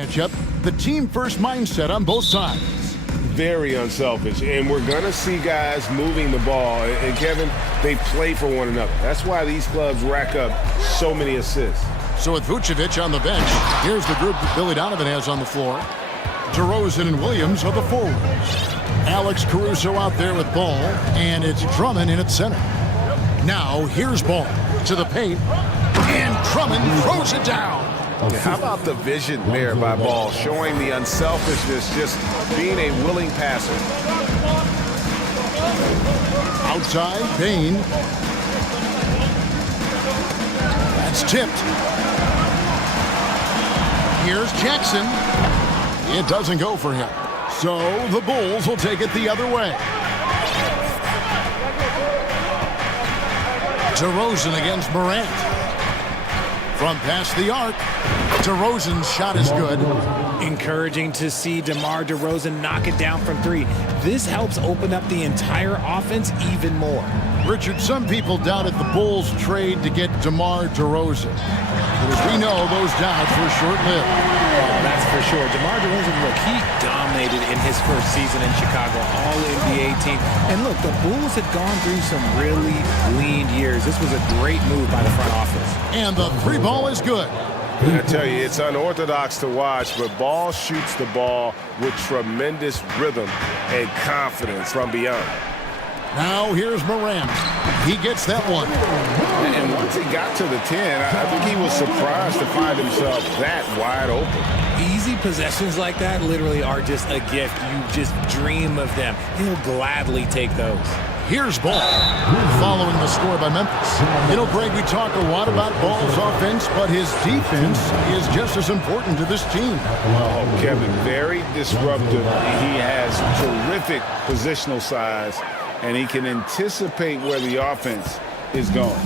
Matchup, the team-first mindset on both sides. Very unselfish, and we're going to see guys moving the ball. And Kevin, they play for one another. That's why these clubs rack up so many assists. So with Vucevic on the bench, here's the group that Billy Donovan has on the floor. DeRozan and Williams are the forwards. Alex Caruso out there with ball, and it's Drummond in at center. Now here's ball to the paint, and Drummond throws it down. How about the vision there by Ball, showing the unselfishness, just being a willing passer. Outside, Bain. That's tipped. Here's Jackson. It doesn't go for him. So the Bulls will take it the other way. DeRozan against Morant. From past the arc, DeRozan's shot is good. Encouraging to see DeMar DeRozan knock it down from three. This helps open up the entire offense even more. Richard, some people doubted the Bulls' trade to get DeMar DeRozan. But as we know, those doubts were short-lived. That's for sure. DeMar DeRozan, look, he dominated in his first season in Chicago, all-NBA team. And look, the Bulls had gone through some really lean years. This was a great move by the front office. And the three ball is good. I tell you, it's unorthodox to watch, but Ball shoots the ball with tremendous rhythm and confidence from beyond. Now here's Morant. He gets that one. And once he got to the 10, I think he was surprised to find himself that wide open. Easy possessions like that literally are just a gift. You just dream of them. He'll gladly take those. Here's Ball, following the score by Memphis. You know, Greg, we talk a lot about Ball's offense, but his defense is just as important to this team. Oh, Kevin, very disruptive. He has terrific positional size, and he can anticipate where the offense is going.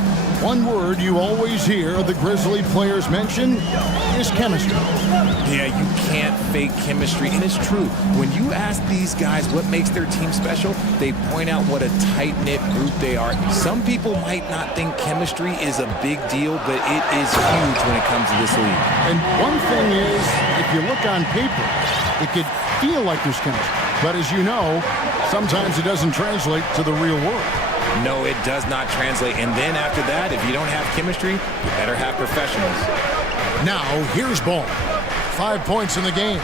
One word you always hear the Grizzly players mention is chemistry. Yeah, you can't fake chemistry, and it's true. When you ask these guys what makes their team special, they point out what a tight-knit group they are. Some people might not think chemistry is a big deal, but it is huge when it comes to this league. And one thing is, if you look on paper, it could feel like there's chemistry. But as you know, sometimes it doesn't translate to the real world. No, it does not translate. And then after that, if you don't have chemistry, you better have professionals. Now, here's Ball. 5 points in the game.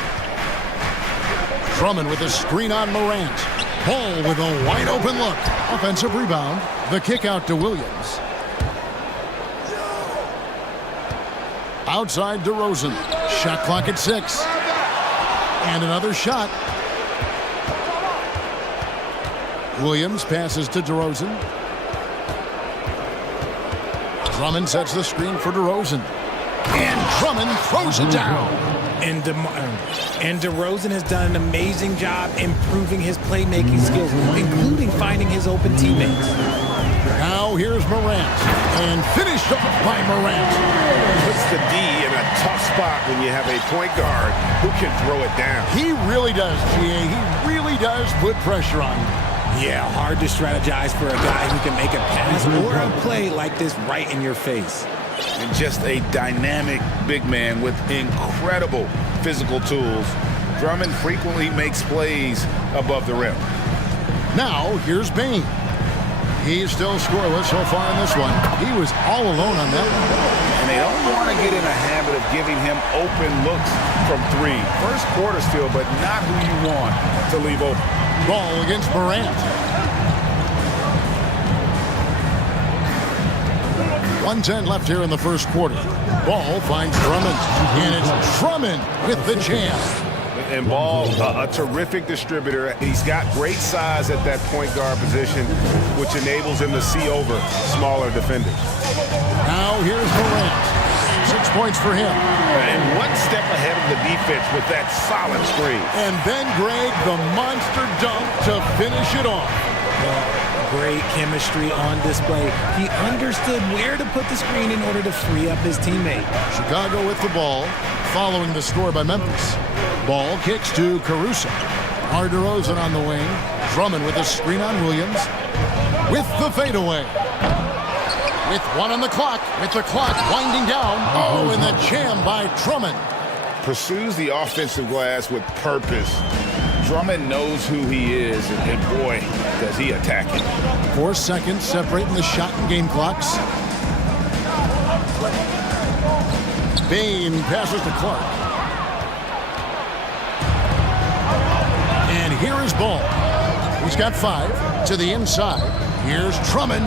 Drummond with a screen on Morant. Ball with a wide open look. Offensive rebound. The kick out to Williams. Outside DeRozan. Shot clock at 6. And another shot. Williams passes to DeRozan. Drummond sets the screen for DeRozan. And Drummond throws it down. And DeRozan has done an amazing job improving his playmaking skills, including finding his open teammates. Now here's Morant. And finished off by Morant. Puts the D in a tough spot when you have a point guard who can throw it down. He really does, GA. He really does put pressure on him. Yeah, hard to strategize for a guy who can make a pass or a play like this right in your face. And just a dynamic big man with incredible physical tools. Drummond frequently makes plays above the rim. Now, here's Bain. He's still scoreless so far in this one. He was all alone on that one. And they don't want to get in a habit of giving him open looks from three. First quarter still, but not who you want to leave open. Ball against Morant. 1:10 left here in the first quarter. Ball finds Drummond. And it's Drummond with the jam. And Ball, a terrific distributor. He's got great size at that point guard position, which enables him to see over smaller defenders. Now here's Morant. 6 points for him. And one step ahead of the defense with that solid screen. And then Greg, the monster dunk to finish it off. Great chemistry on display. He understood where to put the screen in order to free up his teammate. Chicago with the ball, following the score by Memphis. Ball kicks to Caruso. DeRozan on the wing. Drummond with a screen on Williams. With the fadeaway. With 1 on the clock. With the clock winding down. Oh, and the jam by Drummond. pursues the offensive glass with purpose. Drummond knows who he is, and boy, does he attack it. 4 seconds separating the shot and game clocks. Bain passes to Clark. And here is Ball. He's got 5 to the inside. Here's Drummond.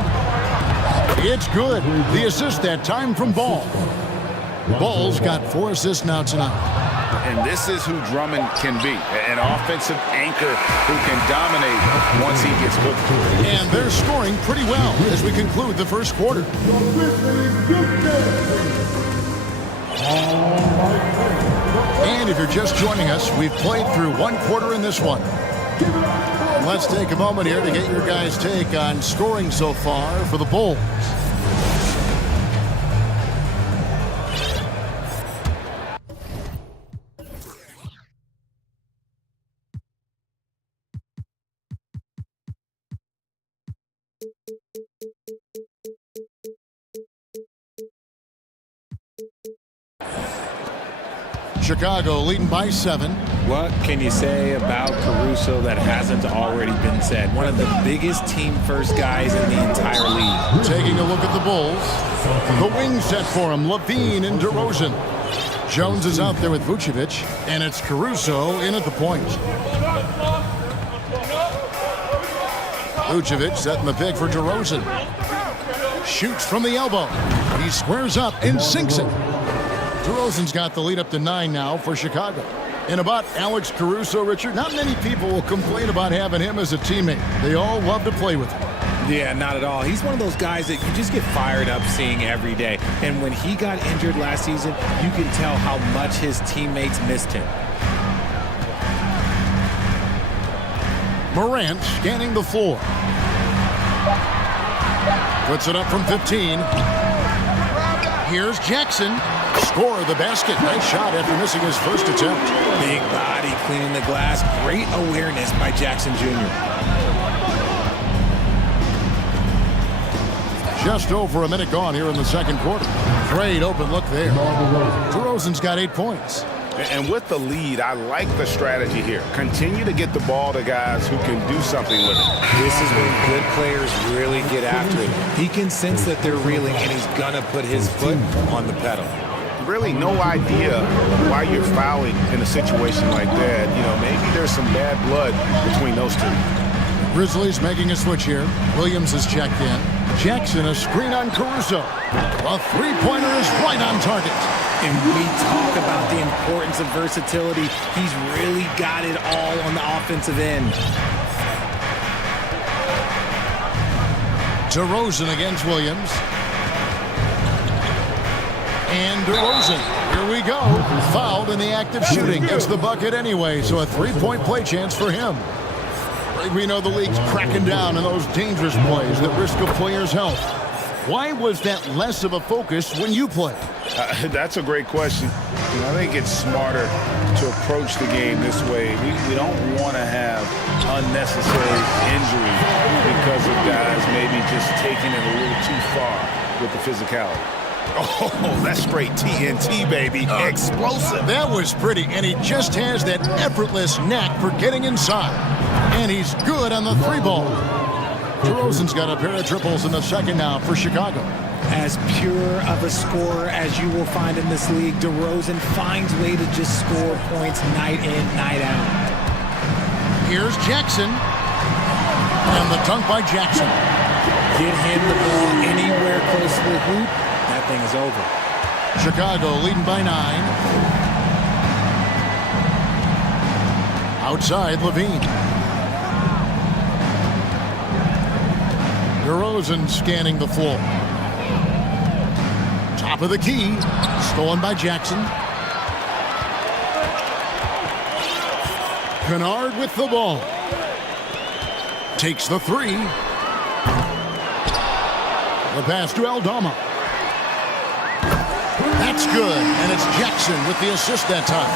It's good. The assist that time from Ball. Ball's got 4 assists now tonight. And this is who Drummond can be, an offensive anchor who can dominate once he gets hooked. And they're scoring pretty well as we conclude the first quarter. And if you're just joining us, we've played through 1 quarter in this one. Let's take a moment here to get your guys' take on scoring so far for the Bulls. Chicago leading by 7. What can you say about Caruso that hasn't already been said? One of the biggest team-first guys in the entire league. Taking a look at the Bulls. The wing set for him, Levine and DeRozan. Jones is out there with Vucevic, and it's Caruso in at the point. Vucevic setting the pick for DeRozan. Shoots from the elbow. He squares up and sinks it. DeRozan's got the lead up to 9 now for Chicago. And about Alex Caruso, Richard, not many people will complain about having him as a teammate. They all love to play with him. Yeah, not at all. He's one of those guys that you just get fired up seeing every day. And when he got injured last season, you can tell how much his teammates missed him. Morant scanning the floor. Puts it up from 15. Here's Jackson. Score the basket. Nice shot after missing his first attempt. Big body cleaning the glass. Great awareness by Jackson Jr. Just over a minute gone here in the second quarter. Great open look there. DeRozan's got 8 points. And with the lead, I like the strategy here. Continue to get the ball to guys who can do something with it. This is when good players really get after it. He can sense that they're reeling, and he's going to put his foot on the pedal. Really no idea why you're fouling in a situation like that. You know, maybe there's some bad blood between those two. Grizzlies making a switch here. Williams is checked in. Jackson a screen on Caruso. A three-pointer is right on target. And we talk about the importance of versatility. He's really got it all on the offensive end. DeRozan against Williams. And DeRozan, here we go. Fouled in the act of shooting. Gets the bucket anyway, so a 3-point play chance for him. We know the league's cracking down on those dangerous plays that risk a player's health. Why was that less of a focus when you play? That's a great question. I think it's smarter to approach the game this way. We don't want to have unnecessary injury because of guys maybe just taking it a little too far with the physicality. Oh, that's straight TNT, baby. Explosive. That was pretty, and he just has that effortless knack for getting inside. And he's good on the 3-ball. DeRozan's got a pair of triples in the second now for Chicago. As pure of a scorer as you will find in this league, DeRozan finds a way to just score points night in, night out. Here's Jackson. And the dunk by Jackson. Get him the ball anywhere close to the hoop, that thing is over. Chicago leading by 9. Outside, Levine. DeRozan scanning the floor. Top of the key. Stolen by Jackson. Kennard with the ball. Takes the 3. The pass to Aldama. That's good, and it's Jackson with the assist that time.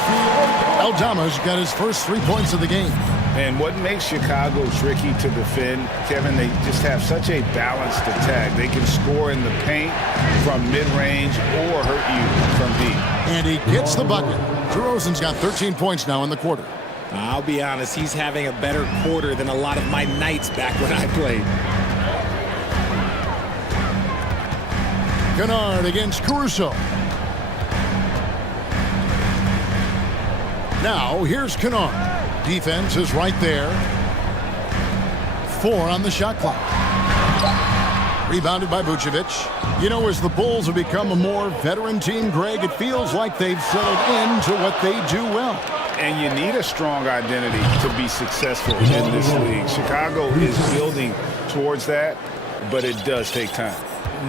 Aldama's got his first 3 points of the game. And what makes Chicago tricky to defend, Kevin, they just have such a balanced attack. They can score in the paint from mid-range or hurt you from deep. And he gets the bucket. DeRozan's got 13 points now in the quarter. I'll be honest, he's having a better quarter than a lot of my nights back when I played. Kennard against Caruso. Now, here's Kennard. Defense is right there. 4 on the shot clock. Rebounded by Vucevic. You know, as the Bulls have become a more veteran team, Greg, it feels like they've settled into what they do well. And you need a strong identity to be successful in this league. Chicago is building towards that, but it does take time.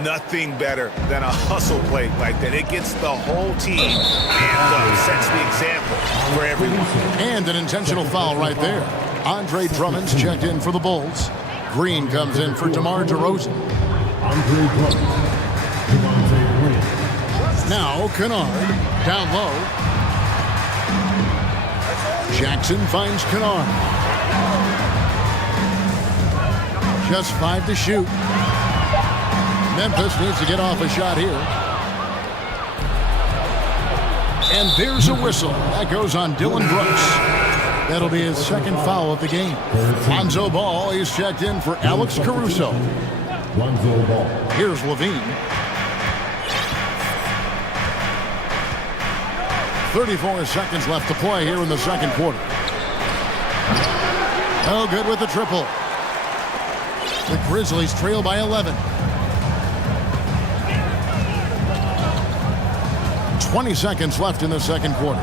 Nothing better than a hustle play like that. It gets the whole team amped up, sets the example for everyone. And an intentional foul right there. Andre Drummond's checked in for the Bulls. Green comes in for DeMar DeRozan. Now Kennard down low. Jackson finds Kennard. Just 5 to shoot. Memphis needs to get off a shot here. And there's a whistle. That goes on Dylan Brooks. That'll be his second foul of the game. Lonzo Ball is checked in for Alex Caruso. Here's Levine. 34 seconds left to play here in the second quarter. Oh, good with the triple. The Grizzlies trail by 11. 20 seconds left in the second quarter.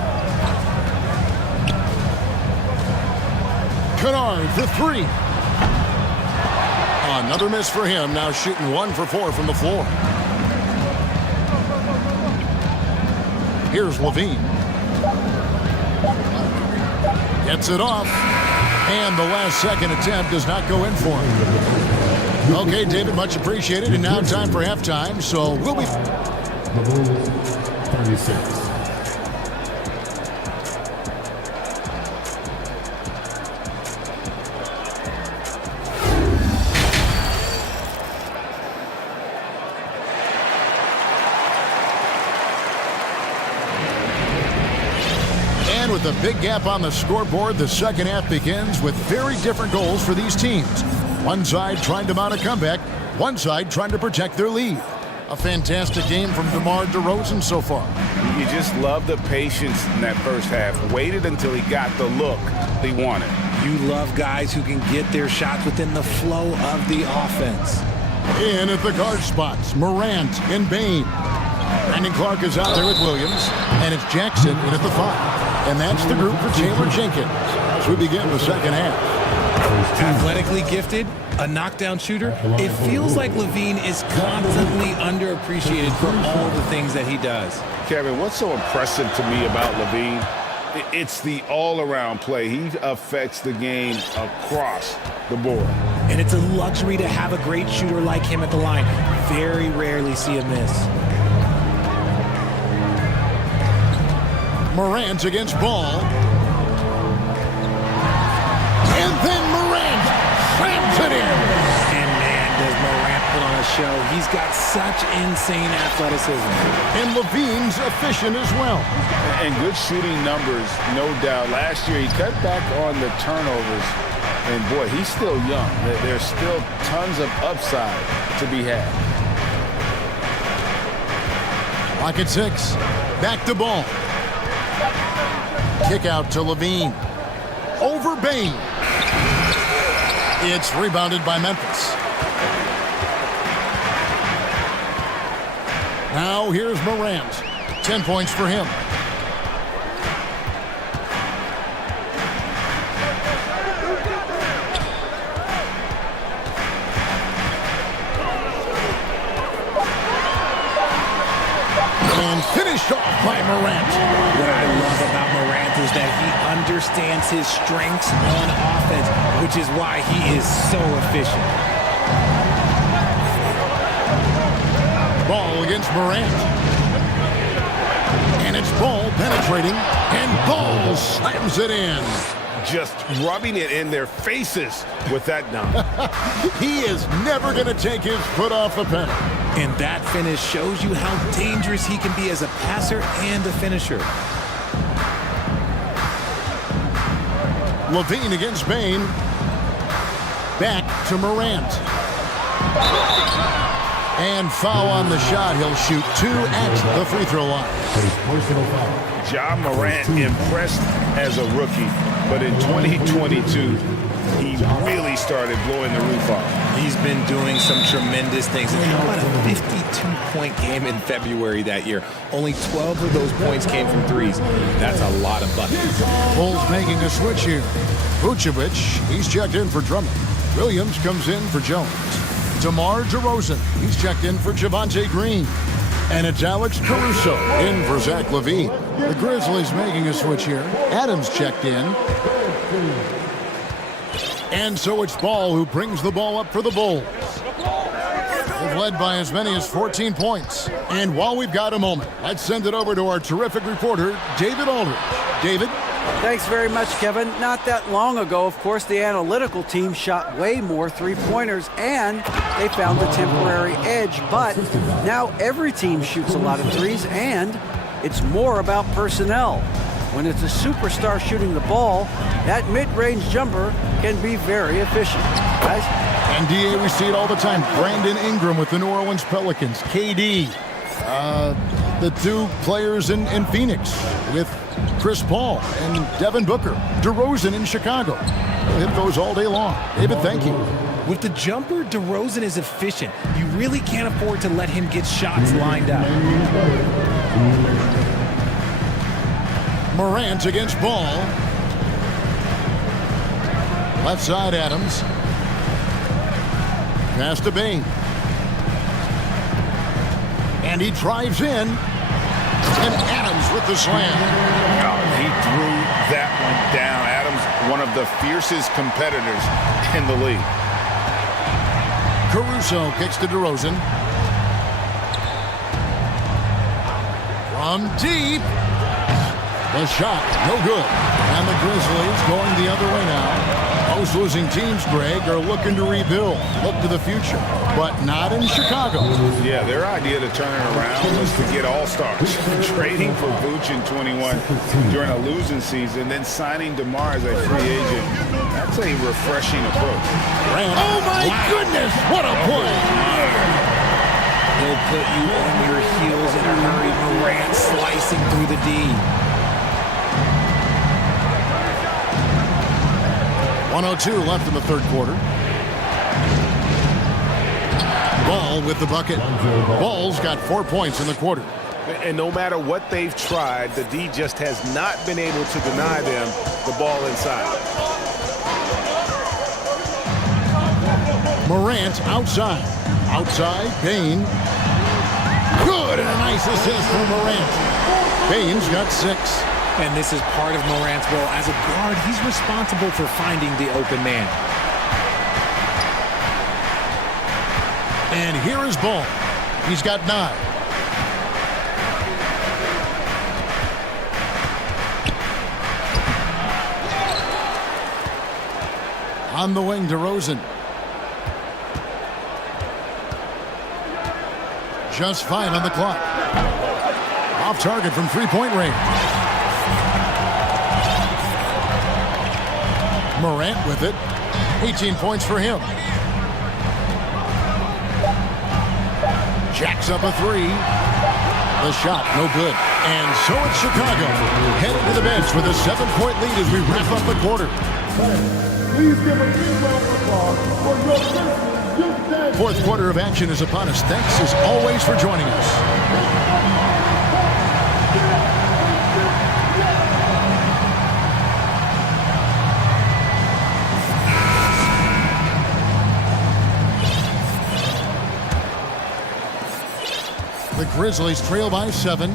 Kennard for 3. Another miss for him, now shooting 1 for 4 from the floor. Here's Levine. Gets it off. And the last second attempt does not go in for him. Okay, David, much appreciated. And now time for halftime, so we'll be... 36. And with a big gap on the scoreboard, the second half begins with very different goals for these teams. One side trying to mount a comeback, one side trying to protect their lead. A fantastic game from DeMar DeRozan so far. You just love the patience in that first half. Waited until he got the look he wanted. You love guys who can get their shots within the flow of the offense. In at the guard spots, Morant and Bain. Brandon Clark is out there with Williams, and it's Jackson in at the 5. And that's the group for Taylor Jenkins as we begin the second half. Athletically gifted, a knockdown shooter. It feels like Levine is constantly underappreciated for all the things that he does. Kevin, what's so impressive to me about Levine? It's the all-around play. He affects the game across the board. And it's a luxury to have a great shooter like him at the line. Very rarely see a miss. Morant against Ball. And then Morant slams it in. And man, does Morant put on a show. He's got such insane athleticism. And Levine's efficient as well. And good shooting numbers, no doubt. Last year, he cut back on the turnovers. And boy, he's still young. There's still tons of upside to be had. Clock at 6. Back to Ball. Kick out to Levine. Over Bain. It's rebounded by Memphis. Now here's Morant. 10 points for him. And finished off by Morant. What I love about Morant is that he understands his strengths on offense, which is why he is so efficient. Ball against Morant. And it's Ball penetrating, and Ball slams it in. just rubbing it in their faces with that dunk. He is never going to take his foot off the pedal. And that finish shows you how dangerous he can be as a passer and a finisher. Levine against Bain. Back to Morant. And foul on the shot. He'll shoot 2 at the free throw line. Ja Morant impressed as a rookie, but in 2022, he really started blowing the roof off. He's been doing some tremendous things. And how about a 52-point game in February that year? Only 12 of those points came from threes. That's a lot of buckets. Bulls making a switch here. Vucevic, he's checked in for Drummond. Williams comes in for Jones. DeMar DeRozan, he's checked in for Javonte Green. And it's Alex Caruso in for Zach LaVine. The Grizzlies making a switch here. Adams checked in. And so it's Ball who brings the ball up for the Bulls. They've led by as many as 14 points. And while we've got a moment, let's send it over to our terrific reporter, David Aldridge. David? Thanks very much, Kevin. Not that long ago, of course, the analytical team shot way more three-pointers, and they found the temporary edge. But now every team shoots a lot of threes, and it's more about personnel. When it's a superstar shooting the ball, that mid-range jumper can be very efficient. Guys? And DA, we see it all the time. Brandon Ingram with the New Orleans Pelicans. KD. The 2 players in Phoenix with Chris Paul and Devin Booker. DeRozan in Chicago. It goes all day long. David, thank you. With the jumper, DeRozan is efficient. You really can't afford to let him get shots lined up. Morant against Ball. Left side, Adams. Pass to Bain. And he drives in. And Adams with the slam. Oh, he threw that one down. Adams, one of the fiercest competitors in the league. Caruso kicks to DeRozan. From deep. The shot, no good. And the Grizzlies going the other way now. Most losing teams, Greg, are looking to rebuild, look to the future, but not in Chicago. Yeah, their idea to turn it around was to get all-stars. Trading for Vooch in 21 during a losing season, then signing DeMar as a free agent. That's a refreshing approach. Oh, my goodness, what a play! He'll put you on your heels in a hurry. Morant slicing through the D. 1:02 left in the third quarter. Ball with the bucket. Ball's got 4 points in the quarter. And no matter what they've tried, the D just has not been able to deny them the ball inside. Morant outside. Outside, Bain. Good, and a nice assist from Morant. Bain's got 6. And this is part of Morant's role. As a guard, he's responsible for finding the open man. And here is Ball. He's got 9. On the wing, DeRozan. Just 5 on the clock. Off target from three-point range. Morant with it. 18 points for him. Jacks up a 3. The shot, no good. And so it's Chicago. Headed to the bench with a 7-point lead as we wrap up the quarter. Please give a big round of applause for your listeners. Fourth quarter of action is upon us. Thanks as always for joining us. The Grizzlies trail by 7.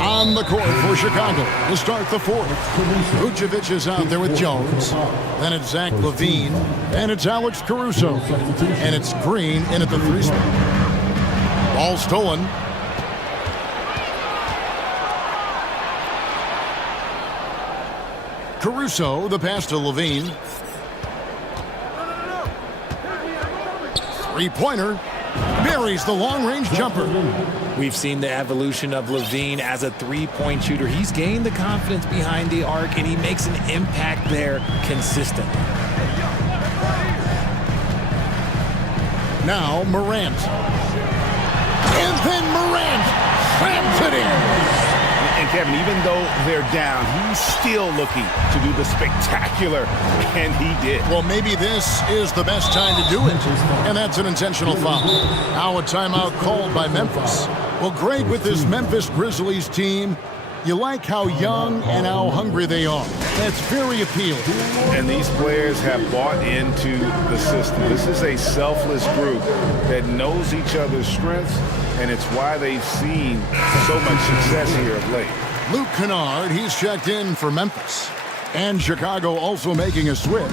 On the court for Chicago to start the fourth. Vucevic is out there with Jones. Then it's Zach LaVine. And it's Alex Caruso. And it's Green in at the 3 spot. Ball stolen. Caruso, the pass to Levine. Three-pointer. Buries the long-range jumper. We've seen the evolution of Levine as a three-point shooter. He's gained the confidence behind the arc, and he makes an impact there consistently. Now Morant. And then Morant slams it in. And Kevin, even though they're down, he's still looking to do the spectacular, and he did. Well, maybe this is the best time to do it, and that's an intentional foul. Now a timeout called by Memphis. Well, great with this Memphis Grizzlies team. You like how young and how hungry they are. That's very appealing. And these players have bought into the system. This is a selfless group that knows each other's strengths, and it's why they've seen so much success here of late. Luke Kennard, he's checked in for Memphis. And Chicago also making a switch.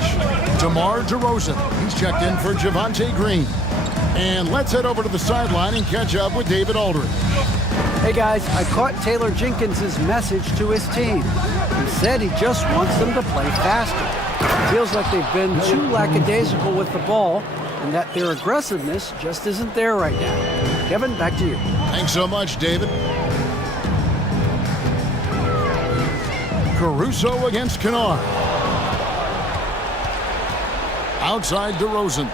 DeMar DeRozan, he's checked in for Javonte Green. And let's head over to the sideline and catch up with David Aldridge. Hey guys, I caught Taylor Jenkins' message to his team. He said he just wants them to play faster. Feels like they've been too lackadaisical with the ball and that their aggressiveness just isn't there right now. Kevin, back to you. Thanks so much, David. Caruso against Kennard. Outside DeRozan.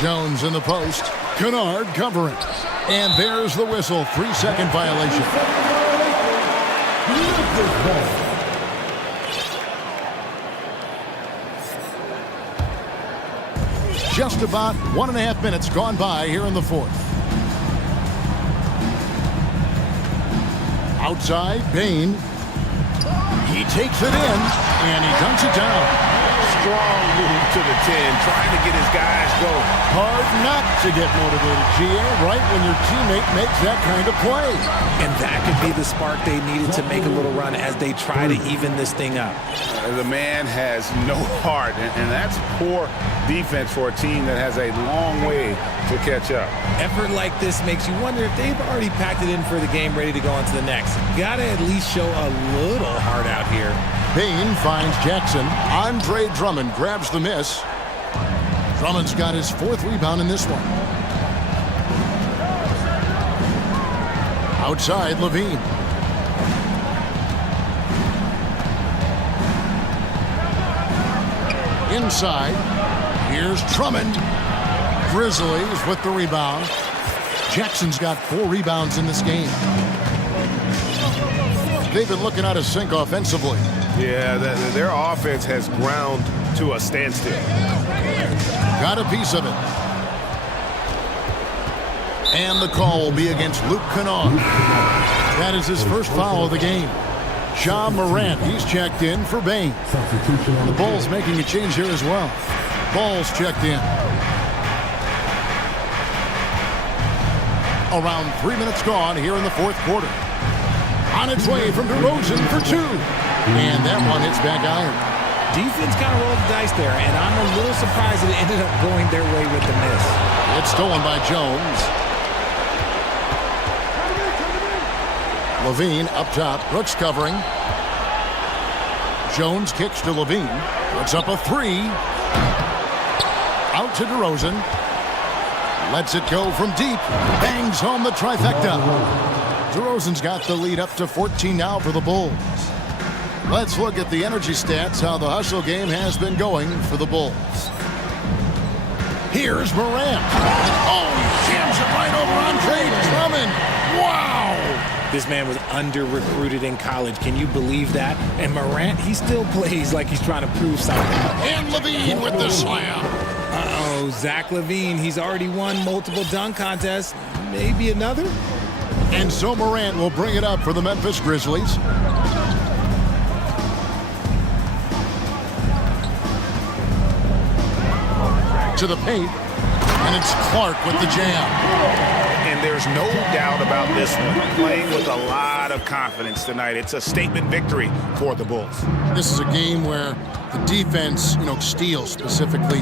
Jones in the post. Kennard covering. And there's the whistle. 3-second violation. Just about 1.5 minutes gone by here in the fourth. Outside, Bain. He takes it in, and he dunks it down. Strong move to the 10, trying to get his guys going. Hard not to get motivated, GA, right when your teammate makes that kind of play. And that could be the spark they needed to make a little run as they try to even this thing up. The man has no heart, and that's poor defense for a team that has a long way to catch up. Effort like this makes you wonder if they've already packed it in for the game, ready to go on to the next. Gotta at least show a little heart out here. Bain finds Jackson. Andre Drummond grabs the miss. Drummond's got his 4th rebound in this one. Outside, Levine. Inside, here's Drummond. Grizzlies with the rebound. Jackson's got 4 rebounds in this game. They've been looking out of sync offensively. Yeah, their offense has ground to a standstill. Got a piece of it. And the call will be against Luke Kennard. That is his first foul of the game. Ja Morant, he's checked in for Bain. The Bulls making a change here as well. Ball's checked in. Around 3 minutes gone here in the fourth quarter. On its way from DeRozan for 2. And that one hits back iron. Defense kind of rolled the dice there, and I'm a little surprised that it ended up going their way with the miss. It's stolen by Jones. Levine up top. Brooks covering. Jones kicks to Levine. Puts up a 3. Out to DeRozan. Lets it go from deep. Bangs home the trifecta. DeRozan's got the lead up to 14 now for the Bulls. Let's look at the energy stats, how the hustle game has been going for the Bulls. Here's Morant. Oh, he jams it right over Andre Drummond. Wow! This man was under-recruited in college. Can you believe that? And Morant, he still plays like he's trying to prove something. And Levine with the slam. Uh-oh, Zach LaVine. He's already won multiple dunk contests. Maybe another? And so Morant will bring it up for the Memphis Grizzlies. To the paint, and it's Clark with the jam. And And there's no doubt about this one. Playing with a lot of confidence tonight. It's a statement victory for the Bulls. This is a game where the defense, steals specifically,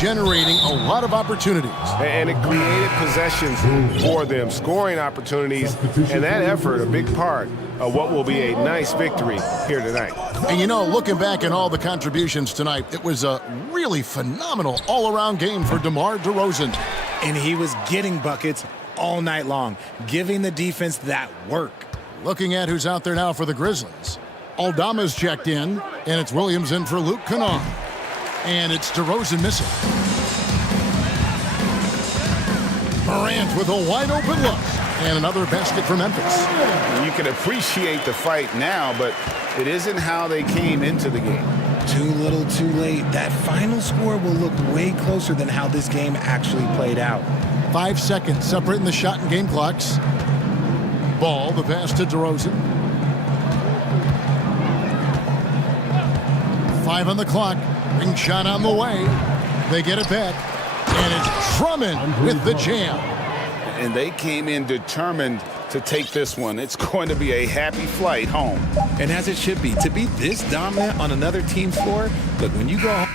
generating a lot of opportunities. And it created possessions for them, scoring opportunities, and that effort, a big part of what will be a nice victory here tonight. And looking back at all the contributions tonight, it was a really phenomenal all-around game for DeMar DeRozan. And he was getting buckets all night long, giving the defense that work. Looking at who's out there now for the Grizzlies. Aldama's checked in, and it's Williams in for Luke Kennard. And it's DeRozan missing. Morant with a wide-open look. And another basket for Memphis. You can appreciate the fight now, but it isn't how they came into the game. Too little, too late. That final score will look way closer than how this game actually played out. 5 seconds separating the shot and game clocks. Ball, the pass to DeRozan. 5 on the clock. Ring shot on the way. They get it back. And it's Drummond with the jam. And they came in determined to take this one. It's going to be a happy flight home. And as it should be, to be this dominant on another team's floor, look, when you go home,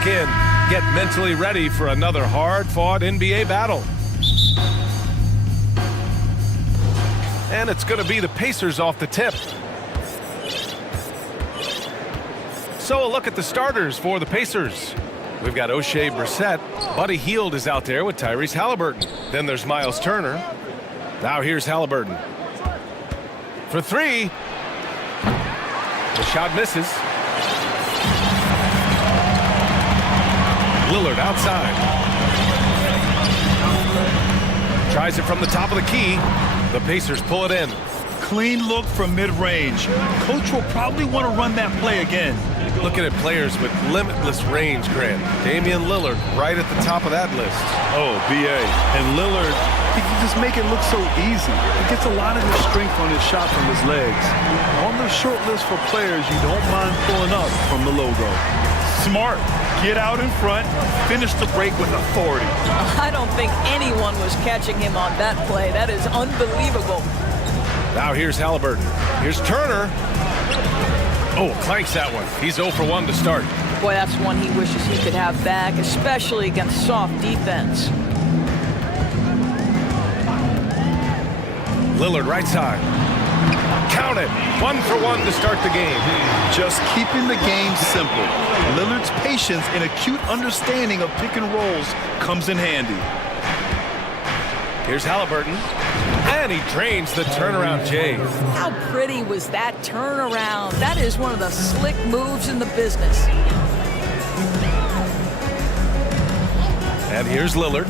lock in, get mentally ready for another hard-fought NBA battle. And it's going to be the Pacers off the tip. So a look at the starters for the Pacers. We've got O'Shea Brissett. Buddy Hield is out there with Tyrese Halliburton. Then there's Miles Turner. Now here's Halliburton. For three. The shot misses. Lillard outside. Tries it from the top of the key. The Pacers pull it in. Clean look from mid-range. Coach will probably want to run that play again. Looking at players with limitless range, Grant. Damian Lillard right at the top of that list. Oh, B.A. And Lillard, he can just make it look so easy. He gets a lot of his strength on his shot from his legs. On the short list for players you don't mind pulling up from the logo. Smart. Get out in front, finish the break with authority. I don't think anyone was catching him on that play. That is unbelievable. Now here's Halliburton. Here's Turner. Oh, clanks that one. He's 0 for 1 to start. Boy, that's one he wishes he could have back, especially against soft defense. Lillard right side. Count it. 1 for 1 to start the game. Just keeping the game simple. Lillard's patience and acute understanding of pick and rolls comes in handy. Here's Halliburton. And he drains the turnaround J. How pretty was that turnaround? That is one of the slick moves in the business. And here's Lillard.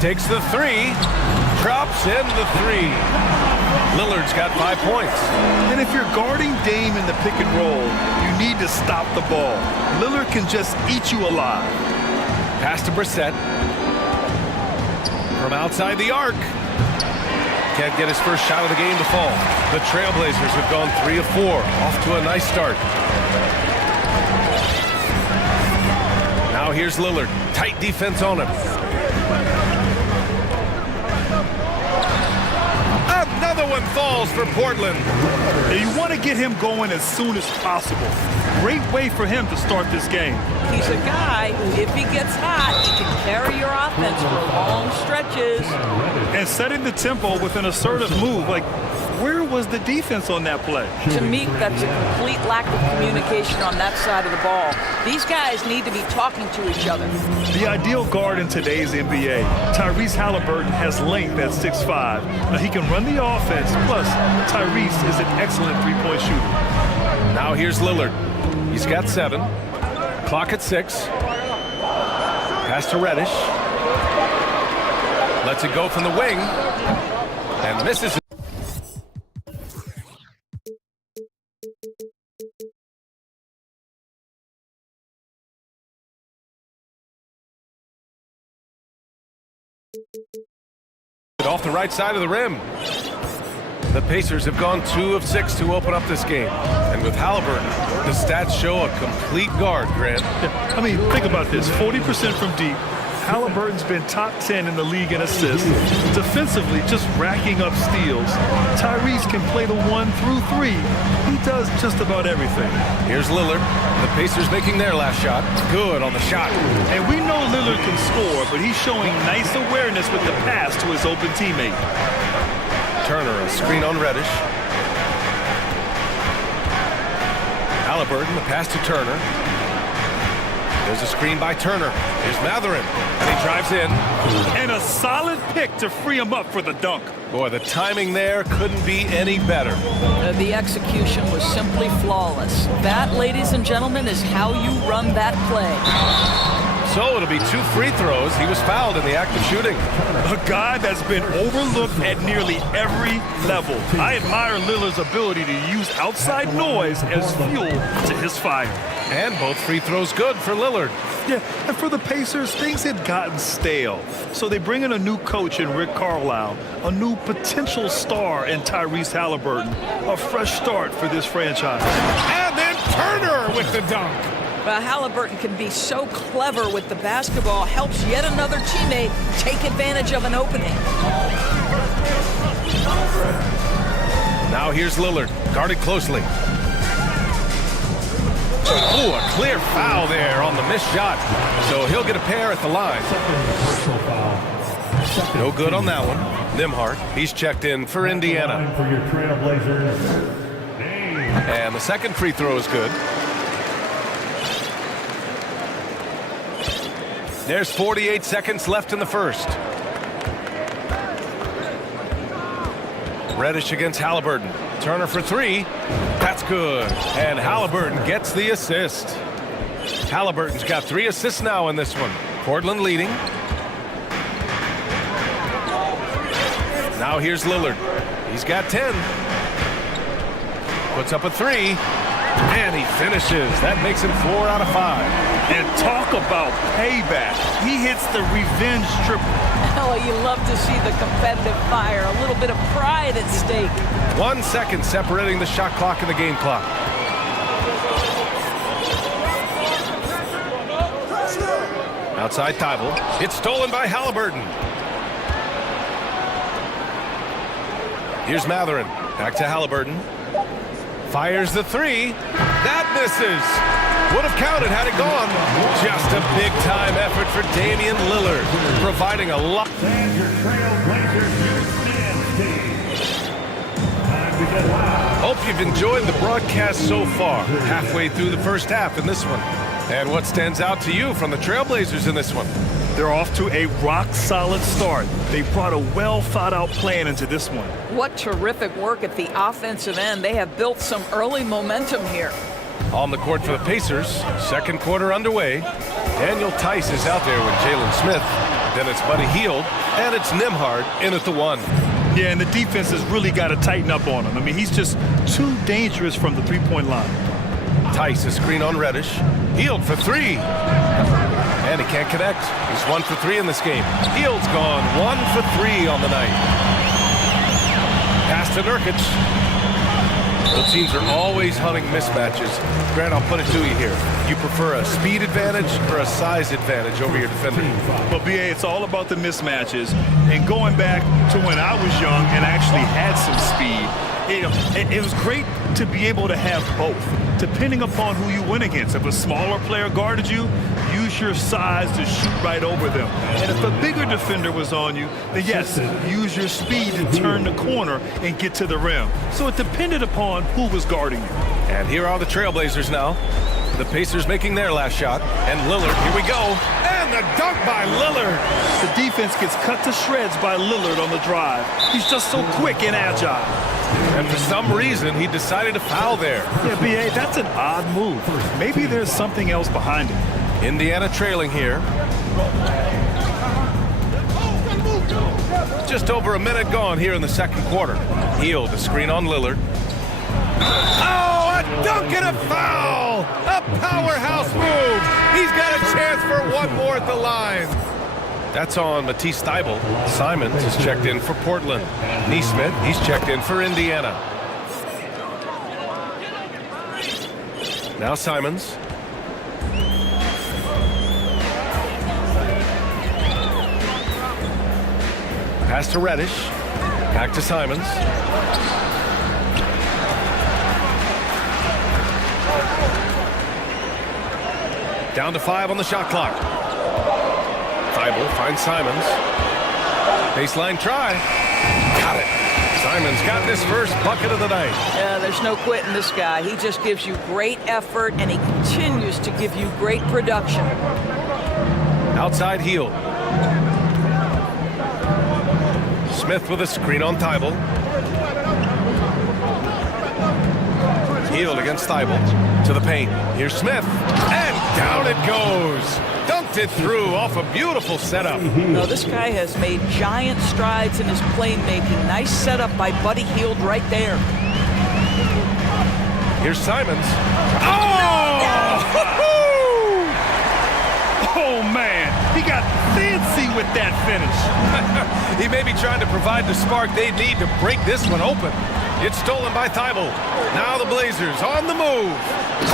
Takes the three. Drops in the three. Lillard's got 5 points. And if you're guarding Dame in the pick and roll, you need to stop the ball. Lillard can just eat you alive. Pass to Brissett. From outside the arc. Can't get his first shot of the game to fall. The Trailblazers have gone 3 of 4. Off to a nice start. Now here's Lillard. Tight defense on him. Another one falls for Portland. And you want to get him going as soon as possible. Great way for him to start this game. He's a guy who, if he gets hot, he can carry your offense for long stretches. And setting the tempo with an assertive move, like, where was the defense on that play? To me, that's a complete lack of communication on that side of the ball. These guys need to be talking to each other. The ideal guard in today's NBA, Tyrese Halliburton, has length at 6'5". Now he can run the offense, plus Tyrese is an excellent three-point shooter. Now here's Lillard. He's got 7. Clock at 6. Pass to Reddish. Lets it go from the wing. And misses it. Off the right side of the rim. The Pacers have gone 2 of 6 to open up this game. And with Halliburton, the stats show a complete guard, Grant. I mean, think about this. 40% from deep. Halliburton's been top 10 in the league in assists. Defensively, just racking up steals. Tyrese can play the 1 through 3. He does just about everything. Here's Lillard. The Pacers making their last shot. Good on the shot. And we know Lillard can score, but he's showing nice awareness with the pass to his open teammate. Turner, a screen on Reddish. Halliburton, the pass to Turner. There's a screen by Turner. Here's Matherin, and he drives in. And a solid pick to free him up for the dunk. Boy, the timing there couldn't be any better. The execution was simply flawless. That, ladies and gentlemen, is how you run that play. So it'll be 2 free throws. He was fouled in the act of shooting. A guy that's been overlooked at nearly every level. I admire Lillard's ability to use outside noise as fuel to his fire. And both free throws good for Lillard. Yeah, and for the Pacers, things had gotten stale. So they bring in a new coach in Rick Carlisle, a new potential star in Tyrese Halliburton, a fresh start for this franchise. And then Turner with the dunk. Halliburton can be so clever with the basketball, helps yet another teammate take advantage of an opening. Now here's Lillard, guarded closely. Oh, a clear foul there on the missed shot. So he'll get a pair at the line. No good on that one. Nimhart, he's checked in for Indiana. And the second free throw is good. There's 48 seconds left in the first. Reddish against Halliburton. Turner for three. That's good. And Halliburton gets the assist. Halliburton's got 3 assists now in this one. Portland leading. Now here's Lillard. He's got 10. Puts up a 3. And he finishes. That makes him 4 out of 5. And talk about payback. He hits the revenge triple. Oh, you love to see the competitive fire. A little bit of pride at stake. 1 second separating the shot clock and the game clock. Outside Thibault. It's stolen by Halliburton. Here's Matherin. Back to Halliburton. Fires the 3. That misses. Would have counted had it gone. Just a big-time effort for Damian Lillard, providing a lot. Hope you've enjoyed the broadcast so far. Halfway through the first half in this one. And what stands out to you from the Trailblazers in this one? They're off to a rock-solid start. They brought a well-thought-out plan into this one. What terrific work at the offensive end. They have built some early momentum here. On the court for the Pacers, second quarter underway. Daniel Tice is out there with Jalen Smith. Then it's Buddy Hield, and it's Nimhart in at the 1. Yeah, and the defense has really got to tighten up on him. I mean, he's just too dangerous from the three-point line. Tice, a screen on Reddish. Hield for 3. And he can't connect. He's 1 for 3 in this game. Hield's gone 1 for 3 on the night. Pass to Nurkic. Both teams are always hunting mismatches. Grant, I'll put it to you here. You prefer a speed advantage or a size advantage over your defender? Well, BA, it's all about the mismatches. And going back to when I was young and actually had some speed, it was great to be able to have both, depending upon who you went against. If a smaller player guarded you, use your size to shoot right over them. And if a bigger defender was on you, then yes, use your speed to turn the corner and get to the rim. So it depended upon who was guarding you. And here are the Trailblazers now. The Pacers making their last shot. And Lillard, here we go. And the dunk by Lillard. The defense gets cut to shreds by Lillard on the drive. He's just so quick and agile. And for some reason, he decided to foul there. Yeah, B.A., that's an odd move. Maybe there's something else behind it. Indiana trailing here. Just over a minute gone here in the second quarter. Hield, a screen on Lillard. Oh, a dunk and a foul! A powerhouse move! He's got a chance for one more at the line. That's on Matisse Thybulle. Simons is checked in for Portland. Neesmith, he's checked in for Indiana. Now Simons. Pass to Reddish. Back to Simons. Down to 5 on the shot clock. Thybulle finds Simons. Baseline try. Got it. Simons got this first bucket of the night. Yeah, there's no quitting this guy. He just gives you great effort, and he continues to give you great production. Outside Hield. Smith with a screen on Thybulle. Hield against Thybulle. To the paint. Here's Smith. And down it goes. Dunked it through off a beautiful setup. No, this guy has made giant strides in his playmaking. Nice setup by Buddy Hield right there. Here's Simons. Oh! Oh, man. He got fancy with that finish. He may be trying to provide the spark they need to break this one open. It's stolen by Thybulle. Now the Blazers on the move.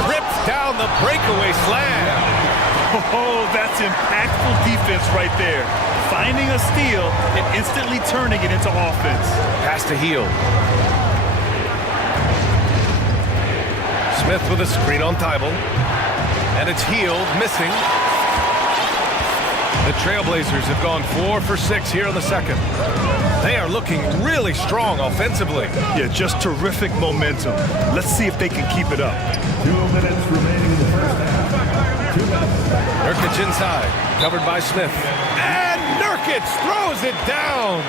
Rips down the breakaway slam. Oh, that's impactful defense right there. Finding a steal and instantly turning it into offense. Pass to Hield. Smith with a screen on Thibault. And it's Heald, missing. The Trailblazers have gone 4 for 6 here in the second. They are looking really strong offensively. Yeah, just terrific momentum. Let's see if they can keep it up. 2 minutes remaining in the first half. 2 minutes. Nurkic inside, covered by Smith. And Nurkic throws it down.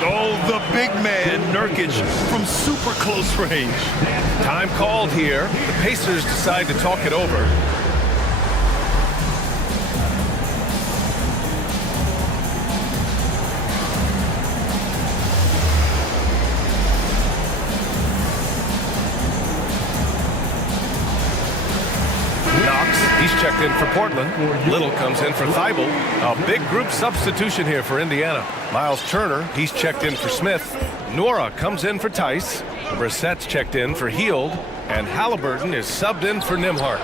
Oh, the big man, Nurkic, from super close range. Time called here. The Pacers decide to talk it over. He's checked in for Portland. Little comes in for Thibault. A big group substitution here for Indiana. Miles Turner, he's checked in for Smith. Nora comes in for Tice. Brissett's checked in for Heald. And Halliburton is subbed in for Nembhard.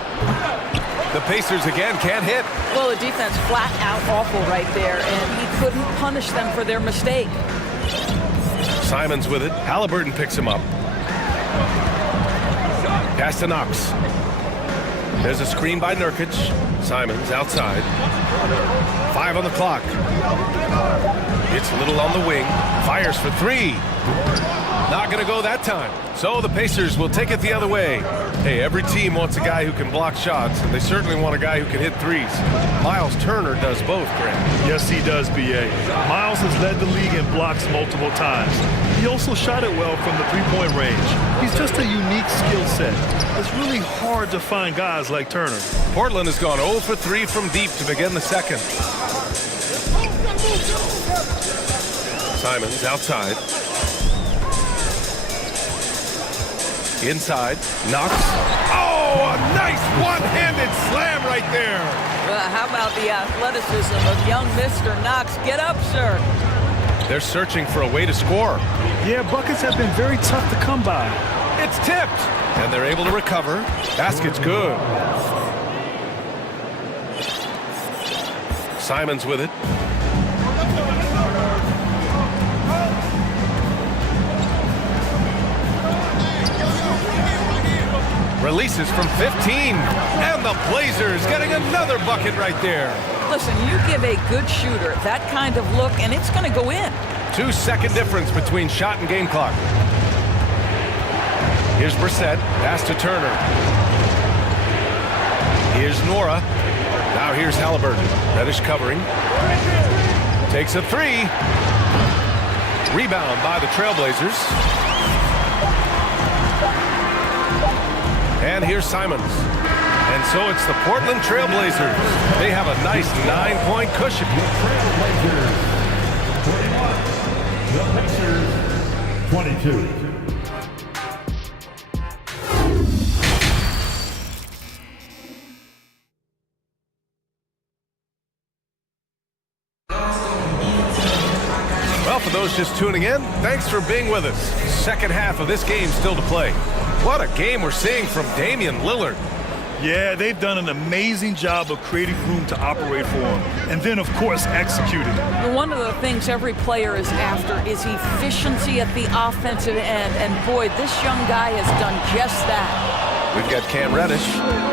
The Pacers again can't hit. Well, the defense flat out awful right there, and he couldn't punish them for their mistake. Simons with it. Halliburton picks him up. Pass to Knox. There's a screen by Nurkic. Simons outside. 5 on the clock. It's Little on the wing. Fires for 3. Not going to go that time. So the Pacers will take it the other way. Hey, every team wants a guy who can block shots, and they certainly want a guy who can hit threes. Miles Turner does both, Grant. Yes, he does, B.A. Miles has led the league in blocks multiple times. He also shot it well from the three-point range. He's just a unique skill set. It's really hard to find guys like Turner. Portland has gone 0 for 3 from deep to begin the second. Simons outside. Inside. Knox. Oh, a nice one-handed slam right there. Well, how about the athleticism of young Mr. Knox? Get up, sir. They're searching for a way to score. Yeah, buckets have been very tough to come by. It's tipped, and they're able to recover. Basket's good. Simons with it. Releases from 15, and the Blazers getting another bucket right there. Listen, you give a good shooter that kind of look, and it's going to go in. 2-second difference between shot and game clock. Here's Brissett, pass to Turner. Here's Nora. Now here's Halliburton. Reddish covering. Takes a 3. Rebound by the Trailblazers. And here's Simons. And so it's the Portland Trailblazers. They have a nice 9-point cushion. The Pacers, 22. Well, for those just tuning in, thanks for being with us. Second half of this game still to play. What a game we're seeing from Damian Lillard. Yeah, they've done an amazing job of creating room to operate for him. And then, of course, executing. One of the things every player is after is efficiency at the offensive end. And boy, this young guy has done just that. We've got Cam Reddish,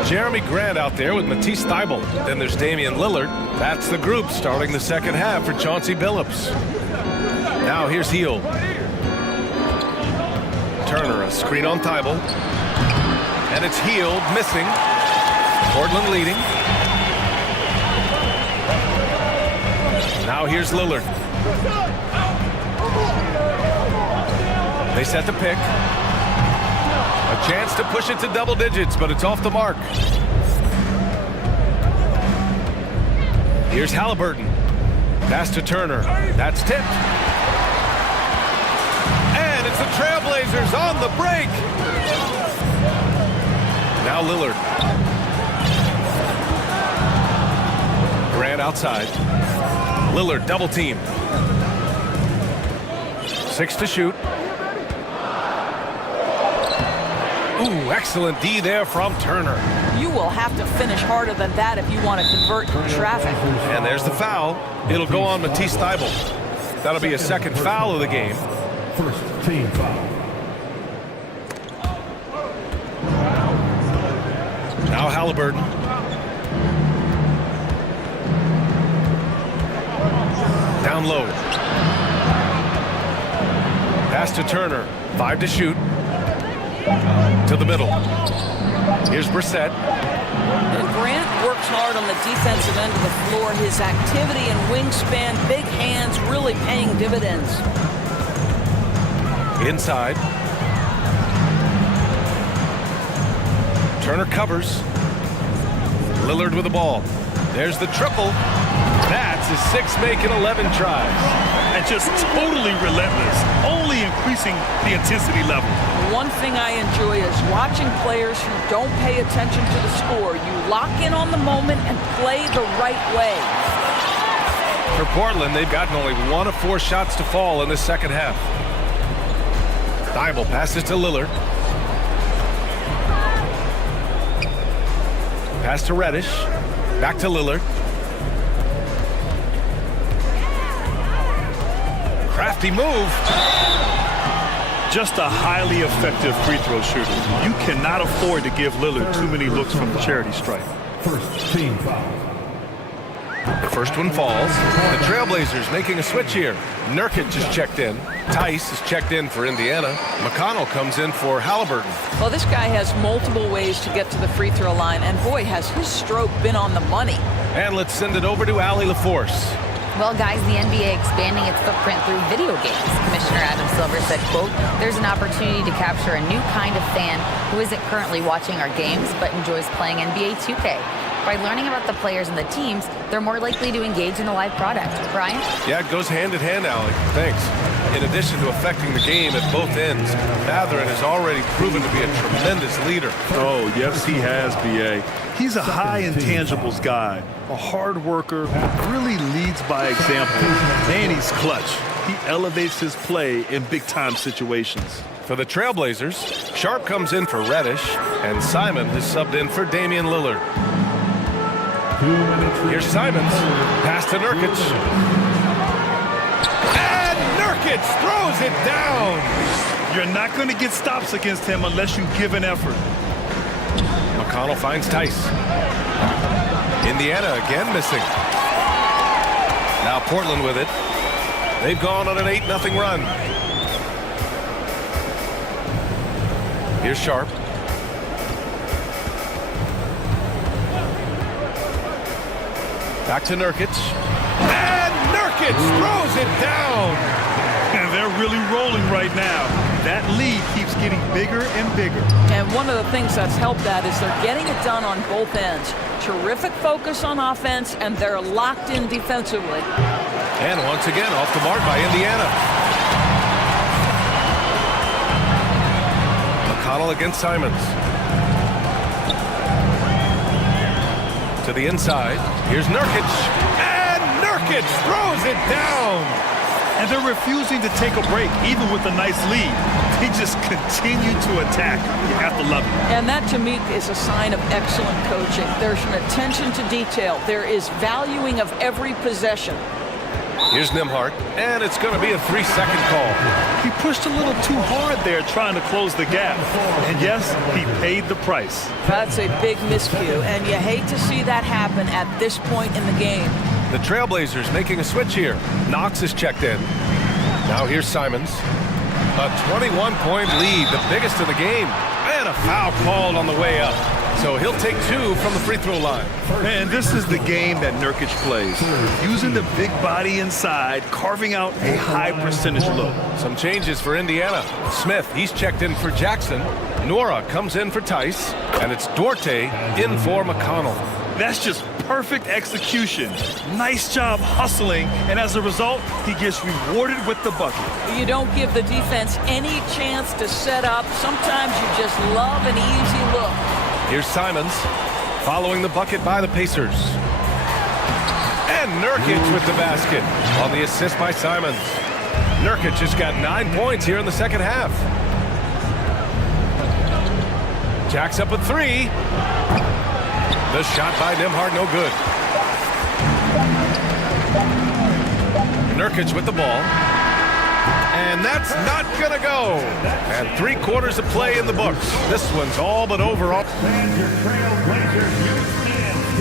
Jeremy Grant out there with Matisse Thybulle. Then there's Damian Lillard. That's the group starting the second half for Chauncey Billups. Now here's Heald. Turner, a screen on Thybulle. And it's Heald missing. Portland leading. Now here's Lillard. They set the pick. A chance to push it to double digits, but it's off the mark. Here's Halliburton. Pass to Turner. That's tipped. And it's the Trailblazers on the break. Now Lillard. Grant outside. Lillard double team. 6 to shoot. Ooh, excellent D there from Turner. You will have to finish harder than that if you want to convert traffic. And there's the foul. It'll go on Matisse Thybulle. That'll be a second foul of the game. First team foul. Now Halliburton. Down low. Pass to Turner. 5 to shoot. To the middle. Here's Brissett. And Grant works hard on the defensive end of the floor. His activity and wingspan, big hands, really paying dividends. Inside. Turner covers. Lillard with the ball. There's the triple. That's his 6th make in 11 tries. And just totally relentless, only increasing the intensity level. One thing I enjoy is watching players who don't pay attention to the score. You lock in on the moment and play the right way. For Portland, they've gotten only 1 of 4 shots to fall in the second half. Thibault passes to Lillard. Pass to Reddish. Back to Lillard. Crafty move. Just a highly effective free throw shooter. You cannot afford to give Lillard too many looks from the charity stripe. First team foul. The first one falls. The Trailblazers making a switch here. Nurkic is checked in. Tice is checked in for Indiana. McConnell comes in for Halliburton. Well, this guy has multiple ways to get to the free throw line, and boy, has his stroke been on the money. And let's send it over to Allie LaForce. Well, guys, the NBA expanding its footprint through video games. Commissioner Adam Silver said, quote, "There's an opportunity to capture a new kind of fan who isn't currently watching our games but enjoys playing NBA 2K. By learning about the players and the teams, they're more likely to engage in the live product." Brian? Yeah, it goes hand in hand, Allie. Thanks. In addition to affecting the game at both ends, Mathurin has already proven to be a tremendous leader. Oh, yes, he has, B.A. He's a high intangibles guy, a hard worker, really leads by example, and he's clutch. He elevates his play in big-time situations. For the Trailblazers, Sharp comes in for Reddish, and Simon has subbed in for Damian Lillard. Here's Simons. Pass to Nurkic. And Nurkic throws it down. You're not going to get stops against him unless you give an effort. McConnell finds Tice. Indiana again missing. Now Portland with it. They've gone on an 8-0 run. Here's Sharp. Back to Nurkic. And Nurkic throws it down. And they're really rolling right now. That lead keeps getting bigger and bigger. And one of the things that's helped that is they're getting it done on both ends. Terrific focus on offense, and they're locked in defensively. And once again, off the mark by Indiana. McConnell against Simons. To the inside. Here's Nurkic. And Nurkic throws it down. And they're refusing to take a break, even with a nice lead. They just continue to attack. You have to love it. And that, to me, is a sign of excellent coaching. There's an attention to detail. There is valuing of every possession. Here's Nembhard, and it's going to be a 3-second call. He pushed a little too hard there trying to close the gap. And yes, he paid the price. That's a big miscue, and you hate to see that happen at this point in the game. The Trailblazers making a switch here. Knox is checked in. Now here's Simons. A 21-point lead, the biggest of the game. And a foul called on the way up. So he'll take 2 from the free throw line. And this is the game that Nurkic plays. Using the big body inside, carving out a high percentage look. Some changes for Indiana. Smith, he's checked in for Jackson. Nora comes in for Tice. And it's Duarte in for McConnell. That's just perfect execution. Nice job hustling, and as a result, he gets rewarded with the bucket. You don't give the defense any chance to set up. Sometimes you just love an easy look. Here's Simons, following the bucket by the Pacers. And Nurkic with the basket on the assist by Simons. Nurkic has got 9 points here in the second half. Jacks up a 3. The shot by Nembhard, no good. Nurkic with the ball. And that That's not going to go. And 3 quarters of play in the books. This one's all but over.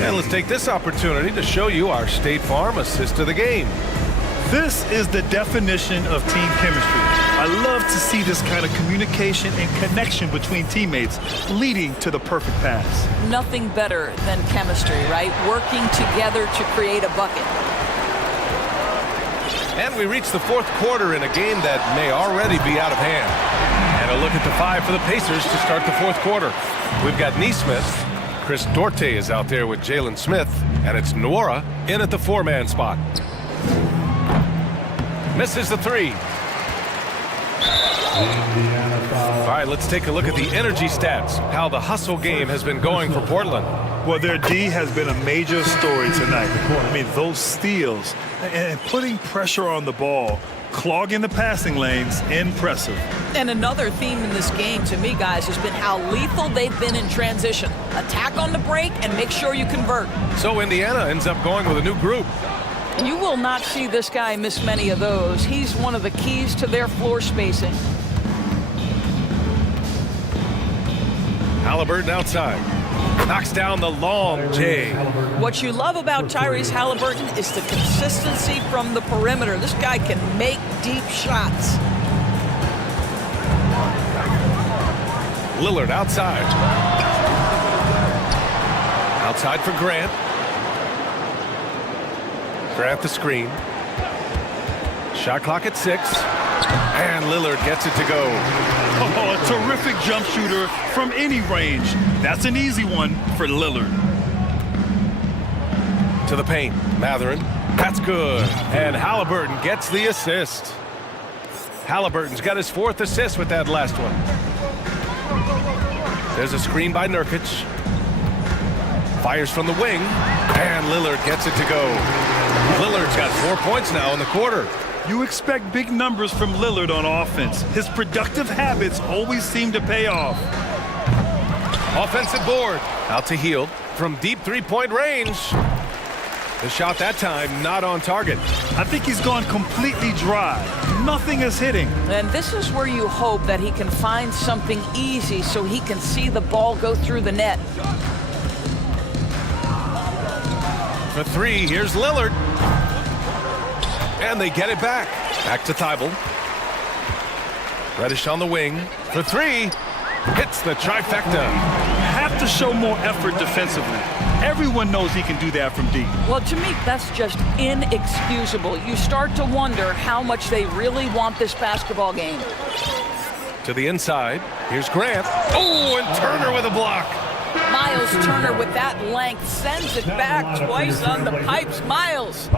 And let's take this opportunity to show you our State Farm assist of the game. This is the definition of team chemistry. I love to see this kind of communication and connection between teammates leading to the perfect pass. Nothing better than chemistry, right? Working together to create a bucket. And we reach the 4th quarter in a game that may already be out of hand. And a look at the 5 for the Pacers to start the 4th quarter. We've got Neesmith. Chris Dorte is out there with Jalen Smith. And it's Nwora in at the 4-man spot. Misses the 3. All right, let's take a look at the energy stats. How the hustle game has been going for Portland. Well, their D has been a major story tonight. I mean, those steals and putting pressure on the ball, clogging the passing lanes, impressive. And another theme in this game to me, guys, has been how lethal they've been in transition. Attack on the break and make sure you convert. So Indiana ends up going with a new group. You will not see this guy miss many of those. He's one of the keys to their floor spacing. Halliburton outside. Knocks down the long J. What you love about Tyrese Halliburton is the consistency from the perimeter. This guy can make deep shots. Lillard outside. Outside for Grant. Grant the screen. Shot clock at 6. And Lillard gets it to go. Oh, a terrific jump shooter from any range. That's an easy one for Lillard. To the paint. Matherin. That's good. And Halliburton gets the assist. Halliburton's got his 4th assist with that last one. There's a screen by Nurkic. Fires from the wing. And Lillard gets it to go. Lillard's got 4 points now in the quarter. You expect big numbers from Lillard on offense. His productive habits always seem to pay off. Offensive board. Out to Hield from deep 3-point range. The shot that time not on target. I think he's gone completely dry. Nothing is hitting. And this is where you hope that he can find something easy so he can see the ball go through the net. For 3, here's Lillard. And they get it back. Back to Thibault. Reddish on the wing. For 3. Hits the trifecta. Have to show more effort defensively. Everyone knows he can do that from deep. Well, to me, that's just inexcusable. You start to wonder how much they really want this basketball game. To the inside. Here's Grant. Oh, and Turner with a block. Miles Turner with that length sends it back twice on the pipes. Miles.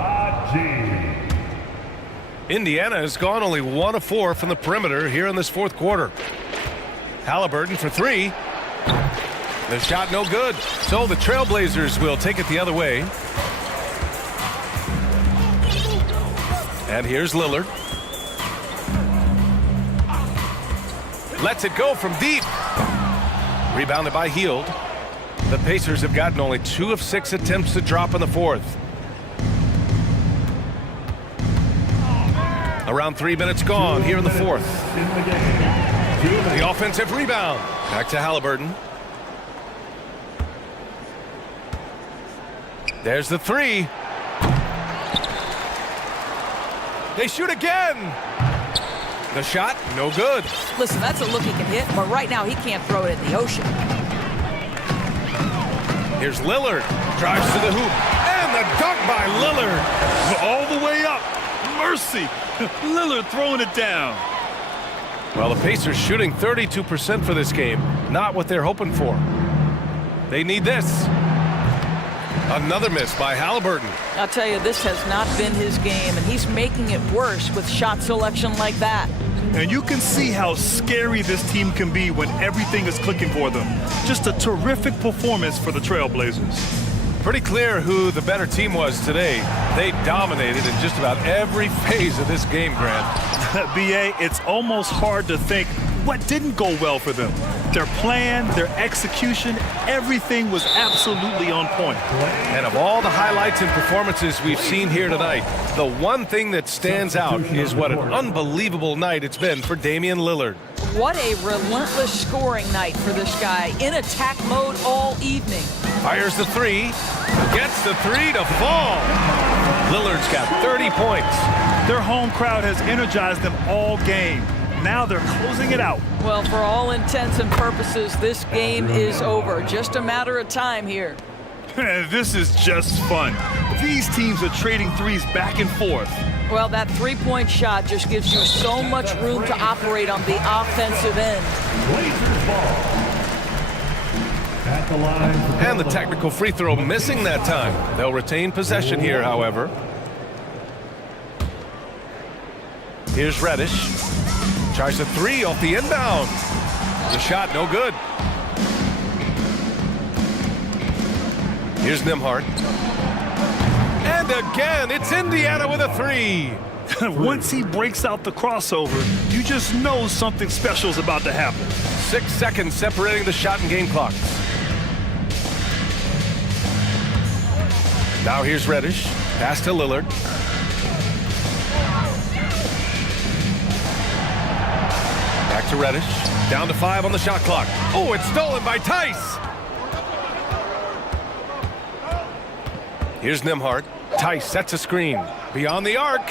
Indiana has gone only 1 of 4 from the perimeter here in this 4th quarter. Halliburton for 3. The shot no good. So the Trailblazers will take it the other way. And here's Lillard. Lets it go from deep. Rebounded by Hield. The Pacers have gotten only 2 of 6 attempts to drop in the 4th. Around 3 minutes gone here in the 4th. The offensive rebound. Back to Halliburton. There's the 3. They shoot again. The shot, no good. Listen, that's a look he can hit, but right now he can't throw it in the ocean. Here's Lillard. Drives to the hoop. And the dunk by Lillard. All the way up. Mercy. Lillard throwing it down. Well, the Pacers shooting 32% for this game. Not what they're hoping for. They need this. Another miss by Halliburton. I'll tell you, this has not been his game, and he's making it worse with shot selection like that. And you can see how scary this team can be when everything is clicking for them. Just a terrific performance for the Trailblazers. Pretty clear who the better team was today. They dominated in just about every phase of this game, Grant. B.A., it's almost hard to think what didn't go well for them. Their plan, their execution, everything was absolutely on point. And of all the highlights and performances we've seen here tonight, the one thing that stands out is what an unbelievable night it's been for Damian Lillard. What a relentless scoring night for this guy. In attack mode all evening. Fires the three, gets the three to fall. Lillard's got 30 points. Their home crowd has energized them all game. Now they're closing it out. Well, for all intents and purposes, this game is over. Just a matter of time here. This is just fun. These teams are trading threes back and forth. Well, that three-point shot just gives you so much room to operate on the offensive end. And the technical free throw missing that time. They'll retain possession here, however. Here's Reddish. Tries a three off the inbound. The shot no good. Here's Nembhard. And again, it's Indiana with a three. Once he breaks out the crossover, you just know something special is about to happen. 6 seconds separating the shot and game clock. Now here's Reddish. Pass to Lillard. Back to Reddish. Down to 5 on the shot clock. Oh, it's stolen by Tice. Here's Nembhard. Tice sets a screen. Beyond the arc.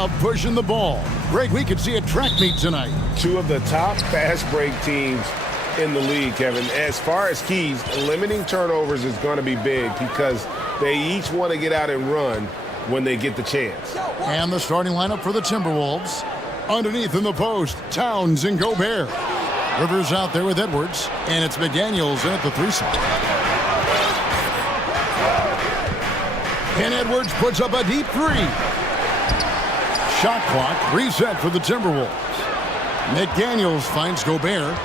job pushing the ball. Greg, we could see a track meet tonight. Two of the top fast break teams in the league, Kevin. As far as keys, limiting turnovers is going to be big because they each want to get out and run when they get the chance. And the starting lineup for the Timberwolves. Underneath in the post, Towns and Gobert. Rivers out there with Edwards, and it's McDaniels in at the 3 spot. And Edwards puts up a deep 3. Shot clock reset for the Timberwolves. McDaniels finds Gobert.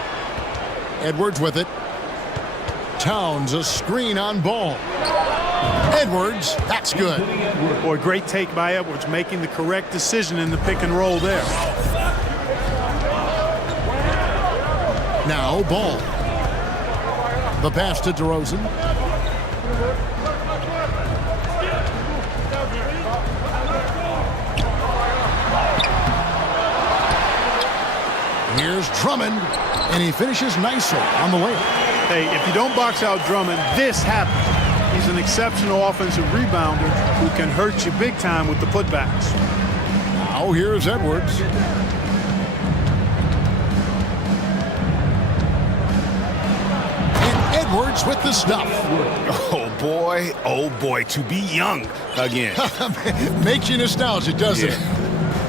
Edwards with it. Towns, a screen on ball. Edwards, that's good. Boy, great take by Edwards, making the correct decision in the pick and roll there. Now Ball. The pass to DeRozan. Here's Drummond, and he finishes nicely on the layup. Hey, if you don't box out Drummond, this happens. He's an exceptional offensive rebounder who can hurt you big time with the putbacks. Now here's Edwards. And Edwards with the stuff. Oh boy, to be young again. Makes you nostalgic, doesn't it?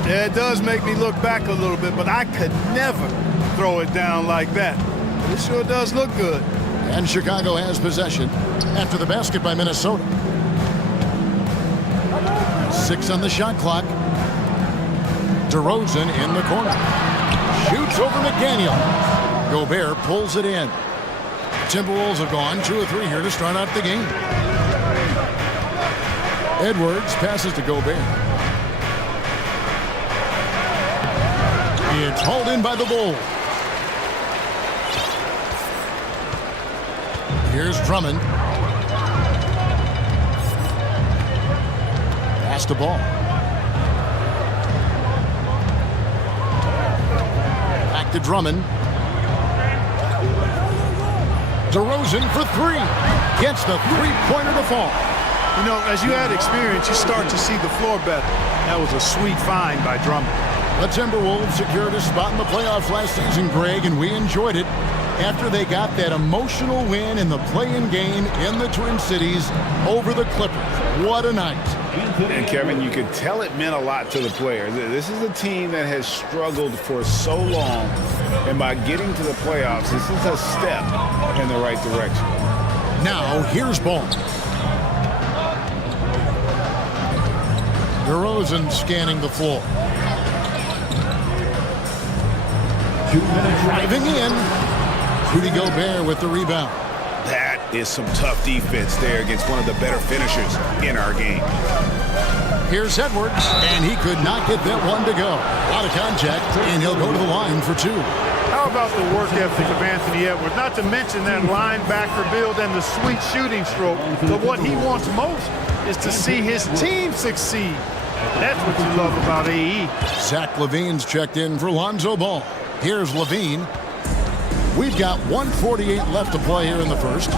Yeah, it does make me look back a little bit, but I could never throw it down like that. It sure does look good. And Chicago has possession after the basket by Minnesota. 6 on the shot clock. DeRozan in the corner. Shoots over McDaniel. Gobert pulls it in. Timberwolves have gone 2 or 3 here to start out the game. Edwards passes to Gobert. It's hauled in by the Bulls. Here's Drummond. Pass the ball. Back to Drummond. DeRozan for 3. Gets the 3-pointer to fall. You know, as you add experience, you start to see the floor better. That was a sweet find by Drummond. The Timberwolves secured a spot in the playoffs last season, Greg, and we enjoyed it after they got that emotional win in the play-in game in the Twin Cities over the Clippers. What a night. And Kevin, you could tell it meant a lot to the players. This is a team that has struggled for so long, and by getting to the playoffs, this is a step in the right direction. Now, here's Ball. DeRozan scanning the floor. Driving in. Rudy Gobert with the rebound. That is some tough defense there against one of the better finishers in our game. Here's Edwards, and he could not get that one to go. Out of contact, and he'll go to the line for 2. How about the work ethic of Anthony Edwards? Not to mention that linebacker build and the sweet shooting stroke. But what he wants most is to see his team succeed. That's what you love about AE. Zach LaVine's checked in for Lonzo Ball. Here's LaVine. We've got 1:48 left to play here in the first.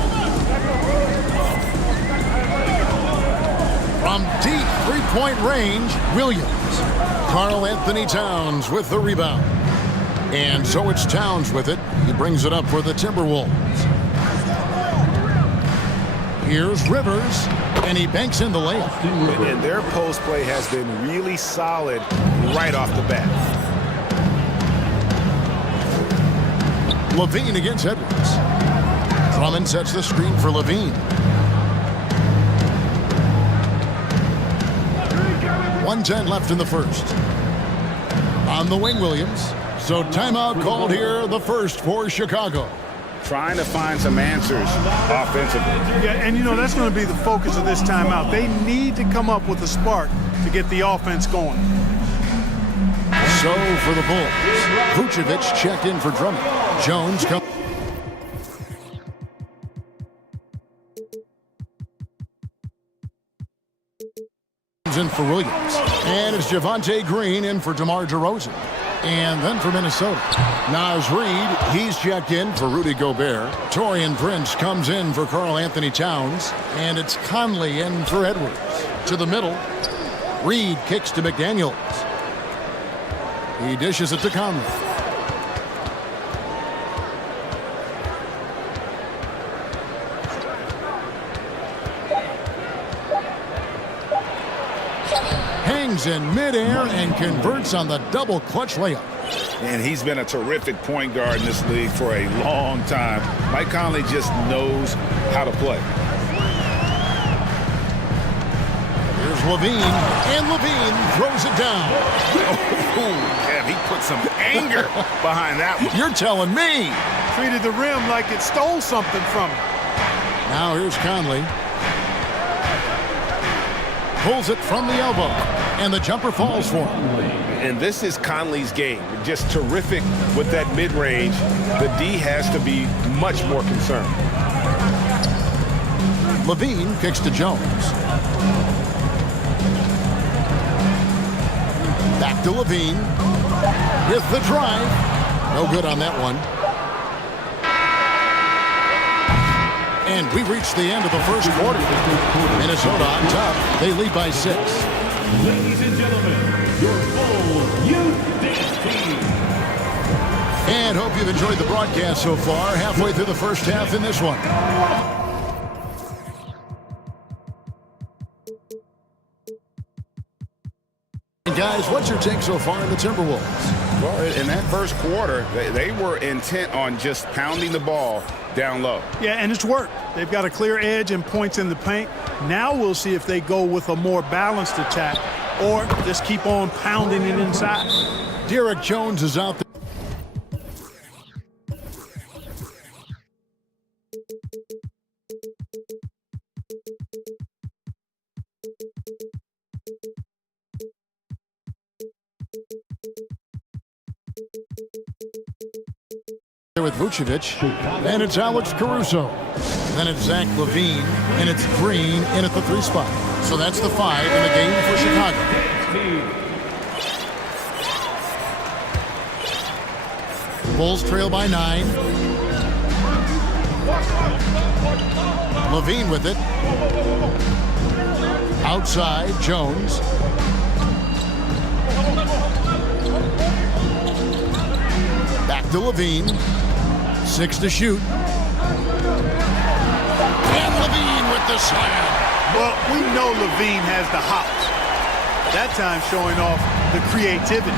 From deep 3-point range, Williams. Karl Anthony Towns with the rebound. And so it's Towns with it. He brings it up for the Timberwolves. Here's Rivers, and he banks in the layup. And their post play has been really solid right off the bat. LaVine against Edwards. Drummond sets the screen for LaVine. 1:10 left in the first. On the wing, Williams. So timeout called here, the first for Chicago. Trying to find some answers offensively. Yeah, and you know, that's going to be the focus of this timeout. They need to come up with a spark to get the offense going. So for the Bulls, Vucevic checked in for Drummond. Jones comes in for Williams. And it's Javonte Green in for DeMar DeRozan. And then for Minnesota, Naz Reid, he's checked in for Rudy Gobert. Taurean Prince comes in for Karl Anthony Towns. And it's Conley in for Edwards. To the middle, Reid kicks to McDaniels. He dishes it to Conley. Hangs in midair and converts on the double clutch layup. And he's been a terrific point guard in this league for a long time. Mike Conley just knows how to play. Here's Levine, and Levine throws it down. Oh, Kev, he put some anger behind that one. You're telling me. Treated the rim like it stole something from him. Now here's Conley. Pulls it from the elbow, and the jumper falls for him. And this is Conley's game. Just terrific with that mid-range. The D has to be much more concerned. Levine kicks to Jones. Back to Levine. With the drive. No good on that one. And we reached the end of the first quarter. Minnesota on top. They lead by 6. Ladies and gentlemen, your full youth dance team. And hope you've enjoyed the broadcast so far. Halfway through the first half in this one. And guys, what's your take so far in the Timberwolves? Well, in that first quarter, they were intent on just pounding the ball down low. Yeah, and it's worked. They've got a clear edge and points in the paint. Now we'll see if they go with a more balanced attack or just keep on pounding it inside. Derek Jones is out there. With Vucevic, and it's Alex Caruso. Then it's Zach LaVine, and it's Green in at the 3 spot. So that's the 5 in the game for Chicago. Bulls trail by 9. LaVine with it. Outside, Jones. Back to LaVine. 6 to shoot. And LaVine with the slam. Well, we know LaVine has the hops. That time showing off the creativity.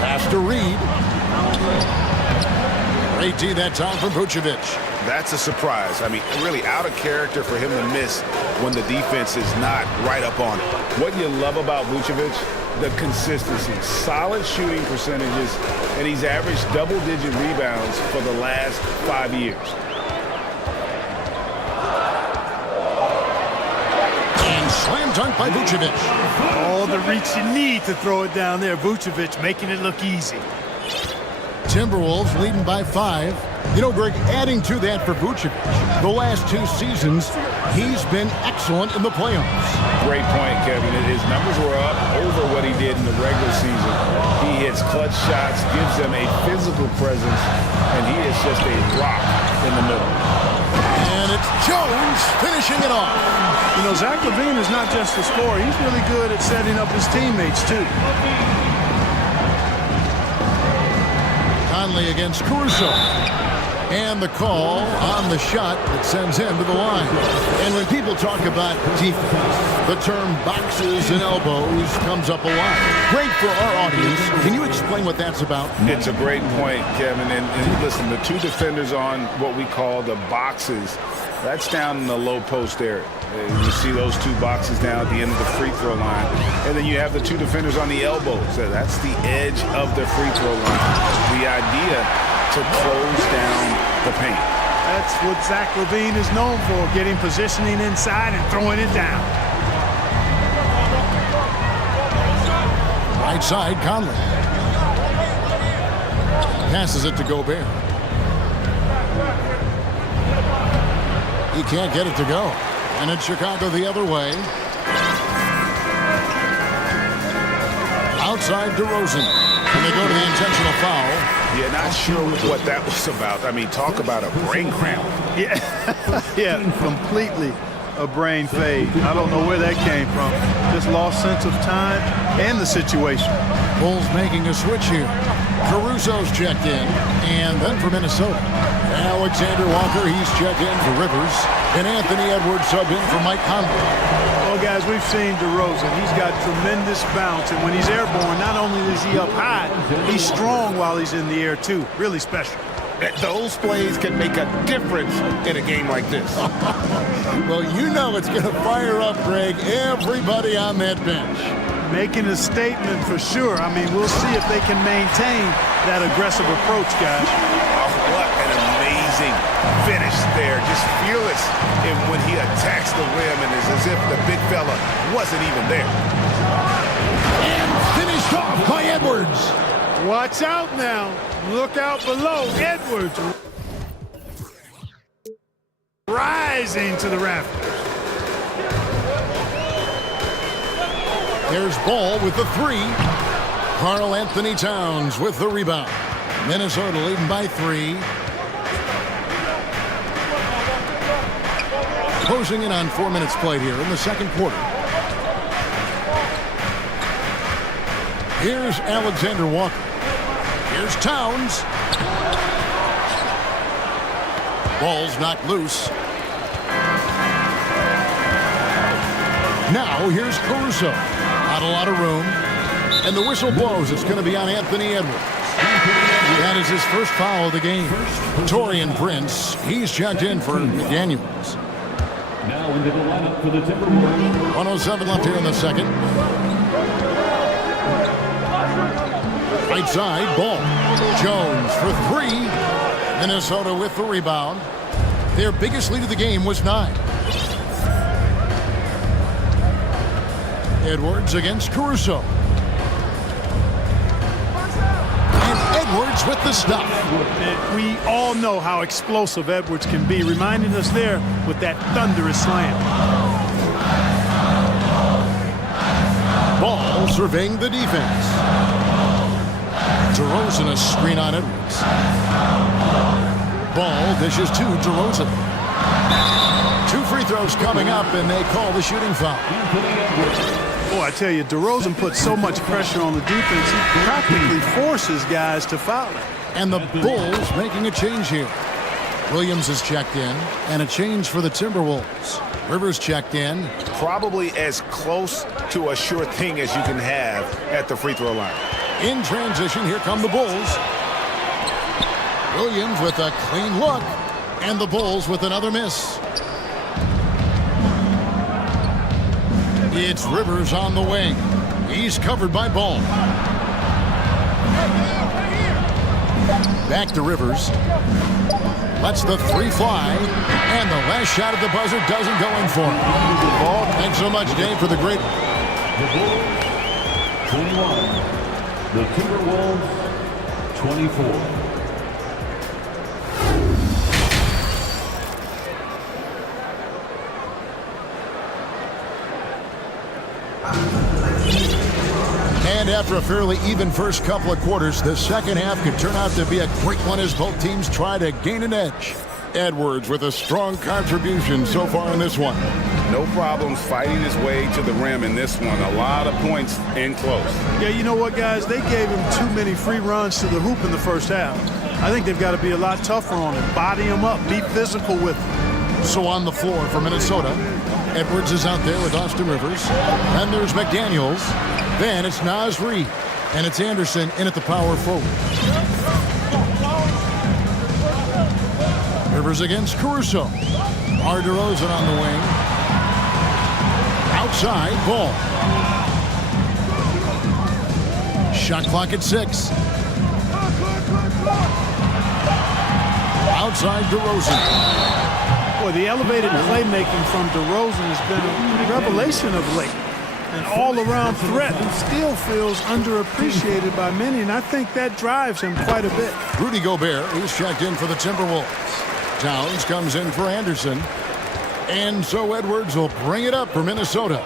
Pass to Reed. Great D that time from Vucevic. That's a surprise. I mean, really out of character for him to miss when the defense is not right up on it. What you love about Vucevic? The consistency, solid shooting percentages, and he's averaged double-digit rebounds for the last 5 years. And slam dunk by Vucevic. All the reach you need to throw it down there. Vucevic making it look easy. Timberwolves leading by 5. You know, Greg, adding to that for Vucevic, the last 2 seasons, he's been excellent in the playoffs. Great point, Kevin. His numbers were up over what he did in the regular season. He hits clutch shots, gives them a physical presence, and he is just a rock in the middle. And it's Jones finishing it off. You know, Zach LaVine is not just a scorer. He's really good at setting up his teammates, too. Conley against Caruso. And the call on the shot that sends him to the line. And when people talk about defense, the term boxes and elbows comes up a lot. Great for our audience. Can you explain what that's about? It's a great point, Kevin. And listen, the 2 defenders on what we call the boxes, that's down in the low post area. You see those 2 boxes down at the end of the free throw line. And then you have the 2 defenders on the elbows. So that's the edge of the free throw line. The idea to close down the paint. That's what Zach LaVine is known for, getting positioning inside and throwing it down. Right side, Conley. Passes it to Gobert. He can't get it to go. And it's Chicago the other way. Outside DeRozan. And they go to the intentional foul. Yeah, not sure what that was about. I mean, talk about a brain cramp. Yeah, yeah, completely. a brain fade. I don't know where that came from. Just lost sense of time and the situation. Bulls making a switch here. Caruso's checked in, and then for Minnesota, Alexander Walker, he's checked in for Rivers, and Anthony Edwards subbed in for Mike Conley. Well, guys, we've seen DeRozan. He's got tremendous bounce, and when he's airborne, not only is he up high, he's strong while he's in the air, too. Really special. Those plays can make a difference in a game like this. Well, you know it's going to fire up, Greg, everybody on that bench. Making a statement for sure. I mean, we'll see if they can maintain that aggressive approach, guys. Oh, what an amazing finish there. Just fearless when he attacks the rim, and it's as if the big fella wasn't even there. And finished off by Edwards. Watch out now. Look out below. Edwards rising to the rafters. There's Ball with the three. Karl Anthony Towns with the rebound. Minnesota leading by 3. Closing in on 4 minutes played here in the second quarter. Here's Alexander Walker. Here's Towns. Ball's knocked loose. Now here's Caruso. Not a lot of room. And the whistle blows. It's going to be on Anthony Edwards. That is his first foul of the game. Taurean Prince, he's checked in for Daniels. Now into the lineup for the Timberwolves. 1:07 left here in the second. Right side, Ball. Jones for 3. Minnesota with the rebound. Their biggest lead of the game was 9. Edwards against Caruso. And Edwards with the stop. We all know how explosive Edwards can be, reminding us there with that thunderous slam. Ball surveying the defense. DeRozan a screen on Edwards. Ball dishes to DeRozan. 2 free throws coming up, and they call the shooting foul. Boy, I tell you, DeRozan puts so much pressure on the defense, he practically forces guys to foul it. And the Bulls making a change here. Williams is checked in, and a change for the Timberwolves. Rivers checked in. Probably as close to a sure thing as you can have at the free throw line. In transition, here come the Bulls. Williams with a clean look, and the Bulls with another miss. It's Rivers on the wing. He's covered by Ball. Back to Rivers. Lets the 3 fly, and the last shot at the buzzer doesn't go in for him. Ball, thanks so much, Dave, for the great. The Bulls, 21. The Timberwolves, 24. And after a fairly even first couple of quarters, the second half could turn out to be a quick one as both teams try to gain an edge. Edwards with a strong contribution so far in this one. No problems fighting his way to the rim in this one. A lot of points in close. Yeah, you know what, guys? They gave him too many free runs to the hoop in the first half. I think they've got to be a lot tougher on him. Body him up. Be physical with him. So on the floor for Minnesota, Edwards is out there with Austin Rivers. Then there's McDaniels. Then it's Naz Reid. And it's Anderson in at the power forward. Rivers against Caruso. DeRozan on the wing. Outside, Ball. Shot clock at 6. Outside, DeRozan. Boy, the elevated playmaking from DeRozan has been a revelation of late. An all-around threat who still feels underappreciated by many, and I think that drives him quite a bit. Rudy Gobert, who's checked in for the Timberwolves. Towns comes in for Anderson. And so Edwards will bring it up for Minnesota.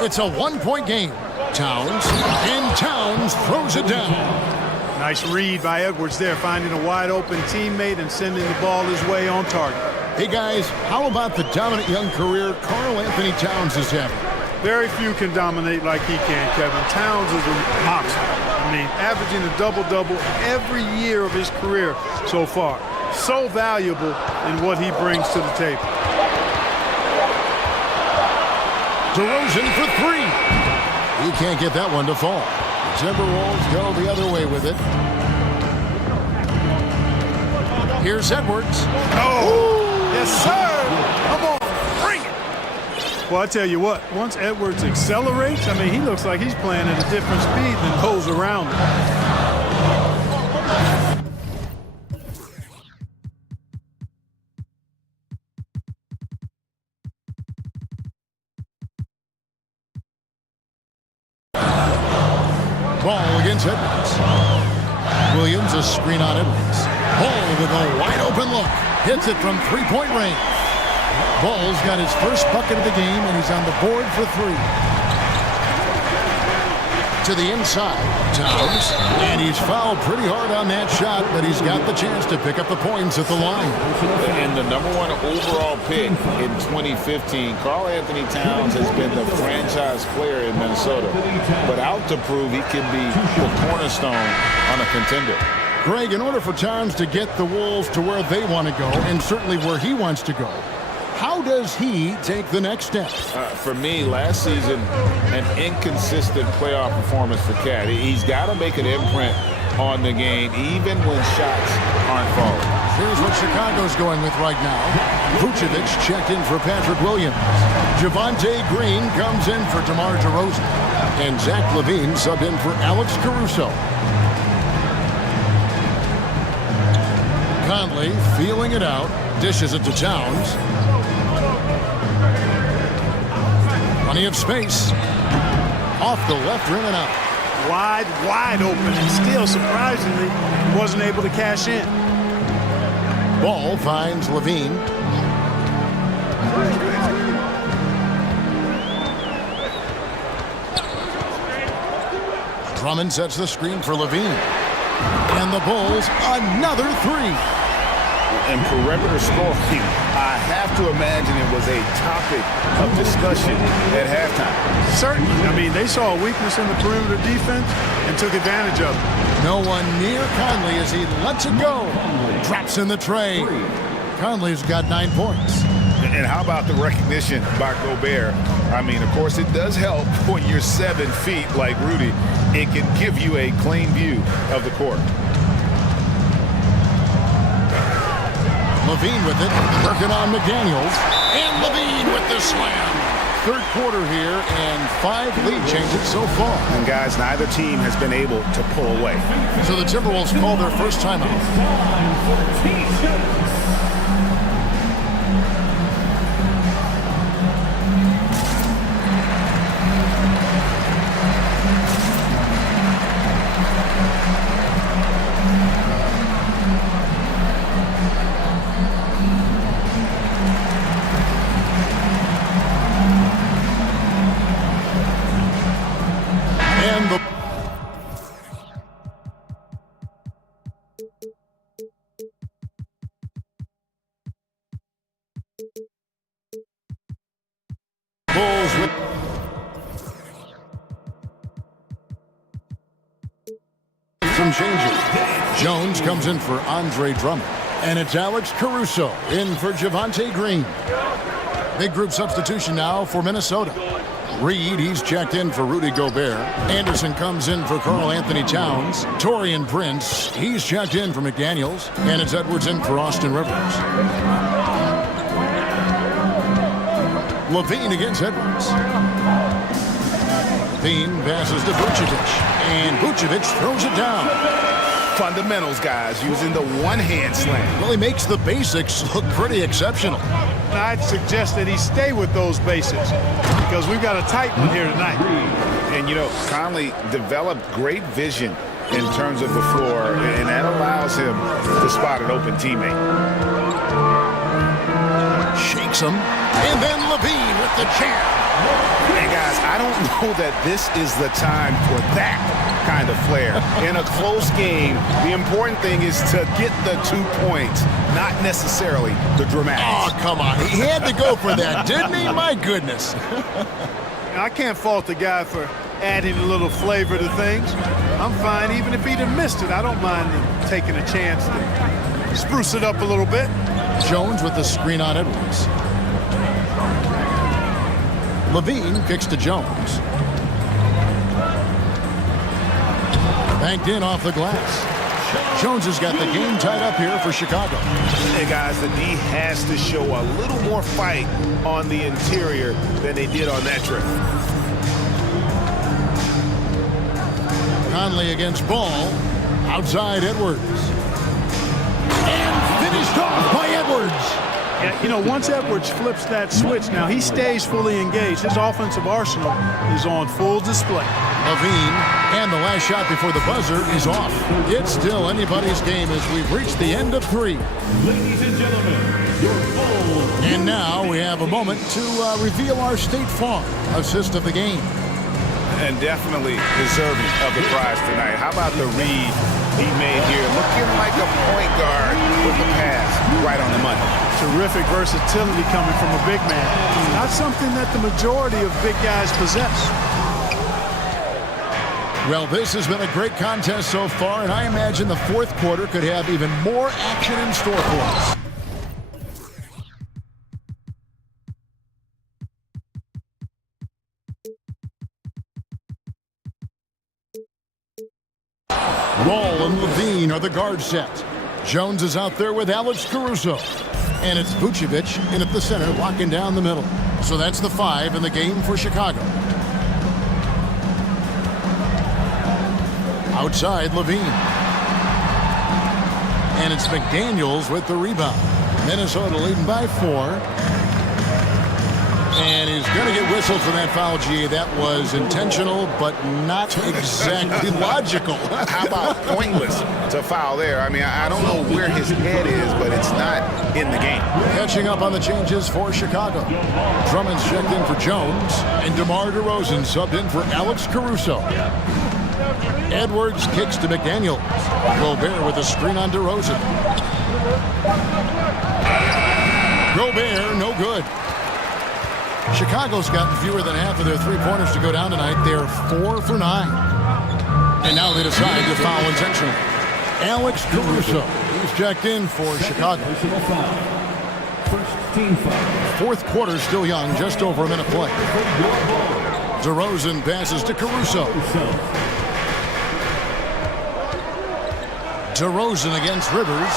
It's a 1-point game. Towns, and Towns throws it down. Nice read by Edwards there, finding a wide-open teammate and sending the ball his way on target. Hey, guys, how about the dominant young career Karl Anthony Towns is having? Very few can dominate like he can, Kevin. Towns is a monster. I mean, averaging a double-double every year of his career so far. So valuable in what he brings to the table. DeRozan for three. He can't get that one to fall. The Timberwolves go the other way with it. Here's Edwards. Oh, yes, sir. Come on, bring it. Well, I tell you what, once Edwards accelerates, I mean, he looks like he's playing at a different speed than those around him. Ball against Edwards. Williams, a screen on Edwards. Ball with a wide open look. Hits it from three-point range. Ball's got his first bucket of the game, and he's on the board for three. To the inside, Towns. And he's fouled pretty hard on that shot, but he's got the chance to pick up the points at the line. And the #1 overall pick in 2015, Karl Anthony Towns has been the franchise player in Minnesota, but out to prove he can be the cornerstone on a contender. Greg, in order for Towns to get the Wolves to where they want to go, and certainly where he wants to go, how does he take the next step? For me, last season, an inconsistent playoff performance for Cat. He's got to make an imprint on the game, even when shots aren't falling. Here's what Chicago's going with right now. Vucevic checked in for Patrick Williams. Javonte Green comes in for DeMar DeRozan. And Zach LaVine subbed in for Alex Caruso. Conley feeling it out. Dishes it to Towns. Plenty of space. Off the left rim and out. Wide open, and still, surprisingly, wasn't able to cash in. Ball finds LaVine. Drummond sets the screen for LaVine. And the Bulls, another three. And perimeter scoring, I have to imagine it was a topic of discussion at halftime. Certainly. I mean, they saw a weakness in the perimeter defense and took advantage of it. No one near Conley as he lets it go. Drops in the tray. Conley's got 9 points. And how about the recognition by Gobert? I mean, of course, it does help when you're 7 feet like Rudy. It can give you a clean view of the court. LaVine with it, working on McDaniels. And LaVine with the slam. Third quarter here, and 5 lead changes so far. And guys, neither team has been able to pull away. So the Timberwolves call their first timeout. Bulls with some changes. Jones comes in for Andre Drummond. And it's Alex Caruso in for Javonte Green. Big group substitution now for Minnesota. Reed, he's checked in for Rudy Gobert. Anderson comes in for Karl Anthony Towns. Taurean Prince, he's checked in for McDaniels. And it's Edwards in for Austin Rivers. LaVine against Edwards. LaVine passes to Vucevic. And Vucevic throws it down. Fundamentals, guys, using the one-hand slam. Well, he makes the basics look pretty exceptional. I'd suggest that he stay with those basics because we've got a tight one here tonight. And, you know, Conley developed great vision in terms of the floor, and that allows him to spot an open teammate. Shakes him. And then LaVine with with the jam. And guys, I don't know that this is the time for that kind of flair. In a close game, the important thing is to get the 2 points, not necessarily the dramatics. Oh, come on. He had to go for that, didn't he? My goodness. I can't fault the guy for adding a little flavor to things. I'm fine even if he'd have missed it. I don't mind him taking a chance to spruce it up a little bit. Jones with the screen on Edwards. Levine kicks to Jones. Banked in off the glass. Jones has got the game tied up here for Chicago. Hey guys, the D has to show a little more fight on the interior than they did on that trip. Conley against Ball. Outside Edwards. And finished off by Edwards. Yeah, you know, once Edwards flips that switch, now he stays fully engaged. His offensive arsenal is on full display. Levine, and the last shot before the buzzer is off. It's still anybody's game as we've reached the end of 3. Ladies and gentlemen, your full... And now we have a moment to reveal our State Farm assist of the game. And definitely deserving of the prize tonight. How about the read he made here? Looking like a point guard with the pass right on the money. Terrific versatility coming from a big man. Not something that the majority of big guys possess. Well, this has been a great contest so far, and I imagine the fourth quarter could have even more action in store for us. Wall and Levine are the guard set. Jones is out there with Alex Caruso. And it's Vucevic in at the center, locking down the middle. So that's the 5 in the game for Chicago. Outside, Levine. And it's McDaniels with the rebound. Minnesota leading by 4. And he's going to get whistled for that foul, G. That was intentional, but not exactly logical. How about pointless to foul there? I mean, I don't know where his head is, but it's not in the game. Catching up on the changes for Chicago. Drummond's checked in for Jones, and DeMar DeRozan subbed in for Alex Caruso. Edwards kicks to McDaniels. Gobert with a screen on DeRozan. Gobert, no good. Chicago's gotten fewer than half of their three-pointers to go down tonight. They're 4 for 9. And now they decide to foul intentionally. Alex Caruso, who's checked in for Chicago. First team foul. Fourth quarter still young, just over a minute play. DeRozan passes to Caruso. DeRozan against Rivers.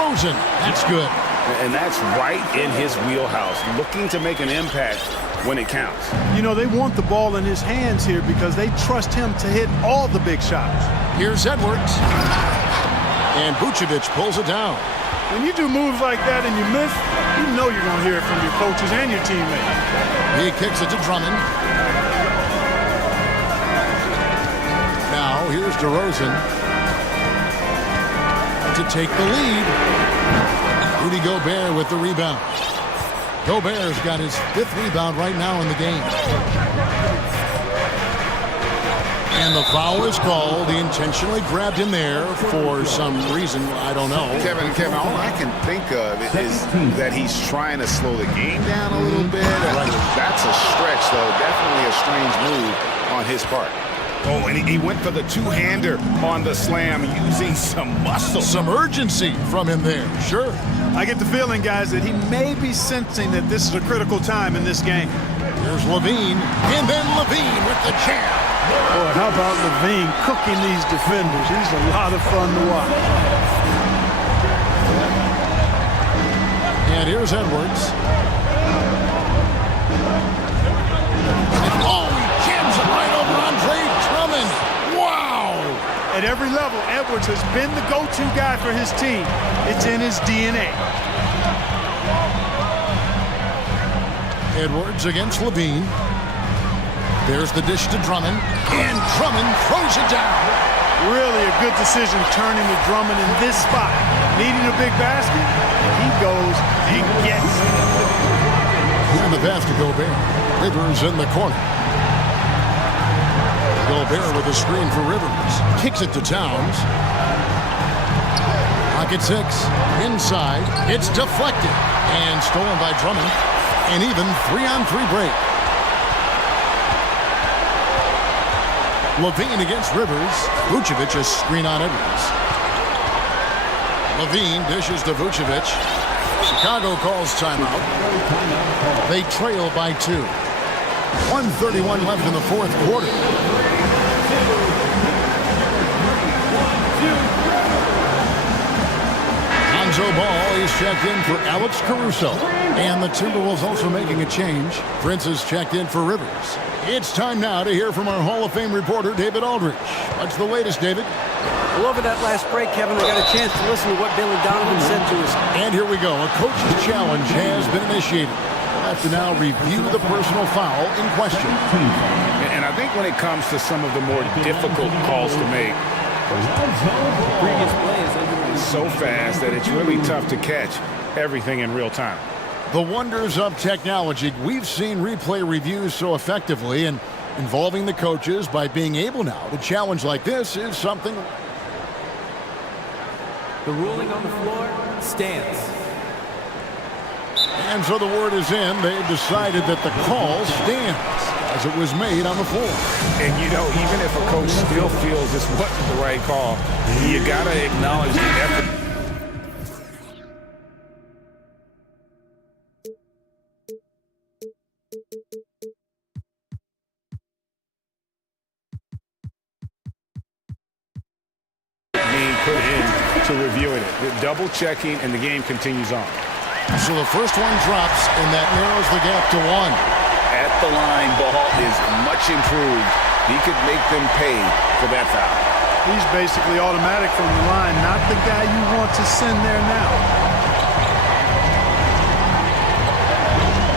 DeRozan, that's good. And that's right in his wheelhouse, looking to make an impact when it counts. You know, they want the ball in his hands here because they trust him to hit all the big shots. Here's Edwards. And Vucevic pulls it down. When you do moves like that and you miss, you know you're going to hear it from your coaches and your teammates. He kicks it to Drummond. Now, here's DeRozan to take the lead. Rudy Gobert with the rebound. Gobert's got his 5th rebound right now in the game. And the foul is called. He intentionally grabbed him there for some reason. I don't know. Kevin, all I can think of is that he's trying to slow the game down a little bit. That's a stretch, though. Definitely a strange move on his part. Oh, and he went for the two-hander on the slam, using some muscle. Some urgency from him there, sure. I get the feeling, guys, that he may be sensing that this is a critical time in this game. Here's Levine, and then Levine with the jam. Boy, how about Levine cooking these defenders? He's a lot of fun to watch. And here's Edwards. Oh, he jams it right over Andre Drummond. Wow! At every level, Edwards has been the go-to guy for his team. It's in his DNA. Edwards against Levine. There's the dish to Drummond, and Drummond throws it down. Really a good decision turning to Drummond in this spot. Needing a big basket, he goes and gets it. And the pass to Gobert. Rivers in the corner. Gobert with a screen for Rivers. Kicks it to Towns. Pocket 6. Inside. It's deflected. And stolen by Drummond. An even 3-on-3 break. Levine against Rivers. Vucevic a screen on Edwards. Levine dishes to Vucevic. Chicago calls timeout. They trail by 2. 1:31 left in the fourth quarter. Lonzo Ball is checked in for Alex Caruso. And the Timberwolves also making a change. Prince is checked in for Rivers. It's time now to hear from our Hall of Fame reporter, David Aldrich. What's the latest, David? Well, over that last break, Kevin, I got a chance to listen to what Billy Donovan said to us. And here we go. A coach's challenge has been initiated. We'll have to now review the personal foul in question. And I think when it comes to some of the more difficult calls to make, it's so fast that it's really tough to catch everything in real time. The wonders of technology. We've seen replay reviews so effectively, and involving the coaches by being able now to challenge like this is something. The ruling on the floor stands. And so the word is in. They've decided that the call stands as it was made on the floor. And, you know, even if a coach still feels this wasn't the right call, you got to acknowledge the effort. Put in to reviewing it. The double checking, and the game continues on. So the first one drops, and that narrows the gap to 1. At the line, Ball is much improved. He could make them pay for that foul. He's basically automatic from the line, not the guy you want to send there now.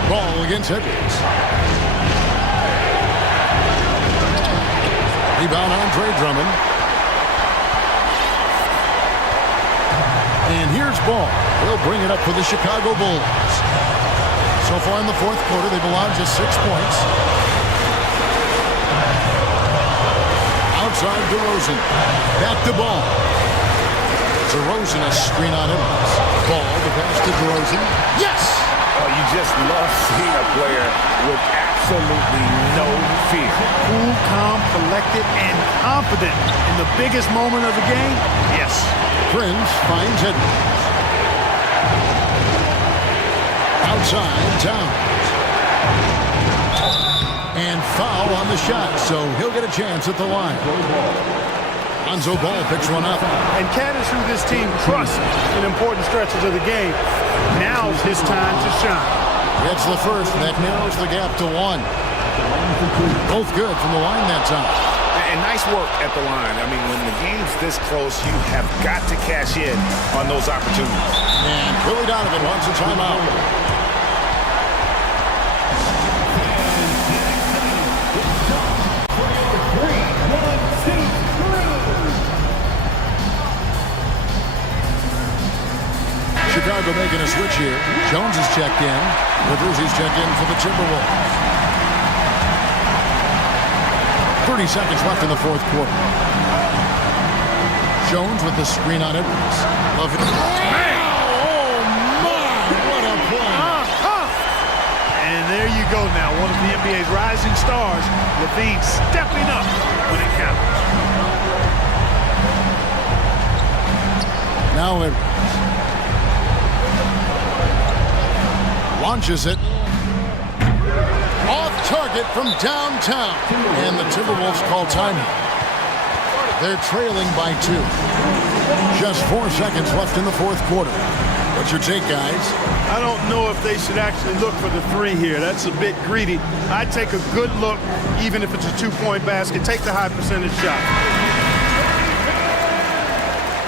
Ball against Edwards. Rebound Andre Drummond. And here's Ball. He'll bring it up for the Chicago Bulls. So far in the fourth quarter, they've allowed just 6 points. Outside DeRozan. Back to Ball. DeRozan a screen on Edwards. Ball, the pass to DeRozan. Yes! Oh, you just love seeing a player with absolutely no fear. Cool, calm, collected, and confident in the biggest moment of the game. Yes. Prince finds Edwards. Outside, Towns. And foul on the shot, so he'll get a chance at the line. Lonzo Ball picks one up. And Cat is who this team trusts in important stretches of the game. Now's his time to shine. Gets the first, and that narrows the gap to 1. Both good from the line that time. And nice work at the line. I mean, when the game's this close, you have got to cash in on those opportunities. And Billy Donovan wants a timeout. Chicago making a switch here. Jones is checked in. Rivers is checked in for the Timberwolves. 30 seconds left in the fourth quarter. Jones with the screen on Edwards. Love it. Oh, my! What a play. And there you go now. One of the NBA's rising stars. Levine stepping up when it counts. Now Edwards. Launches it. Off target from downtown. And the Timberwolves call timeout. They're trailing by 2. Just 4 seconds left in the fourth quarter. What's your take, guys? I don't know if they should actually look for the 3 here. That's a bit greedy. I'd take a good look, even if it's a 2-point basket. Take the high percentage shot.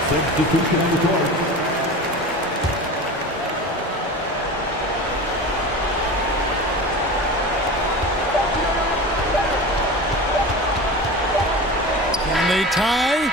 Substitution on the court. tie.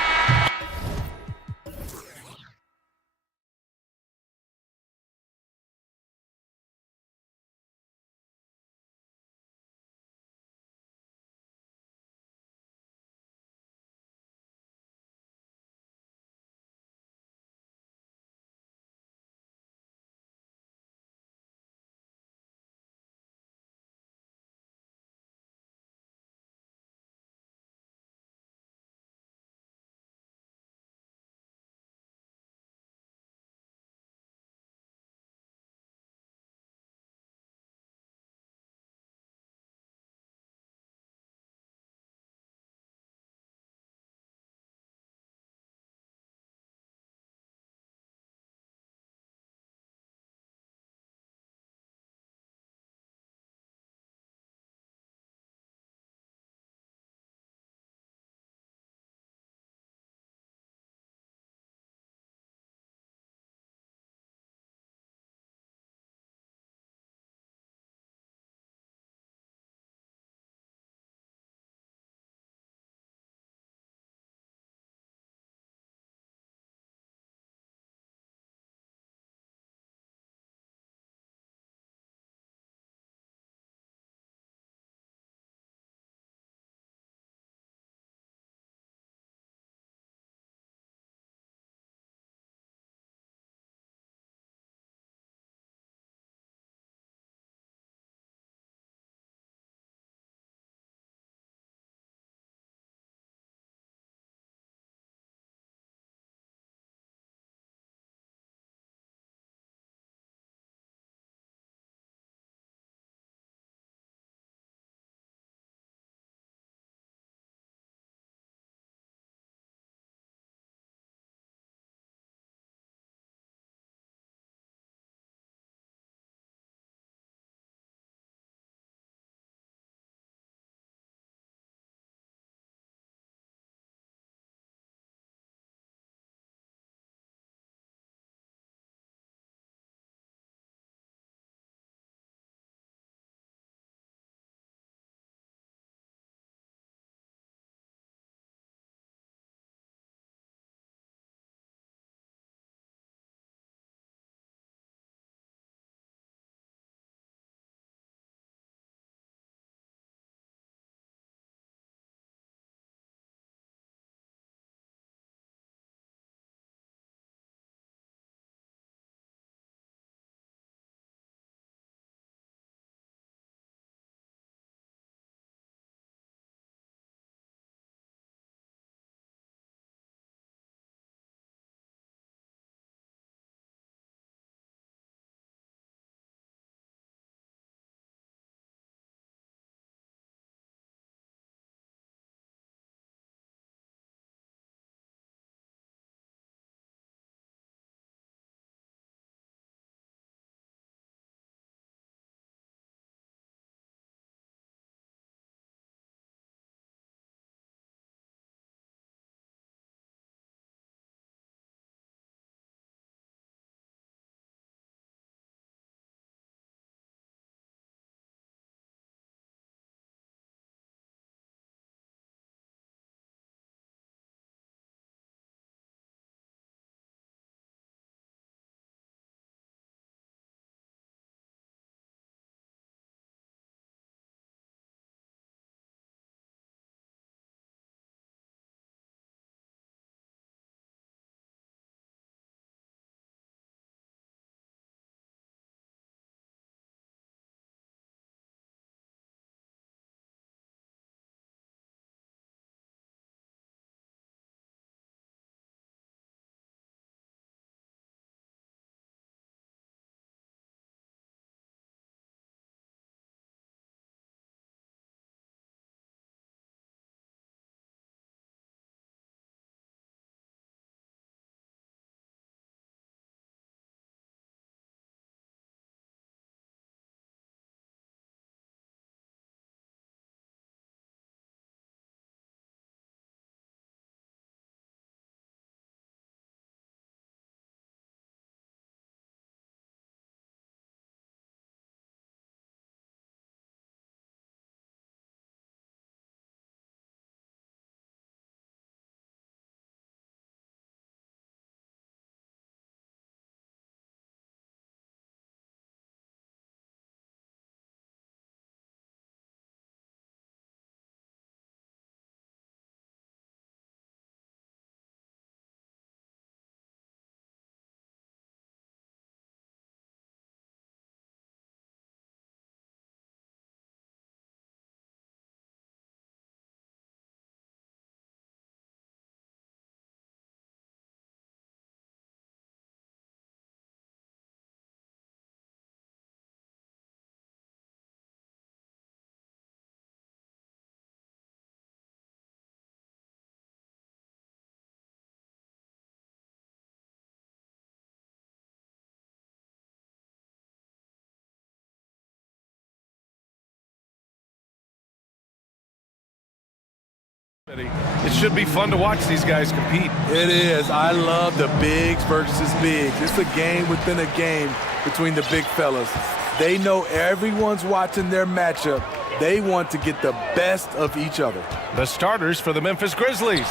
It should be fun to watch these guys compete. It is. I love the bigs versus bigs. It's a game within a game between the big fellas. They know everyone's watching their matchup. They want to get the best of each other. The starters for the Memphis Grizzlies.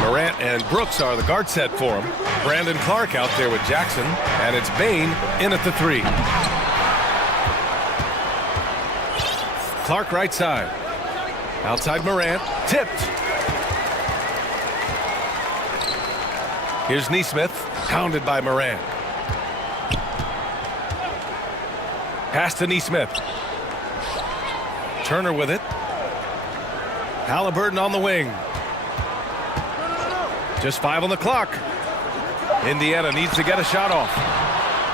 Morant and Brooks are the guard set for him. Brandon Clark out there with Jackson, and it's Bain in at the 3. Clark right side. Outside Morant, tipped. Here's Neesmith, hounded by Morant. Pass to Neesmith. Turner with it. Halliburton on the wing. Just 5 on the clock. Indiana needs to get a shot off.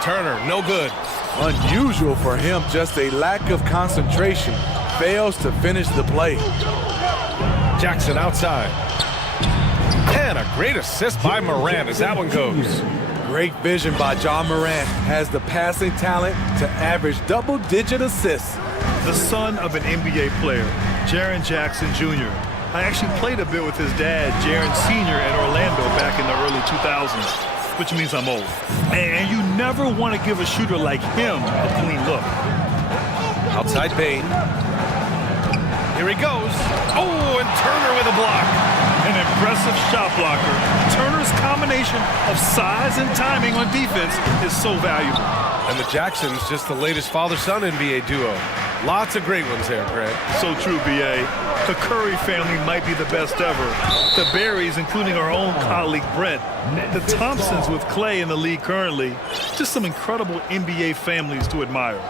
Turner, no good. Unusual for him, just a lack of concentration. Fails to finish the play. Jackson outside. And a great assist by Morant as that one goes. Great vision by John Morant. Has the passing talent to average double-digit assists. The son of an NBA player, Jaren Jackson Jr. I actually played a bit with his dad, Jaren Sr. at Orlando back in the early 2000s, which means I'm old. And you never want to give a shooter like him a clean look. Outside Bain. Here he goes. Oh, and Turner with a block. An impressive shot blocker. Turner's combination of size and timing on defense is so valuable. And the Jacksons, just the latest father-son NBA duo. Lots of great ones there, Greg. So true, B.A. The Curry family might be the best ever. The Berrys, including our own colleague Brent. The Thompsons with Clay in the league currently. Just some incredible NBA families to admire.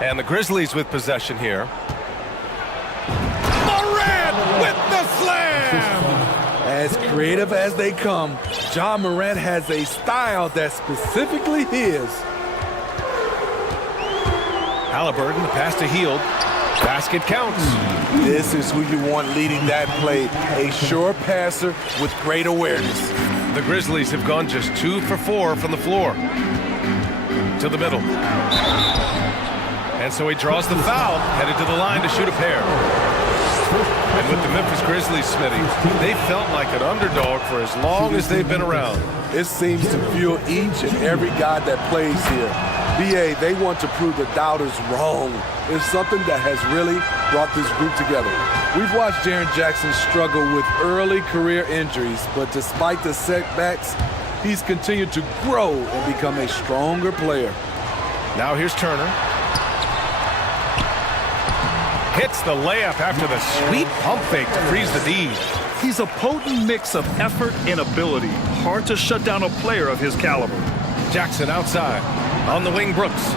And the Grizzlies with possession here. Morant with the slam! As creative as they come, John Morant has a style that's specifically his. Halliburton, the pass to Hield. Basket counts. This is who you want leading that play. A sure passer with great awareness. The Grizzlies have gone just 2 for 4 from the floor. To the middle. And so he draws the foul, headed to the line to shoot a pair. And with the Memphis Grizzlies, Smitty, they felt like an underdog for as long as they've been around. It seems to fuel each and every guy that plays here. BA, they want to prove the doubters wrong. It's something that has really brought this group together. We've watched Jaren Jackson struggle with early career injuries, but despite the setbacks, he's continued to grow and become a stronger player. Now here's Turner. Hits the layup after the sweet pump fake to freeze the D. He's a potent mix of effort and ability. Hard to shut down a player of his caliber. Jackson outside. On the wing, Brooks.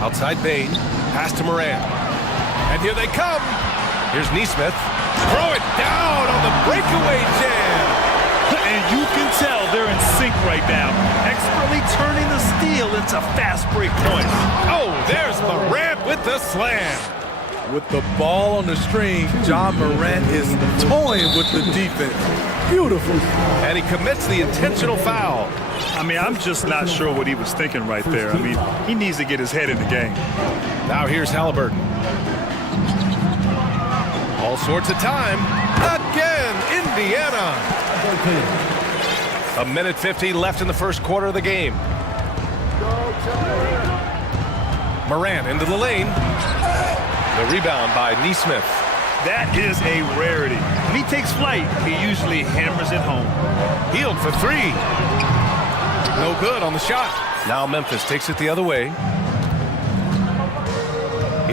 Outside Bain. Pass to Morant. And here they come. Here's Neesmith. Throw it down on the breakaway jam. And you can tell they're in sync right now. Expertly turning the steal into fast break points. Oh, there's Morant with the slam. With the ball on the string, John Morant is toying with the defense. Beautiful. And he commits the intentional foul. I mean, I'm just not sure what he was thinking right there. I mean, he needs to get his head in the game. Now here's Halliburton. All sorts of time. Again, Indiana. A minute 50 left in the first quarter of the game. Morant into the lane. The rebound by Neesmith. That is a rarity. When he takes flight, he usually hammers it home. Hield for 3. No good on the shot. Now Memphis takes it the other way.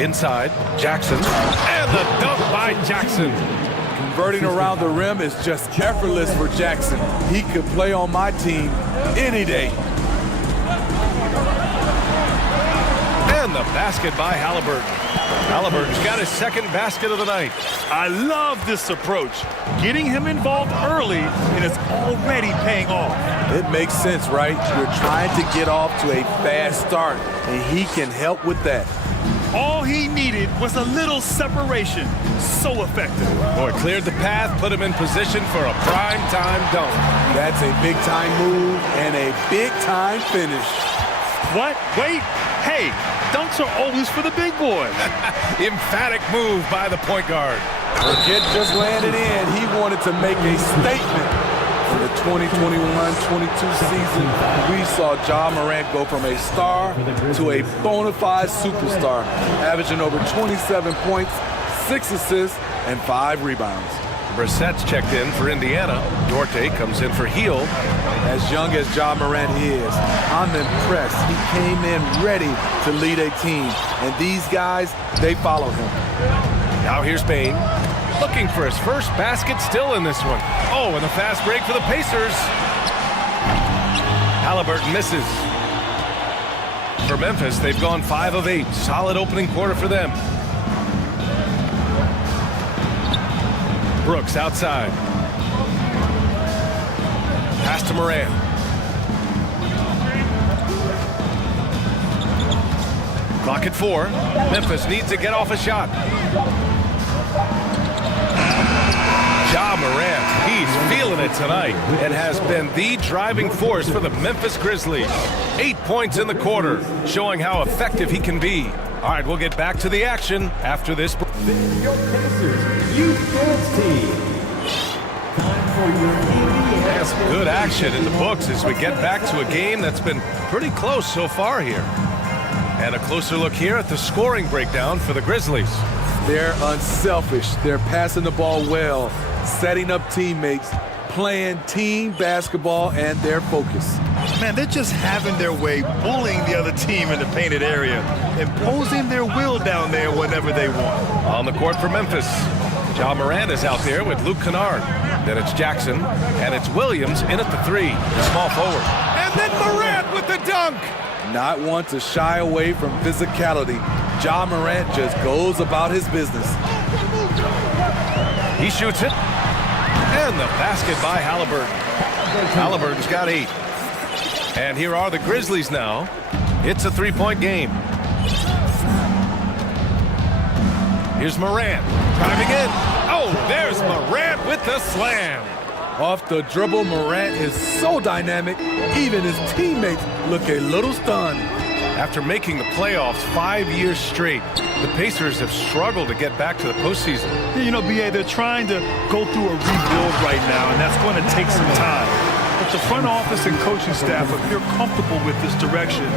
Inside, Jackson. And the dunk by Jackson. Converting around the rim is just effortless for Jackson. He could play on my team any day. And the basket by Halliburton. Halliburton's got his second basket of the night. I love this approach. Getting him involved early, and it's already paying off. It makes sense, right? You're trying to get off to a fast start, and he can help with that. All he needed was a little separation. So effective. Boy, cleared the path, put him in position for a prime-time dunk. That's a big-time move and a big-time finish. What? Wait. Hey, dunks are always for the big boys. Emphatic move by the point guard. The kid just landed in. He wanted to make a statement. In the 2021-22 season, we saw Ja Morant go from a star to a bona fide superstar, averaging over 27 points, 6 assists, and 5 rebounds. Brissett's checked in for Indiana. DOTA comes in for Heel. As young as Ja Morant is, I'm impressed. He came in ready to lead a team, and these guys, they follow him. Now here's Bain. Looking for his first basket still in this one. Oh, and the fast break for the Pacers. Halliburton misses. For Memphis, they've gone 5 of 8. Solid opening quarter for them. Brooks outside. Pass to Morant. Clock at 4. Memphis needs to get off a shot. Ja Morant, he's feeling it tonight and has been the driving force for the Memphis Grizzlies. 8 points in the quarter, showing how effective he can be. All right, we'll get back to the action after this. Your Pacers Youth Dance Team. Time for your NBA. That's good action in the books as we get back to a game that's been pretty close so far here. And a closer look here at the scoring breakdown for the Grizzlies. They're unselfish. They're passing the ball well, setting up teammates, playing team basketball, and their focus. Man, they're just having their way, bullying the other team in the painted area, imposing their will down there whenever they want. On the court for Memphis, Ja Morant is out there with Luke Kennard. Then it's Jackson, and it's Williams in at the 3, the small forward. And then Morant with the dunk! Not one to shy away from physicality. Ja Morant just goes about his business. He shoots it. And the basket by Halliburton. Halliburton's got 8. And here are the Grizzlies now. It's a 3-point game. Here's Morant driving in. Oh, there's Morant with the slam. Off the dribble, Morant is so dynamic, even his teammates look a little stunned. After making the playoffs 5 years straight, the Pacers have struggled to get back to the postseason. You know, B.A., they're trying to go through a rebuild right now, and that's going to take some time. But the front office and coaching staff appear comfortable with this direction,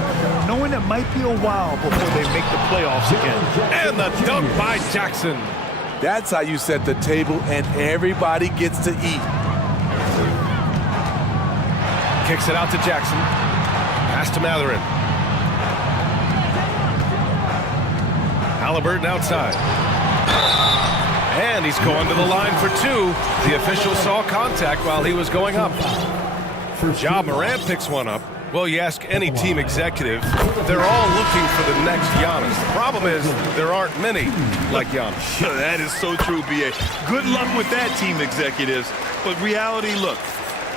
knowing it might be a while before they make the playoffs again. And the dunk by Jackson. That's how you set the table, and everybody gets to eat. Kicks it out to Jackson. Pass to Matherin. Halliburton outside. And he's going to the line for 2. The official saw contact while he was going up. Ja Morant picks one up. Well, you ask any team executive, they're all looking for the next Giannis. The problem is there aren't many like Giannis. That is so true, B.A. Good luck with that, team executives. But reality, look,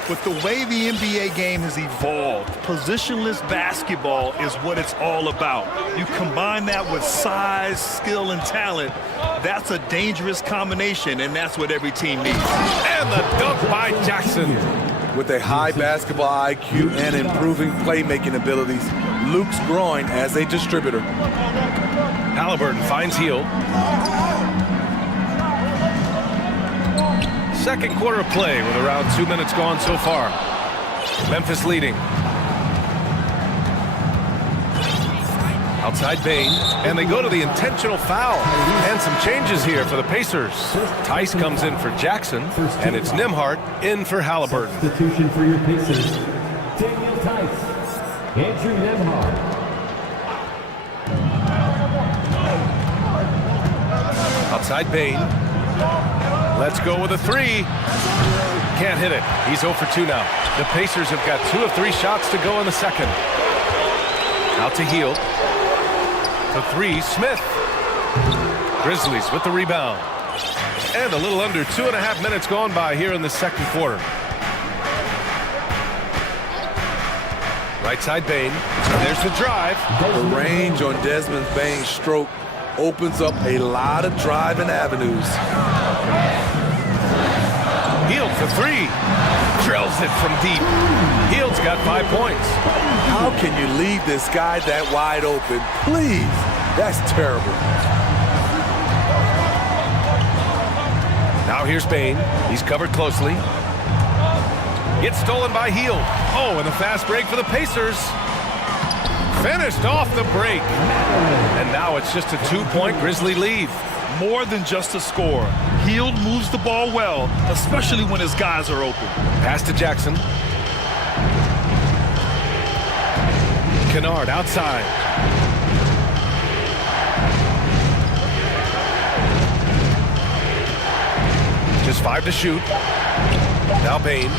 with the way the NBA game has evolved, positionless basketball is what it's all about. You combine that with size, skill, and talent, that's a dangerous combination, and that's what every team needs. And the dunk by Jackson. With a high basketball IQ and improving playmaking abilities, Luke's growing as a distributor. Halliburton finds Heel. Second quarter of play with around 2 minutes gone so far. Memphis leading. Outside Bain, and they go to the intentional foul. And some changes here for the Pacers. Tice comes in for Jackson, and it's Nembhard in for Halliburton. Substitution for your Pacers. Daniel Tice. Andrew Nembhard. Outside Bain. Let's go with a 3. Can't hit it. He's 0 for 2 now. The Pacers have got 2 of 3 shots to go in the second. Out to Heel. The 3, Smith. Grizzlies with the rebound. And a little under 2.5 minutes gone by here in the second quarter. Right side Bain. There's the drive. The range on Desmond Bain's stroke opens up a lot of driving avenues. Heel for 3. Drills Nails it from deep. Hield's got 5 points. How can you leave this guy that wide open? Please. That's terrible. Now here's Bain. He's covered closely. Gets stolen by Hield. Oh, and the fast break for the Pacers. Finished off the break. And now it's just a 2-point Grizzly lead. More than just a score. Hield moves the ball well, especially when his guys are open. Pass to Jackson. Kennard outside. Just 5 to shoot. Now Bain.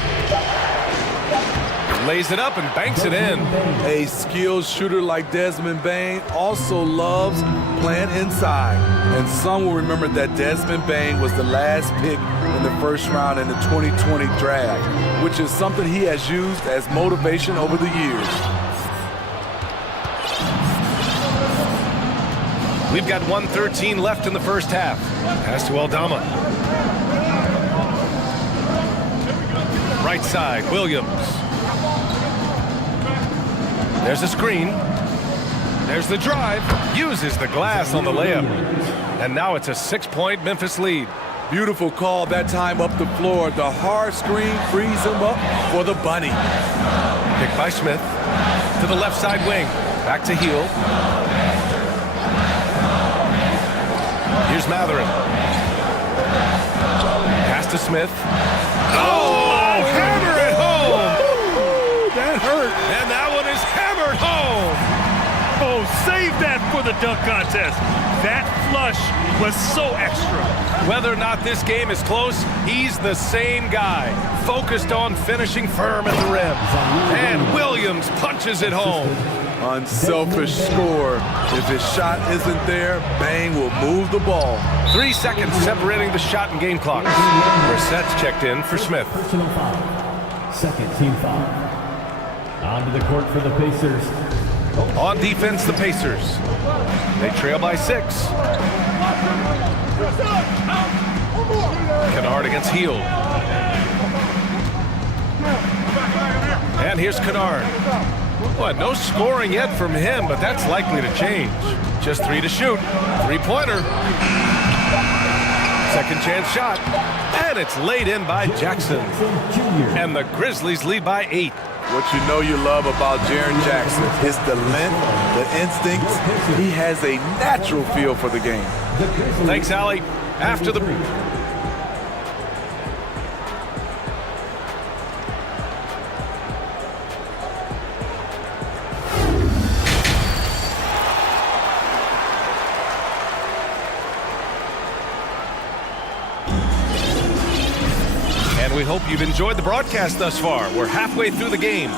Lays it up and banks it in. A skilled shooter like Desmond Bain also loves playing inside. And some will remember that Desmond Bain was the last pick in the first round in the 2020 draft, which is something he has used as motivation over the years. We've got 1:13 left in the first half. Pass to Aldama. Right side, Williams. There's a screen. There's the drive. Uses the glass on the layup. And now it's a 6-point Memphis lead. Beautiful call that time up the floor. The hard screen frees him up for the bunny. Picked by Smith. To the left side wing. Back to Hield. Here's Matherin. Pass to Smith. Oh, hammer it home! That hurt. And that one is hammered home! Oh, save that for the dunk contest. That flush was so extra. Whether or not this game is close, he's the same guy. Focused on finishing firm at the rim. And Williams punches it home. Unselfish score. If his shot isn't there, Bain will move the ball. 3 seconds separating the shot and game clock. Brissett's checked in for Smith. Personal foul. Second team foul. Onto the court for the Pacers. On defense, the Pacers. They trail by 6. Kennard against Hield. And here's Kennard. Well, no scoring yet from him, but that's likely to change. Just 3 to shoot. 3-pointer. Second chance shot. And it's laid in by Jackson. And the Grizzlies lead by 8. What you know you love about Jaren Jackson is the length, the instincts. He has a natural feel for the game. Thanks, Allie. After the... We hope you've enjoyed the broadcast thus far. We're halfway through the game.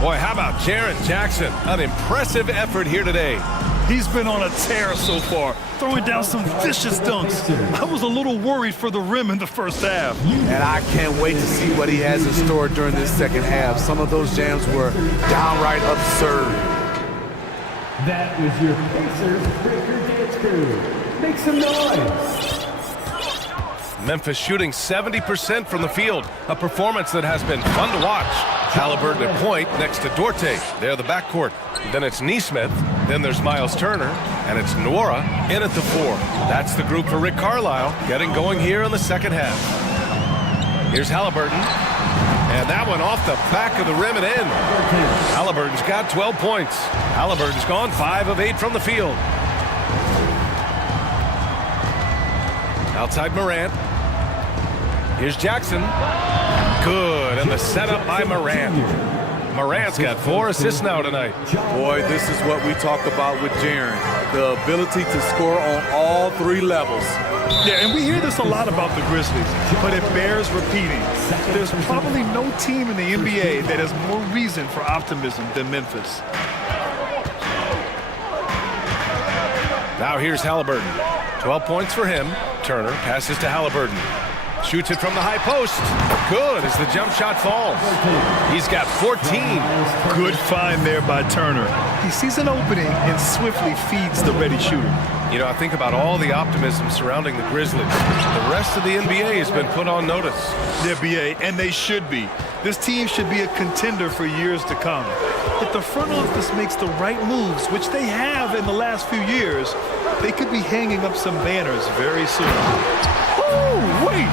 Boy, how about Jaren Jackson? An impressive effort here today. He's been on a tear so far, throwing down some vicious dunks. I was a little worried for the rim in the first half. And I can't wait to see what he has in store during this second half. Some of those jams were downright absurd. That was your Pacers Breaker Dance Crew. Make some noise. Memphis shooting 70% from the field, a performance that has been fun to watch. Halliburton at point next to Dorte. They're the backcourt. Then it's Nesmith. Then there's Miles Turner. And it's Nwora in at the 4. That's the group for Rick Carlisle, getting going here in the second half. Here's Halliburton. And that one off the back of the rim and in. Halliburton's got 12 points. Halliburton's gone 5 of 8 from the field. Outside Morant. Here's Jackson. Good, and the setup by Morant. Morant's got 4 assists now tonight. Boy, this is what we talk about with Jaren. The ability to score on all 3 levels. Yeah, and we hear this a lot about the Grizzlies, but it bears repeating. There's probably no team in the NBA that has more reason for optimism than Memphis. Now here's Halliburton. 12 points for him. Turner passes to Halliburton. Shoots it from the high post. Good as the jump shot falls. He's got 14. Good find there by Turner. He sees an opening and swiftly feeds the ready shooter. You know, I think about all the optimism surrounding the Grizzlies. The rest of the NBA has been put on notice. The NBA, and they should be. This team should be a contender for years to come. If the front office makes the right moves, which they have in the last few years, they could be hanging up some banners very soon. Oh, wait!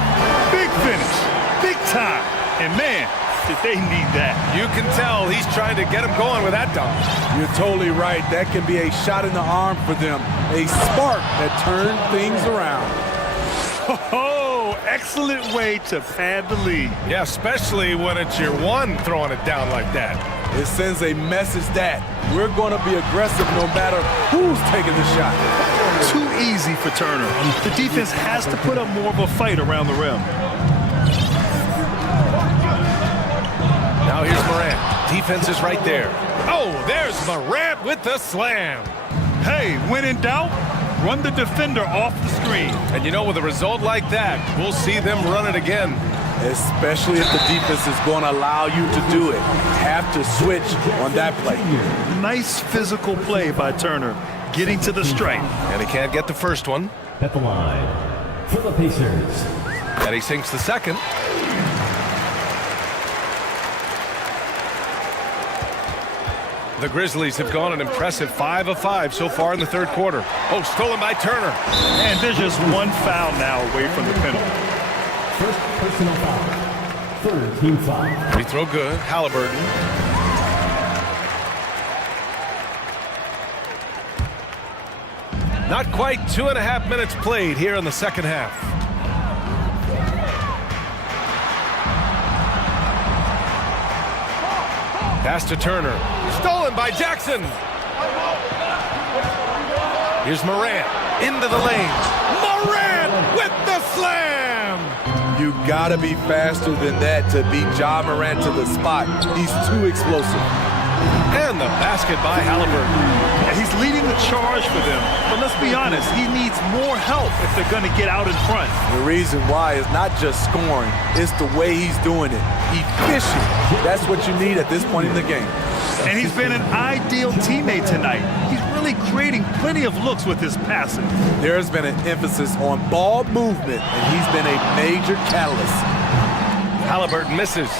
Big finish. Big time. And man, did they need that. You can tell he's trying to get him going with that dunk. You're totally right. That can be a shot in the arm for them. A spark that turns things around. Oh, excellent way to pad the lead. Yeah, especially when it's your one throwing it down like that. It sends a message that we're going to be aggressive no matter who's taking the shot. Too easy for Turner. The defense has to put up more of a fight around the rim. Now here's Morant. Defense is right there. Oh, there's Morant with the slam. Hey, when in doubt, run the defender off the screen. And you know, with a result like that, we'll see them run it again. Especially if the defense is going to allow you to do it. Have to switch on that play. Nice physical play by Turner, getting to the stripe. And he can't get the first one. At the line for the Pacers. And he sinks the second. The Grizzlies have gone an impressive 5 of 5 so far in the third quarter. Oh, stolen by Turner. And there's just one foul now away from the penalty. First personal foul. Third team foul. Free throw good. Halliburton. Not quite 2.5 minutes played here in the second half. Pass to Turner. Stolen by Jackson. Here's Morant into the lane. Morant with the slam. You gotta be faster than that to beat Ja Morant to the spot. He's too explosive. And the basket by Halliburton. Yeah, he's leading the charge for them. But let's be honest, he needs more help if they're going to get out in front. The reason why is not just scoring, it's the way he's doing it. Efficient. That's what you need at this point in the game. And he's been an ideal teammate tonight. He's really creating plenty of looks with his passing. There's been an emphasis on ball movement, and he's been a major catalyst. Halliburton misses.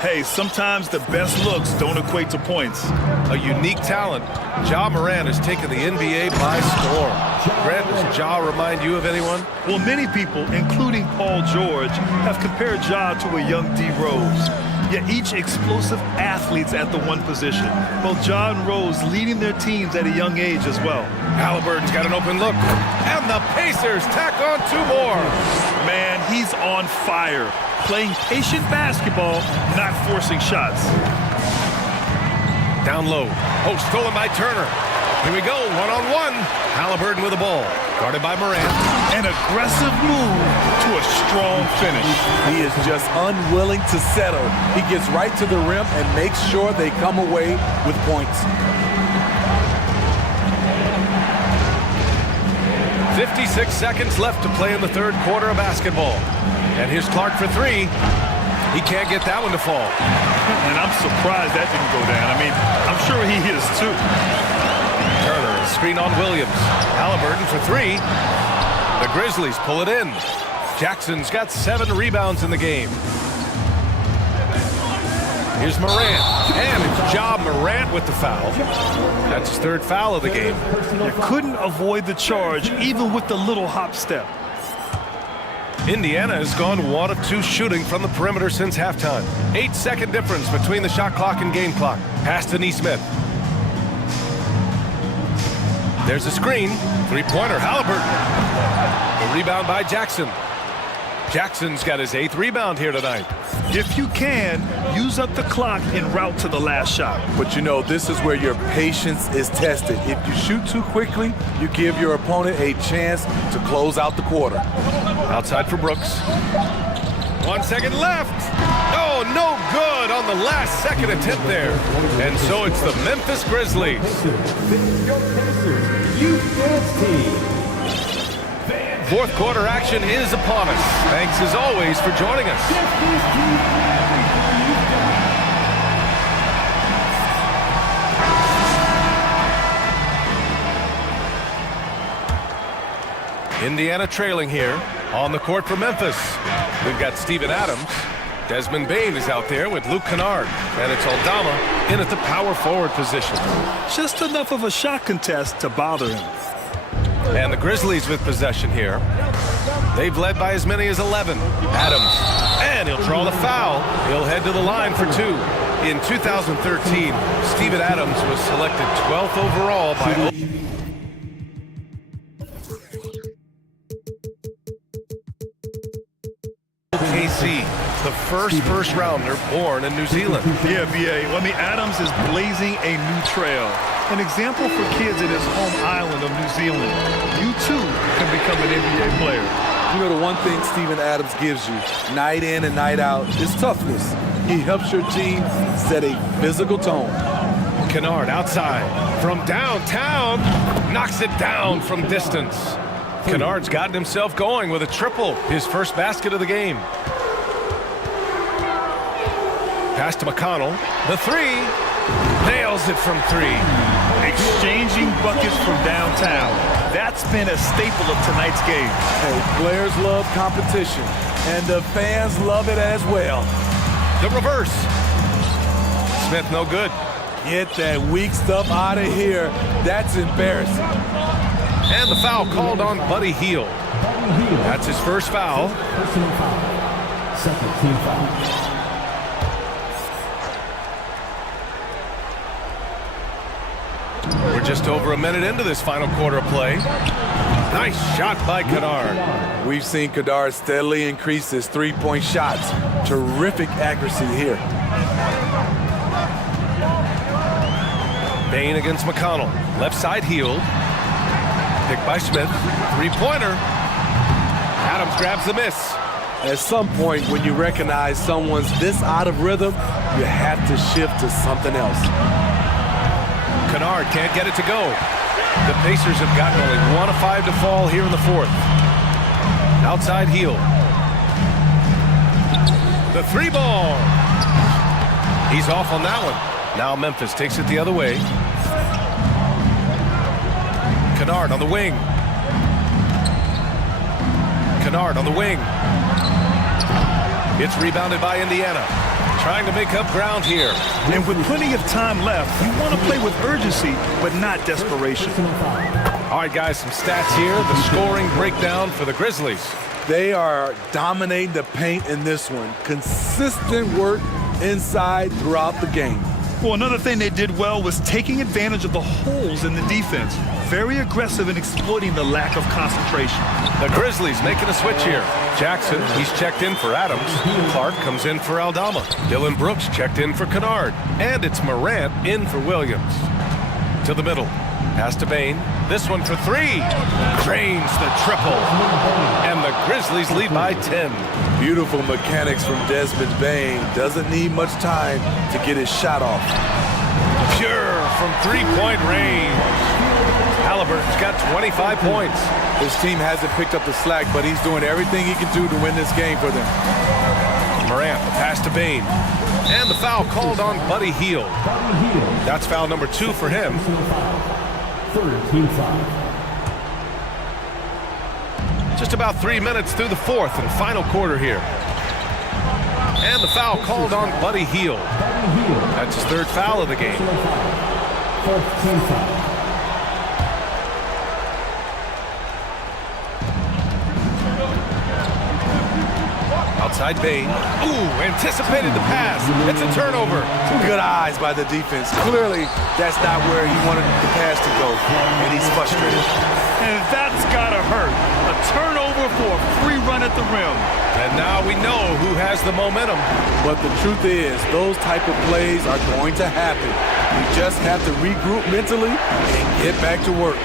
Hey, sometimes the best looks don't equate to points. A unique talent. Ja Morant has taken the NBA by storm. Grant, does Ja remind you of anyone? Well, many people, including Paul George, have compared Ja to a young D. Rose. Yet each explosive athletes at the one position. Both Ja and Rose leading their teams at a young age as well. Halliburton's got an open look. And the Pacers tack on 2 more. Man, he's on fire. Playing patient basketball, not forcing shots. Down low. Oh, stolen by Turner. Here we go, one-on-one. Halliburton with the ball. Guarded by Morant. An aggressive move to a strong finish. He is just unwilling to settle. He gets right to the rim and makes sure they come away with points. 56 seconds left to play in the third quarter of basketball. And here's Clark for 3. He can't get that one to fall. And I'm surprised that didn't go down. I mean, I'm sure he is too. Turner, screen on Williams. Halliburton for 3. The Grizzlies pull it in. Jackson's got 7 rebounds in the game. Here's Morant. And it's Ja Morant with the foul. That's his 3rd foul of the game. You couldn't avoid the charge, even with the little hop step. Indiana has gone 1 of 2 shooting from the perimeter since halftime. 8-second difference between the shot clock and game clock. Pass to Nesmith. There's a screen. 3-pointer, Halliburton. The rebound by Jackson. Jackson's got his 8th rebound here tonight. If you can, use up the clock en route to the last shot. But you know, this is where your patience is tested. If you shoot too quickly, you give your opponent a chance to close out the quarter. Outside for Brooks. 1 second left. Oh, no good on the last second attempt there. And so it's the Memphis Grizzlies. Fourth quarter action is upon us. Thanks as always for joining us. Indiana trailing here on the court for Memphis. We've got Steven Adams. Desmond Bain is out there with Luke Kennard, and it's Aldama in at the power forward position. Just enough of a shot contest to bother him. And the Grizzlies with possession here. They've led by as many as 11. Adams, and he'll draw the foul. He'll head to the line for two. In 2013, Steven Adams was selected 12th overall by KC, the first rounder born in New Zealand. Yeah, BA. I mean, Adams is blazing a new trail. An example for kids in his home island of New Zealand. You too can become an NBA player. You know, the one thing Steven Adams gives you, night in and night out, is toughness. He helps your team set a physical tone. Kennard outside from downtown, knocks it down from distance. Kennard's gotten himself going with a triple, his first basket of the game. Pass to McConnell, the three, nails it from three. Exchanging buckets from downtown. That's been a staple of tonight's game. Hey, players love competition, and the fans love it as well. The reverse. Smith no good. Get that weak stuff out of here. That's embarrassing. And the foul called on Buddy Hield. That's his first foul. Personal foul. Second team foul. We're just over a minute into this final quarter of play. Nice shot by Kennard. We've seen Kennard steadily increase his three-point shots. Terrific accuracy here. Bain against McConnell. Left side Hield. Picked by Smith. Three-pointer. Adams grabs the miss. At some point, when you recognize someone's this out of rhythm, you have to shift to something else. Kennard can't get it to go. The Pacers have gotten only 1 of 5 to fall here in the fourth. Outside Hield. The three ball. He's off on that one. Now Memphis takes it the other way. Kennard on the wing. Kennard on the wing. It's rebounded by Indiana. Trying to make up ground here. And with plenty of time left, you want to play with urgency, but not desperation. All right, guys, some stats here. The scoring breakdown for the Grizzlies. They are dominating the paint in this one. Consistent work inside throughout the game. Well, another thing they did well was taking advantage of the holes in the defense. Very aggressive in exploiting the lack of concentration. The Grizzlies making a switch here. Jackson, he's checked in for Adams. Clark comes in for Aldama. Dylan Brooks checked in for Kennard. And it's Morant in for Williams. To the middle. Pass to Bain. This one for three. Drains the triple. And the Grizzlies lead by 10. Beautiful mechanics from Desmond Bain. Doesn't need much time to get his shot off. Pure from three-point range. Halliburton's got 25 points. His team hasn't picked up the slack, but he's doing everything he can do to win this game for them. Morant, the pass to Bain. And the foul called on Buddy Hield. That's foul number 2 for him. Third team foul. Just about 3 minutes through the fourth and final quarter here. And the foul called on Buddy Hield. That's his third foul of the game. Fourth team foul. Outside Bain. Ooh, anticipated the pass. It's a turnover. Good eyes by the defense. Clearly, that's not where he wanted the pass to go, and he's frustrated. And that's gotta hurt. A turnover for a free run at the rim. And now we know who has the momentum. But the truth is, those type of plays are going to happen. You just have to regroup mentally and get back to work.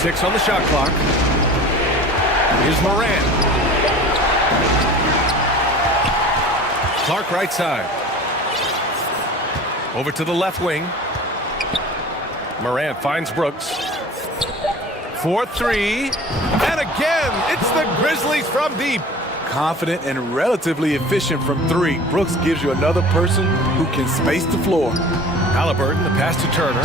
6 on the shot clock. Here's Morant. Clark right side. Over to the left wing. Morant finds Brooks. 4-3. And again, it's the Grizzlies from deep. Confident and relatively efficient from three. Brooks gives you another person who can space the floor. Halliburton, the pass to Turner.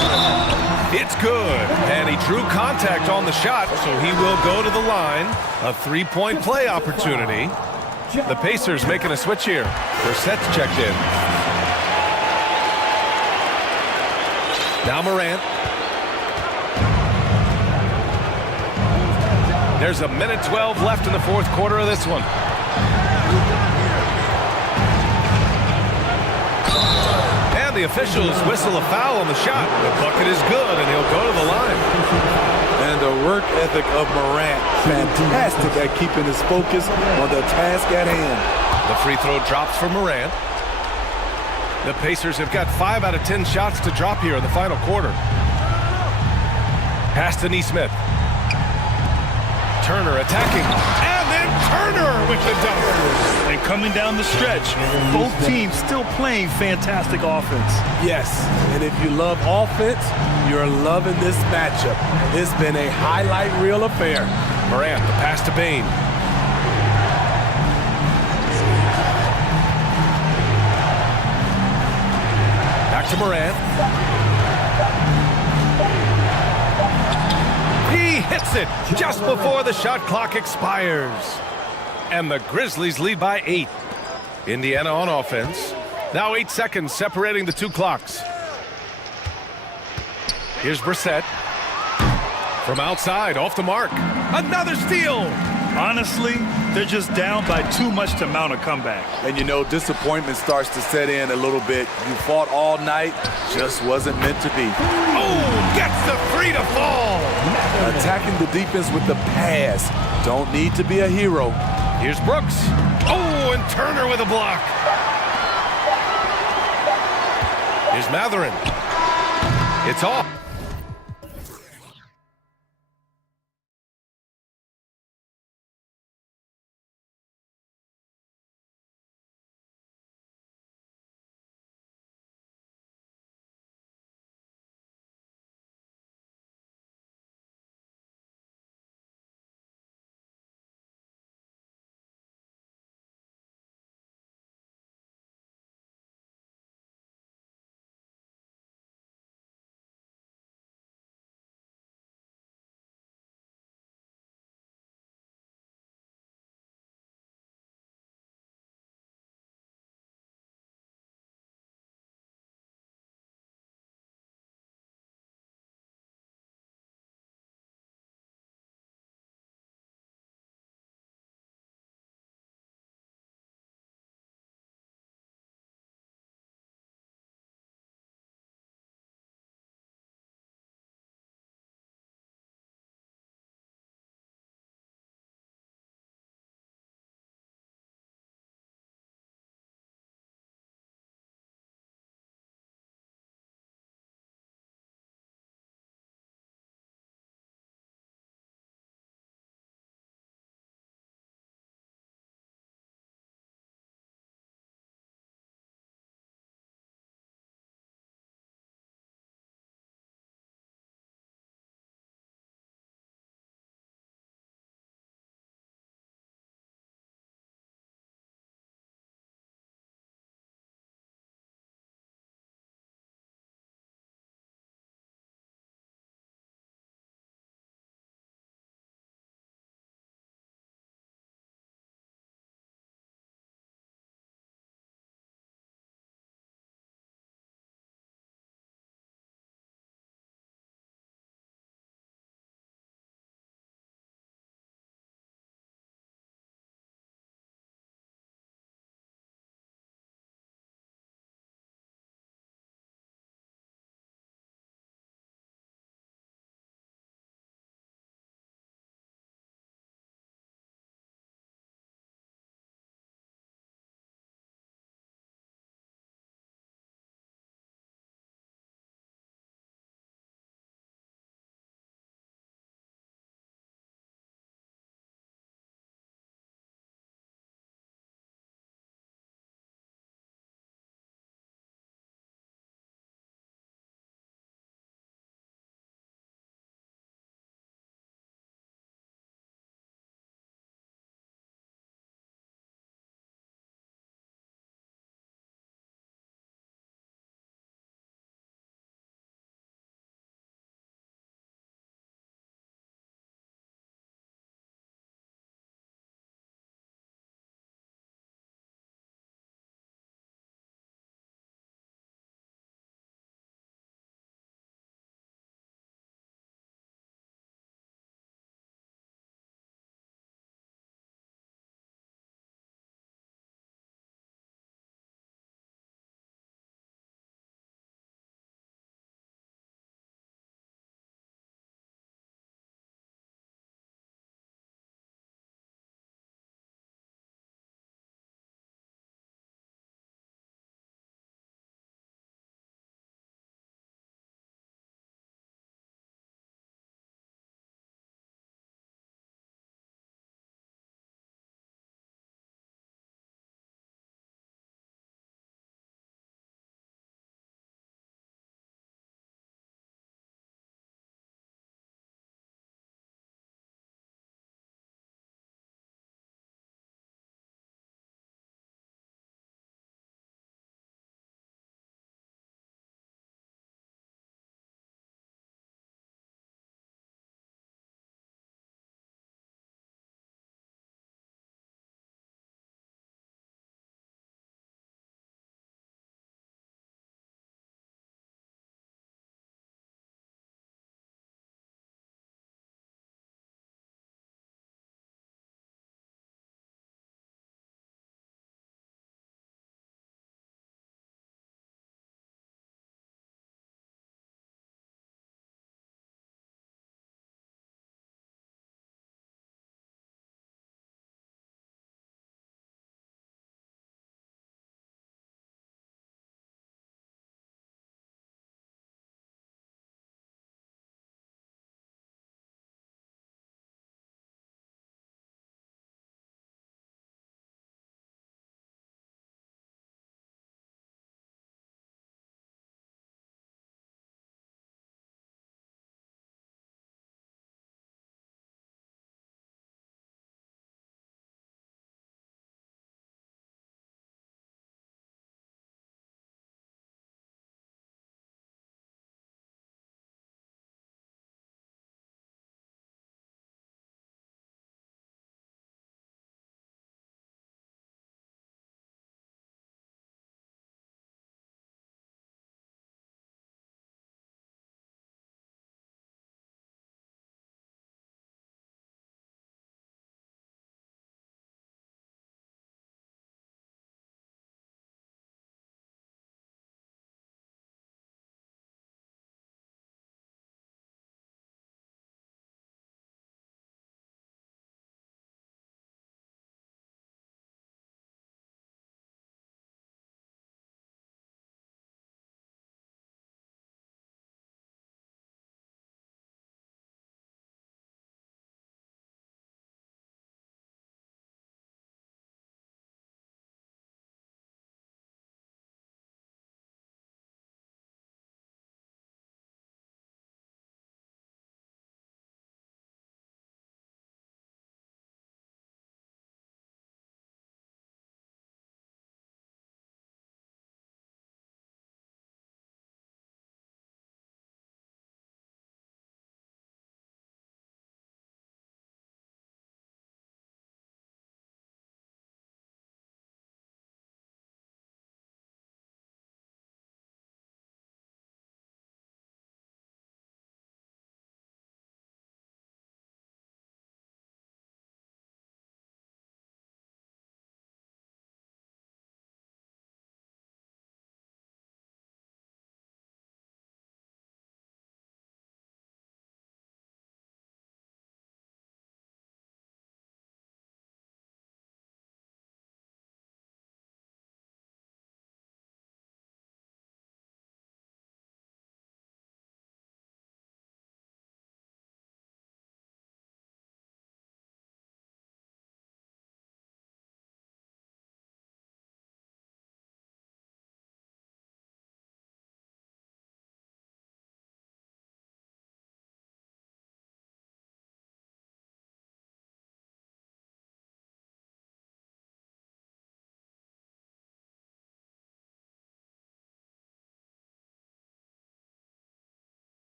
It's good. And he drew contact on the shot, so he will go to the line. A three-point play opportunity. The Pacers making a switch here. Brissett's checked in. Now Morant. There's a minute 12 left in the fourth quarter of this one. And the officials whistle a foul on the shot. The bucket is good, and he'll go to the line. And the work ethic of Morant, fantastic at keeping his focus on the task at hand. The free throw drops for Morant. The Pacers have got 5 out of 10 shots to drop here in the final quarter. Pass to Nesmith. Turner attacking, and then Turner with the dunk. And coming down the stretch, both teams still playing fantastic offense. Yes, and if you love offense, you're loving this matchup. It's been a highlight reel affair. Morant, the pass to Bain. Back to Morant. He hits it just before the shot clock expires. And the Grizzlies lead by 8. Indiana on offense. Now 8 seconds separating the two clocks. Here's Brissett. From outside, off the mark. Another steal! Honestly, they're just down by too much to mount a comeback. And you know, disappointment starts to set in a little bit. You fought all night, just wasn't meant to be. Oh, gets the three to fall! Attacking the defense with the pass. Don't need to be a hero. Here's Brooks. Oh, and Turner with a block. Here's Matherin. It's off.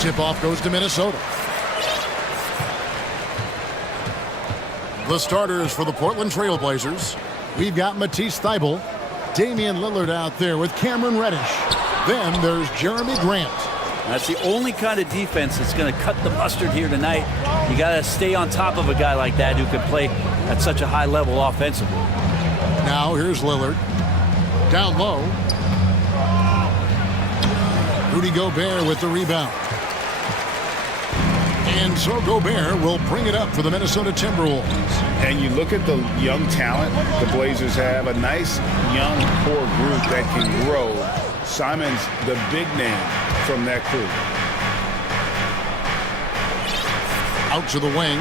Tip-off goes to Minnesota. The starters for the Portland Trail Blazers. We've got Matisse Thybulle, Damian Lillard out there with Cameron Reddish. Then there's Jeremy Grant. That's the only kind of defense that's going to cut the mustard here tonight. You got to stay on top of a guy like that who can play at such a high level offensively. Now here's Lillard. Down low. Rudy Gobert with the rebound. And so Gobert will bring it up for the Minnesota Timberwolves. And you look at the young talent the Blazers have, a nice young core group that can grow. Simon's the big name from that crew. Out to the wing.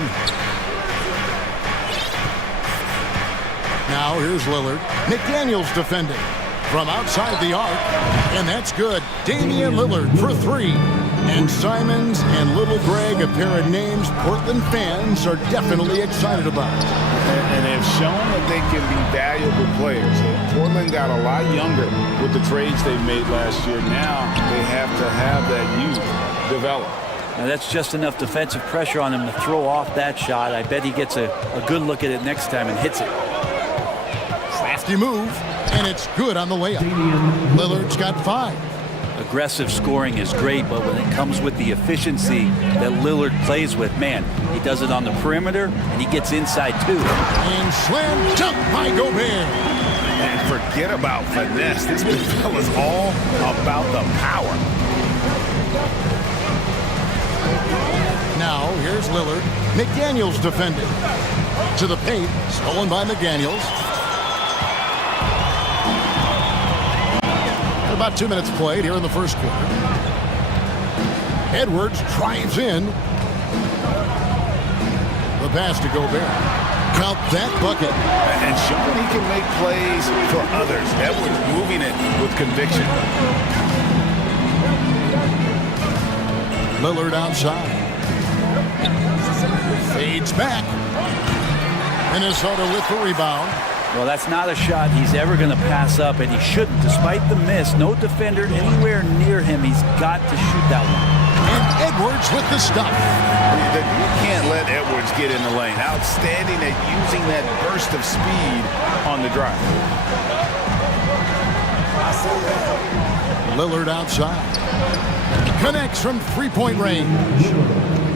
Now here's Lillard. McDaniels defending from outside the arc. And that's good. Damian Lillard for three. And Simons and Little Greg, a pair of names Portland fans are definitely excited about. And they've shown that they can be valuable players. Portland got a lot younger with the trades they made last year. Now they have to have that youth develop. Now that's just enough defensive pressure on him to throw off that shot. I bet he gets a good look at it next time and hits it. Crafty move, and it's good on the layup. Lillard's got 5. Aggressive scoring is great, but when it comes with the efficiency that Lillard plays with, man, he does it on the perimeter, and he gets inside too. And slam dunk by Gobert. And forget about finesse. This fella's all about the power. Now, here's Lillard. McDaniels defending. To the paint, stolen by McDaniels. About 2 minutes played here in the first quarter. Edwards drives in. The pass to Gobert. Count that bucket. And showing he can make plays for others. Edwards moving it with conviction. Lillard outside. Fades back. Minnesota with the rebound. Well, that's not a shot he's ever going to pass up, and he shouldn't. Despite the miss, no defender anywhere near him. He's got to shoot that one. And Edwards with the stop. You can't let Edwards get in the lane. Outstanding at using that burst of speed on the drive. Lillard outside. Connects from three-point range.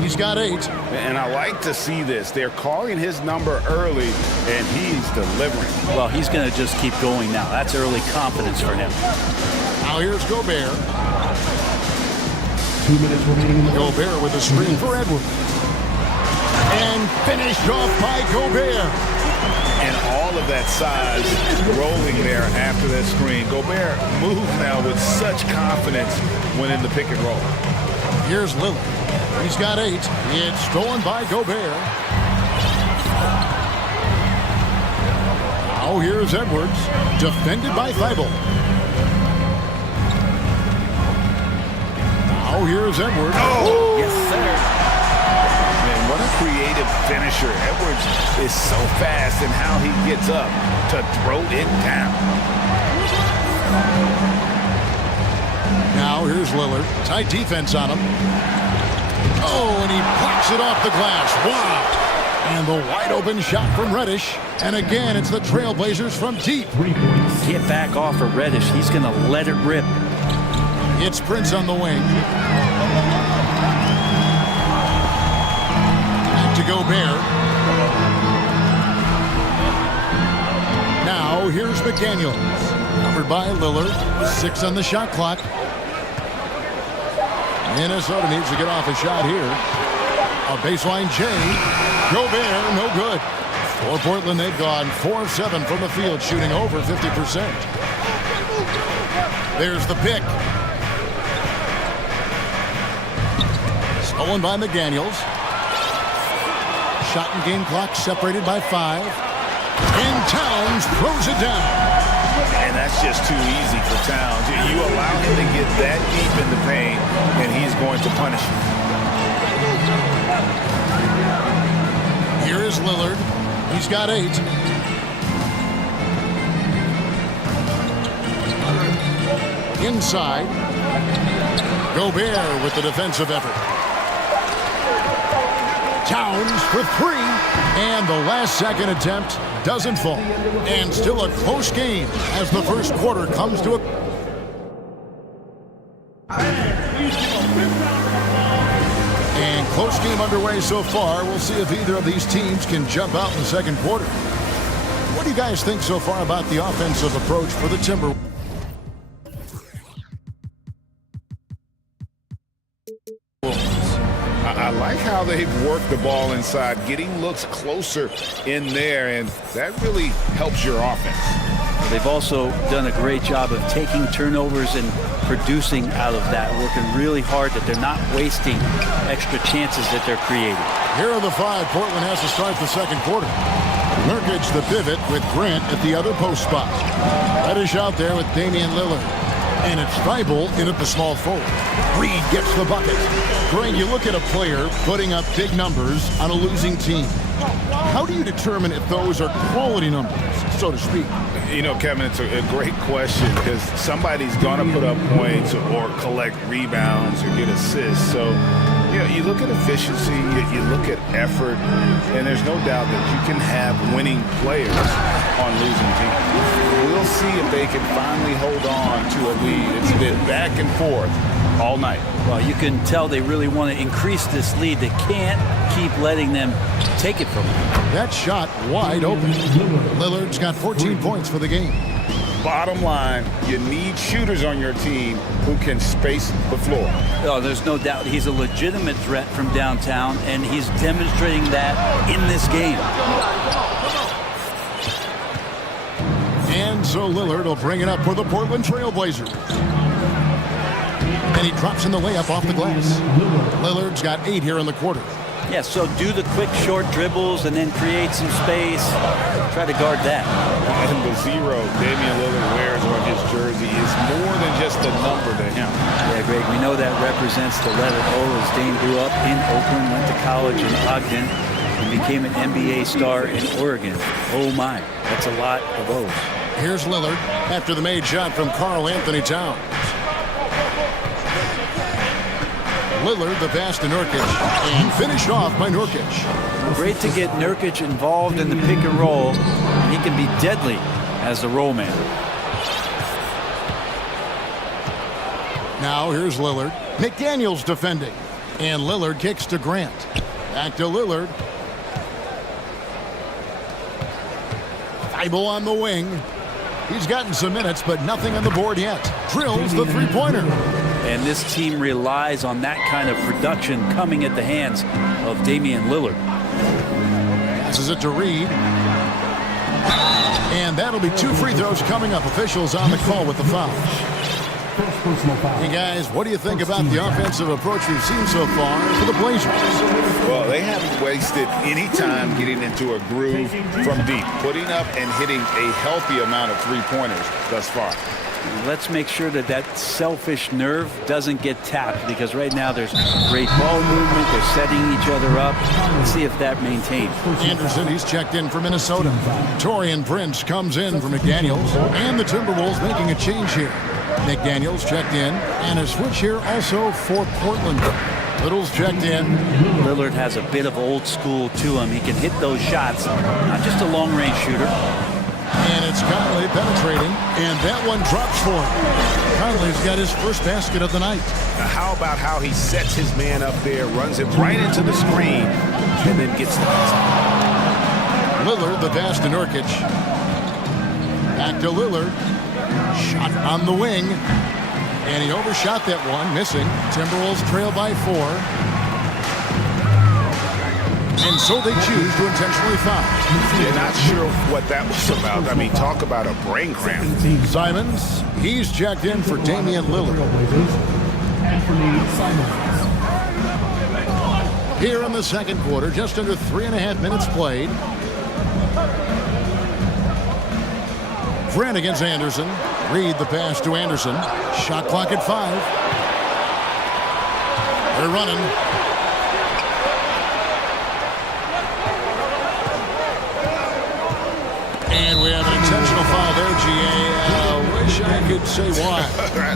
He's got 8. And I like to see this. They're calling his number early, and he's delivering. Well, he's going to just keep going now. That's early confidence for him. Now here's Gobert. 2 minutes remaining. Gobert with a screen for Edwards. And finished off by Gobert. And all of that size rolling there after that screen. Gobert moves now with such confidence when in the pick and roll. Here's Lillard. He's got 8. It's stolen by Gobert. Now here's Edwards. Defended by Thybulle. Now here's Edwards. Oh! Yes, sir. Man, what a creative finisher. Edwards is so fast in how he gets up to throw it down. Now here's Lillard. Tight defense on him. Oh, and he blocks it off the glass. Wow. And the wide open shot from Reddish. And again, it's the Trailblazers from deep. Get back off of Reddish. He's going to let it rip. It's Prince on the wing. Back to Gobert. Now here's McDaniels. Covered by Lillard. 6 on the shot clock. Minnesota needs to get off a shot here. A baseline J. Gobert, no good. For Portland, they've gone 4 of 7 from the field, shooting over 50%. There's the pick. Stolen by McDaniels. Shot and game clock separated by 5. And Towns throws it down. And that's just too easy for Towns. You allow him to get that deep in the paint, and he's going to punish you. Here is Lillard. He's got 8. Inside. Gobert with the defensive effort. Towns for three. And the last second attempt doesn't fall. And still a close game as the first quarter comes to a... And close game underway so far. We'll see if either of these teams can jump out in the second quarter. What do you guys think so far about the offensive approach for the Timberwolves? I like how they've worked the ball inside, getting looks closer in there, and that really helps your offense. They've also done a great job of taking turnovers and producing out of that, working really hard that they're not wasting extra chances that they're creating. Here are the five Portland has to start the second quarter. Nurkic the pivot with Grant at the other post spot. Reddish out there with Damian Lillard. And it's Thibault in at the small forward. Reed gets the bucket. Greg, you look at a player putting up big numbers on a losing team. How do you determine if those are quality numbers, so to speak? You know, Kevin, it's a great question because somebody's going to put up points or collect rebounds or get assists. So, you know, you look at efficiency, you look at effort, and there's no doubt that you can have winning players on losing teams. We'll see if they can finally hold on to a lead. It's been back and forth all night. Well, you can tell they really want to increase this lead. They can't keep letting them take it from them. That shot wide open. Lillard's got 14 points for the game. Bottom line, you need shooters on your team who can space the floor. Oh, there's no doubt he's a legitimate threat from downtown, and he's demonstrating that in this game. And so Lillard will bring it up for the Portland Trail Blazers. And he drops in the layup off the glass. Lillard's got 8 here in the quarter. Yeah, so do the quick short dribbles and then create some space. Try to guard that. And the 0 Damian Lillard wears on his jersey is more than just a number to him. Yeah, Greg, we know that represents the letter O as Dame grew up in Oakland, went to college in Ogden, and became an NBA star in Oregon. Oh my, that's a lot of O's. Here's Lillard after the made shot from Karl Anthony Towns. Lillard the pass to Nurkic and finished off by Nurkic. Great to get Nurkic involved in the pick and roll, and he can be deadly as the roll man. Now here's Lillard. McDaniels defending. And Lillard kicks to Grant. Back to Lillard. Thibault on the wing. He's gotten some minutes, but nothing on the board yet. Drills the three-pointer. And this team relies on that kind of production coming at the hands of Damian Lillard. Passes it to Reed. And that'll be 2 free throws coming up. Officials on the call with the foul. Hey guys, what do you think about the offensive approach we've seen so far for the Blazers? Well, they haven't wasted any time getting into a groove from deep, putting up and hitting a healthy amount of three-pointers thus far. Let's make sure that that selfish nerve doesn't get tapped, because right now there's great ball movement. They're setting each other up. Let's see if that maintains. Anderson, he's checked in for Minnesota. Torian Prince comes in for McDaniels. And the Timberwolves making a change here. McDaniels checked in. And a switch here also for Portland. Little's checked in. Lillard has a bit of old school to him. He can hit those shots, not just a long-range shooter. And it's Conley penetrating, and that one drops for him. Conley's got his first basket of the night. Now how about how he sets his man up there, runs it right into the screen, and then gets the basket. Lillard, the pass to Nurkic. Back to Lillard. Shot on the wing. And he overshot that one, missing. Timberwolves trail by 4. And so they choose to intentionally foul. They're not sure what that was about. I mean, talk about a brain cramp. Simons, he's checked in for Damian Lillard. Here in the second quarter, just under 3.5 minutes played. Grant against Anderson. Reed the pass to Anderson. Shot clock at 5. They're running. And we have an intentional foul there, GA. Wish I could did say why.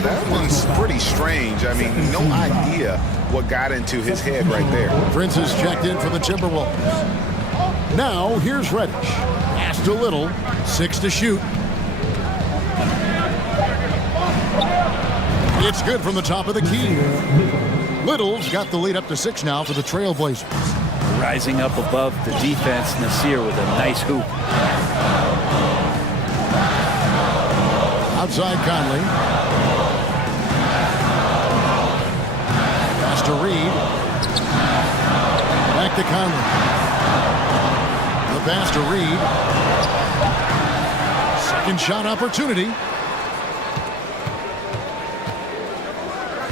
That one's pretty strange. I mean, no idea what got into his head right there. Prince is checked in for the Timberwolves. Now, here's Reddish. Pass to Little. 6 to shoot. It's good from the top of the key. Little's got the lead up to 6 now for the Trailblazers. Rising up above the defense, Nasir with a nice hoop. Outside Conley. Pass to Reed. Back to Conley. The pass to Reed. Second shot opportunity.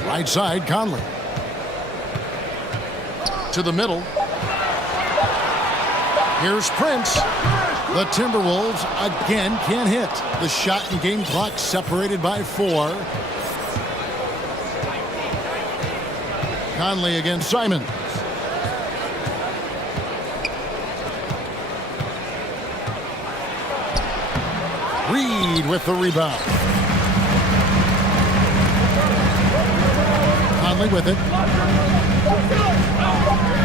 Right side, Conley. To the middle. Here's Prince. The Timberwolves again can't hit. The shot and game clock separated by 4. Conley against Simon. Reed with the rebound. Conley with it.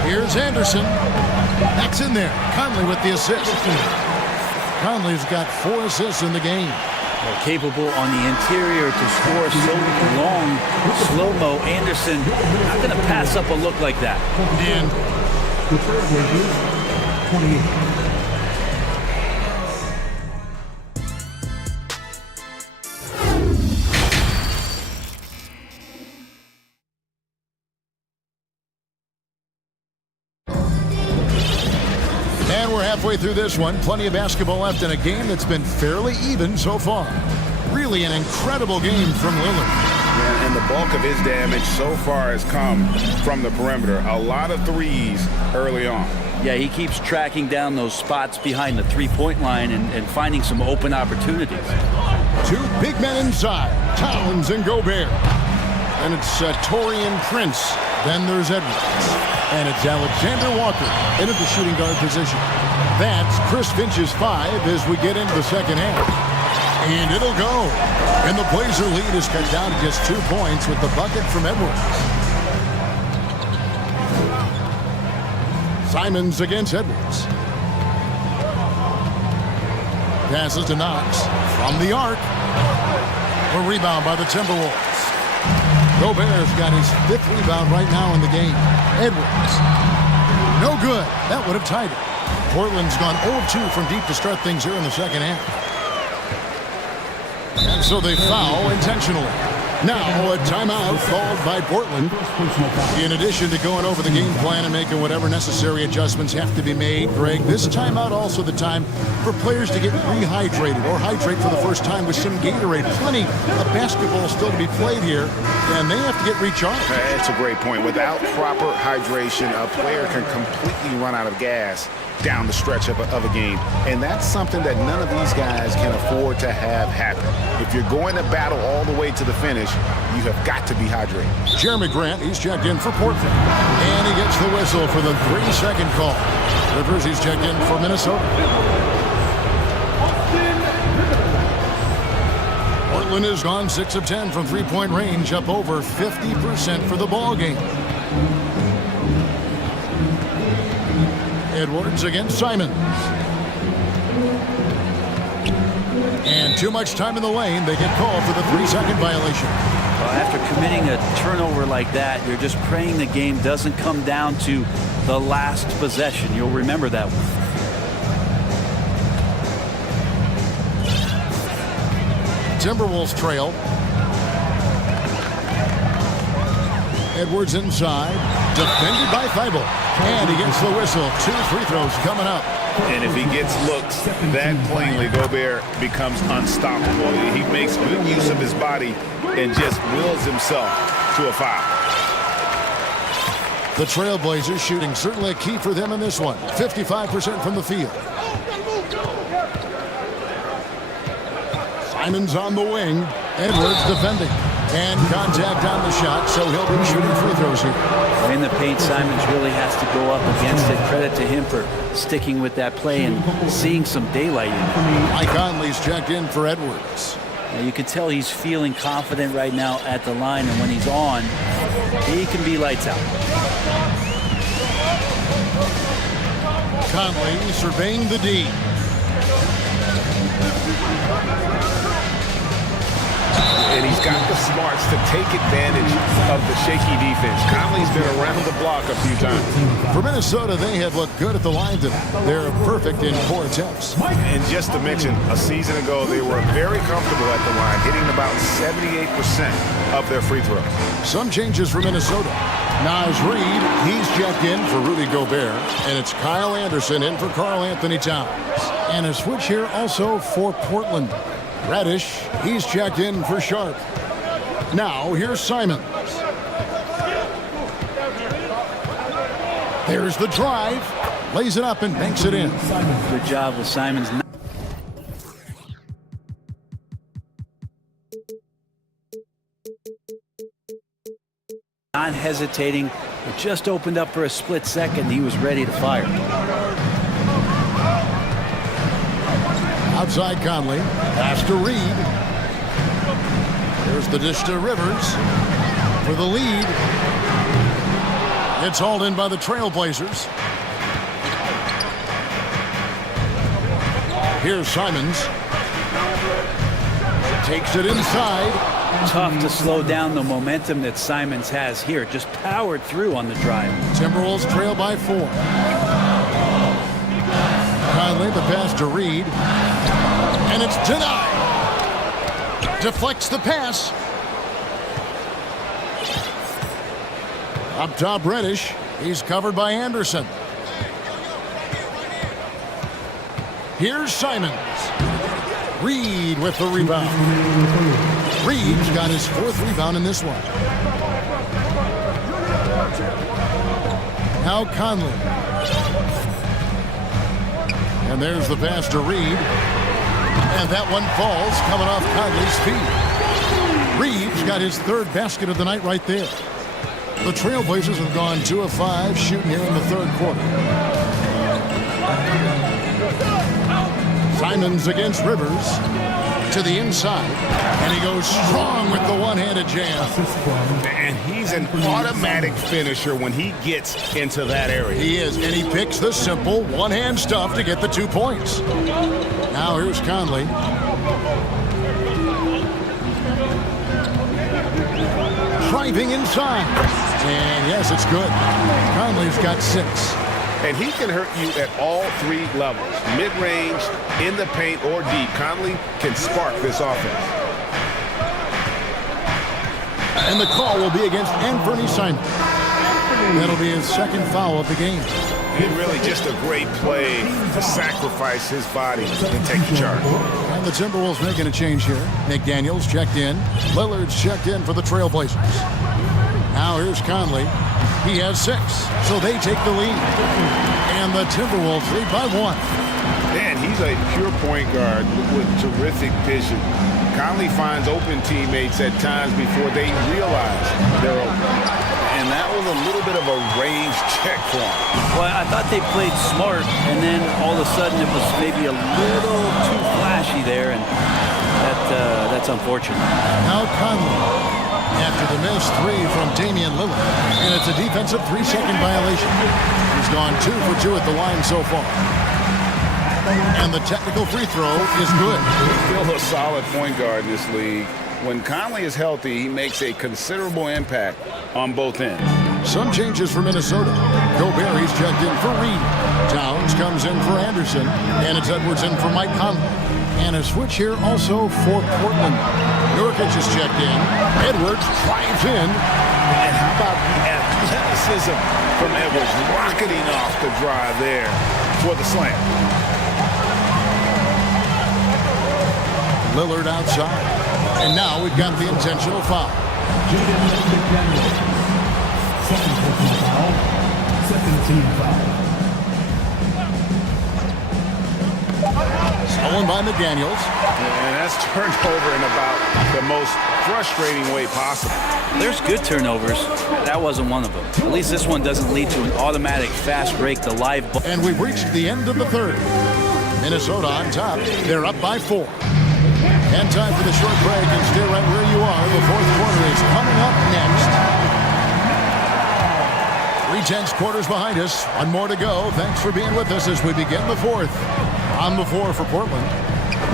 Here's Anderson. That's in there. Conley with the assist. Conley's got 4 assists in the game. Well, capable on the interior to score so long. Slow-mo. Anderson not going to pass up a look like that. And the Trailblazers, 28. Halfway through this one, plenty of basketball left in a game that's been fairly even so far. Really an incredible game from Lillard. Yeah, and the bulk of his damage so far has come from the perimeter. A lot of threes early on. Yeah, he keeps tracking down those spots behind the three-point line and finding some open opportunities. 2 big men inside, Towns and Gobert. And it's Taurean Prince. Then there's Edwards. And it's Alexander Walker into the shooting guard position. That's Chris Finch's 5 as we get into the second half. And it'll go. And the Blazer lead is cut down to just 2 points with the bucket from Edwards. Simons against Edwards. Passes to Knox from the arc. A rebound by the Timberwolves. Gobert's got his 5th rebound right now in the game. Edwards. No good. That would have tied it. Portland's gone 0-2 from deep to start things here in the second half. And so they foul intentionally. Now a timeout called by Portland. In addition to going over the game plan and making whatever necessary adjustments have to be made, Greg, this timeout also the time for players to get rehydrated or hydrate for the first time with some Gatorade. Plenty of basketball still to be played here, and they have to get recharged. That's a great point. Without proper hydration, a player can completely run out of gas down the stretch of a game. And that's something that none of these guys can afford to have happen. If you're going to battle all the way to the finish, you have got to be hydrated. Jeremy Grant, he's checked in for Portland. And he gets the whistle for the 3-second call. Rivers, he's checked in for Minnesota. Portland has gone 6 of 10 from three-point range, up over 50% for the ball game. Edwards against Simons. And too much time in the lane. They get called for the 3-second violation. Well, after committing a turnover like that, you're just praying the game doesn't come down to the last possession. You'll remember that one. Timberwolves trail. Edwards inside. Defended by Thibault. And he gets the whistle. 2 free throws coming up. And if he gets looks that plainly, Gobert becomes unstoppable. He makes good use of his body and just wills himself to a foul. The Trailblazers shooting certainly a key for them in this one. 55% from the field. Simons on the wing. Edwards defending. And contact on the shot, so he'll be shooting free throws here. In the paint, Simons really has to go up against it. Credit to him for sticking with that play and seeing some daylight in it. Mike Conley's checked in for Edwards. You can tell he's feeling confident right now at the line, and when he's on, he can be lights out. Conley surveying the D. And he's got the smarts to take advantage of the shaky defense. Conley's been around the block a few times. For Minnesota, they have looked good at the line tonight. They're perfect in 4 attempts. And just to mention, a season ago, they were very comfortable at the line, hitting about 78% of their free throws. Some changes for Minnesota. Naz Reid, he's checked in for Rudy Gobert. And it's Kyle Anderson in for Karl Anthony Towns. And a switch here also for Portland. Reddish, he's checked in for Sharp. Now, here's Simons. There's the drive. Lays it up and banks it in. Good job with Simons. Not hesitating. It just opened up for a split second. He was ready to fire. Outside Conley, pass to Reed. There's the dish to Rivers for the lead. It's hauled in by the Trailblazers. Here's Simons. Takes it inside. Tough to slow down the momentum that Simons has here. Just powered through on the drive. Timberwolves trail by 4. Conley, the pass to Reed. And it's denied. Deflects the pass. Up top, Reddish. He's covered by Anderson. Here's Simons. Reed with the rebound. Reed's got his 4th rebound in this one. Now Conley. And there's the pass to Reed. And that one falls, coming off Conley's feet. Reed's got his 3rd basket of the night right there. The Trailblazers have gone 2 of 5 shooting here in the 3rd quarter. Simons against Rivers to the inside. And he goes strong with the one-handed jam. And he's an automatic finisher when he gets into that area. He is, and he picks the simple one-hand stuff to get the 2 points. Now here's Conley. Driving inside. And yes, it's good. Conley's got 6. And he can hurt you at all 3 levels. Mid-range, in the paint, or deep. Conley can spark this offense. And the call will be against Anthony Simons. That'll be his 2nd foul of the game. And really just a great play to sacrifice his body and take the charge. And the Timberwolves making a change here. McDaniels checked in. Lillard's checked in for the Trailblazers. Now here's Conley. He has 6, so they take the lead. And the Timberwolves lead by 1. Man, he's a pure point guard with terrific vision. Conley finds open teammates at times before they realize they're open. And that was a little bit of a range check for him. Well, I thought they played smart, and then all of a sudden it was maybe a little too flashy there, and that's unfortunate. Now Conley. After the missed 3 from Damian Lillard. And it's a defensive 3-second violation. He's gone 2 for 2 at the line so far. And the technical free throw is good. He's still a solid point guard in this league. When Conley is healthy, he makes a considerable impact on both ends. Some changes for Minnesota. Gobert, he's checked in for Reed. Towns comes in for Anderson. And it's Edwards in for Mike Conley. And a switch here also for Portland. Nurkic is checked in. Edwards drives in. And how about the athleticism from Edwards, rocketing off the drive there for the slam. Lillard outside. And now we've got the intentional foul. Second team foul. Stolen by McDaniels. And that's turned over in about the most frustrating way possible. There's good turnovers. That wasn't one of them. At least this one doesn't lead to an automatic fast break. The live ball. And we've reached the end of the 3rd. Minnesota on top. They're up by 4. And time for the short break, and stay right where you are. The fourth quarter is coming up next. 3/10 quarters behind us. One more to go. Thanks for being with us as we begin the fourth. On the floor for Portland,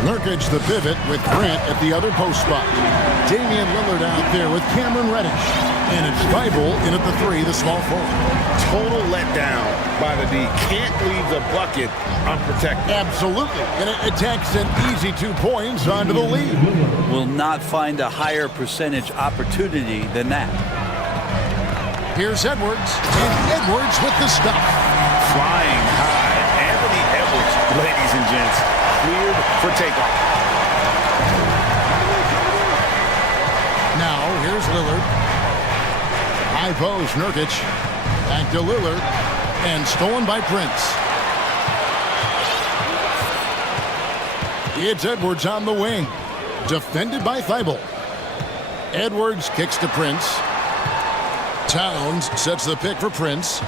Nurkic the pivot with Grant at the other post spot. Damian Lillard out there with Cameron Reddish. And it's Thibault in at the three, the small forward. Total letdown by the D. Can't leave the bucket unprotected. Absolutely. And it takes an easy 2 points onto the lead. Will not find a higher percentage opportunity than that. Here's Edwards. And Edwards with the stuff. Flying high. Anthony Edwards, ladies and gents, cleared for takeoff. Now, here's Lillard. High post, Nurkic. Back to Lillard. And stolen by Prince. It's Edwards on the wing. Defended by Thibault. Edwards kicks to Prince. Towns sets the pick for Prince.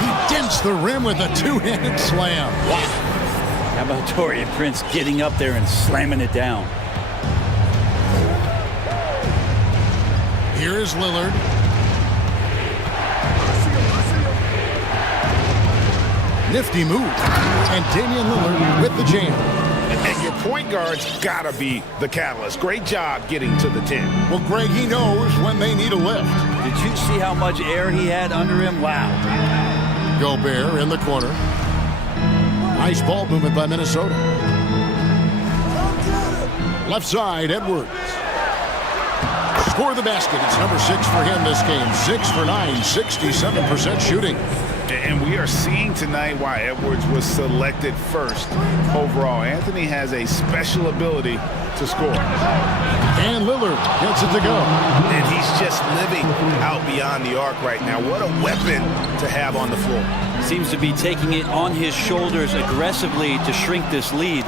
He dents the rim with a two-handed slam. Wow. How about Taurean Prince getting up there and slamming it down? Here is Lillard. Nifty move. And Damian Lillard with the jam. And your point guard's got to be the catalyst. Great job getting to the 10. Well, Greg, he knows when they need a lift. Did you see how much air he had under him? Wow. Gobert in the corner. Nice ball movement by Minnesota. Left side, Edwards. Score the basket. It's number 6 for him this game. 6 for 9, 67% shooting. And we are seeing tonight why Edwards was selected first overall. Anthony has a special ability to score. And Lillard gets it to go. And he's just living out beyond the arc right now. What a weapon to have on the floor. Seems to be taking it on his shoulders aggressively to shrink this lead.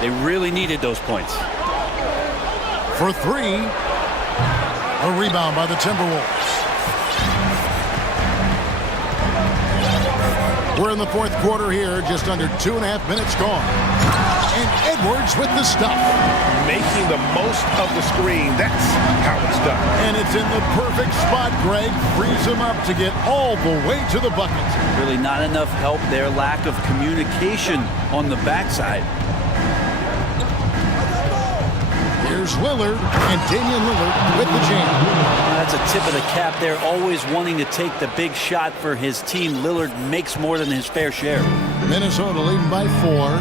They really needed those points. For 3. A rebound by the Timberwolves. We're in the fourth quarter here, just under 2.5 minutes gone. And Edwards with the stuff. Making the most of the screen. That's how it's done. And it's in the perfect spot, Greg. Frees him up to get all the way to the bucket. Really not enough help there. Lack of communication on the backside. Here's Lillard, and Damian Lillard with the jam. That's a tip of the cap there, always wanting to take the big shot for his team. Lillard makes more than his fair share. Minnesota leading by 4.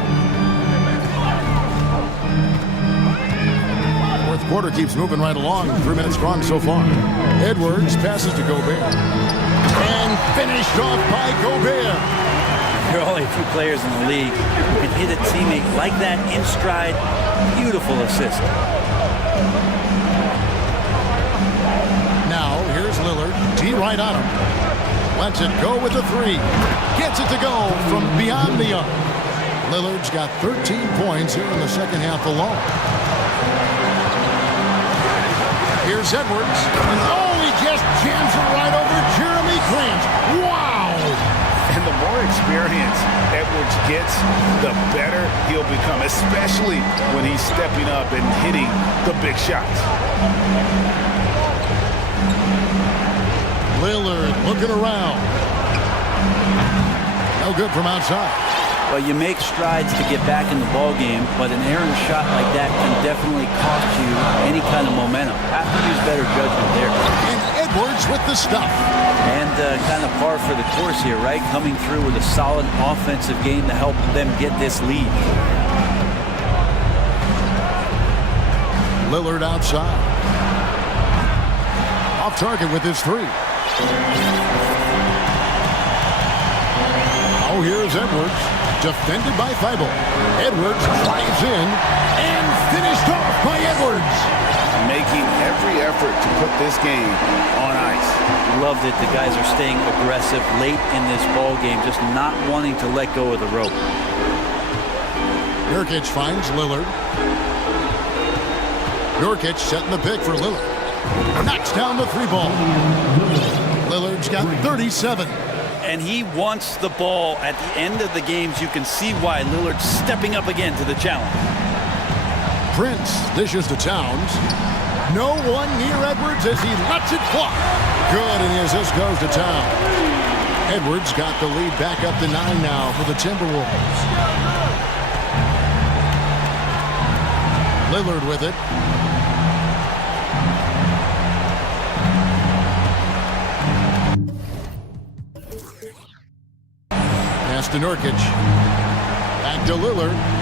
Fourth quarter keeps moving right along. 3 minutes gone so far. Edwards passes to Gobert. And finished off by Gobert. There are only a few players in the league who can hit a teammate like that in stride. Beautiful assist. Now, here's Lillard. D right on him. Lets it go with the 3. Gets it to go from beyond the arc. Lillard's got 13 points here in the second half alone. Here's Edwards. And he just jams it right over Jeremy Grant. Wow! And the more experience Edwards gets, the better he'll become, especially when he's stepping up and hitting the big shots. Lillard looking around. No good from outside. Well, you make strides to get back in the ball game, but an errant shot like that can definitely cost you any kind of momentum. Have to use better judgment there. And Edwards with the stuff. And kind of par for the course here, right? Coming through with a solid offensive game to help them get this lead. Lillard outside. Off target with his 3. Oh, here's Edwards. Defended by Thibault. Edwards drives in and finished off by Edwards. Making every effort to put this game on ice. Loved it. The guys are staying aggressive late in this ball game, just not wanting to let go of the rope. Nurkic finds Lillard. Nurkic setting the pick for Lillard. Knocks down the 3 ball. Lillard's got 37. and he wants the ball at the end of the games. You can see why Lillard's stepping up again to the challenge. Prince dishes to Towns. No one near Edwards as he lets it fly. Good, and the assist goes to Towns. Edwards got the lead back up to 9 now for the Timberwolves. Lillard with it. Pass to Nurkic. Back to Lillard.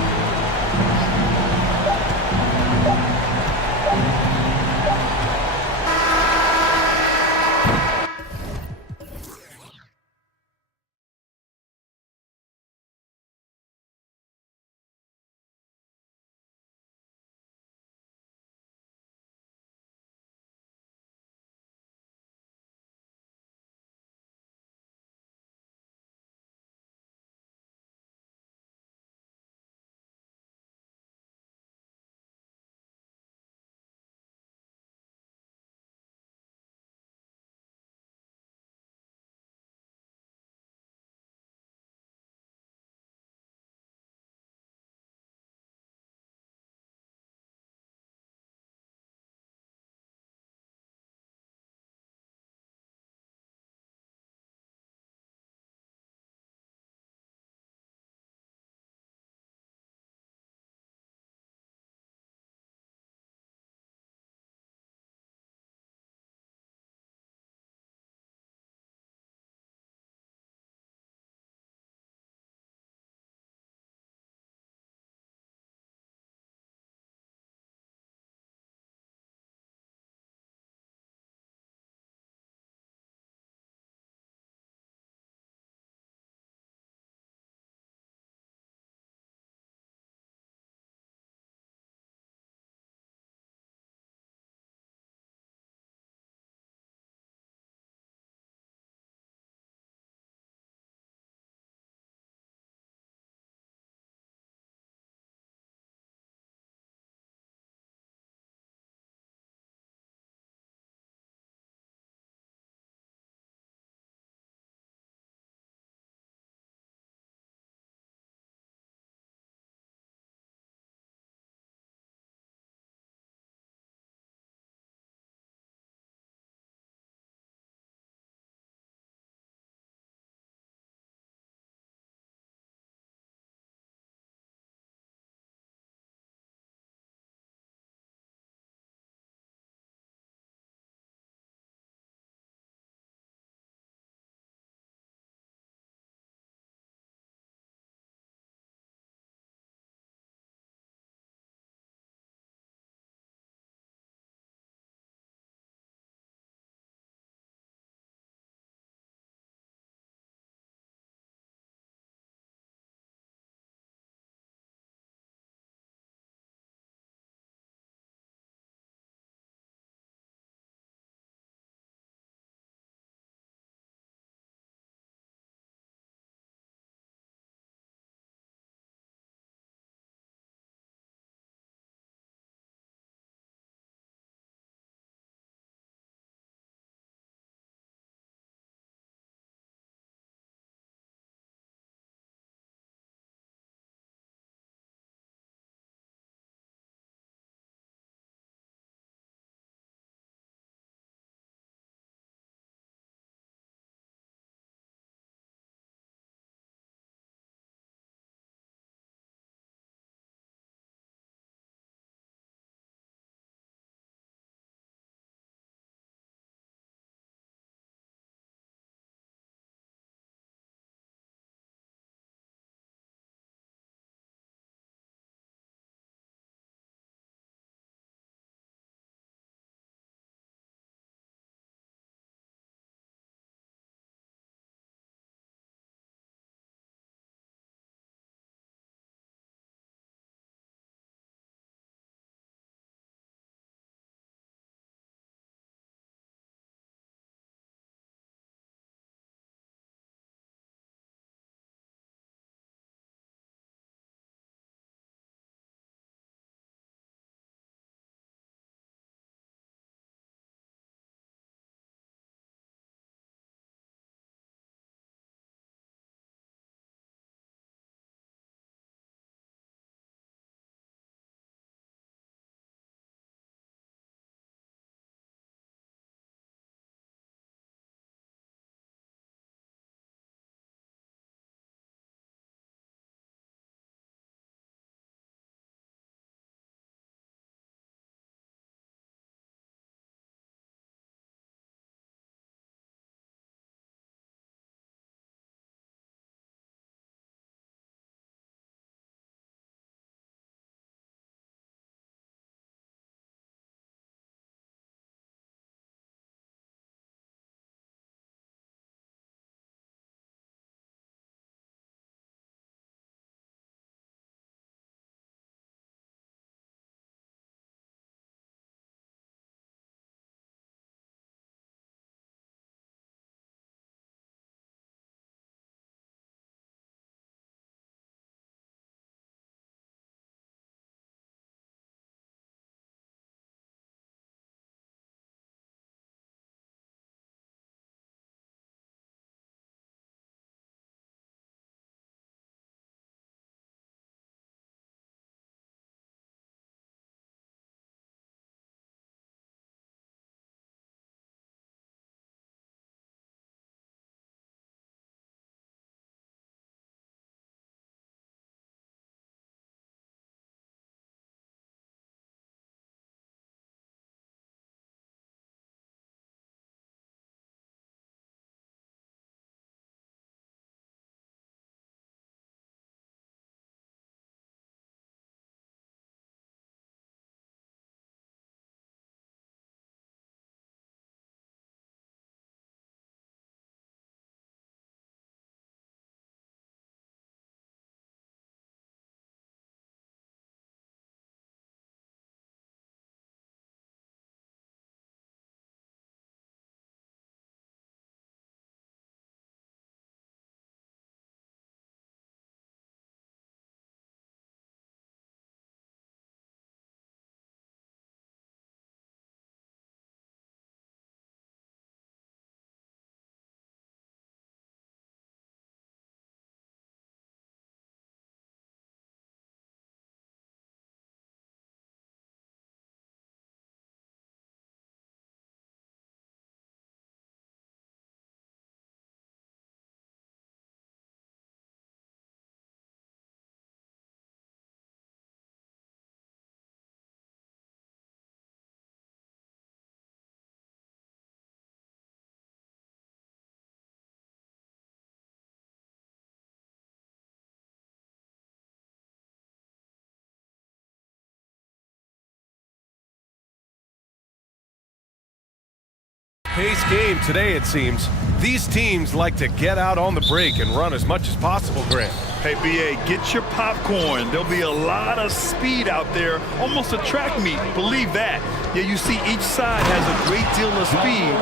fast-paced game today, it seems. These teams like to get out on the break and run as much as possible, Grant. Hey, BA, get your popcorn. There'll be a lot of speed out there, almost a track meet, believe that. Yeah, you see each side has a great deal of speed.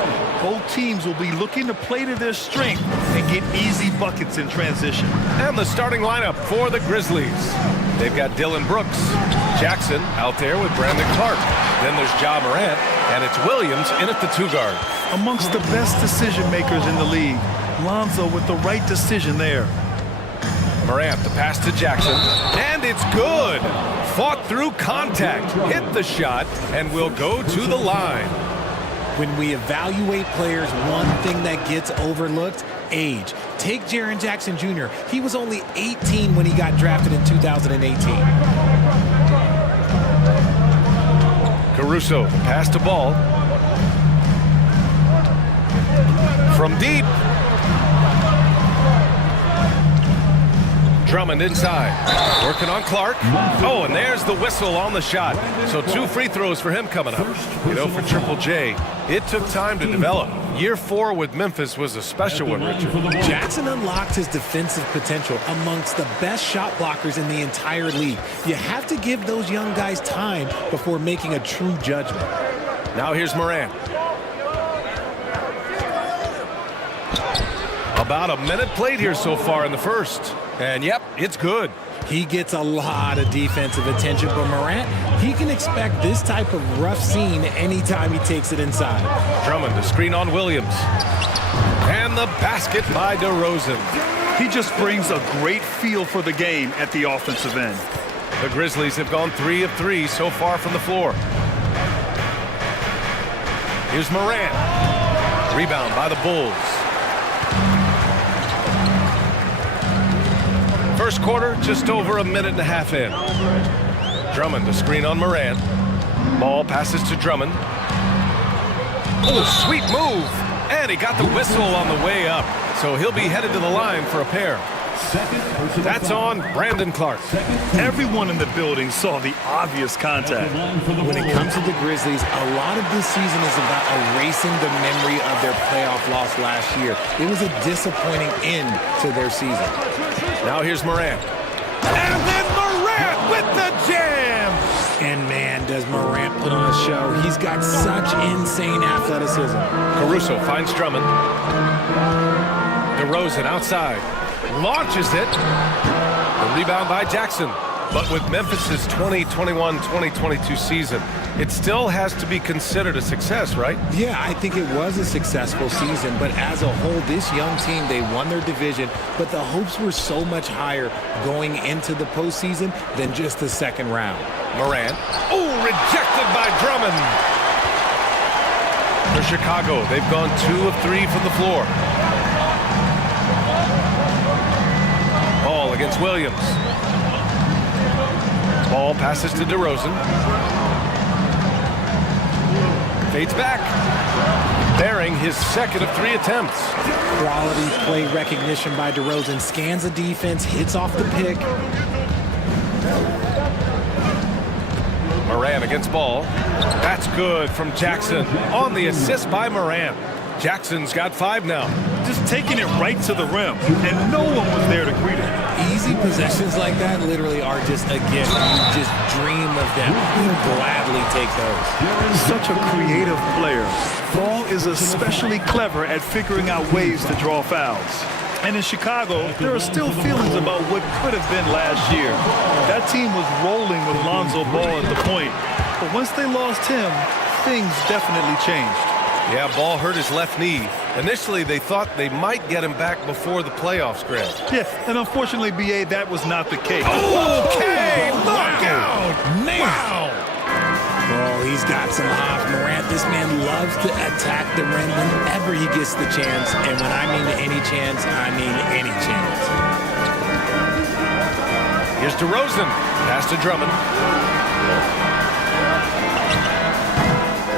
Both teams will be looking to play to their strength and get easy buckets in transition. And the starting lineup for the Grizzlies. They've got Dylan Brooks, Jackson out there with Brandon Clark. Then there's Ja Morant, and it's Williams in at the 2-guard. Amongst the best decision makers in the league, Lonzo with the right decision there. Morant, the pass to Jackson, and it's good. Fought through contact, hit the shot, and will go to the line. When we evaluate players, one thing that gets overlooked, age. Take Jaren Jackson Jr. He was only 18 when he got drafted in 2018. Caruso, the pass to Ball. From deep. Drummond inside, working on Clark. Oh, and there's the whistle on the shot. So 2 free throws for him coming up. You know, for Triple J, it took time to develop. Year 4 with Memphis was a special one, Richard. Jackson unlocked his defensive potential amongst the best shot blockers in the entire league. You have to give those young guys time before making a true judgment. Now here's Morant. About a minute played here so far in the first. And yep, it's good. He gets a lot of defensive attention, but Morant, he can expect this type of rough scene anytime he takes it inside. Drummond to screen on Williams. And the basket by DeRozan. He just brings a great feel for the game at the offensive end. The Grizzlies have gone 3 of 3 so far from the floor. Here's Morant. Rebound by the Bulls. First quarter, just over a minute and a half in. Drummond to screen on Morant. Ball passes to Drummond. Oh, sweet move. And he got the whistle on the way up. So he'll be headed to the line for a pair. That's on Brandon Clark. Everyone in the building saw the obvious contact. When it comes to the Grizzlies, a lot of this season is about erasing the memory of their playoff loss last year. It was a disappointing end to their season. Now here's Morant. And then Morant with the jam! And man, does Morant put on a show. He's got such insane athleticism. Caruso finds Drummond. DeRozan outside. Launches it. The rebound by Jackson. But with Memphis's 2021-2022 season, it still has to be considered a success, right? Yeah, I think it was a successful season, but as a whole, this young team, they won their division, but the hopes were so much higher going into the postseason than just the second round. Morant. Oh, rejected by Drummond. For Chicago, they've gone 2 of 3 from the floor. Ball against Williams. Ball passes to DeRozan. Fades back. Bearing his second of 3 attempts. Quality play recognition by DeRozan. Scans the defense, hits off the pick. Morant against Ball. That's good from Jackson on the assist by Morant. Jackson's got 5 now. Just taking it right to the rim, and no one was there to greet him. Easy possessions like that literally are just a gift. You just dream of them. You gladly take those. Such a creative player. Ball is especially clever at figuring out ways to draw fouls. And in Chicago, there are still feelings about what could have been last year. That team was rolling with Lonzo Ball at the point. But once they lost him, things definitely changed. Yeah, Ball hurt his left knee. Initially, they thought they might get him back before the playoffs, Grant. Yeah, and unfortunately, BA, that was not the case. Okay, look out! Wow! Oh, he's got some hops. Morant, this man loves to attack the rim whenever he gets the chance. And when I mean any chance, I mean any chance. Here's DeRozan. Pass to Drummond.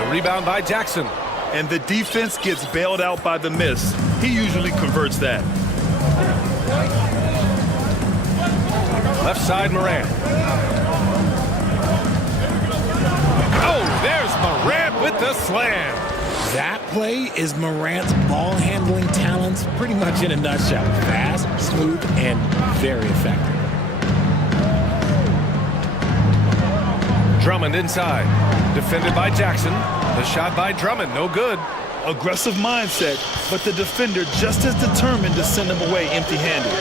The rebound by Jackson. And the defense gets bailed out by the miss. He usually converts that. Left side, Morant. Oh, there's Morant with the slam. That play is Morant's ball handling talents pretty much in a nutshell. Fast, smooth, and very effective. Drummond inside. Defended by Jackson. The shot by Drummond, no good. Aggressive mindset, but the defender just as determined to send him away empty-handed.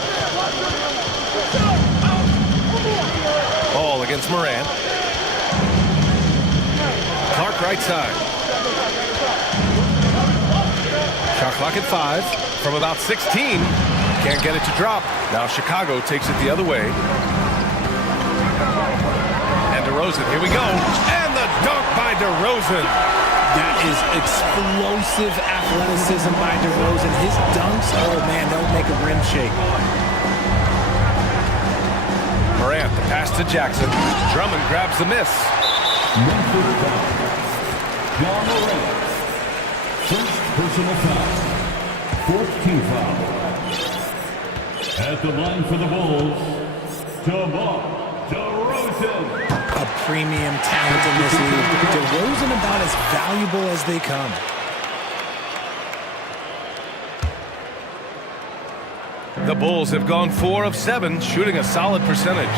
Ball against Morant. Clark right side. Shot clock at 5 from about 16. Can't get it to drop. Now Chicago takes it the other way. And DeRozan, here we go. And the dunk by DeRozan. That is explosive athleticism by DeRozan. His dunks, oh man, they'll make a rim shake. Morant, the pass to Jackson. Drummond grabs the miss. First personal foul. 14 foul. At the line for the Bulls, DeMar DeRozan. A premium talent in this league. DeRozan about as valuable as they come. The Bulls have gone 4 of 7, shooting a solid percentage.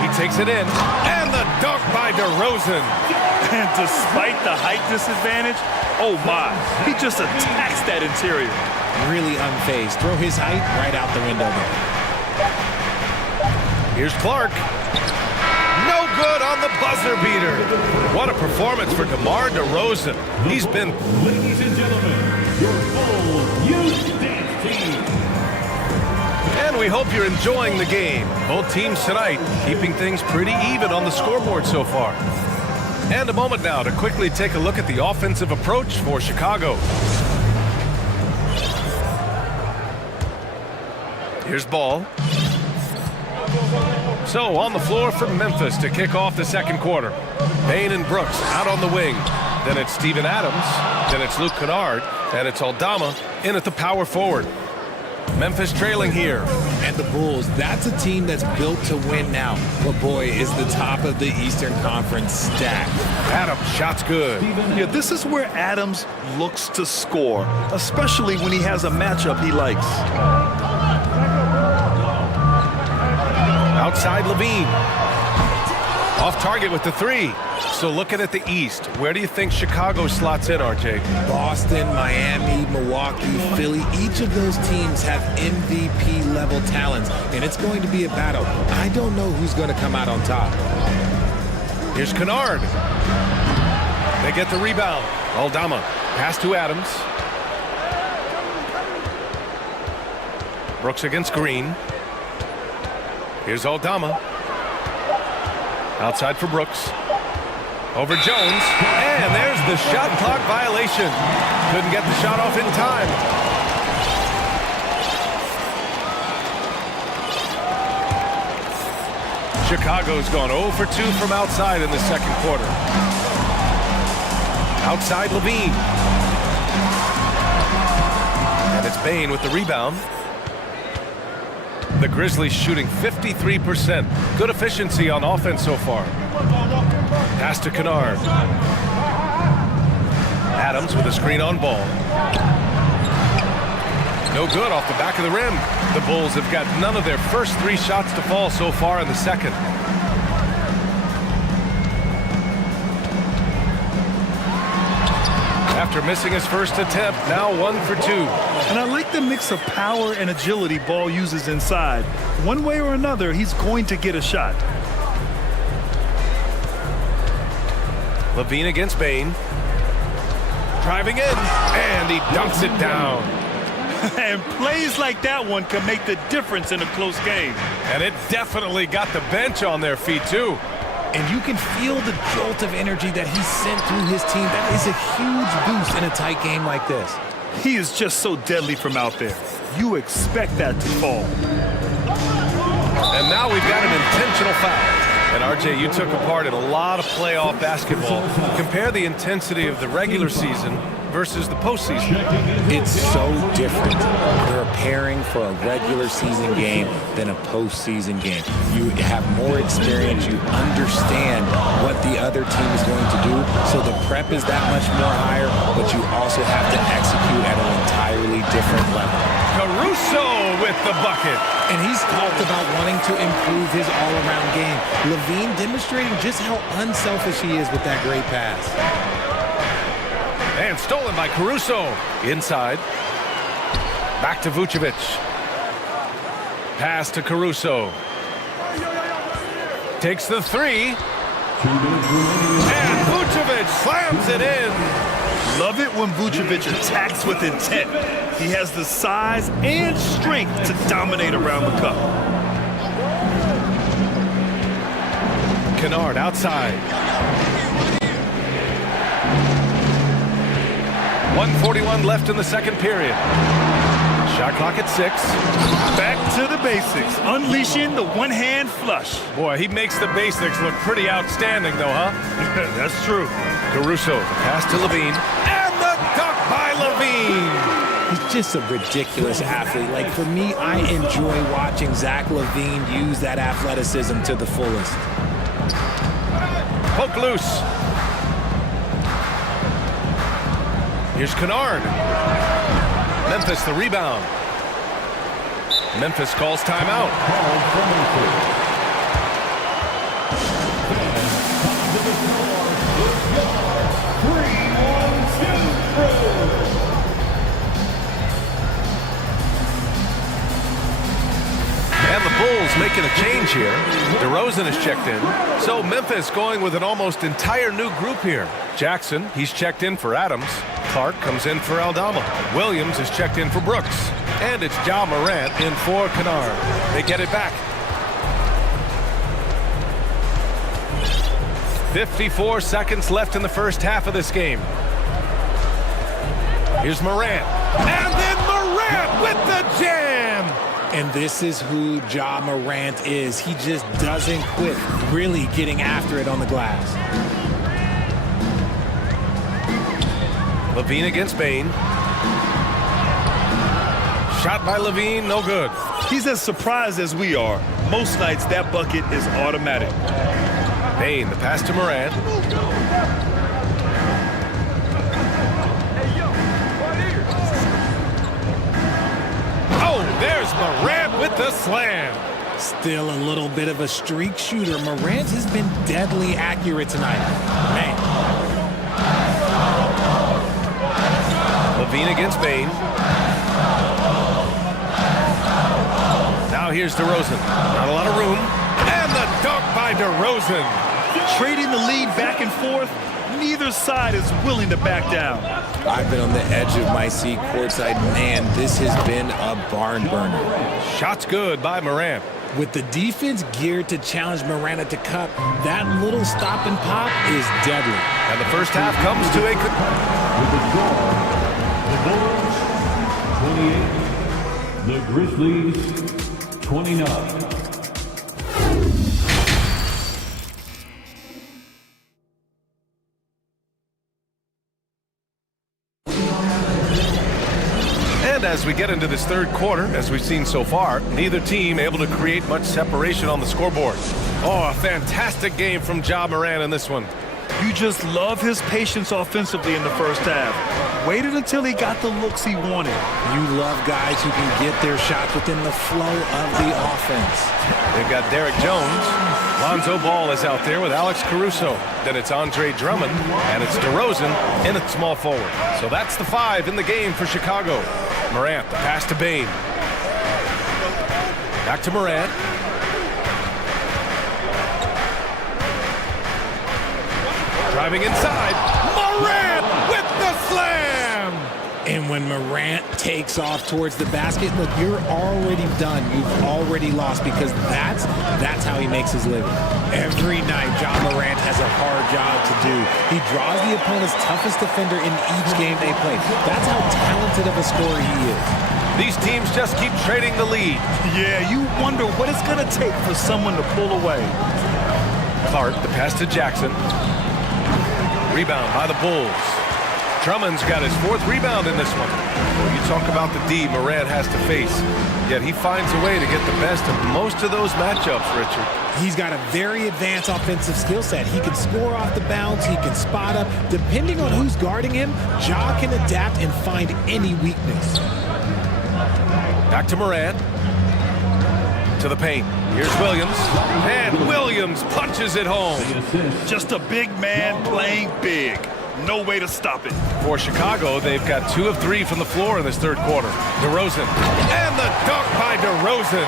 He takes it in, and the dunk by DeRozan. And despite the height disadvantage, oh my, he just attacks that interior. Really unfazed. Throw his height right out the window there. Here's Clark. No good on the buzzer beater. What a performance for DeMar DeRozan. He's been... Ladies and gentlemen, your Bulls Youth Dance Team. And we hope you're enjoying the game. Both teams tonight keeping things pretty even on the scoreboard so far. And a moment now to quickly take a look at the offensive approach for Chicago. Here's Ball. So on the floor for Memphis to kick off the second quarter. Bane and Brooks out on the wing. Then it's Steven Adams. Then it's Luke Kennard. And it's Aldama in at the power forward. Memphis trailing here. And the Bulls, that's a team that's built to win now. But boy, is the top of the Eastern Conference stacked. Adams, shot's good. Yeah, this is where Adams looks to score, especially when he has a matchup he likes. Outside Levine. Off target with the 3. So looking at the East, where do you think Chicago slots in, RJ? Boston, Miami, Milwaukee, Philly, each of those teams have MVP-level talents, and it's going to be a battle. I don't know who's going to come out on top. Here's Kennard. They get the rebound. Aldama, pass to Adams. Brooks against Green. Here's Aldama. Outside for Brooks. Over Jones, and there's the shot clock violation. Couldn't get the shot off in time. Chicago's gone 0 for 2 from outside in the second quarter. Outside Levine. And it's Bane with the rebound. The Grizzlies shooting 53%. Good efficiency on offense so far. Pass to Kennard. Adams with a screen on Ball. No good off the back of the rim. The Bulls have got none of their first 3 shots to fall so far in the second. After missing his first attempt, now 1 for 2. And I like the mix of power and agility Ball uses inside. One way or another, he's going to get a shot. Levine against Bane. Driving in, and he dunks it down. And plays like that one can make the difference in a close game. And it definitely got the bench on their feet, too. And you can feel the jolt of energy that he sent through his team. That is a huge boost in a tight game like this. He is just so deadly from out there. You expect that to fall. And now we've got an intentional foul. And RJ, you took a part in a lot of playoff basketball. Compare the intensity of the regular season versus the postseason. It's so different preparing for a regular season game than a postseason game. You have more experience. You understand what the other team is going to do. So the prep is that much more higher, but you also have to execute at an entirely different level. Caruso with the bucket. And he's talked about wanting to improve his all-around game. Levine demonstrating just how unselfish he is with that great pass. And stolen by Caruso. Inside. Back to Vucevic. Pass to Caruso. Takes the three. And Vucevic slams it in. Love it when Vucevic attacks with intent. He has the size and strength to dominate around the cup. Kennard outside. 1:41 left in the second period. Shot clock at 6. Back to the basics, unleashing the one-hand flush. Boy, he makes the basics look pretty outstanding, though, huh? That's true. Caruso, pass to Levine. And the dunk by Levine. He's just a ridiculous athlete. Like, for me, I enjoy watching Zach LaVine use that athleticism to the fullest. Poke loose. Here's Kennard. Memphis the rebound. Memphis calls timeout. And the Bulls making a change here. DeRozan is checked in. So Memphis going with an almost entire new group here. Jackson, he's checked in for Adams. Clark comes in for Aldama. Williams is checked in for Brooks. And it's Ja Morant in for Kennard. They get it back. 54 seconds left in the first half of this game. Here's Morant. And then Morant with the jam! And this is who Ja Morant is. He just doesn't quit really getting after it on the glass. Levine against Bane. Shot by Levine, no good. He's as surprised as we are. Most nights, that bucket is automatic. Bane, the pass to Morant. Oh, there's Morant with the slam. Still a little bit of a streak shooter. Morant has been deadly accurate tonight. Man. Levine against Bane. Now here's DeRozan. Not a lot of room. And the dunk by DeRozan. Trading the lead back and forth, neither side is willing to back down. I've been on the edge of my seat courtside. Man, this has been a barn burner. Shot's good by Morant. With the defense geared to challenge Morant at the cup, that little stop and pop is deadly. And the first half comes to a... The Bulls, 28. The Grizzlies, 29. And as we get into this third quarter, as we've seen so far, neither team able to create much separation on the scoreboard. Oh, a fantastic game from Ja Morant in this one. You just love his patience offensively in the first half. Waited until he got the looks he wanted. You love guys who can get their shots within the flow of the offense. They've got Derek Jones. Lonzo Ball is out there with Alex Caruso. Then it's Andre Drummond, and it's DeRozan in at small forward. So that's the 5 in the game for Chicago. Morant, the pass to Bane. Back to Morant. Driving inside. Morant with the slam! And when Morant takes off towards the basket, look, you're already done. You've already lost because that's how he makes his living. Every night, Ja Morant has a hard job to do. He draws the opponent's toughest defender in each game they play. That's how talented of a scorer he is. These teams just keep trading the lead. Yeah, you wonder what it's going to take for someone to pull away. Clark, the pass to Jackson. Rebound by the Bulls. Drummond's got his 4th rebound in this one. Well, you talk about the D Morant has to face, yet he finds a way to get the best of most of those matchups, Richard. He's got a very advanced offensive skill set. He can score off the bounce. He can spot up. Depending on who's guarding him, Ja can adapt and find any weakness. Back to Morant. To the paint. Here's Williams. And Williams punches it home. Just a big man playing big. No way to stop it. For Chicago, they've got 2 of 3 from the floor in this 3rd quarter. DeRozan. And the dunk by DeRozan.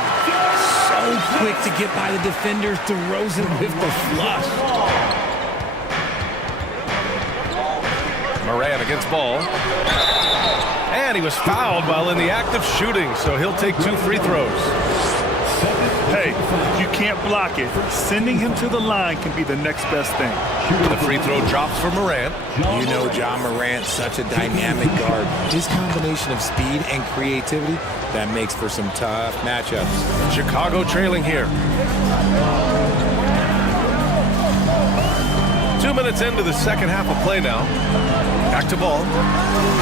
So quick to get by the defenders. DeRozan with the flush. Morant against Ball. And he was fouled while in the act of shooting, so he'll take 2 free throws. Hey, you can't block it. Sending him to the line can be the next best thing. The free throw drops for Morant. You know Ja Morant's such a dynamic guard. His combination of speed and creativity, that makes for some tough matchups. Chicago trailing here. 2 minutes into the 2nd half of play now. Back to Ball.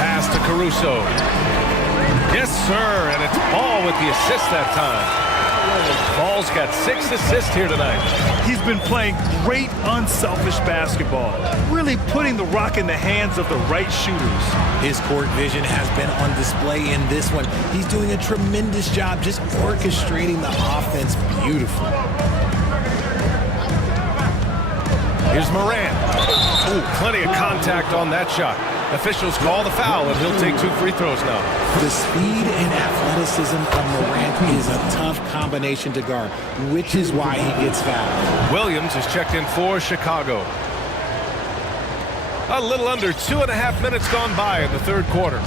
Pass to Caruso. Yes, sir, and it's Ball with the assist that time. Ball's got 6 assists here tonight. He's been playing great, unselfish basketball. Really putting the rock in the hands of the right shooters. His court vision has been on display in this one. He's doing a tremendous job just orchestrating the offense beautifully. Here's Morant. Ooh, plenty of contact on that shot. Officials call the foul, and he'll take 2 free throws now. The speed and athleticism of Morant is a tough combination to guard, which is why he gets fouled. Williams is checked in for Chicago. A little under 2.5 minutes gone by in the 3rd quarter.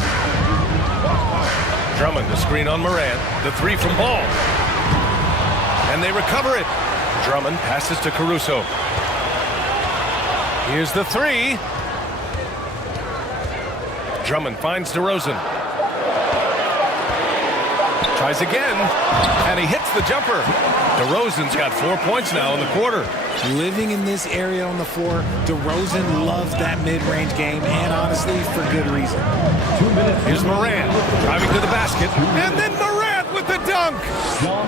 Drummond, the screen on Morant. The 3 from Ball. And they recover it. Drummond passes to Caruso. Here's the 3. Drummond finds DeRozan. Tries again, and he hits the jumper. DeRozan's got 4 points now in the quarter. Living in this area on the floor, DeRozan loves that mid-range game, and honestly, for good reason. Here's Morant, driving to the basket, and then Morant with the dunk!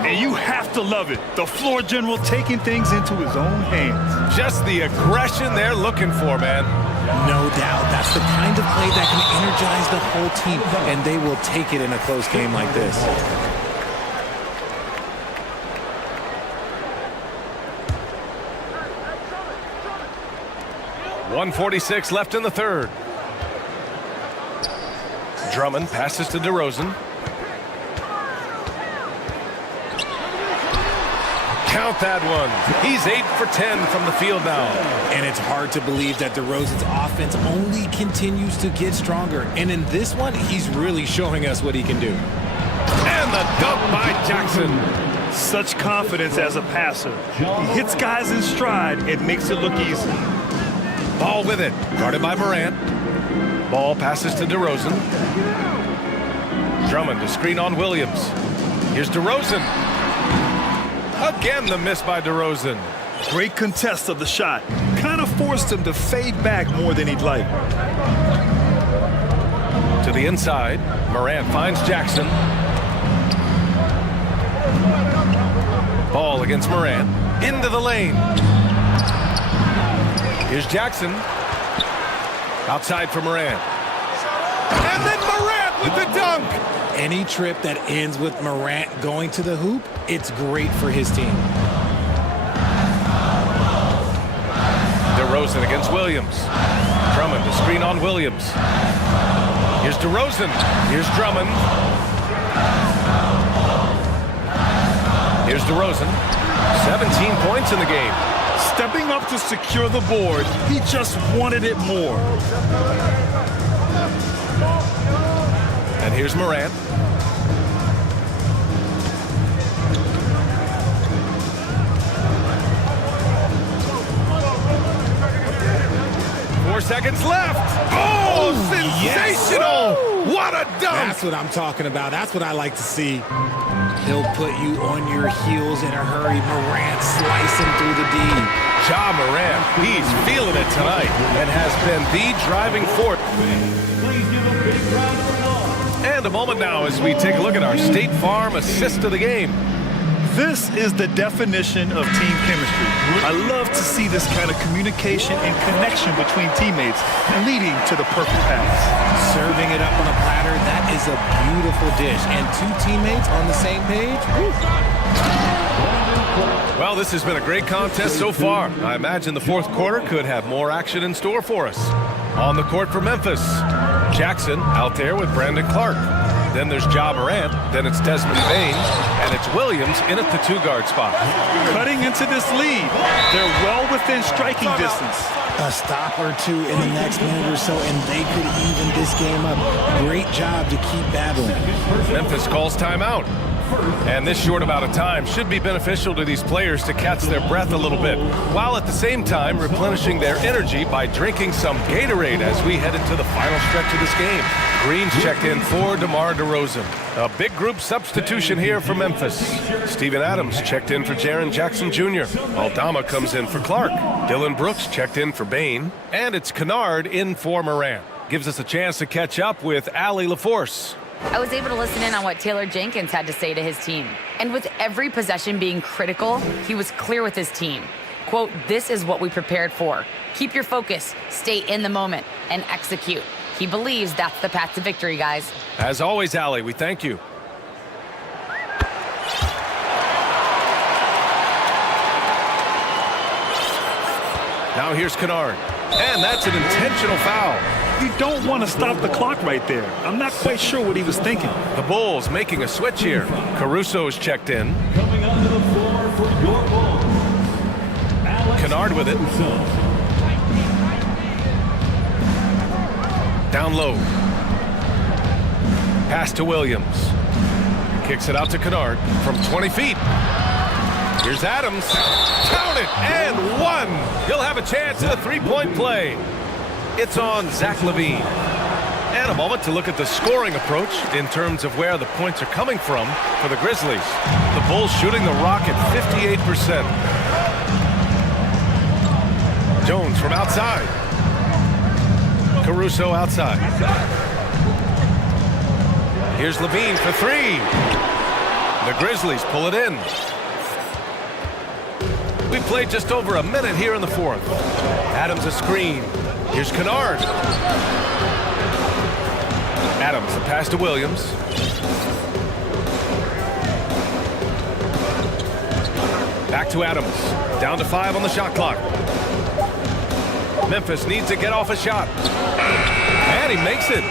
And you have to love it. The floor general taking things into his own hands. Just the aggression they're looking for, man. No doubt. That's the kind of play that can energize the whole team, and they will take it in a close game like this. .146 left in the 3rd. Drummond passes to DeRozan. Count that one. He's 8 for 10 from the field now. And it's hard to believe that DeRozan's offense only continues to get stronger. And in this one, he's really showing us what he can do. And the dunk by Jackson. Such confidence as a passer. He hits guys in stride and makes it look easy. Ball with it. Guarded by Morant. Ball passes to DeRozan. Drummond to screen on Williams. Here's DeRozan. Again, the miss by DeRozan. Great contest of the shot. Kind of forced him to fade back more than he'd like. To the inside. Morant finds Jackson. Ball against Morant. Into the lane. Here's Jackson. Outside for Morant. And then Morant with the dunk. Any trip that ends with Morant going to the hoop, it's great for his team. DeRozan against Williams. Drummond to screen on Williams. Here's DeRozan. Here's Drummond. Here's DeRozan. 17 points in the game. Stepping up to secure the board, he just wanted it more. And here's Morant. Seconds left. Oh, sensational. Yes. What a dunk. That's what I'm talking about. That's what I like to see. He'll put you on your heels in a hurry. Morant slicing through the D. Ja Morant, he's feeling it tonight and has been the driving force. And a moment now as we take a look at our State Farm assist of the game. This is the definition of team chemistry. I love to see this kind of communication and connection between teammates leading to the perfect pass. Serving it up on a platter, that is a beautiful dish. And two teammates on the same page. Woo. Well, this has been a great contest so far. I imagine the fourth quarter could have more action in store for us. On the court for Memphis, Jackson out there with Brandon Clark. Then there's Ja Morant, then it's Desmond Bain, and it's Williams in at the two-guard spot. Cutting into this lead. They're well within striking distance. A stop or two in the next minute or so, and they could even this game up. Great job to keep battling. Memphis calls timeout. And this short amount of time should be beneficial to these players to catch their breath a little bit, while at the same time replenishing their energy by drinking some Gatorade as we head into the final stretch of this game. Green's checked in for DeMar DeRozan. A big group substitution here for Memphis. Steven Adams checked in for Jaren Jackson Jr. Aldama comes in for Clark. Dylan Brooks checked in for Bain. And it's Kennard in for Morant. Gives us a chance to catch up with Allie LaForce. I was able to listen in on what Taylor Jenkins had to say to his team. And with every possession being critical, he was clear with his team. Quote, "This is what we prepared for. Keep your focus, stay in the moment, and execute." He believes that's the path to victory, guys. As always, Allie, we thank you. Now here's Kennard. And that's an intentional foul. You don't want to stop the clock right there. I'm not quite sure what he was thinking. The Bulls making a switch here. Caruso's checked in. Coming onto the floor for your Bulls, Kennard with it. Down low. Pass to Williams. Kicks it out to Kennard from 20 feet. Here's Adams. Count it, and one. He'll have a chance at a three-point play. It's on Zach LaVine. And a moment to look at the scoring approach in terms of where the points are coming from for the Grizzlies. The Bulls shooting the rock at 58%. Jones from outside. Caruso outside. Here's LaVine for three. The Grizzlies pull it in. We played just over a minute here in the fourth. Adams a screen. Here's Kennard. Adams, the pass to Williams. Back to Adams. Down to 5 on the shot clock. Memphis needs to get off a shot. And he makes it.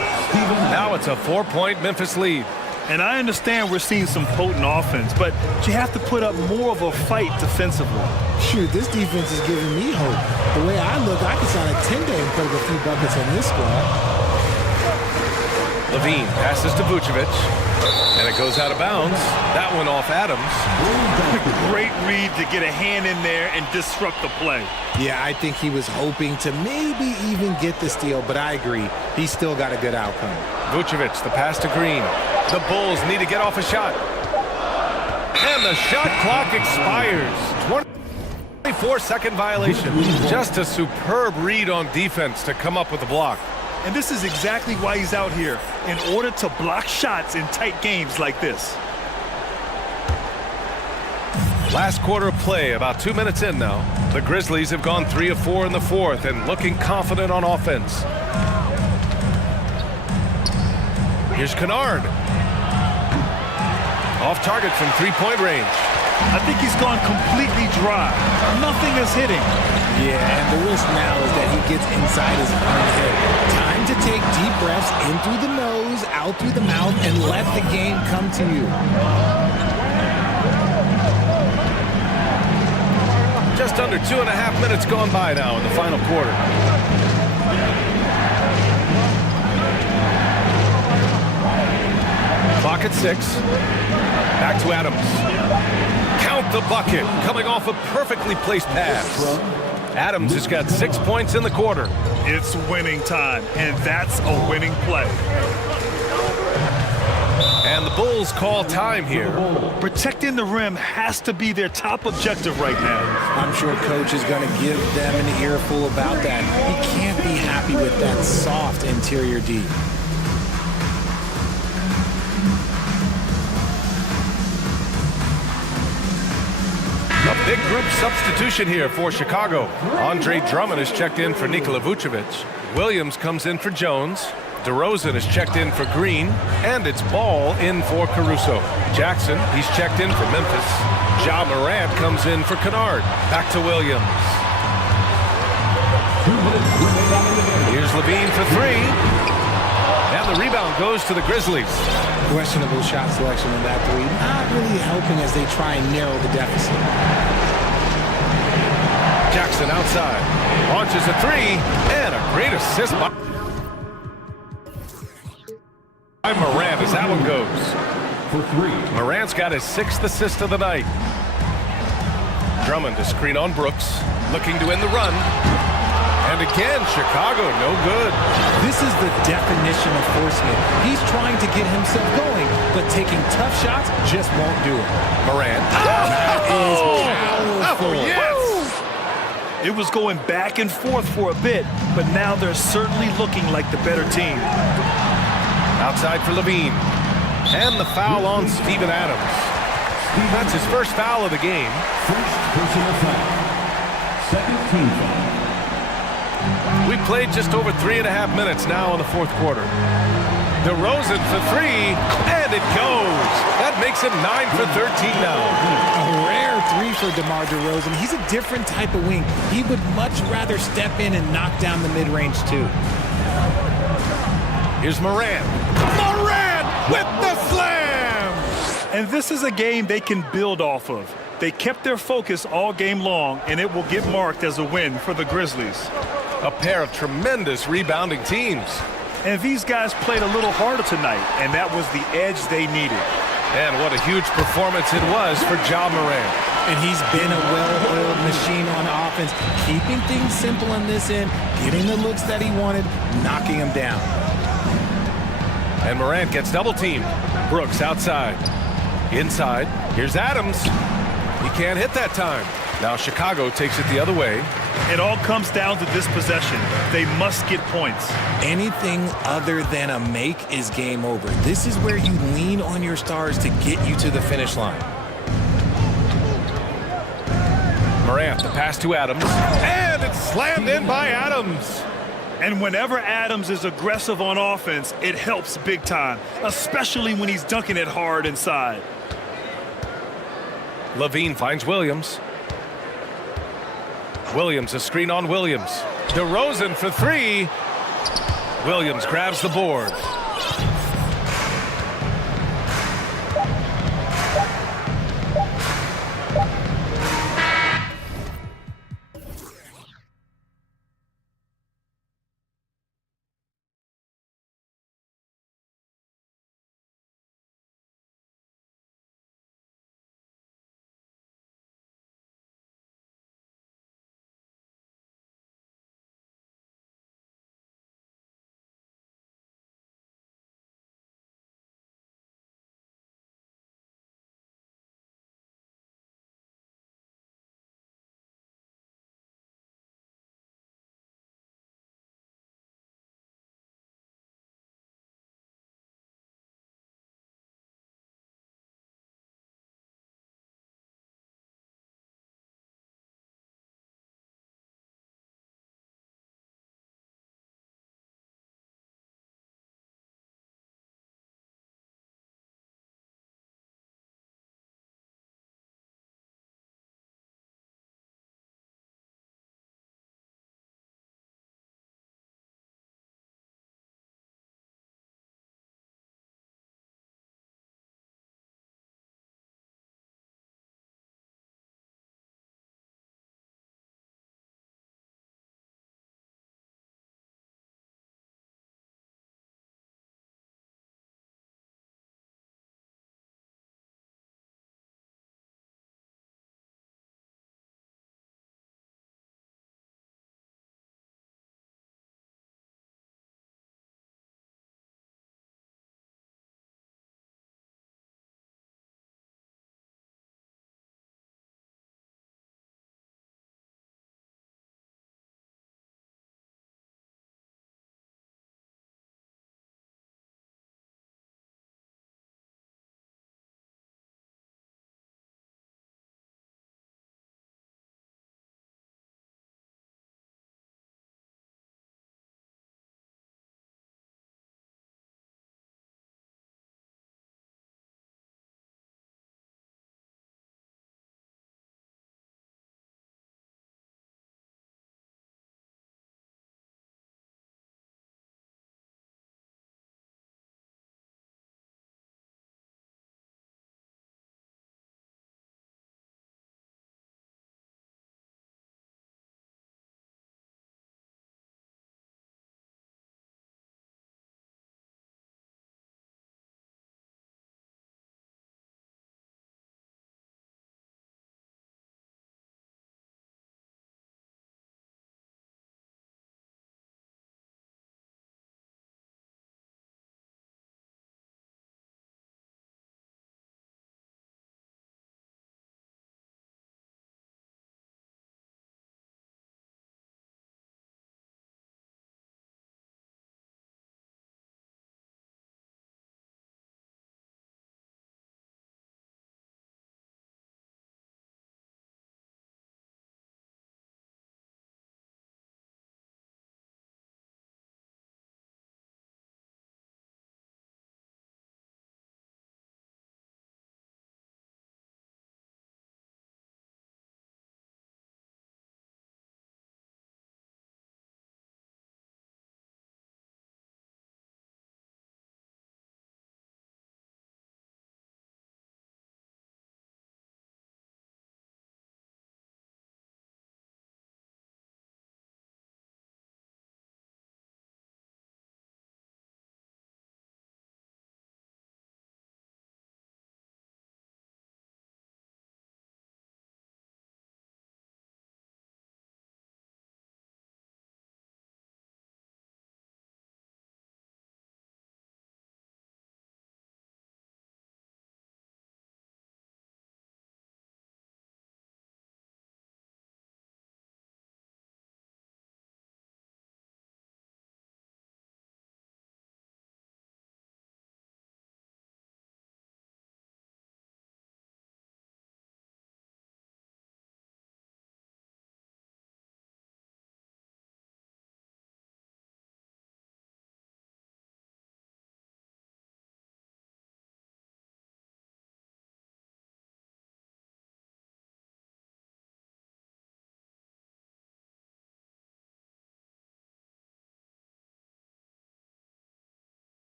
Now it's a 4-point Memphis lead. And I understand we're seeing some potent offense, but you have to put up more of a fight defensively. Shoot, this defense is giving me hope. The way I look, I can sign a 10-day and put up a few buckets on this squad. LaVine passes to Vucevic, and it goes out of bounds. That one off Adams. Great read to get a hand in there and disrupt the play. Yeah, I think he was hoping to maybe even get the steal, but I agree. He still got a good outcome. Vucevic, the pass to Green. The Bulls need to get off a shot. And the shot clock expires. 24-second violation. Just a superb read on defense to come up with the block. And this is exactly why he's out here, in order to block shots in tight games like this. Last quarter of play, about 2 minutes in now. The Grizzlies have gone 3 of 4 in the fourth and looking confident on offense. Here's Kennard. Off target from three-point range. I think he's gone completely dry. Nothing is hitting. Yeah, and the risk now is that he gets inside his own head. Time to take deep breaths in through the nose, out through the mouth, and let the game come to you. Just under 2.5 minutes gone by now in the final quarter. Clock at 6. Back to Adams. Count the bucket, coming off a perfectly placed pass. Adams has got 6 points in the quarter. It's winning time, and that's a winning play. And the Bulls call time here. Protecting the rim has to be their top objective right now. I'm sure Coach is going to give them an earful about that. He can't be happy with that soft interior D. Big group substitution here for Chicago. Andre Drummond is checked in for Nikola Vucevic. Williams comes in for Jones. DeRozan is checked in for Green. And it's Ball in for Caruso. Jackson, he's checked in for Memphis. Ja Morant comes in for Kennard. Back to Williams. Here's Levine for three. And the rebound goes to the Grizzlies. Questionable shot selection in that three. Not really helping as they try and narrow the deficit. Jackson outside. Launches a three. And a great assist by Morant as that one goes. For three. Morant's got his 6th assist of the night. Drummond to screen on Brooks. Looking to end the run. And again, Chicago, no good. This is the definition of forcing it. He's trying to get himself going, but taking tough shots just won't do it. Morant. That is powerful. Yes! It was going back and forth for a bit, but now they're certainly looking like the better team. Outside for Levine. And the foul on Steven Adams. That's his first foul of the game. First personal foul. Second team foul. We've played just over 3.5 minutes now in the fourth quarter. DeRozan for three, and it goes. That makes him 9 for 13 now. A rare three for DeMar DeRozan. He's a different type of wing. He would much rather step in and knock down the mid-range too. Here's Morant. Morant with the slam! And this is a game they can build off of. They kept their focus all game long, and it will get marked as a win for the Grizzlies. A pair of tremendous rebounding teams. And these guys played a little harder tonight, and that was the edge they needed. And what a huge performance it was for Ja Morant. And he's been a well-oiled machine on offense, keeping things simple on this end, getting the looks that he wanted, knocking them down. And Morant gets double-teamed. Brooks outside. Inside. Here's Adams. He can't hit that time. Now Chicago takes it the other way. It all comes down to this possession. They must get points. Anything other than a make is game over. This is where you lean on your stars to get you to the finish line. Morant, the pass to Adams. And it's slammed in by Adams. And whenever Adams is aggressive on offense, it helps big time, especially when he's dunking it hard inside. Levine finds Williams. Williams, a screen on Williams. DeRozan for three. Williams grabs the board.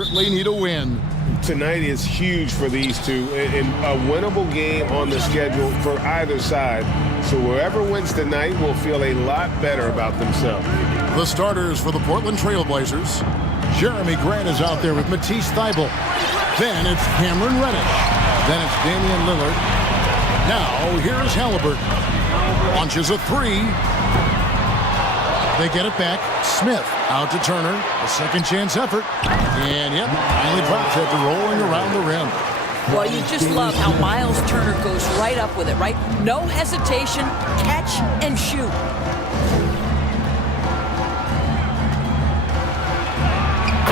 desperately need a win. Tonight is huge for these two, and a winnable game on the schedule for either side. So whoever wins tonight will feel a lot better about themselves. The starters for the Portland Trail Blazers. Jeremy Grant is out there with Matisse Thybulle. Then it's Cameron Reddish. Then it's Damian Lillard. Now here's Halliburton. Launches a three. They get it back. Smith out to Turner. A second chance effort. And yep, finally drops after rolling around the rim. Well, you just love how Miles Turner goes right up with it, right? No hesitation, catch and shoot.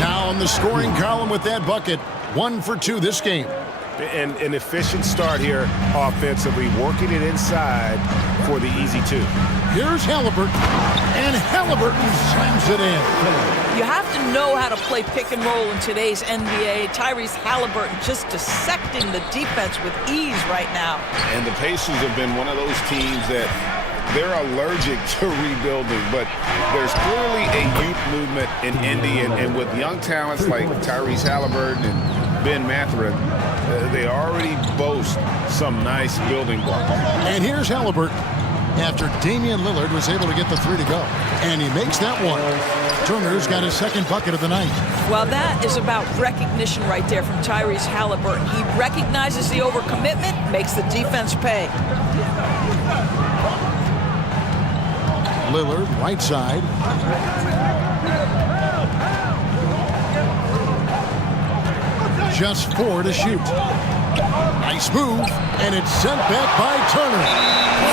Now in the scoring column with that bucket. 1 for 2 this game. And an efficient start here offensively, working it inside for the easy two. Here's Halliburton, and Halliburton slams it in. You have to know how to play pick and roll in today's NBA. Tyrese Halliburton just dissecting the defense with ease right now. And the Pacers have been one of those teams that they're allergic to rebuilding, but there's clearly a youth movement in Indy, and with young talents like Tyrese Halliburton and Ben Mathurin, they already boast some nice building blocks. And here's Halliburton after Damian Lillard was able to get the three to go. And he makes that one. Turner's got his second bucket of the night. Well, that is about recognition right there from Tyrese Halliburton. He recognizes the overcommitment, makes the defense pay. Lillard, right side. Just 4 to shoot. Nice move, and it's sent back by Turner.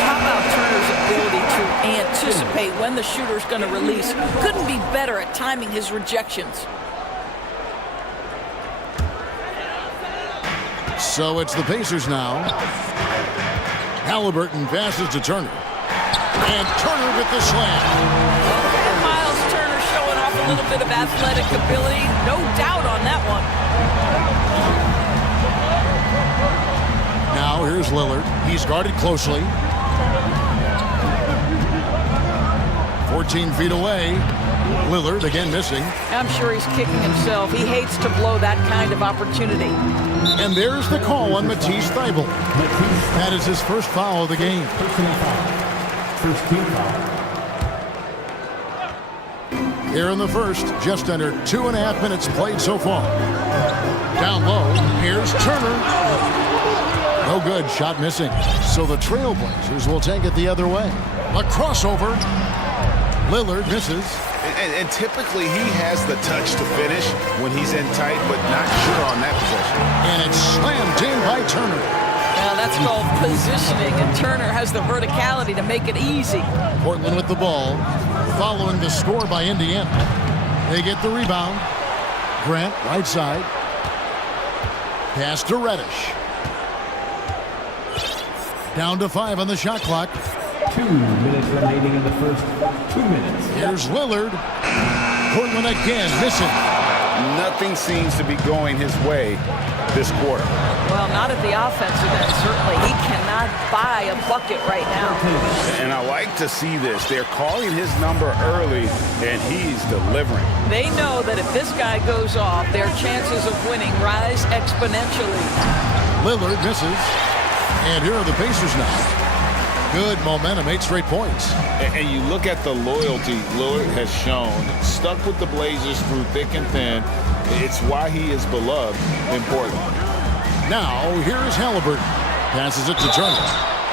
How about Turner's ability to anticipate when the shooter's going to release? Couldn't be better at timing his rejections. So it's the Pacers now. Halliburton passes to Turner. And Turner with the slam. And Miles Turner showing off a little bit of athletic ability. No doubt on that one. Now here's Lillard. He's guarded closely. 14 feet away. Lillard again missing. I'm sure he's kicking himself. He hates to blow that kind of opportunity. And there's the call on Matisse Thybulle. That is his first foul of the game. First team foul. Here in the first, just under 2.5 minutes played so far. Down low, here's Turner. No good, shot missing. So the Trailblazers will take it the other way. A crossover. Lillard misses. And typically he has the touch to finish when he's in tight, but not sure on that possession. And it's slammed in by Turner. Now that's called positioning, and Turner has the verticality to make it easy. Portland with the ball, following the score by Indiana. They get the rebound. Grant, right side. Pass to Reddish. Down to 5 on the shot clock. 2 minutes remaining in the first 2 minutes. Here's Lillard. Portland again missing. Nothing seems to be going his way this quarter. Well, not at the offensive end, certainly. He cannot buy a bucket right now. And I like to see this. They're calling his number early, and he's delivering. They know that if this guy goes off, their chances of winning rise exponentially. Lillard misses. And here are the Pacers now. Good momentum, 8 straight points. And you look at the loyalty Lillard has shown, stuck with the Blazers through thick and thin. It's why he is beloved in Portland. Now, here's Halliburton. Passes it to Turner.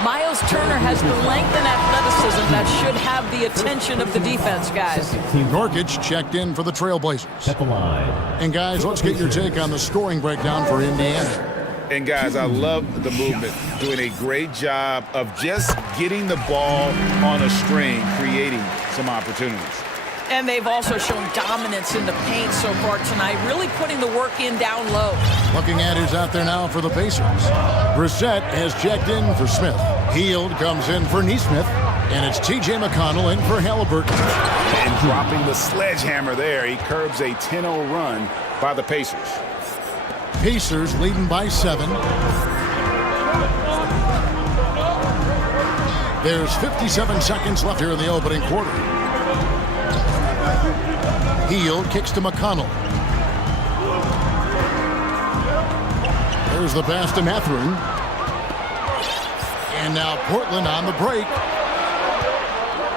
Miles Turner has the length and athleticism that should have the attention of the defense, guys. Norkic checked in for the Trailblazers. At the line. And guys, let's get your take on the scoring breakdown for Indiana. And guys, I love the movement, doing a great job of just getting the ball on a string, creating some opportunities. And they've also shown dominance in the paint so far tonight, really putting the work in down low. Looking at who's out there now for the Pacers. Brissett has checked in for Smith. Hield comes in for Nesmith. And it's T.J. McConnell in for Halliburton. And dropping the sledgehammer there, he curbs a 10-0 run by the Pacers. Pacers leading by 7. There's 57 seconds left here in the opening quarter. Hield kicks to McConnell. Here's the pass to Mathurin. And now Portland on the break.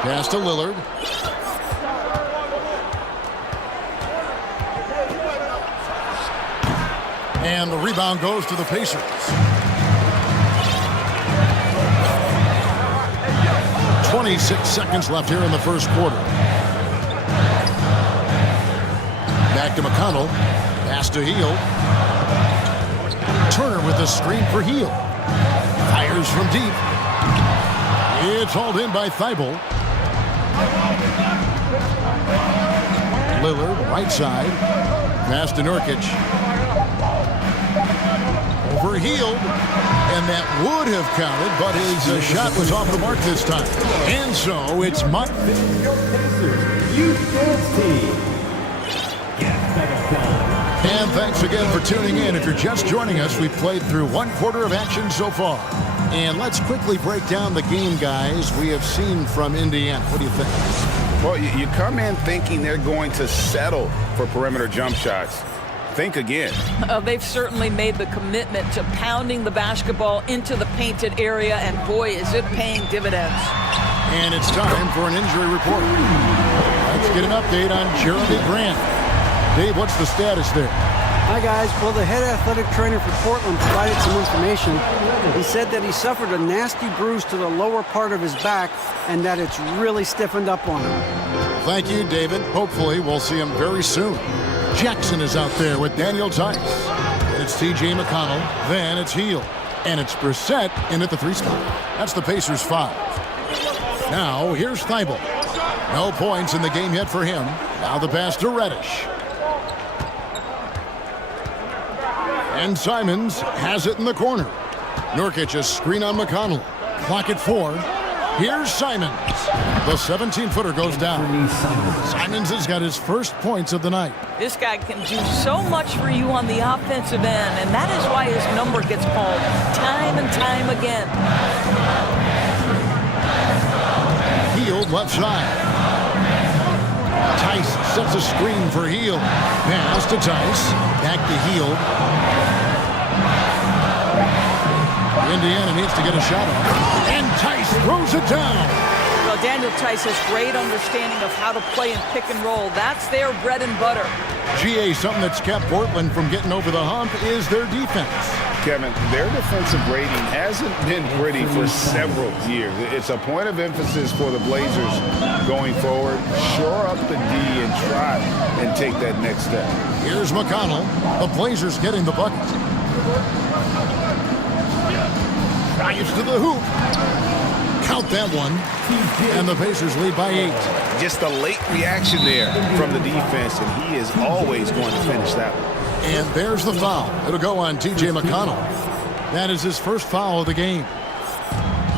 Pass to Lillard. And the rebound goes to the Pacers. .26 seconds left here in the first quarter. Back to McConnell. Pass to Hield. Turner with a screen for Hield. Fires from deep. It's hauled in by Thibault. Lillard, right side. Pass to Nurkic. Over Hield. And that would have counted, but his shot was off the mark this time. And so it's Mike. And thanks again for tuning in. If you're just joining us, we've played through one quarter of action so far. And let's quickly break down the game, guys, we have seen from Indiana. What do you think? Well, you come in thinking they're going to settle for perimeter jump shots. Think again. They've certainly made the commitment to pounding the basketball into the painted area, and boy, is it paying dividends. And it's time for an injury report. Let's get an update on Jeremy Grant. Dave, what's the status there? Hi, guys. Well, the head athletic trainer for Portland provided some information. He said that he suffered a nasty bruise to the lower part of his back and that it's really stiffened up on him. Thank you, David. Hopefully, we'll see him very soon. Jackson is out there with Daniel Tice. And it's T.J. McConnell. Then it's Hield. And it's Brissett in at the 3 spot. That's the Pacers' 5. Now, here's Thibault. No points in the game yet for him. Now the pass to Reddish. And Simons has it in the corner. Nurkic a screen on McConnell. Clock at 4. Here's Simons. The 17-footer goes down. Simons has got his first points of the night. This guy can do so much for you on the offensive end, and that is why his number gets called time and time again. Hield left side. Tice sets a screen for Hield. Pass to Tice. Back to Hield. Indiana needs to get a shot off. And Tice throws it down. Well, Daniel Tice has great understanding of how to play in pick and roll. That's their bread and butter. GA, something that's kept Portland from getting over the hump is their defense. Kevin, their defensive rating hasn't been pretty for several years. It's a point of emphasis for the Blazers going forward. Shore up the D and try and take that next step. Here's McConnell. The Blazers getting the bucket. Drives to the hoop. Count that one. And the Pacers lead by 8. Just a late reaction there from the defense, and he is always going to finish that one. And there's the foul. It'll go on T.J. McConnell. That is his first foul of the game.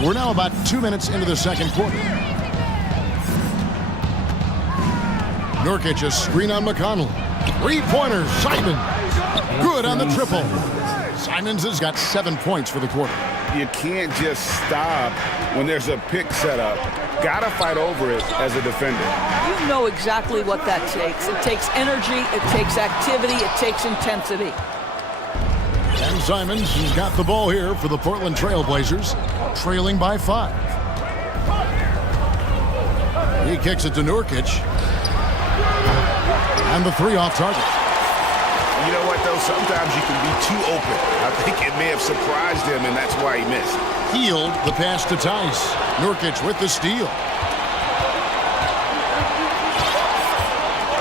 We're now about 2 minutes into the second quarter. Nurkic a screen on McConnell. 3-pointer, Simon. Good on the triple. Simons has got 7 points for the quarter. You can't just stop when there's a pick set up. Gotta fight over it as a defender. You know exactly what that takes. It takes energy, it takes activity, it takes intensity. And Simons has got the ball here for the Portland Trail Blazers, trailing by 5. He kicks it to Nurkic. And the 3 off target. You know what, though? Sometimes you can be too open. I think it may have surprised him, and that's why he missed. Hield, the pass to Tice. Nurkic with the steal.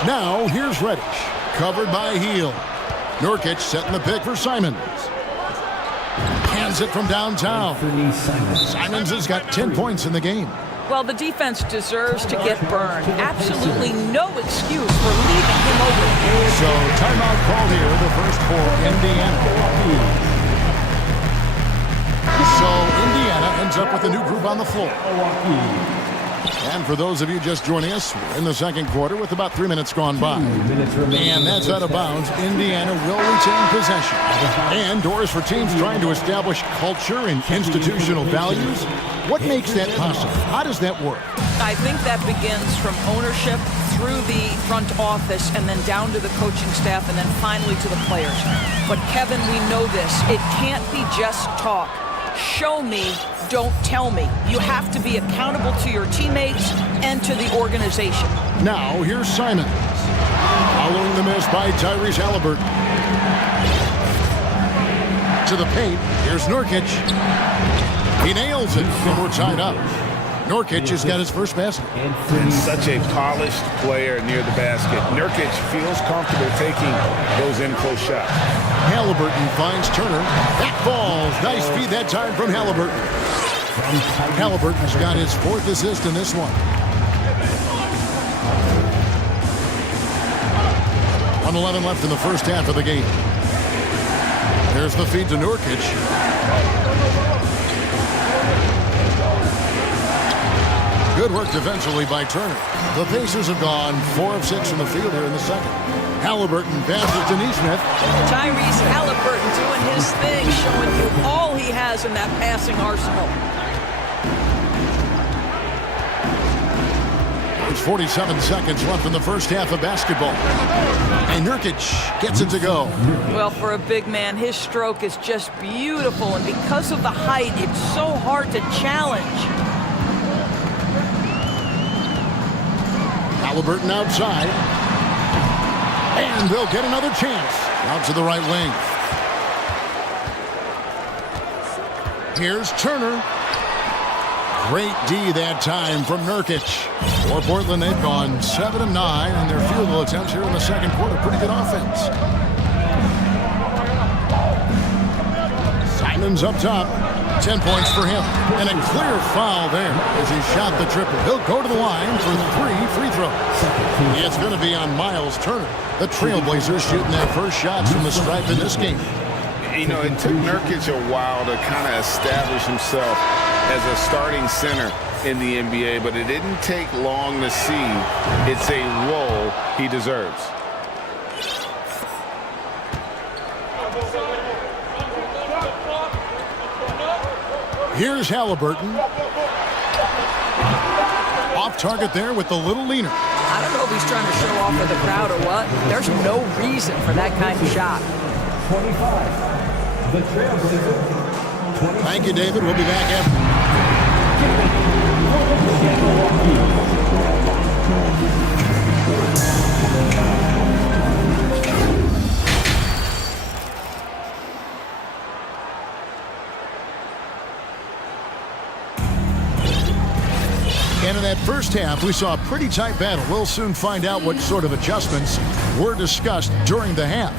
Now, here's Reddish. Covered by Hield. Nurkic setting the pick for Simons. Hands it from downtown. Simons has got 10 points in the game. Well, the defense deserves to get burned. Absolutely no excuse for leaving him open. So, timeout called here, the first for Indiana. So, Indiana ends up with a new group on the floor. And for those of you just joining us, we're in the second quarter with about 3 minutes gone by. And that's out of bounds. Indiana will retain possession. And doors for teams trying to establish culture and institutional values. What makes that possible? How does that work? I think that begins from ownership through the front office and then down to the coaching staff and then finally to the players. But Kevin, we know this. It can't be just talk. Show me, don't tell me. You have to be accountable to your teammates and to the organization. Now, here's Simons. Following the miss by Tyrese Halliburton. To the paint, here's Nurkic. He nails it, and we're tied up. Nurkic has got his first basket. And such a polished player near the basket. Nurkic feels comfortable taking those in-close shots. Halliburton finds Turner. That falls. Nice feed that time from Halliburton. Halliburton's got his 4th assist in this one. 1:11 left in the first half of the game. There's the feed to Nurkic. Good work defensively by Turner. The Pacers have gone 4 of 6 from the field here in the second. Halliburton passes to Neesmith. Tyrese Halliburton doing his thing, showing you all he has in that passing arsenal. There's 47 seconds left in the first half of basketball. And Nurkic gets it to go. Well, for a big man, his stroke is just beautiful. And because of the height, it's so hard to challenge. Halliburton outside. And they'll get another chance. Out to the right wing. Here's Turner. Great D that time from Nurkic. For Portland, they've gone 7 of 9 in their field goal attempts here in the second quarter. Pretty good offense. Simons up top. 10 points for him. And a clear foul there as he shot the triple. He'll go to the line for 3 free throws. It's going to be on Miles Turner. The Trailblazers shooting their first shots from the stripe in this game. You know, it took Nurkic a while to kind of establish himself as a starting center in the NBA, but it didn't take long to see it's a role he deserves. Here's Halliburton. Off target there with the little leaner. I don't know if he's trying to show off for the crowd or what. There's no reason for that kind of shot. 25. The Trailblazers. Thank you, David. We'll be back after. And in that first half, we saw a pretty tight battle. We'll soon find out what sort of adjustments were discussed during the half.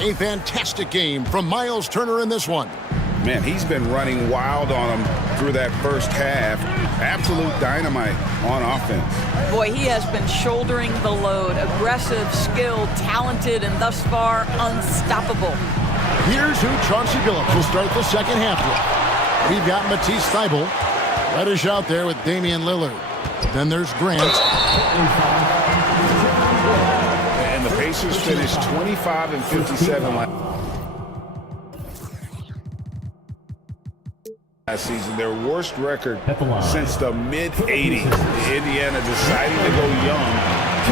A fantastic game from Miles Turner in this one. Man, he's been running wild on him through that first half. Absolute dynamite on offense. Boy, he has been shouldering the load. Aggressive, skilled, talented, and thus far unstoppable. Here's who Chauncey Billups will start the second half with. We've got Matisse Thybulle. Reddish out there with Damian Lillard. Then there's Grant. And the Pacers finished 25 and 57 last season, their worst record since the mid-'80s. Indiana deciding to go young,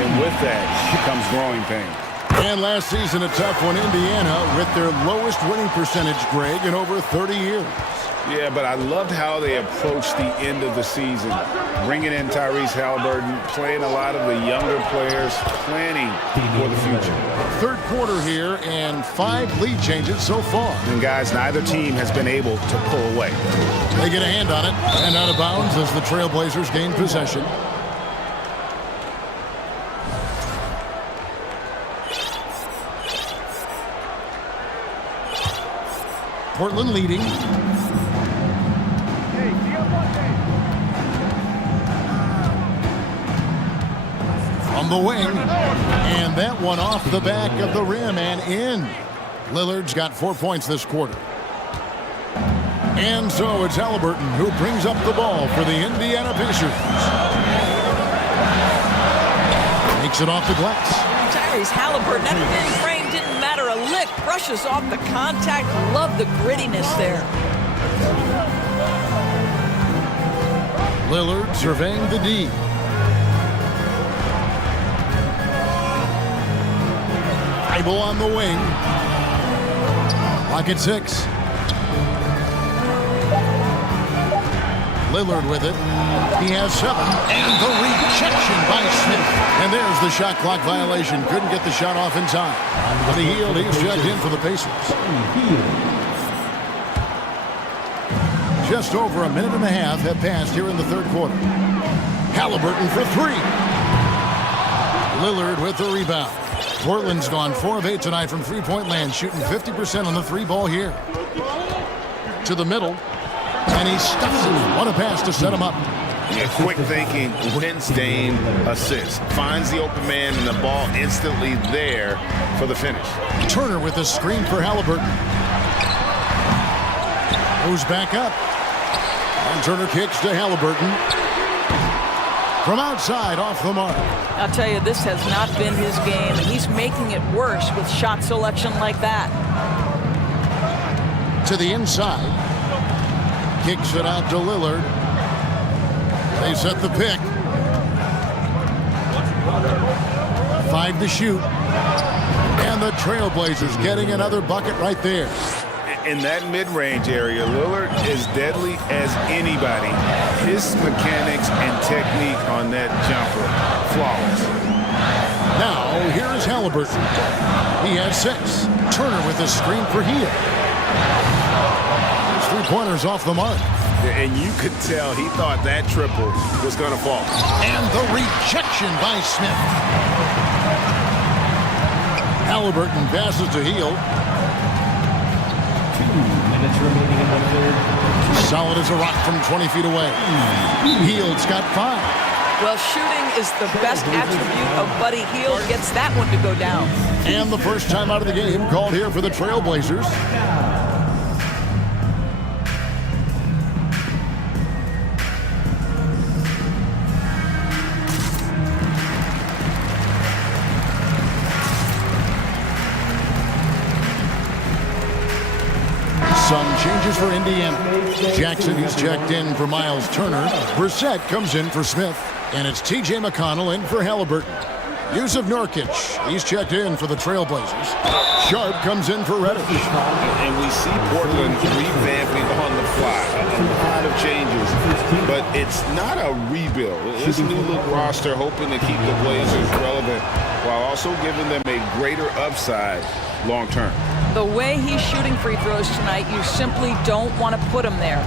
and with that comes growing pain. And last season, a tough one, Indiana, with their lowest winning percentage, Greg, in over 30 years. Yeah, but I loved how they approached the end of the season, bringing in Tyrese Halliburton, playing a lot of the younger players, planning for the future. Third quarter here, and 5 lead changes so far. And guys, neither team has been able to pull away. They get a hand on it, and out of bounds as the Trailblazers gain possession. Portland leading. From the wing, and that one off the back of the rim and in. Lillard's got 4 points this quarter. And so it's Halliburton who brings up the ball for the Indiana Pacers. Takes it off the glass. Tyrese Halliburton, that thin frame didn't matter a lick. Brushes off the contact. Love the grittiness there. Lillard surveying the D. Dribble on the wing. Clock at 6. Lillard with it. He has 7. And the rejection by Smith. And there's the shot clock violation. Couldn't get the shot off in time. But he's checked in for the Pacers. Just over a minute and a half have passed here in the third quarter. Halliburton for 3. Lillard with the rebound. Portland's gone 4 of 8 tonight from three-point land, shooting 50% on the 3 ball here. To the middle. And he stuffs it. What a pass to set him up. Yeah, quick thinking, wins Dame assist. Finds the open man and the ball instantly there for the finish. Turner with the screen for Halliburton. Moves back up. And Turner kicks to Halliburton. From outside, off the mark. I'll tell you, this has not been his game, and he's making it worse with shot selection like that. To the inside. Kicks it out to Lillard. They set the pick. 5 to shoot. And the Trailblazers getting another bucket right there. In that mid-range area, Lillard is deadly as anybody. His mechanics and technique on that jumper, flawless. Now, here is Halliburton. He has 6. Turner with a screen for Hield. 3-pointers off the mark. And you could tell he thought that triple was going to fall. And the rejection by Smith. Halliburton passes to Hield. 2 minutes remaining in the third. Solid as a rock from 20 feet away. Hield's got 5. Well, shooting is the best attribute of Buddy Hield. Gets that one to go down. And the first time out of the game called here for the Trailblazers. Some changes for Indiana. Jackson, he's checked in for Miles Turner. Brissett comes in for Smith. And it's T.J. McConnell in for Halliburton. Yusuf Nurkic, he's checked in for the Trailblazers. Sharp comes in for Reddish. And we see Portland revamping on the fly. A lot of changes. But it's not a rebuild. It's a new look roster hoping to keep the Blazers relevant while also giving them a greater upside long term. The way he's shooting free throws tonight, you simply don't want to put him there.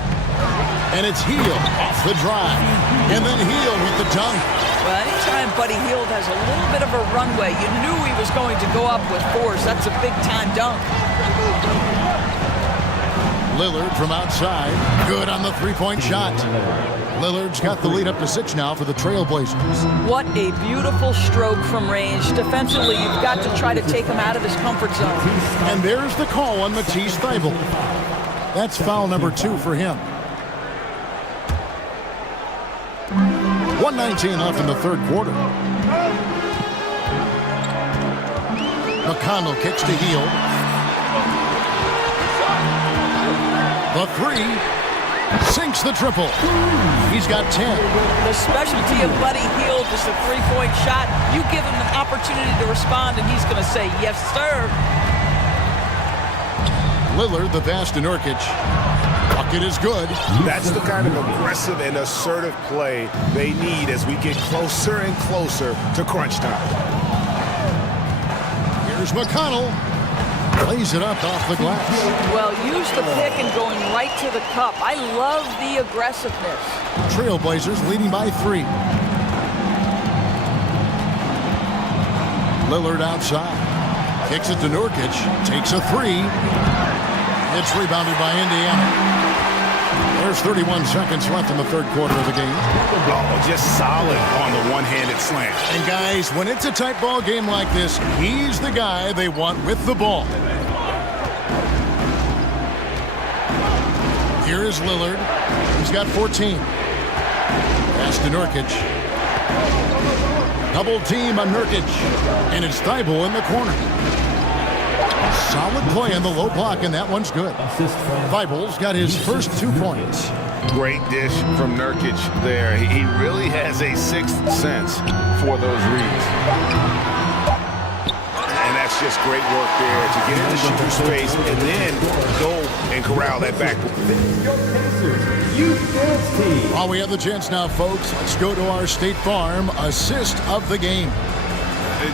And it's Hield off the drive. And then Hield with the dunk. Well, anytime Buddy Hield has a little bit of a runway, you knew he was going to go up with 4s. That's a big-time dunk. Lillard from outside. Good on the 3-point shot. Lillard's got the lead up to 6 now for the Trailblazers. What a beautiful stroke from range. Defensively, you've got to try to take him out of his comfort zone. And there's the call on Matisse Thybulle. That's foul number 2 for him. 1:19 left in the third quarter. McConnell kicks to Hield. The 3 sinks the triple. He's got 10. The specialty of Buddy Hield is the 3-point shot. You give him an opportunity to respond, and he's going to say, yes, sir. Lillard, the pass to Nurkic. Bucket is good. That's the kind of aggressive and assertive play they need as we get closer and closer to crunch time. Here's McConnell. Plays it up off the glass. Well, use the pick and going right to the cup. I love the aggressiveness. Trailblazers leading by 3. Lillard outside. Kicks it to Nurkic. Takes a 3. It's rebounded by Indiana. There's 31 seconds left in the third quarter of the game. Oh, just solid on the one-handed slam. And guys, when it's a tight ball game like this, he's the guy they want with the ball. Here is Lillard. He's got 14. Pass to Nurkic. Double team on Nurkic. And it's Thybulle in the corner. Solid play on the low block, and that one's good. Thybulle's got his first 2 points. Great dish from Nurkic there. He really has a sixth sense for those reads. And that's just great work there to get into shooter space and then go and corral that backboard. While we have the chance now, folks, let's go to our State Farm assist of the game.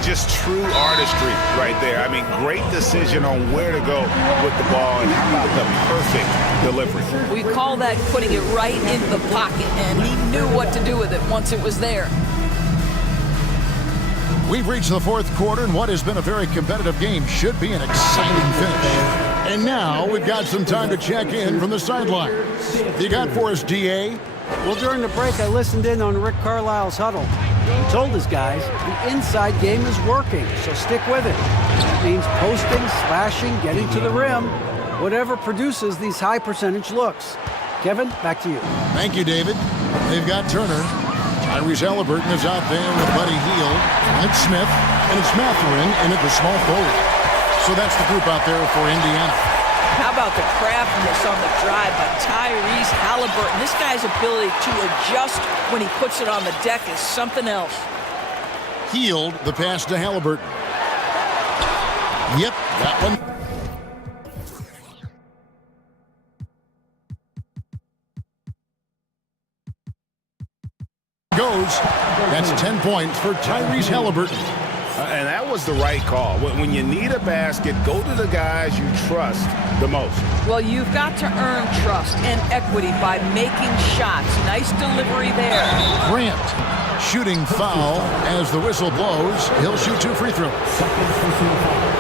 Just true artistry right there. I mean, great decision on where to go with the ball, and how about the perfect delivery? We call that putting it right in the pocket, and he knew what to do with it once it was there. We've reached the fourth quarter, and what has been a very competitive game should be an exciting finish. And now we've got some time to check in from the sideline. You got for us, DA? Well, during the break, I listened in on Rick Carlisle's huddle. He told his guys the inside game is working, so stick with it. That means posting, slashing, getting to the rim, whatever produces these high percentage looks. Kevin, back to you. Thank you, David. They've got Turner. Tyrese Halliburton is out there with Buddy Hield, and Smith, and it's Mathurin in at the small forward. So that's the group out there for Indiana. How about the craftiness on the drive by Tyrese Halliburton? This guy's ability to adjust when he puts it on the deck is something else. Hield, the pass to Halliburton. Yep, that one. Goes. That's 10 points for Tyrese Halliburton. And that was the right call. When you need a basket, go to the guys you trust the most. Well, you've got to earn trust and equity by making shots. Nice delivery there. Grant, shooting foul as the whistle blows. He'll shoot 2 free throws.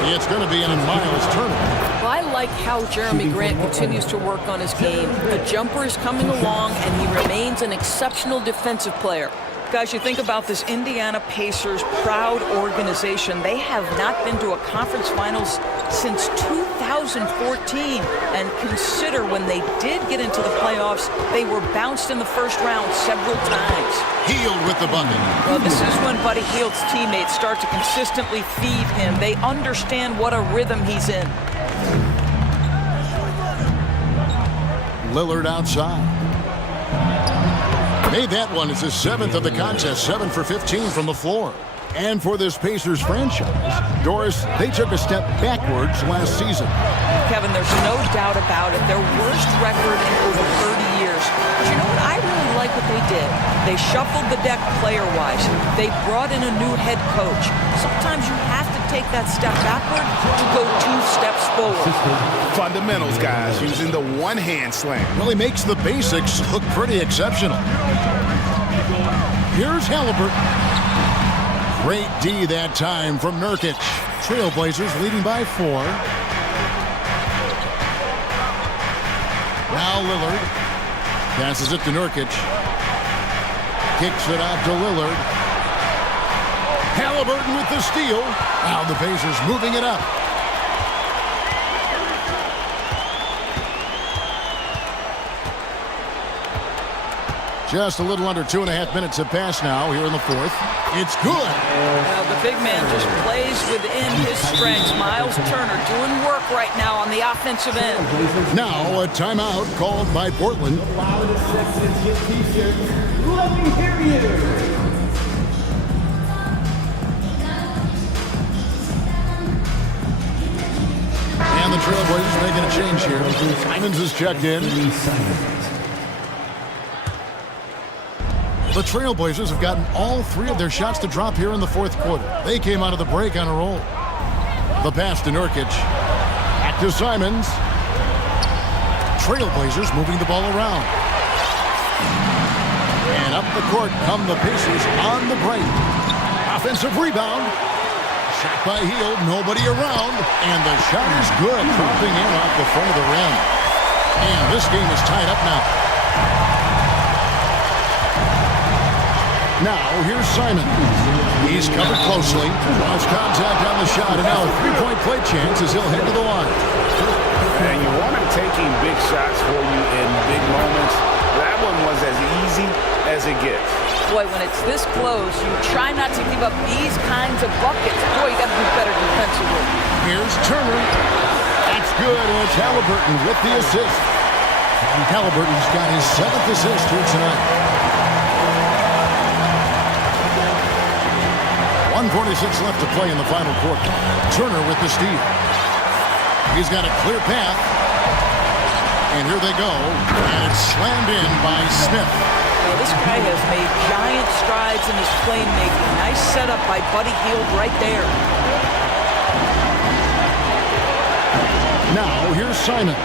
It's going to be on Miles Turner. Well, I like how Jeremy Grant continues to work on his game. The jumper is coming along, and he remains an exceptional defensive player. Guys, you think about this Indiana Pacers proud organization. They have not been to a conference finals since 2014. And consider when they did get into the playoffs, they were bounced in the first round several times. Hield with the bucket. Well, this is when Buddy Hield's teammates start to consistently feed him. They understand what a rhythm he's in. Lillard outside. Made that one. It's his 7th of the contest, 7 for 15 from the floor. And for this Pacers franchise, Doris, they took a step backwards last season. Kevin, there's no doubt about it. Their worst record in over 30 years. But you know what? I really like what they did. They shuffled the deck player-wise. They brought in a new head coach. Sometimes you have to take that step backward to go 2 steps forward. Fundamentals, guys, using the one-hand slam. Really makes the basics look pretty exceptional. Here's Halliburton. Great D that time from Nurkic. Trailblazers leading by 4. Now Lillard passes it to Nurkic. Kicks it out to Lillard. Halliburton with the steal. Now the Pacers moving it up. Just a little under 2.5 minutes have passed now here in the fourth. It's good. Well, the big man just plays within his strengths. Miles Turner doing work right now on the offensive end. Now a timeout called by Portland. Let me hear you. And the Trailblazers making a change here. Simons is checked in. The Trailblazers have gotten all 3 of their shots to drop here in the fourth quarter. They came out of the break on a roll. The pass to Nurkic. Back to Simons. Trailblazers moving the ball around. And up the court come the Pacers on the break. Offensive rebound. Shot by Hield, nobody around. And the shot is good, dropping in off the front of the rim. And this game is tied up now. Now, here's Simon. He's covered closely. Lost contact on the shot, and now a 3-point play chance as he'll head to the line. And you want him taking big shots for you in big moments. That one was as easy as it gets. Boy, when it's this close, you try not to give up these kinds of buckets. Boy, you got to do better defensively. Here's Turner. That's good, and it's Halliburton with the assist. Halliburton's got his 7th assist here tonight. 1:46 left to play in the final quarter. Turner with the steal. He's got a clear path. And here they go. And it's slammed in by Smith. Well, this guy has made giant strides in his playmaking. Nice setup by Buddy Hield right there. Now, here's Simon.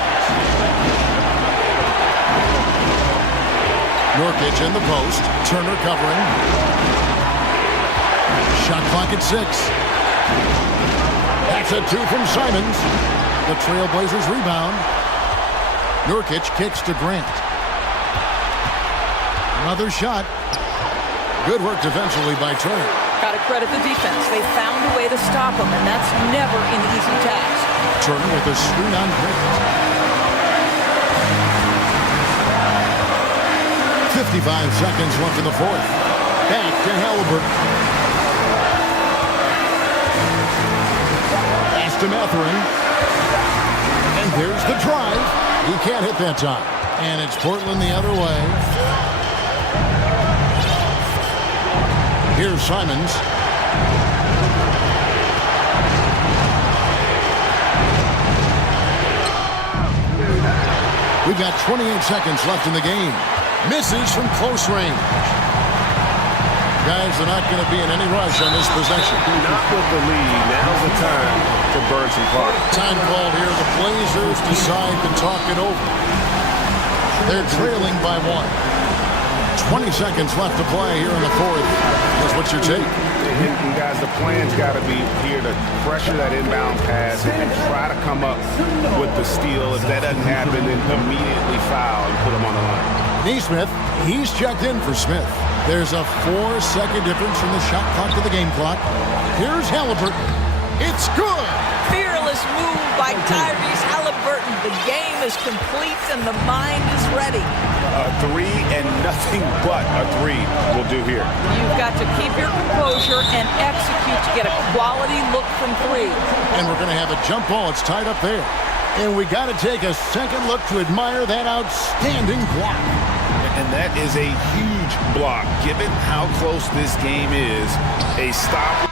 Nurkic in the post. Turner covering. Shot clock at 6. That's a 2 from Simons. The Trailblazers rebound. Nurkic kicks to Grant. Another shot. Good work defensively by Turner. Got to credit the defense. They found a way to stop him, and that's never an easy task. Turner with a screen on Grant. 55 seconds left in the fourth. Back to Halliburton. Pass to Mathurin. And there's the drive. He can't hit that time. And it's Portland the other way. Here's Simons. We've got 28 seconds left in the game. Misses from close range. Guys, they're not going to be in any rush on this possession. Not with the lead. Now's the time to burn some clock. Time called here. The Blazers decide to talk it over. They're trailing by 1. 20 seconds left to play here in the fourth. What's your take? And guys, the plan's got to be here to pressure that inbound pass and try to come up with the steal. If that doesn't happen, then immediately foul and put them on the line. Neesmith, he's checked in for Smith. There's a 4-second difference from the shot clock to the game clock. Here's Halliburton. It's good. Fearless move by Tyrese Halliburton. The game is complete and the mind is ready. A 3 and nothing but a 3 will do here. You've got to keep your composure and execute to get a quality look from 3. And we're going to have a jump ball. It's tied up there. And we got to take a second look to admire that outstanding block. And that is a huge block. Given how close this game is, a stop.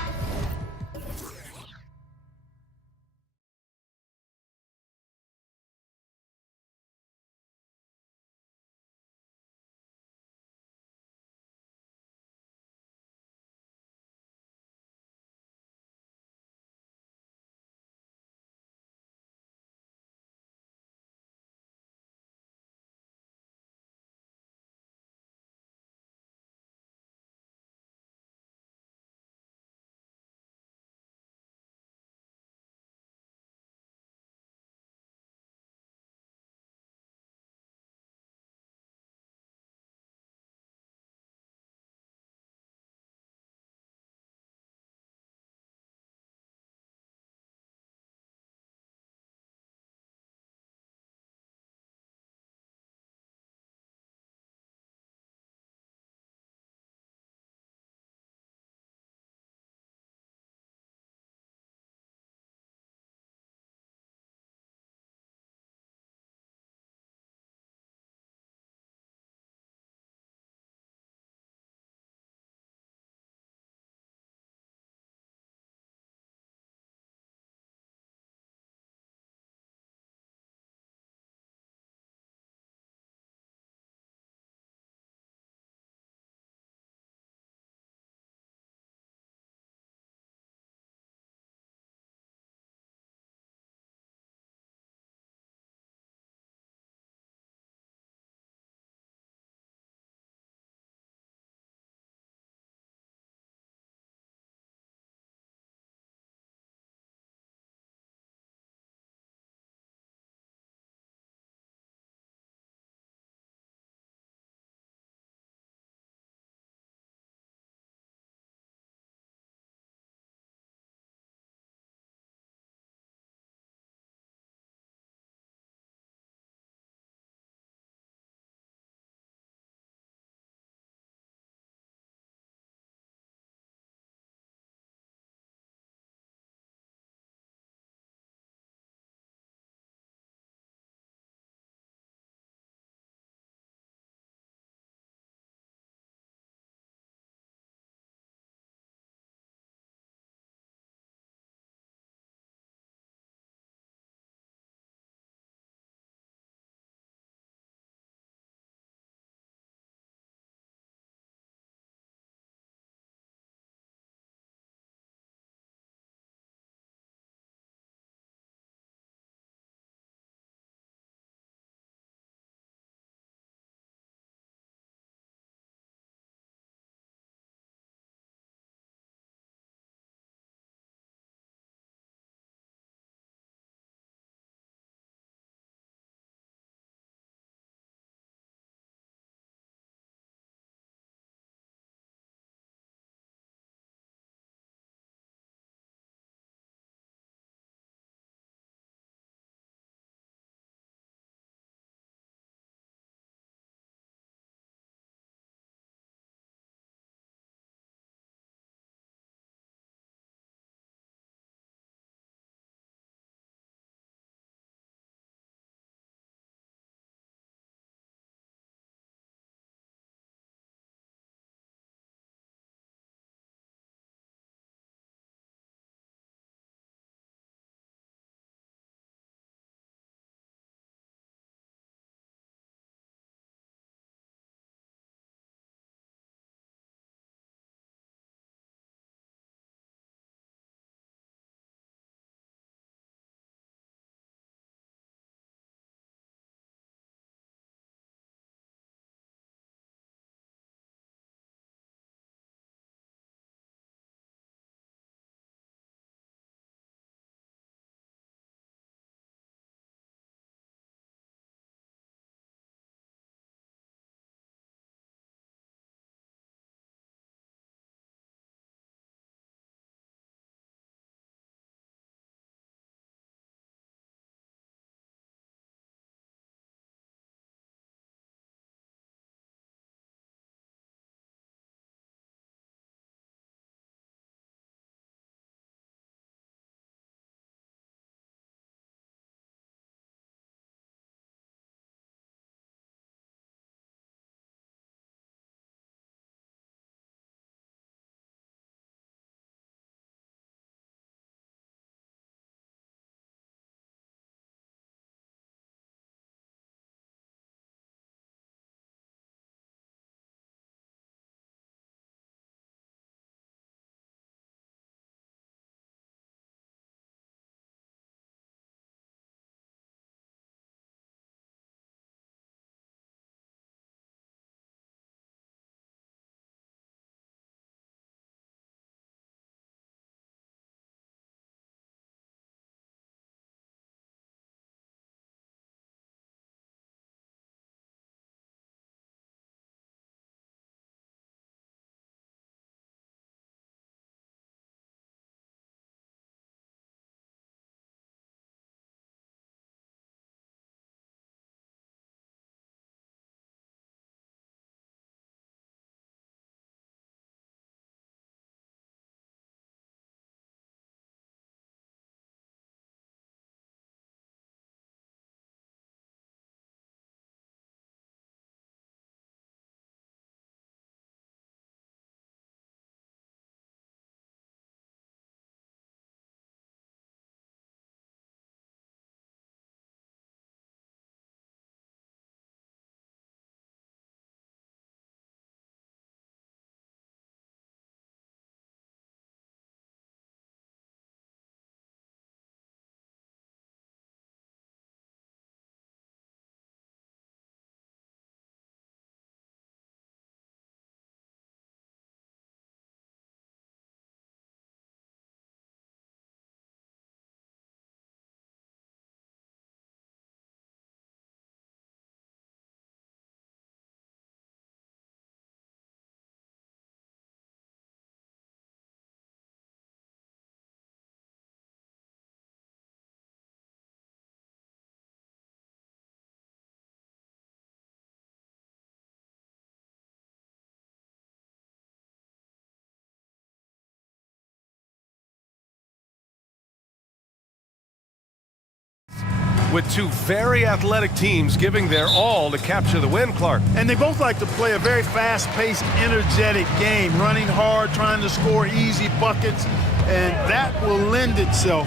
with two very athletic teams giving their all to capture the win, Clark. And they both like to play a very fast-paced, energetic game, running hard, trying to score easy buckets, and that will lend itself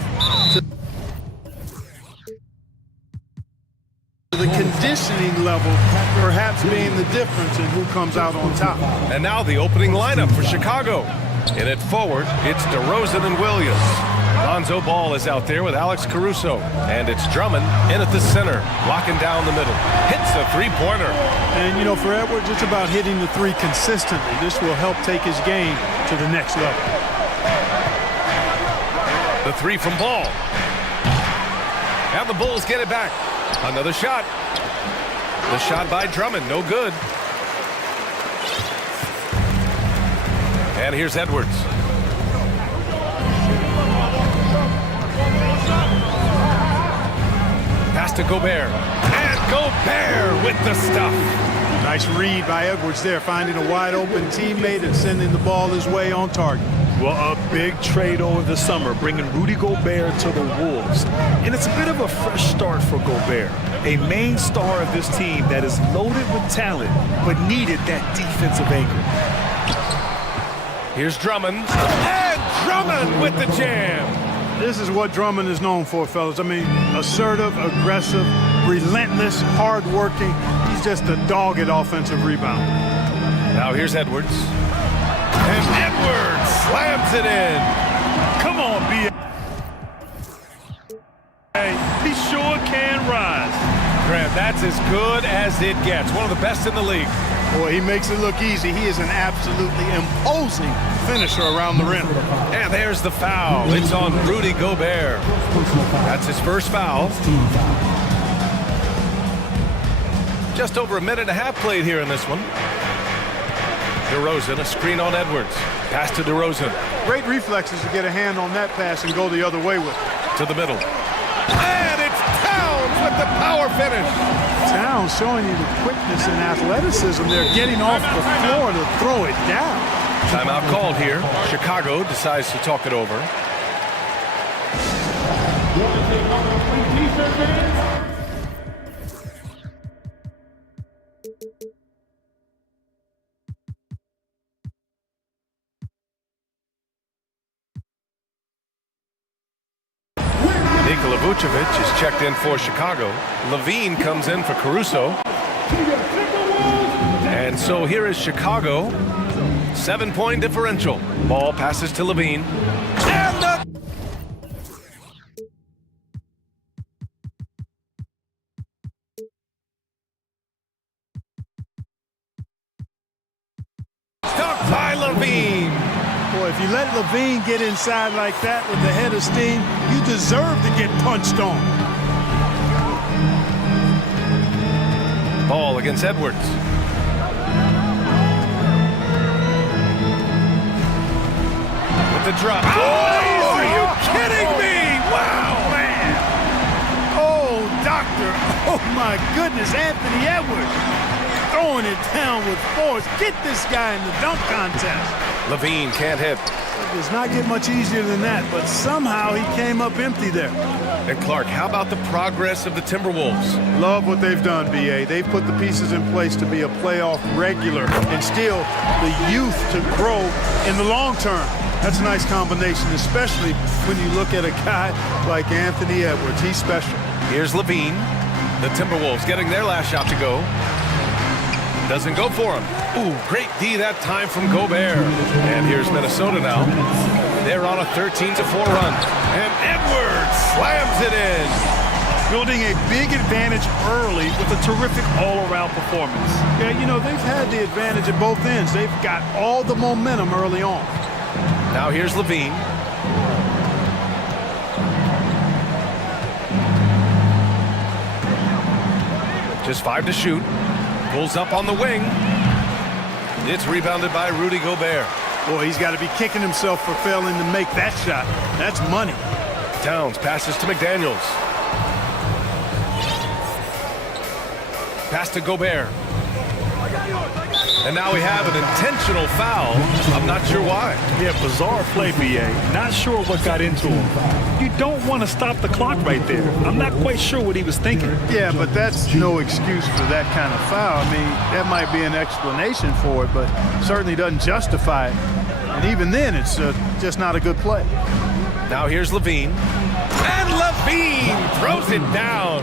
to the conditioning level perhaps being the difference in who comes out on top. And now the opening lineup for Chicago. In it forward, it's DeRozan and Williams. Lonzo Ball is out there with Alex Caruso. And it's Drummond in at the center, locking down the middle. Hits a three-pointer. And, you know, for Edwards, it's about hitting the three consistently. This will help take his game to the next level. The three from Ball. And the Bulls get it back. Another shot. The shot by Drummond, no good. And here's Edwards. Pass to Gobert. And Gobert with the stuff. Nice read by Edwards there, finding a wide open teammate and sending the ball his way on target. Well, a big trade over the summer, bringing Rudy Gobert to the Wolves. And it's a bit of a fresh start for Gobert, a main star of this team that is loaded with talent, but needed that defensive anchor. Here's Drummond. And Drummond with the jam. This is what Drummond is known for, fellas. I mean, assertive, aggressive, relentless, hard-working. He's just a dogged offensive rebounder. Now here's Edwards. And Edwards slams it in. Come on, B.A. He sure can rise. Grant, that's as good as it gets. One of the best in the league. Boy, he makes it look easy. He is an absolutely imposing finisher around the rim. And there's the foul. It's on Rudy Gobert. That's his first foul. Just over a minute and a half played here in this one. DeRozan, a screen on Edwards. Pass to DeRozan. Great reflexes to get a hand on that pass and go the other way with it. To the middle. And it's Towns with the power finish. Towns showing you the quickness and athleticism there, getting off the floor to throw it down. Timeout called here. Chicago decides to talk it over. Nikola Vucevic is checked in for Chicago. Levine comes in for Caruso. And so here is Chicago. 7-point differential. Ball passes to Levine. And the... Stuck by Levine. Boy, if you let Levine get inside like that with the head of steam, you deserve to get punched on. Ball against Edwards. With the drop. Oh, are you kidding me? Wow, man. Oh, doctor. Oh, my goodness, Anthony Edwards. Throwing it down with force. Get this guy in the dunk contest. Levine can't hit. It does not get much easier than that, but somehow he came up empty there. And Clark, how about the progress of the Timberwolves? Love what they've done, B.A. They've put the pieces in place to be a playoff regular and still the youth to grow in the long term. That's a nice combination, especially when you look at a guy like Anthony Edwards. He's special. Here's Levine. The Timberwolves getting their last shot to go. Doesn't go for him. Ooh, great D that time from Gobert. And here's Minnesota now. They're on a 13-4 run. And Edwards slams it in. Building a big advantage early with a terrific all-around performance. Yeah, you know, they've had the advantage at both ends. They've got all the momentum early on. Now here's Levine. Just 5 to shoot. Pulls up on the wing. It's rebounded by Rudy Gobert. Boy, he's got to be kicking himself for failing to make that shot. That's money. Towns passes to McDaniels. Pass to Gobert. And now we have an intentional foul. I'm not sure why. Yeah, bizarre play, BA. Not sure what got into him. You don't want to stop the clock right there. I'm not quite sure what he was thinking. Yeah, but that's no excuse for that kind of foul. I mean, that might be an explanation for it, but certainly doesn't justify it. And even then, it's just not a good play. Now here's Levine. And Levine throws it down.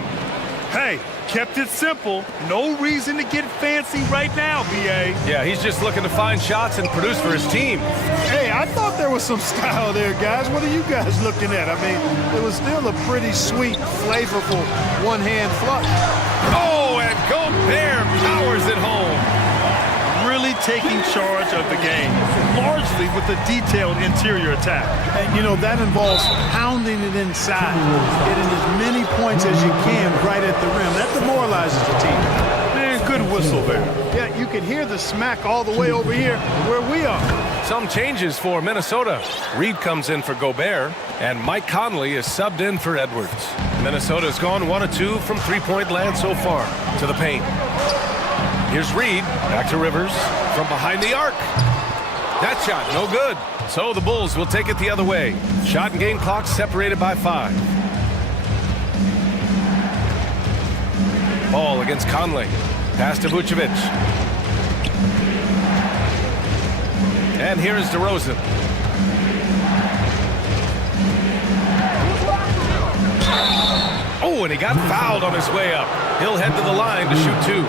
Hey, kept it simple. No reason to get fancy right now, BA. Yeah, he's just looking to find shots and produce for his team. Hey, I thought there was some style there, guys. What are you guys looking at? I mean, it was still a pretty sweet, flavorful one-hand flush. Oh, and Gobert powers it home. Really taking charge of the game, largely with a detailed interior attack. And, you know, that involves pounding it inside, getting as many points as you can right at the rim. That demoralizes the team. Man, good whistle there. Yeah, you can hear the smack all the way over here where we are. Some changes for Minnesota. Reed comes in for Gobert, and Mike Conley is subbed in for Edwards. Minnesota's gone 1 of 2 from three-point land so far. To the paint. Here's Reed, back to Rivers, from behind the arc. That shot, no good. So the Bulls will take it the other way. Shot and game clock separated by 5. Ball against Conley. Pass to Vucevic. And here is DeRozan. Oh, and he got fouled on his way up. He'll head to the line to shoot 2.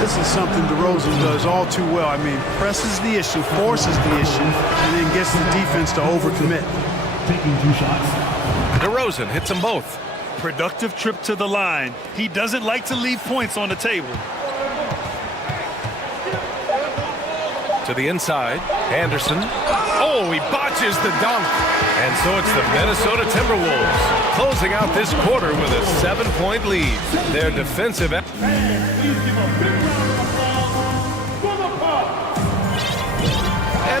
This is something DeRozan does all too well. I mean, presses the issue, forces the issue, and then gets the defense to overcommit. Taking 2 shots. DeRozan hits them both. Productive trip to the line. He doesn't like to leave points on the table. To the inside, Anderson. Oh, he botches the dunk. And so it's the Minnesota Timberwolves closing out this quarter with a 7-point lead. Their defensive... And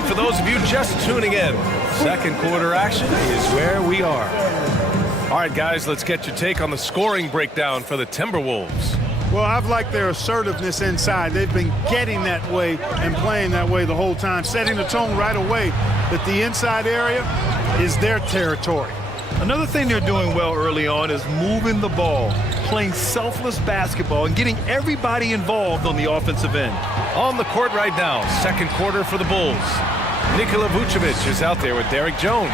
for those of you just tuning in, second quarter action is where we are. All right, guys, let's get your take on the scoring breakdown for the Timberwolves. Well, I've liked their assertiveness inside. They've been getting that way and playing that way the whole time, setting the tone right away that the inside area is their territory. Another thing they're doing well early on is moving the ball, playing selfless basketball, and getting everybody involved on the offensive end. On the court right now, second quarter for the Bulls. Nikola Vucevic is out there with Derek Jones.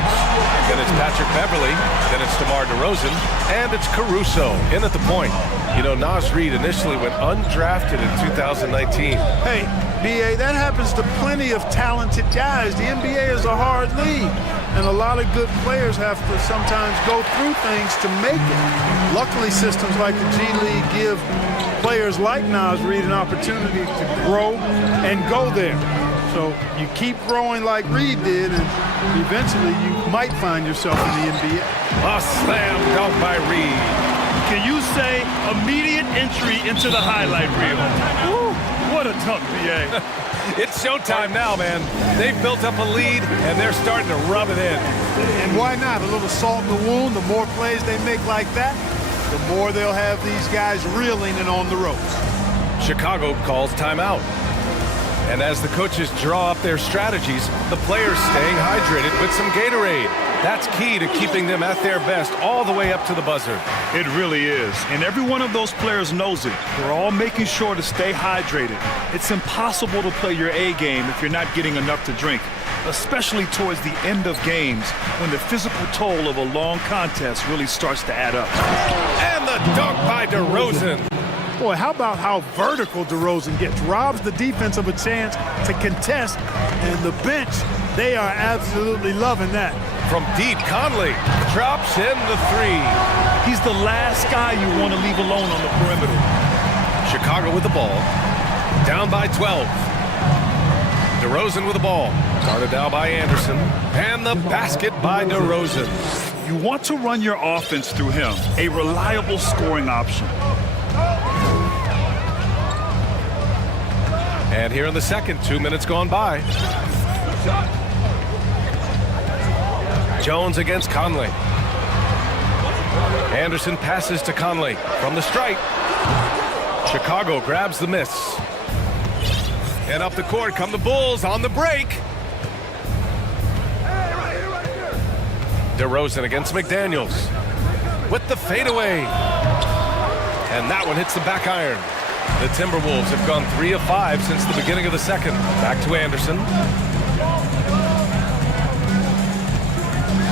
Then it's Patrick Beverly. Then it's DeMar DeRozan. And it's Caruso in at the point. You know, Naz Reid initially went undrafted in 2019. Hey, BA, that happens to plenty of talented guys. The NBA is a hard league, and a lot of good players have to sometimes go through things to make it. Luckily, systems like the G League give players like Naz Reid an opportunity to grow and go there. So you keep growing like Reed did, and eventually you might find yourself in the NBA. A slam dunk by Reed. Can you say immediate entry into the highlight reel? Woo, what a dunk, BA. It's showtime now, man. They've built up a lead, and they're starting to rub it in. And why not? A little salt in the wound. The more plays they make like that, the more they'll have these guys reeling and on the ropes. Chicago calls timeout. And as the coaches draw up their strategies, the players staying hydrated with some Gatorade. That's key to keeping them at their best all the way up to the buzzer. It really is. And every one of those players knows it. They're all making sure to stay hydrated. It's impossible to play your A game if you're not getting enough to drink, especially towards the end of games when the physical toll of a long contest really starts to add up. And the dunk by DeRozan. Boy, how about how vertical DeRozan gets? Robs the defense of a chance to contest, and the bench, they are absolutely loving that. From deep, Conley drops in the 3. He's the last guy you want to leave alone on the perimeter. Chicago with the ball, down by 12. DeRozan with the ball, guarded down by Anderson, and the basket by DeRozan. You want to run your offense through him, a reliable scoring option. And here in the second, 2 minutes gone by. Jones against Conley. Anderson passes to Conley from the stripe. Chicago grabs the miss. And up the court come the Bulls on the break. DeRozan against McDaniels with the fadeaway. And that one hits the back iron. The Timberwolves have gone 3 of 5 since the beginning of the second. Back to Anderson.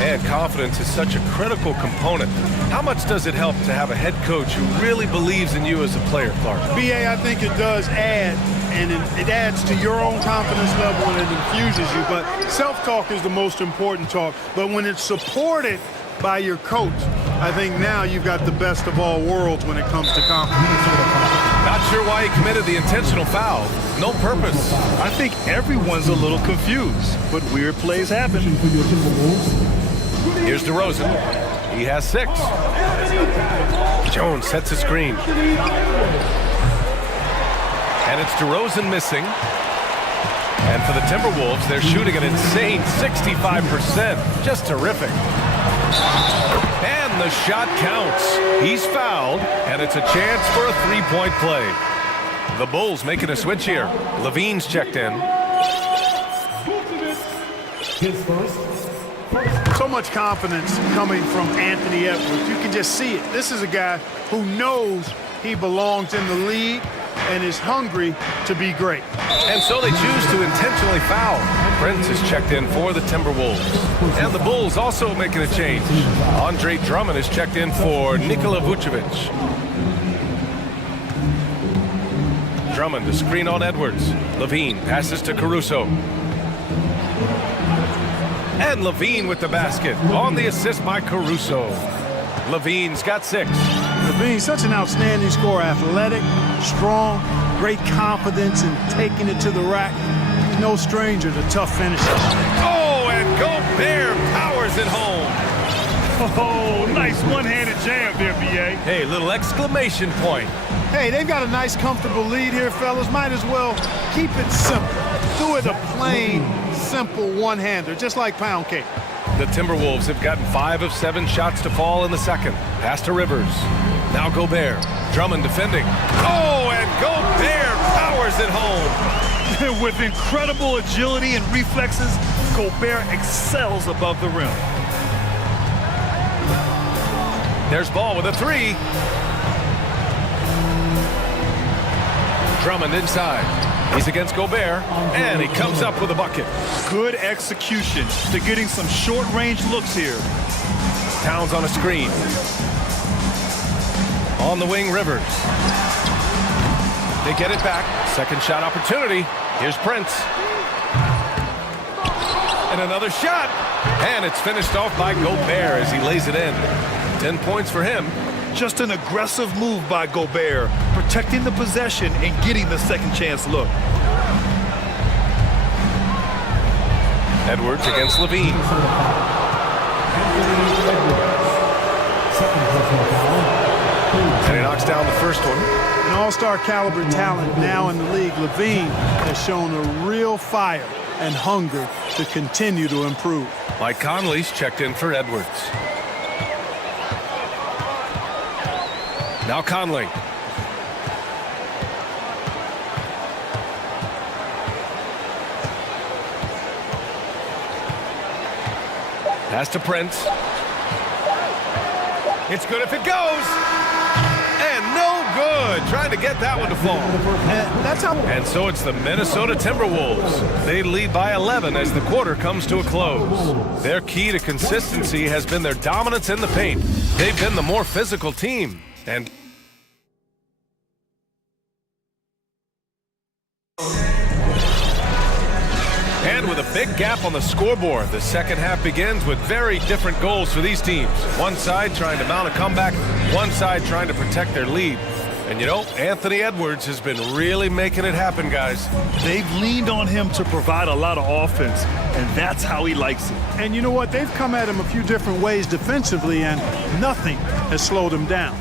And confidence is such a critical component. How much does it help to have a head coach who really believes in you as a player, Clark? BA, I think it does add, and it adds to your own confidence level and it infuses you. But self-talk is the most important talk. But when it's supported by your coach, I think now you've got the best of all worlds when it comes to confidence. Not sure why he committed the intentional foul. No purpose. I think everyone's a little confused, but weird plays happen. Here's DeRozan. He has 6. Jones sets a screen. And it's DeRozan missing. And for the Timberwolves, they're shooting an insane 65%. Just terrific. And the shot counts. He's fouled, and it's a chance for a 3-point play. The Bulls making a switch here. Levine's checked in. So much confidence coming from Anthony Edwards. You can just see it. This is a guy who knows he belongs in the league and is hungry to be great. And so they choose to intentionally foul. Prince is checked in for the Timberwolves. And the Bulls also making a change. Andre Drummond is checked in for Nikola Vucevic. Drummond to screen on Edwards. Levine passes to Caruso. And Levine with the basket on the assist by Caruso. Levine's got 6. Levine's such an outstanding scorer, athletic, strong, great confidence in taking it to the rack. He's no stranger to tough finishes. Oh, and Gobert powers it home. Oh, nice one-handed jam there, B.A. Hey, little exclamation point. Hey, they've got a nice, comfortable lead here, fellas. Might as well keep it simple. Do it a plain, simple one-hander, just like pound cake. The Timberwolves have gotten 5 of 7 shots to fall in the second. Pass to Rivers. Now Gobert. Drummond defending. Oh, and Gobert powers it home. With incredible agility and reflexes, Gobert excels above the rim. There's Ball with a 3. Drummond inside. He's against Gobert, and he comes up with a bucket. Good execution. They're getting some short-range looks here. Towns on a screen. On the wing, Rivers. They get it back. Second shot opportunity. Here's Prince. And another shot. And it's finished off by Gobert as he lays it in. 10 points for him. Just an aggressive move by Gobert, protecting the possession and getting the second chance look. Edwards against Levine. And he knocks down the first one. An all-star caliber talent now in the league. Levine has shown a real fire and hunger to continue to improve. Mike Conley's checked in for Edwards. Now Conley. Pass to Prince. It's good if it goes. And no good. Trying to get that one to fall. And so it's the Minnesota Timberwolves. They lead by 11 as the quarter comes to a close. Their key to consistency has been their dominance in the paint. They've been the more physical team. And with a big gap on the scoreboard, the second half begins with very different goals for these teams. One side trying to mount a comeback, one side trying to protect their lead. And you know, Anthony Edwards has been really making it happen, guys. They've leaned on him to provide a lot of offense, and that's how he likes it. And you know what? They've come at him a few different ways defensively, and nothing has slowed him down.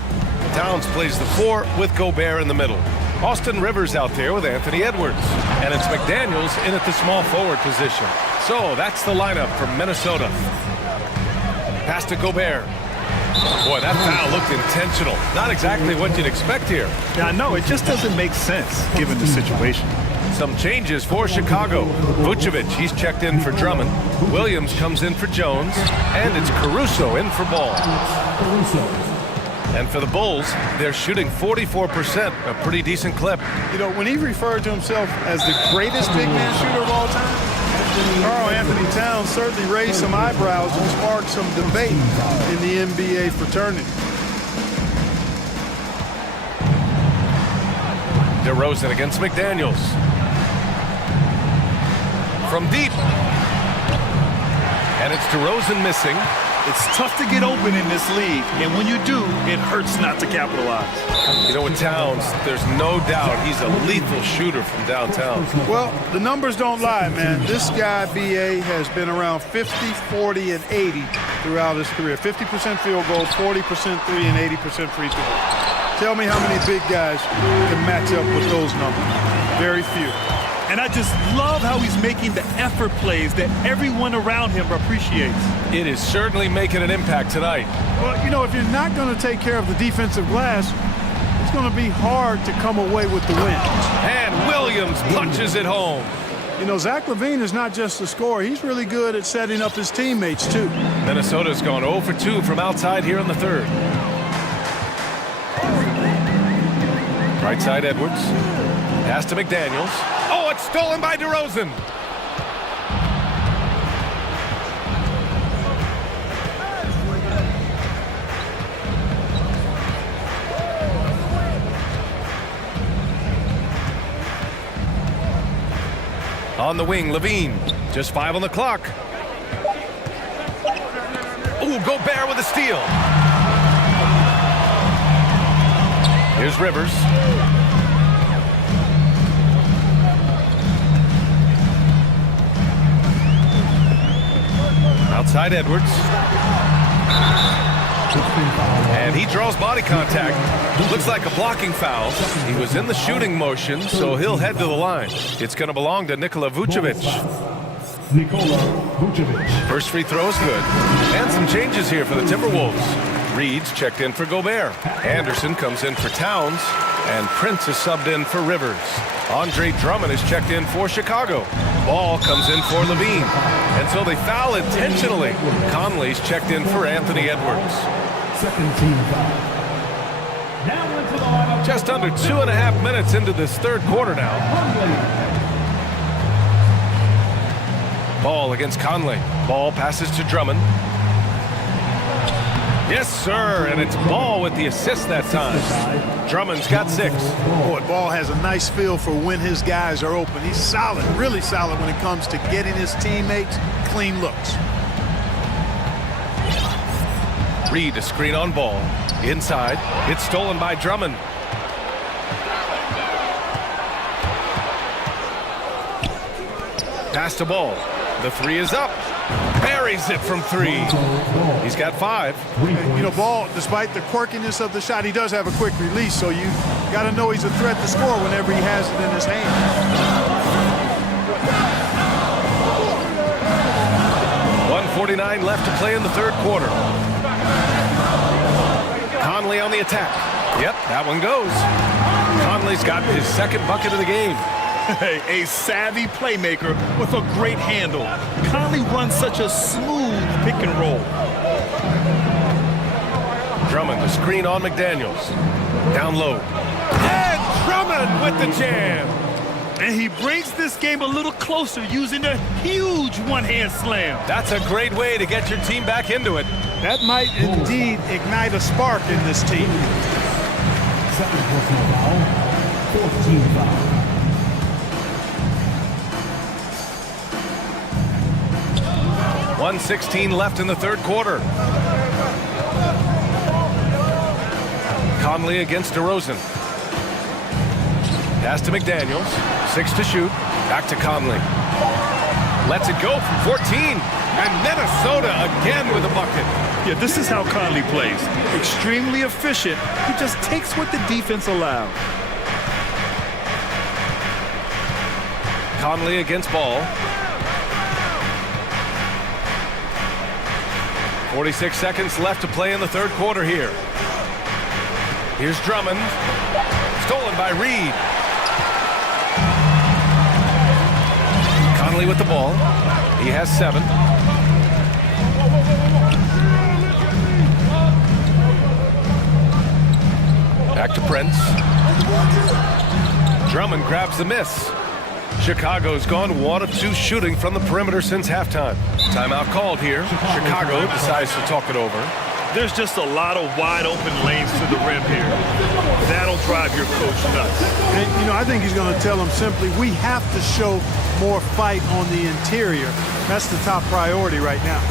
Towns plays the 4 with Gobert in the middle. Austin Rivers out there with Anthony Edwards. And it's McDaniels in at the small forward position. So that's the lineup for Minnesota. Pass to Gobert. Boy, that foul looked intentional. Not exactly what you'd expect here. Yeah, no, it just doesn't make sense given the situation. Some changes for Chicago. Vucevic, he's checked in for Drummond. Williams comes in for Jones. And it's Caruso in for Ball. And for the Bulls, they're shooting 44%, a pretty decent clip. You know, when he referred to himself as the greatest big man shooter of all time, Karl Anthony Towns certainly raised some eyebrows and sparked some debate in the NBA fraternity. DeRozan against McDaniels. From deep. And it's DeRozan missing. It's tough to get open in this league, and when you do, it hurts not to capitalize. You know, with Towns, there's no doubt he's a lethal shooter from downtown. Well, the numbers don't lie, man. This guy, B.A., has been around 50, 40, and 80 throughout his career. 50% field goal, 40% three, and 80% free throw. Tell me how many big guys can match up with those numbers. Very few. And I just love how he's making the effort plays that everyone around him appreciates. It is certainly making an impact tonight. Well, you know, if you're not going to take care of the defensive glass, it's going to be hard to come away with the win. And Williams punches it home. You know, Zach LaVine is not just a scorer. He's really good at setting up his teammates, too. Minnesota's gone 0 for 2 from outside here in the third. Right side, Edwards. Pass to McDaniels. Oh, it's stolen by DeRozan. On the wing, Levine. Just 5 on the clock. Ooh, Gobert with a steal. Here's Rivers. Outside Edwards. And he draws body contact. Looks like a blocking foul. He was in the shooting motion, so he'll head to the line. It's going to belong to Nikola Vucevic. First free throw is good. And some changes here for the Timberwolves. Reed's checked in for Gobert. Anderson comes in for Towns. And Prince is subbed in for Rivers. Andre Drummond is checked in for Chicago. Ball comes in for Levine. And so they foul intentionally. Conley's checked in for Anthony Edwards. Second team foul. Now into the lineup. Just under 2.5 minutes into this third quarter now. Ball against Conley. Ball passes to Drummond. Yes, sir, and it's Ball with the assist that time. Drummond's got 6. Boy, Ball has a nice feel for when his guys are open. He's solid, really solid when it comes to getting his teammates clean looks. Reed, a screen on Ball. Inside, it's stolen by Drummond. Pass to Ball. The 3 is up. Buries it from 3. He's got 5. You know, Ball, despite the quirkiness of the shot, he does have a quick release, so you got to know he's a threat to score whenever he has it in his hand. 1:49 left to play in the third quarter. Conley on the attack. Yep, that one goes. Conley's got his second bucket of the game. A savvy playmaker with a great handle. Conley runs such a smooth pick and roll. Drummond, the screen on McDaniels. Down low. And Drummond with the jam. And he brings this game a little closer using a huge one-hand slam. That's a great way to get your team back into it. That might indeed ignite a spark in this team. Second personal foul. Fourth team foul. 1:16 left in the third quarter. Conley against DeRozan. Pass to McDaniels. 6 to shoot. Back to Conley. Lets it go from 14. And Minnesota again with a bucket. Yeah, this is how Conley plays. Extremely efficient. He just takes what the defense allows. Conley against Ball. 46 seconds left to play in the third quarter here. Here's Drummond. Stolen by Reed. Conley with the ball. He has 7. Back to Prince. Drummond grabs the miss. Chicago's gone 1 of 2 shooting from the perimeter since halftime. Timeout called here. Chicago decides to talk it over. There's just a lot of wide open lanes to the rim here. That'll drive your coach nuts. And, you know, I think he's going to tell them simply, we have to show more fight on the interior. That's the top priority right now.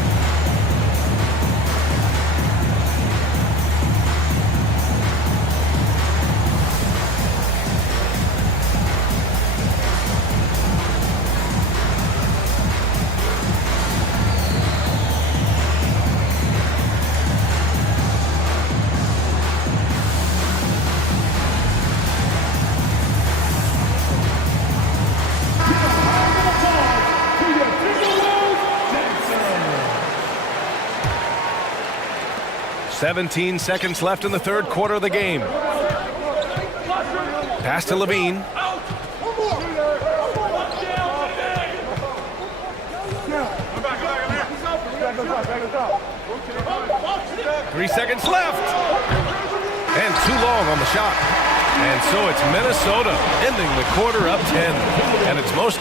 "17 seconds left in the third quarter of the game. Pass to Levine. 3 seconds left. And too long on the shot. And so it's Minnesota ending the quarter up 10. And it's most...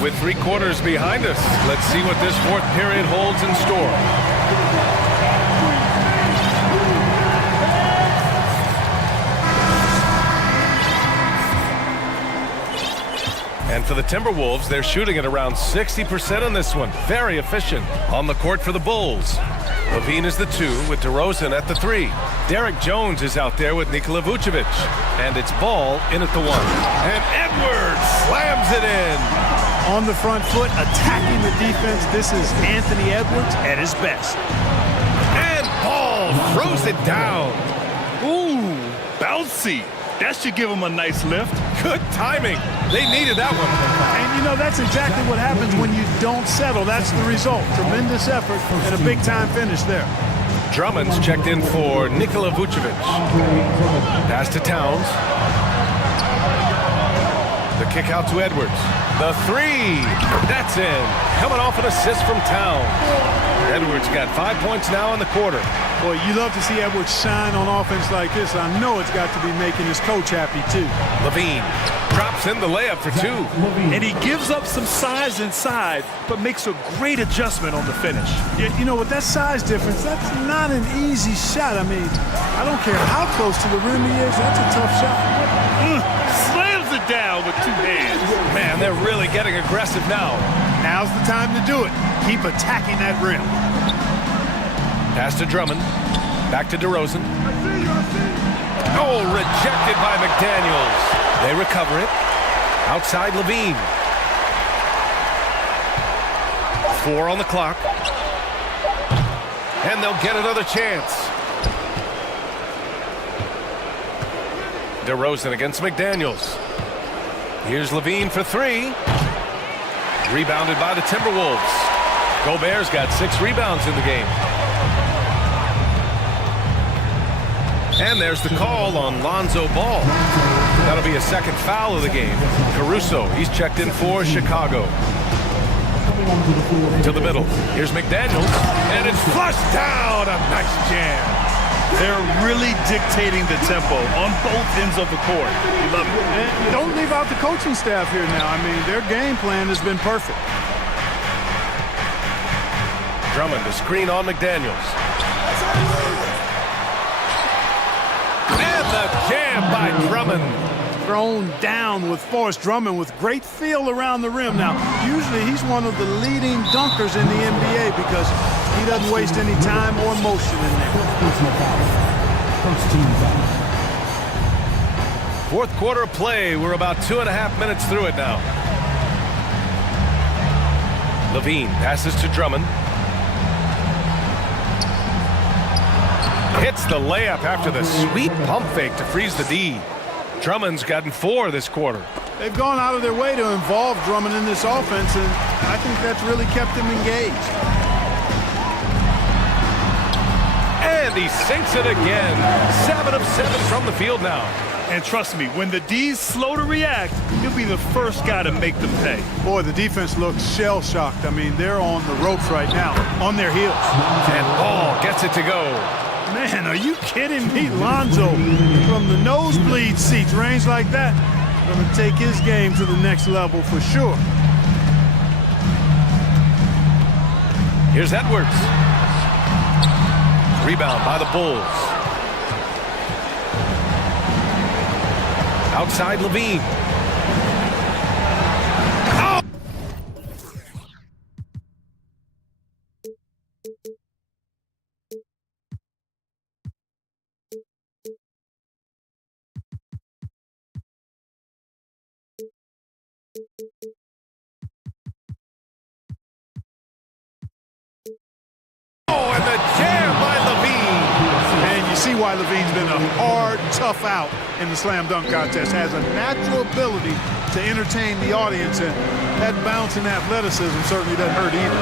With 3 quarters behind us, let's see what this fourth period holds in store. And for the Timberwolves, they're shooting at around 60% in this one. Very efficient. On the court for the Bulls. Levine is the 2 with DeRozan at the 3. Derek Jones is out there with Nikola Vucevic. And it's Ball in at the 1. And Edwards slams it in. On the front foot, attacking the defense. This is Anthony Edwards at his best. And Ball throws it down. Ooh, bouncy. That should give him a nice lift. Good timing. They needed that one. And, you know, that's exactly what happens when you don't settle. That's the result. Tremendous effort and a big-time finish there. Drummond's checked in for Nikola Vucevic. Pass to Towns. The kick out to Edwards. The 3. That's in. Coming off an assist from Towns. Edwards got 5 points now in the quarter. Boy, you love to see Edwards shine on offense like this. I know it's got to be making his coach happy, too. Levine drops in the layup for 2. And he gives up some size inside, but makes a great adjustment on the finish. You know, with that size difference, that's not an easy shot. I mean, I don't care how close to the rim he is. That's a tough shot. Slams it down with 2 hands. Man, they're really getting aggressive now. Now's the time to do it. Keep attacking that rim. Pass to Drummond. Back to DeRozan. Oh, rejected by McDaniels. They recover it. Outside Levine. 4 on the clock. And they'll get another chance. DeRozan against McDaniels. Here's Levine for 3. Rebounded by the Timberwolves. Gobert's got 6 rebounds in the game. And there's the call on Lonzo Ball. That'll be a second foul of the game. Caruso, he's checked in for Chicago. To the middle. Here's McDaniels. And it's flushed down. A nice jam. They're really dictating the tempo on both ends of the court. You love it. And don't leave out the coaching staff here now. I mean, their game plan has been perfect. Drummond, the screen on McDaniels. And the jam by Drummond. Thrown down with force. Drummond with great feel around the rim. Now, usually he's one of the leading dunkers in the NBA because he doesn't waste any time or motion in there. Fourth quarter of play. We're about 2.5 minutes through it now. Levine passes to Drummond. Hits the layup after the sweet pump fake to freeze the D. Drummond's gotten 4 this quarter. They've gone out of their way to involve Drummond in this offense, and I think that's really kept him engaged. And he sinks it again. 7 of 7 from the field now. And trust me, when the D's slow to react, he'll be the first guy to make them pay. Boy, the defense looks shell-shocked. I mean, they're on the ropes right now, on their heels. And Ball gets it to go. Man, are you kidding me? Lonzo, from the nosebleed seats, range like that, going to take his game to the next level for sure. Here's Edwards. Rebound by the Bulls. Outside Levine. Oh! Oh, and the jam by Levine. And you see why Levine's been a hard, tough out in the slam dunk contest. Has a natural ability to entertain the audience, and that bounce and athleticism certainly doesn't hurt either.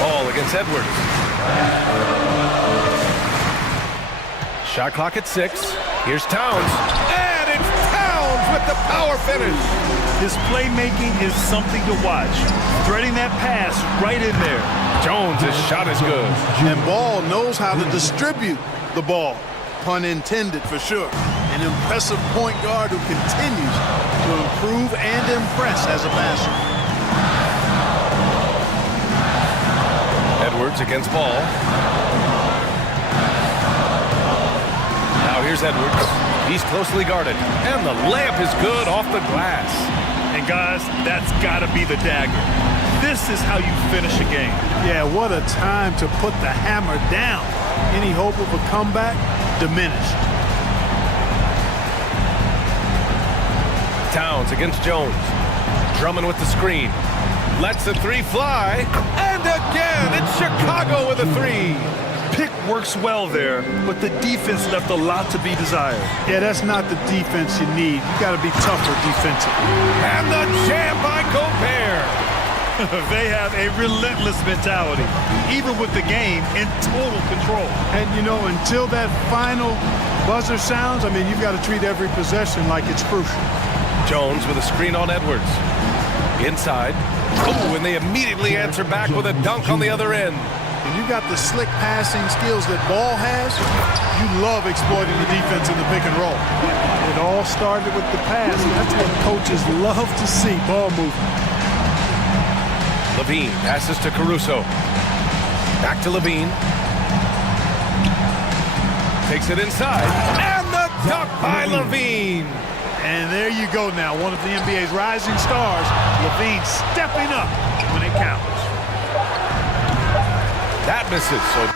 Ball against Edwards. Shot clock at 6. Here's Towns. And it's Towns with the power finish. His playmaking is something to watch. Threading that pass right in there. Jones' shot is good. And Ball knows how to distribute the ball. Pun intended, for sure. An impressive point guard who continues to improve and impress as a passer. Edwards against Ball. Now here's Edwards. He's closely guarded. And the layup is good off the glass. And guys, that's got to be the dagger. This is how you finish a game. Yeah, what a time to put the hammer down. Any hope of a comeback diminished. Towns against Jones. Drummond with the screen. Lets the three fly. And again, it's Chicago with a three. Pick works well there, but the defense left a lot to be desired. Yeah, that's not the defense you need. You got to be tougher defensively. And the jam by Gobert. They have a relentless mentality, even with the game in total control. And, you know, until that final buzzer sounds, I mean, you've got to treat every possession like it's crucial. Jones with a screen on Edwards. Inside. Oh, and they immediately answer back with a dunk on the other end. And you got the slick passing skills that Ball has. You love exploiting the defense in the pick and roll. It all started with the pass. That's what coaches love to see, ball movement. Levine passes to Caruso. Back to Levine. Takes it inside. And the dunk by Levine. And there you go now. One of the NBA's rising stars. Levine stepping up when it counts. That misses. So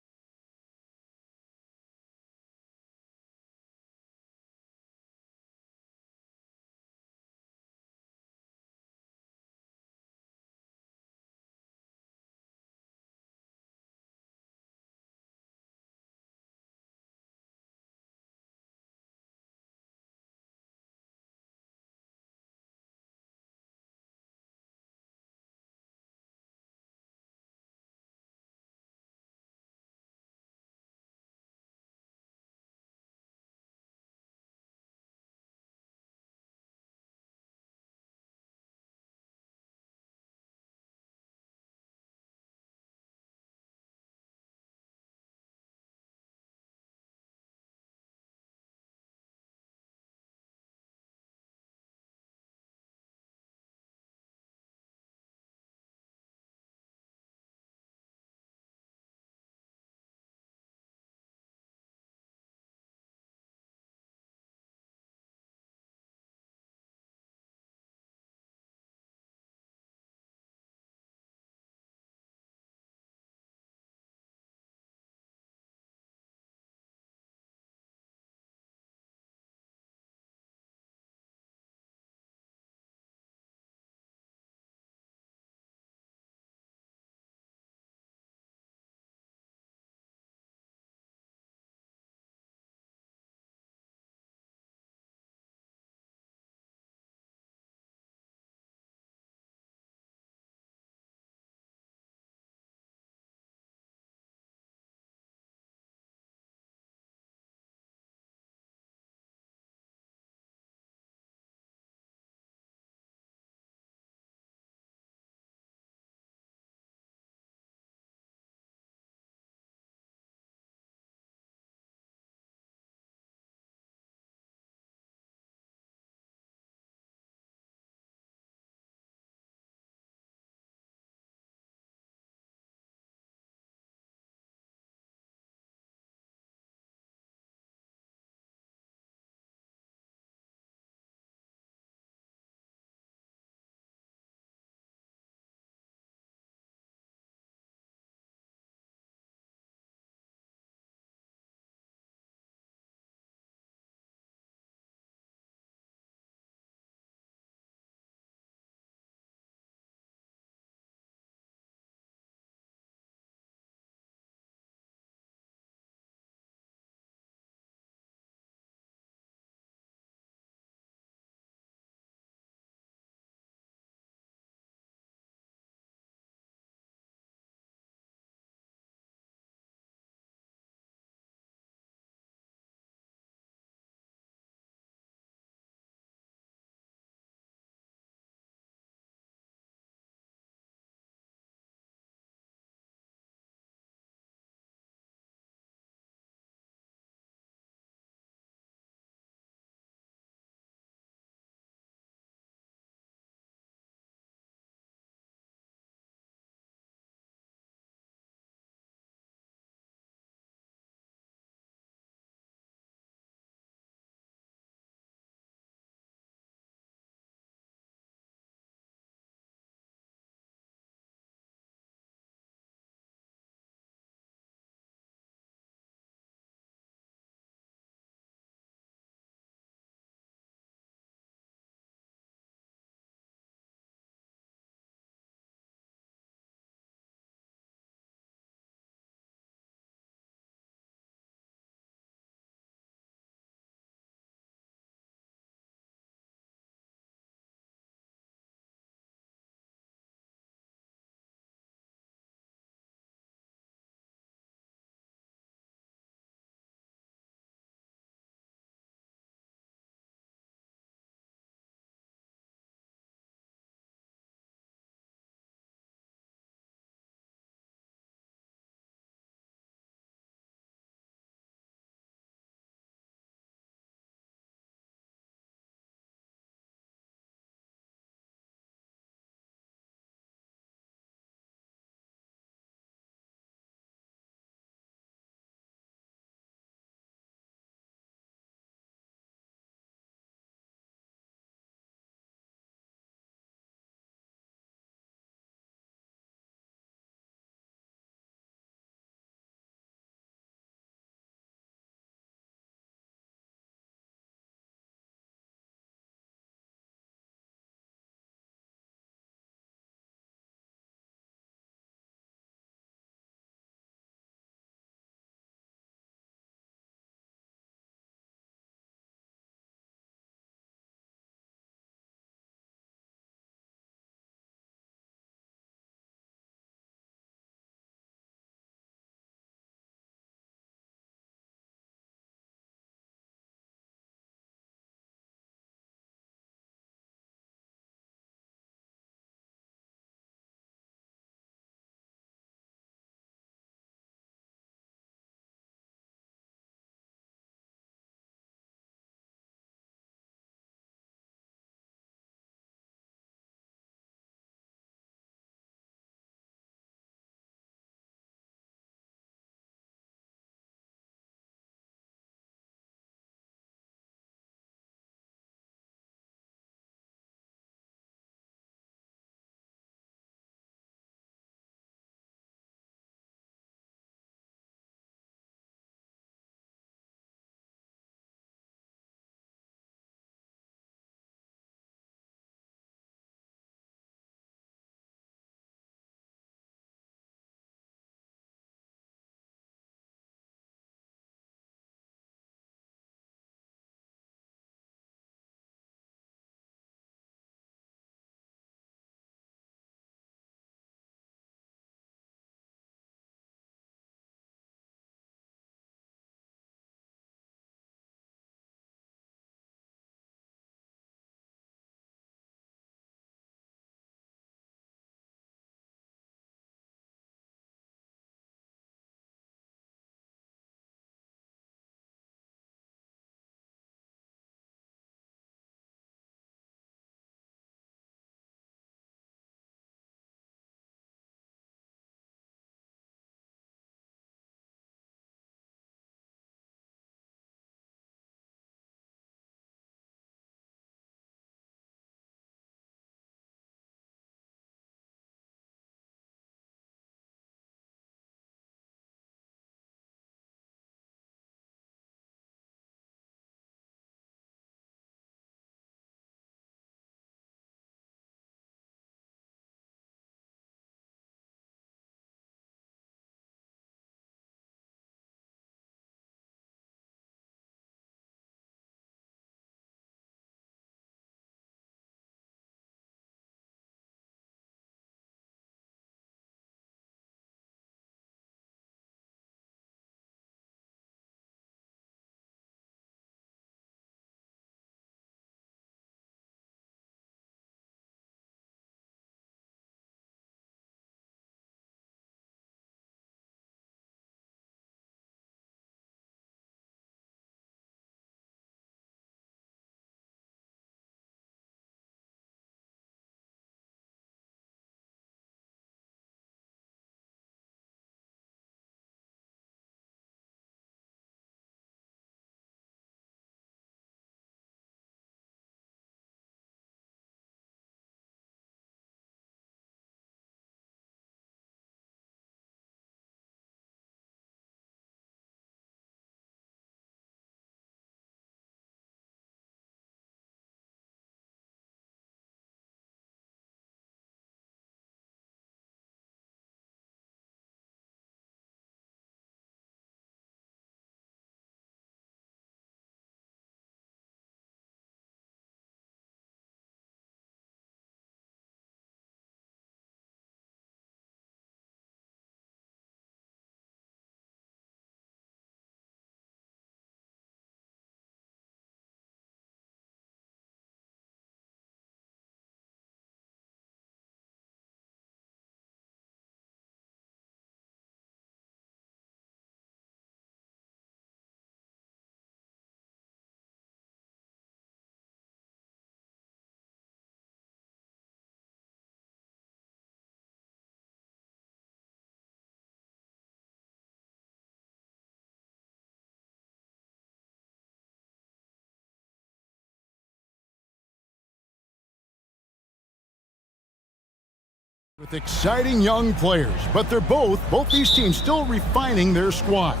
With exciting young players, but they're both these teams still refining their squads.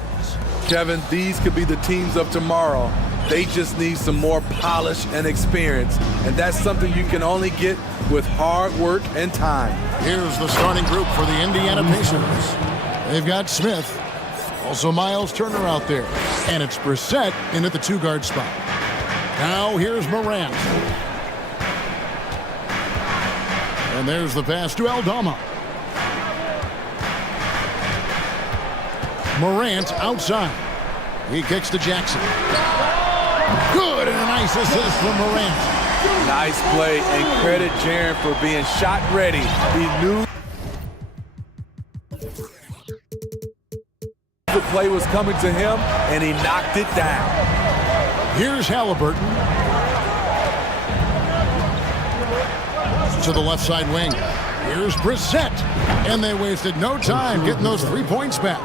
Kevin, these could be the teams of tomorrow. They just need some more polish and experience, and that's something you can only get with hard work and time. Here's the starting group for the Indiana Pacers. They've got Smith, also Miles Turner out there, and it's Brissett in at the two-guard spot. Now here's Morant. And there's the pass to Aldama. Morant outside. He kicks to Jackson. Good, and a nice assist from Morant. Nice play, and credit Jaren for being shot ready. He knew the play was coming to him, and he knocked it down. Here's Halliburton. To the left side wing. Here's Brissett. And they wasted no time getting those 3 points back.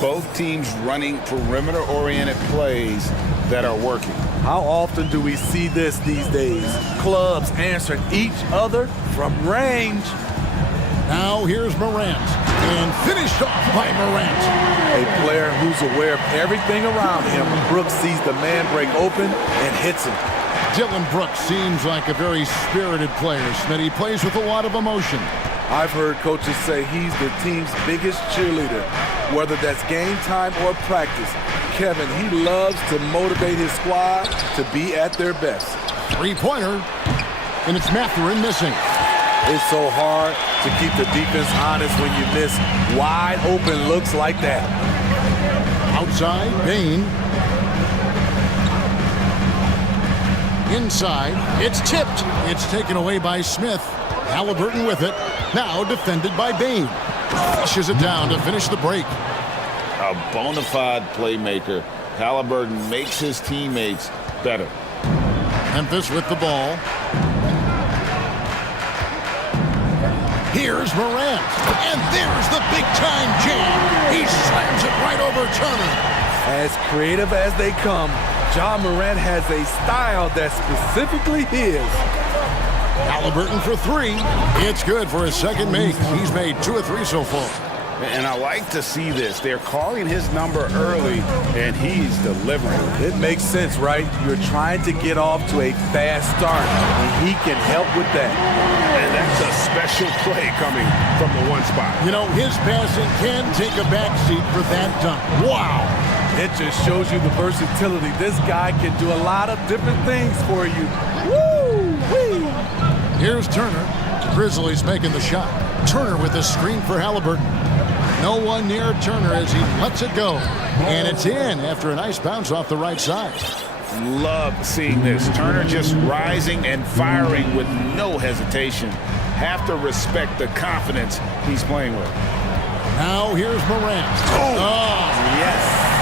Both teams running perimeter-oriented plays that are working. How often do we see this these days? Clubs answering each other from range. Now here's Morant. And finished off by Morant. A player who's aware of everything around him. Brooks sees the man break open and hits him. Dylan Brooks seems like a very spirited player, Smitty. He plays with a lot of emotion. I've heard coaches say he's the team's biggest cheerleader, whether that's game time or practice. Kevin, he loves to motivate his squad to be at their best. Three-pointer, and it's Mathurin missing. It's so hard to keep the defense honest when you miss wide open looks like that. Outside, Bain. Inside, it's tipped. It's taken away by Smith. Halliburton with it. Now defended by Bain. Flushes it down to finish the break. A bona fide playmaker. Halliburton makes his teammates better. Memphis with the ball. Here's Morant. And there's the big-time jam. He slams it right over Turner. As creative as they come, Ja Morant has a style that's specifically his. Halliburton for three. It's good for his second make. He's made 2 of 3 so far. And I like to see this. They're calling his number early, and he's delivering. It makes sense, right? You're trying to get off to a fast start, and he can help with that. And that's a special play coming from the one spot. You know, his passing can take a backseat for that dunk. Wow. It just shows you the versatility. This guy can do a lot of different things for you. Woo-wee! Here's Turner. Grizzlies making the shot. Turner with the screen for Halliburton. No one near Turner as he lets it go. And it's in after a nice bounce off the right side. Love seeing this. Turner just rising and firing with no hesitation. Have to respect the confidence he's playing with. Now here's Morant. Oh, yes.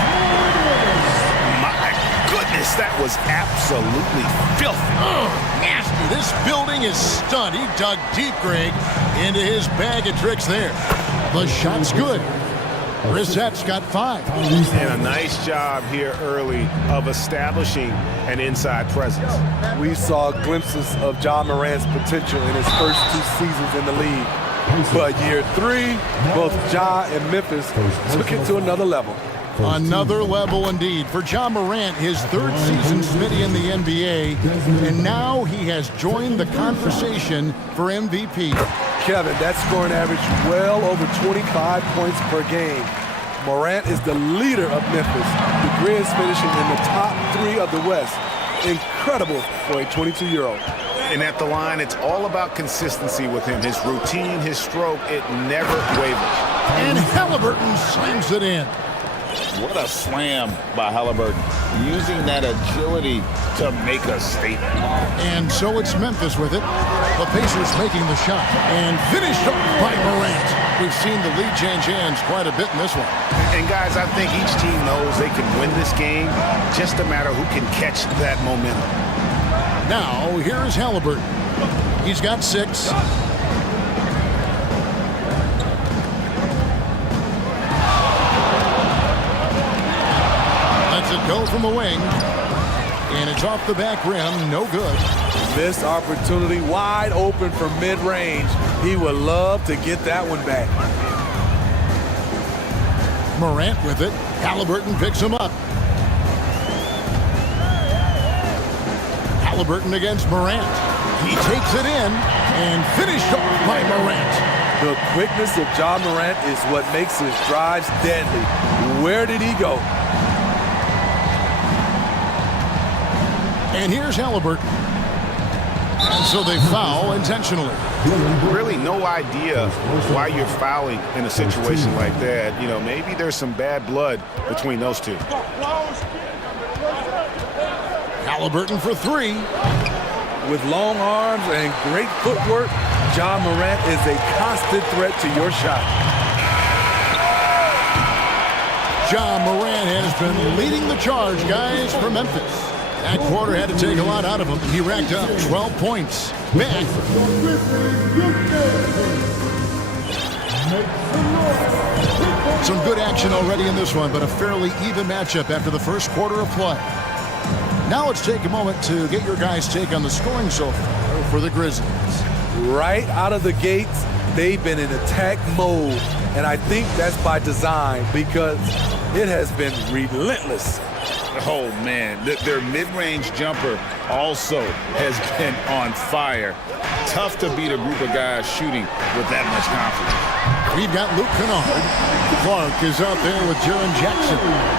My goodness, that was absolutely filthy. Nasty. This building is stunned. He dug deep, Greg, into his bag of tricks there. The shot's good. Brissett's got 5. And a nice job here early of establishing an inside presence. We saw glimpses of Ja Morant's potential in his first 2 seasons in the league. But year 3, both Ja and Memphis took it to another level. Another level indeed for Ja Morant, his 3rd season, Smitty, in the NBA, and now he has joined the conversation for MVP. Kevin, that scoring average well over 25 points per game. Morant is the leader of Memphis. The Grizz finishing in the top 3 of the West. Incredible for a 22-year-old. And at the line, it's all about consistency with him. His routine, his stroke, it never wavers. And Halliburton slams it in. What a slam by Halliburton, using that agility to make a statement. And so it's Memphis with it. The Pacers making the shot and finished off by Morant. We've seen the lead change hands quite a bit in this one. And guys, I think each team knows they can win this game, just a matter who can catch that momentum. Now, here's Halliburton. He's got 6. Lets it go from the wing. And it's off the back rim, no good. Missed opportunity, wide open from mid-range. He would love to get that one back. Morant with it. Halliburton picks him up. Halliburton against Morant. He takes it in and finished off by Morant. The quickness of Ja Morant is what makes his drives deadly. Where did he go? And here's Halliburton. And so they foul intentionally. Really no idea why you're fouling in a situation like that. You know, maybe there's some bad blood between those two. Halliburton for three. With long arms and great footwork, Ja Morant is a constant threat to your shot. Ja Morant has been leading the charge, guys, for Memphis. That quarter had to take a lot out of him. He racked up 12 points. Back. Some good action already in this one, but a fairly even matchup after the first quarter of play. Now let's take a moment to get your guys' take on the scoring so far for the Grizzlies. Right out of the gates, they've been in attack mode, and I think that's by design because it has been relentless. Oh, man, their mid-range jumper also has been on fire. Tough to beat a group of guys shooting with that much confidence. We've got Luke Kennard. Clark is out there with Jaren Jackson.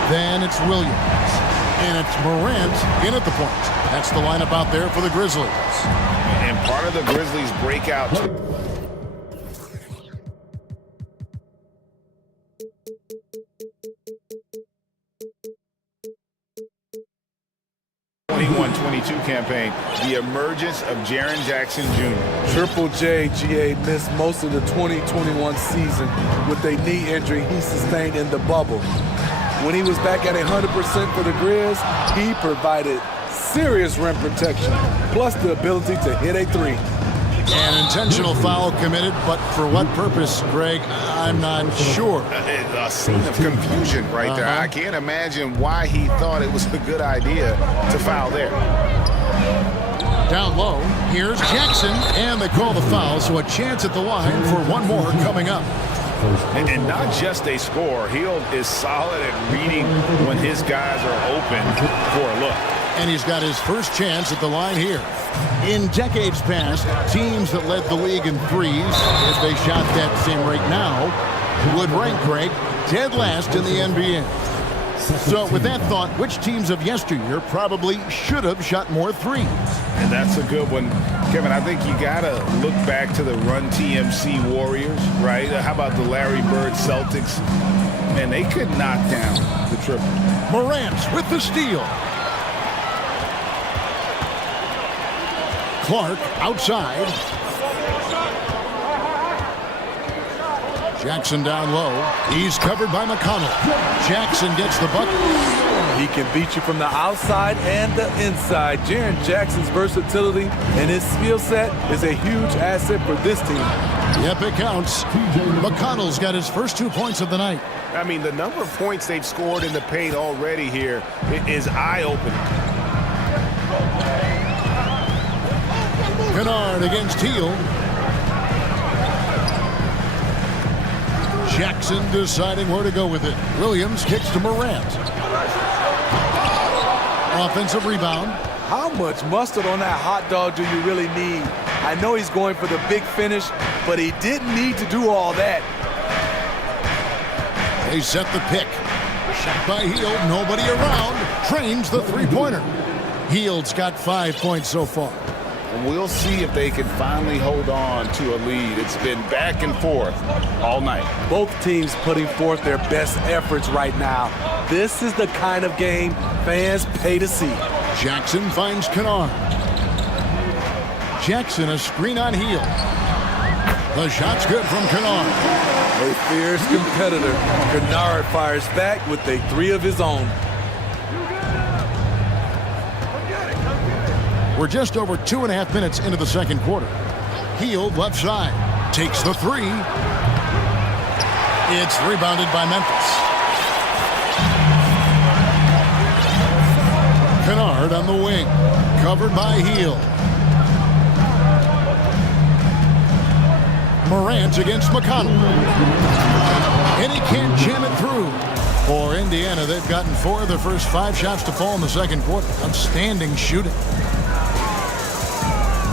Then it's Williams. And it's Morant in at the point. That's the lineup out there for the Grizzlies. And part of the Grizzlies' breakout. 21-22 campaign, the emergence of Jaren Jackson Jr. Triple J, GA, missed most of the 2021 season with a knee injury he sustained in the bubble. When he was back at 100% for the Grizz, he provided serious rim protection, plus the ability to hit a three. An intentional foul committed, but for what purpose, Greg? I'm not sure. A scene of confusion right there. I can't imagine why he thought it was a good idea to foul there. Down low, here's Jackson, and they call the foul, so a chance at the line for one more coming up. And not just a score. Hield is solid at reading when his guys are open for a look. And he's got his first chance at the line here. In decades past, teams that led the league in threes, if they shot that same rate now, would rank, Greg, dead last in the NBA. So with that thought, which teams of yesteryear probably should have shot more threes? And that's a good one. Kevin, I think you got to look back to the Run TMC Warriors, right? How about the Larry Bird Celtics? Man, they could knock down the triple. Morant with the steal. Clark outside. Jackson down low. He's covered by McConnell. Jackson gets the bucket. He can beat you from the outside and the inside. Jaren Jackson's versatility and his skill set is a huge asset for this team. Yep, it counts. McConnell's got his first 2 points of the night. I mean, the number of points they've scored in the paint already here is eye-opening. Kennard against Hield. Jackson deciding where to go with it. Williams kicks to Morant. Offensive rebound. How much mustard on that hot dog do you really need? I know he's going for the big finish, but he didn't need to do all that. They set the pick. Shot by Hield. Nobody around. Trains the three-pointer. Hield's got 5 points so far. We'll see if they can finally hold on to a lead. It's been back and forth all night. Both teams putting forth their best efforts right now. This is the kind of game fans pay to see. Jackson finds Kennard. Jackson a screen on Hield. The shot's good from Kennard. A fierce competitor. Kennard fires back with a three of his own. We're just over 2.5 minutes into the second quarter. Hield left side. Takes the three. It's rebounded by Memphis. Kennard on the wing. Covered by Hield. Morant against McConnell. And he can't jam it through. For Indiana, they've gotten 4 of their first 5 shots to fall in the second quarter. Outstanding shooting.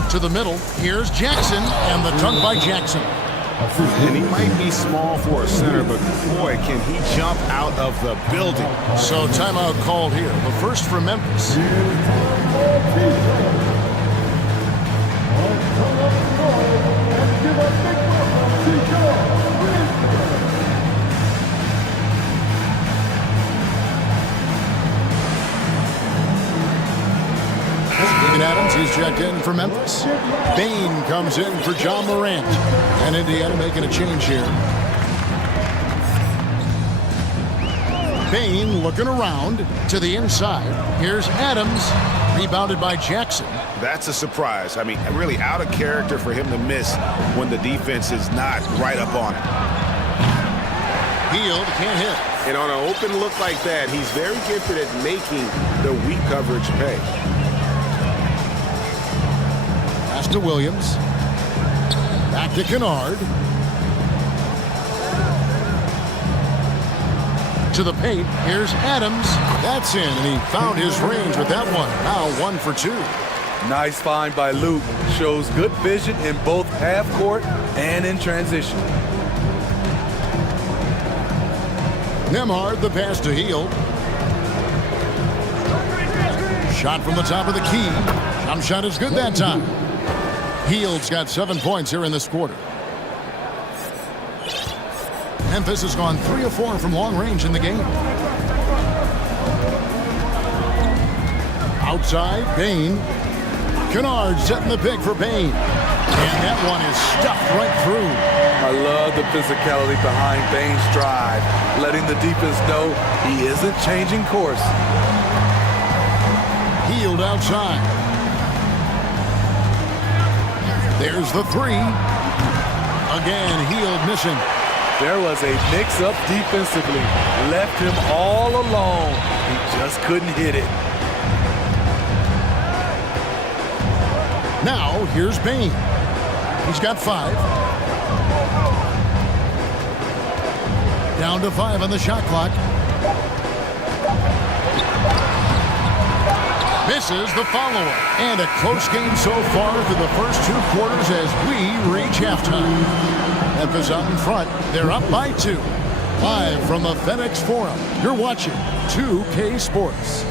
To the middle, here's Jackson, and the dunk by Jackson. And he might be small for a center, but boy, can he jump out of the building. So timeout called here. The first for Memphis. Adams, he's checked in for Memphis. Bain comes in for John Morant. And Indiana making a change here. Bain looking around to the inside. Here's Adams, rebounded by Jackson. That's a surprise. I mean, really out of character for him to miss when the defense is not right up on it. Hield can't hit. And on an open look like that, he's very gifted at making the weak coverage pay. To Williams. Back to Kennard. To the paint. Here's Adams. That's in, and he found his range with that one. Now 1 for 2. Nice find by Luke. Shows good vision in both half court and in transition. Nembhard, the pass to Hield. Shot from the top of the key. Jump shot is good that time. Hield's got 7 points here in this quarter. Memphis has gone 3 of 4 from long range in the game. Outside, Bain. Kennard setting the pick for Bain. And that one is stuffed right through. I love the physicality behind Bain's drive, letting the defense know he isn't changing course. Hield outside. There's the 3. Again, Hield missing. There was a mix-up defensively. Left him all alone. He just couldn't hit it. Now, here's Bain. He's got 5. Down to 5 on the shot clock. Misses the follow-up. And a close game so far through the first 2 quarters as we reach halftime. Memphis out in front. They're up by 2. Live from the FedEx Forum, you're watching 2K Sports.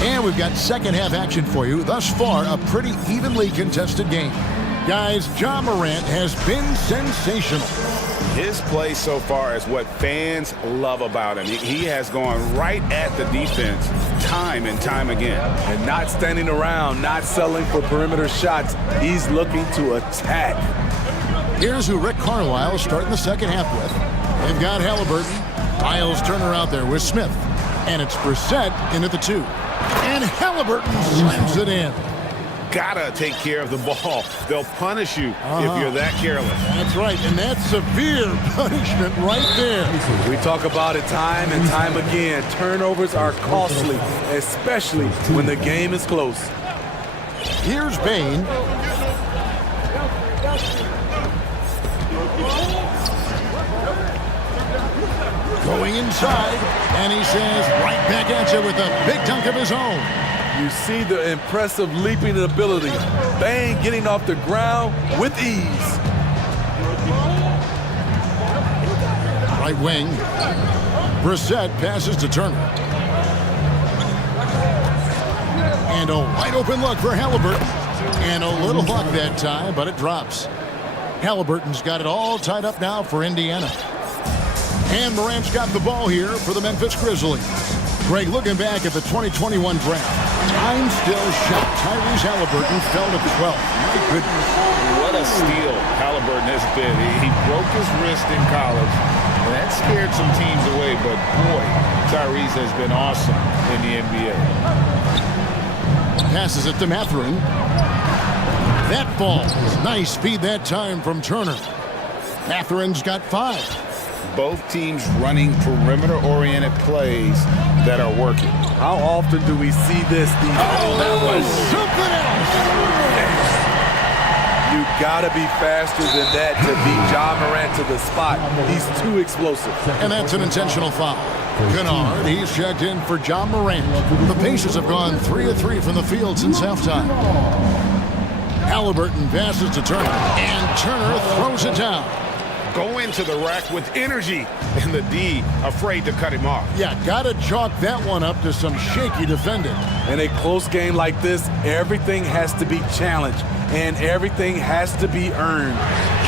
And we've got second half action for you. Thus far, a pretty evenly contested game. Guys, John Morant has been sensational. His play so far is what fans love about him. He has gone right at the defense time and time again. And not standing around, not settling for perimeter shots. He's looking to attack. Here's who Rick Carlisle is starting the second half with. They've got Halliburton. Miles Turner out there with Smith. And it's Brissett into the 2. And Halliburton slams it in. Gotta take care of the ball. They'll punish you if you're that careless. That's right, and that's severe punishment right there. We talk about it time and time again. Turnovers are costly, especially when the game is close. Here's Bain. Going inside, and he says right back at you with a big dunk of his own. You see the impressive leaping ability. Bain getting off the ground with ease. Right wing. Brissett passes to Turner. And a wide open look for Halliburton. And a little luck that time, but it drops. Halliburton's got it all tied up now for Indiana. And Morant's got the ball here for the Memphis Grizzlies. Greg, looking back at the 2021 draft, time still shot. Tyrese Halliburton fell to 12. My goodness. What a steal Halliburton has been. He broke his wrist in college, And that scared some teams away, but boy, Tyrese has been awesome in the NBA. Passes it to Mathurin. That ball is nice speed that time from Turner. Mathurin's got 5. Both teams running perimeter-oriented plays that are working. How often do we see this? Oh, that was something else. You gotta be faster than that to beat Ja Morant to the spot. He's too explosive. And that's an intentional foul. Kennard, he's checked in for Ja Morant. The Pacers have gone 3 of 3 from the field since halftime. Halliburton passes to Turner, and Turner throws it down. Go into the rack with energy, and the D afraid to cut him off. Yeah, gotta chalk that one up to some shaky defending. In a close game like this, everything has to be challenged, and everything has to be earned.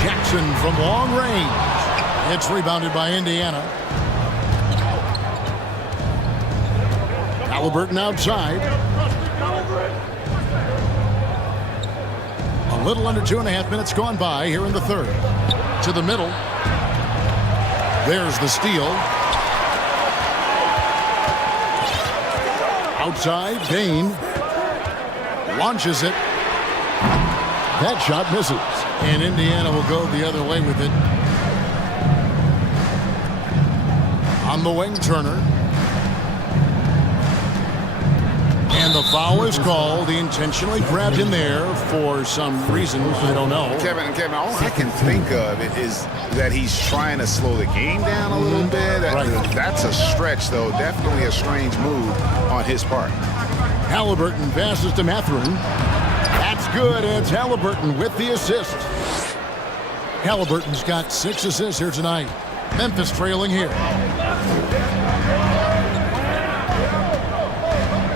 Jackson from long range. It's rebounded by Indiana. Halliburton outside. A little under 2.5 minutes gone by here in the third. To the middle. There's the steal. Outside, Bain launches it. That shot misses. And Indiana will go the other way with it. On the wing, Turner. And the foul is called. He intentionally grabbed in there for some reason. I don't know. Kevin, all I can think of is that he's trying to slow the game down a little bit. Right. That's a stretch, though. Definitely a strange move on his part. Halliburton passes to Mathurin. That's good. It's Halliburton with the assist. Halliburton's got 6 assists here tonight. Memphis trailing here.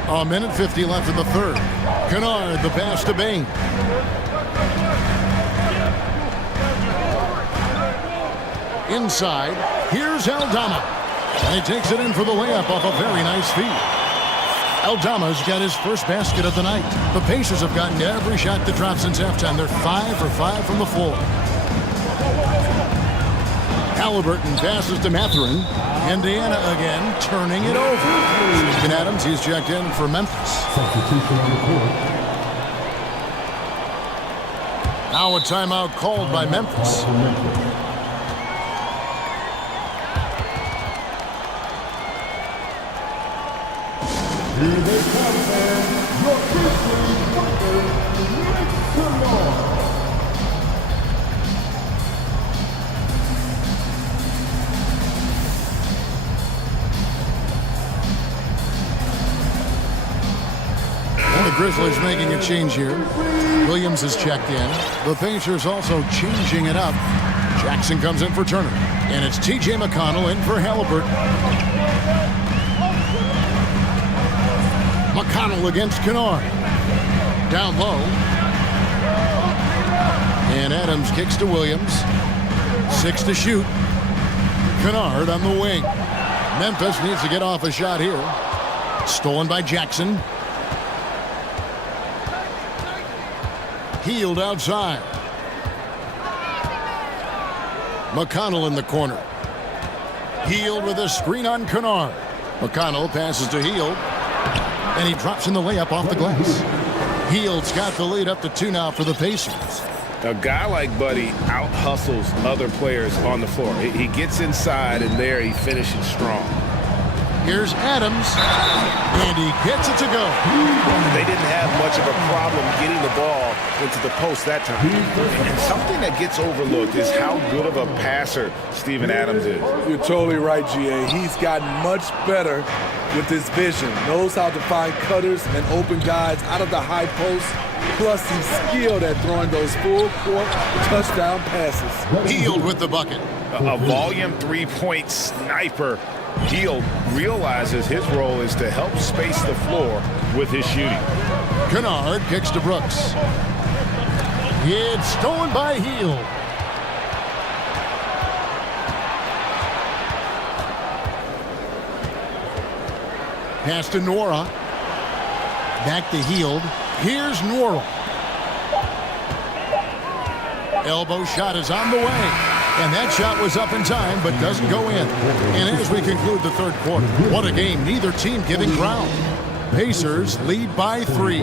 A minute 50 left in the third. Kennard, the pass to Bain. Inside, here's Aldama. And he takes it in for the layup off a very nice feed. Aldama's got his first basket of the night. The Pacers have gotten every shot to drop since halftime. They're 5 for 5 from the floor. Halliburton passes to Mathurin. Indiana again, turning it over. Steven Adams, he's checked in for Memphis. Substitution on the court. Now a timeout called by Memphis. Here they come, man. Your Christian partner, make some noise. And the Grizzlies making a change here. Williams is checked in. The Pacers also changing it up. Jackson comes in for Turner. And it's T.J. McConnell in for Halliburton. McConnell against Kennard. Down low. And Adams kicks to Williams. 6 to shoot. Kennard on the wing. Memphis needs to get off a shot here. Stolen by Jackson. Healed outside. McConnell in the corner. Healed with a screen on Kennard. McConnell passes to Healed. And he drops in the layup off the glass. Heald's got the lead up to 2 now for the Pacers. A guy like Buddy out-hustles other players on the floor. He gets inside, and there he finishes strong. Here's Adams, and he gets it to go. They didn't have much of a problem getting the ball into the post that time. And something that gets overlooked is how good of a passer Steven Adams is. You're totally right, GA. He's gotten much better with his vision. Knows how to find cutters and open guys out of the high post. Plus, he's skilled at throwing those full-court touchdown passes. Healed with the bucket. A volume three-point sniper. Heald realizes his role is to help space the floor with his shooting. Kennard kicks to Brooks. It's stolen by Heald. Pass to Nora. Back to Heald. Here's Nora. Elbow shot is on the way. And that shot was up in time, but doesn't go in. And as we conclude the third quarter, what a game. Neither team giving ground. Pacers lead by 3.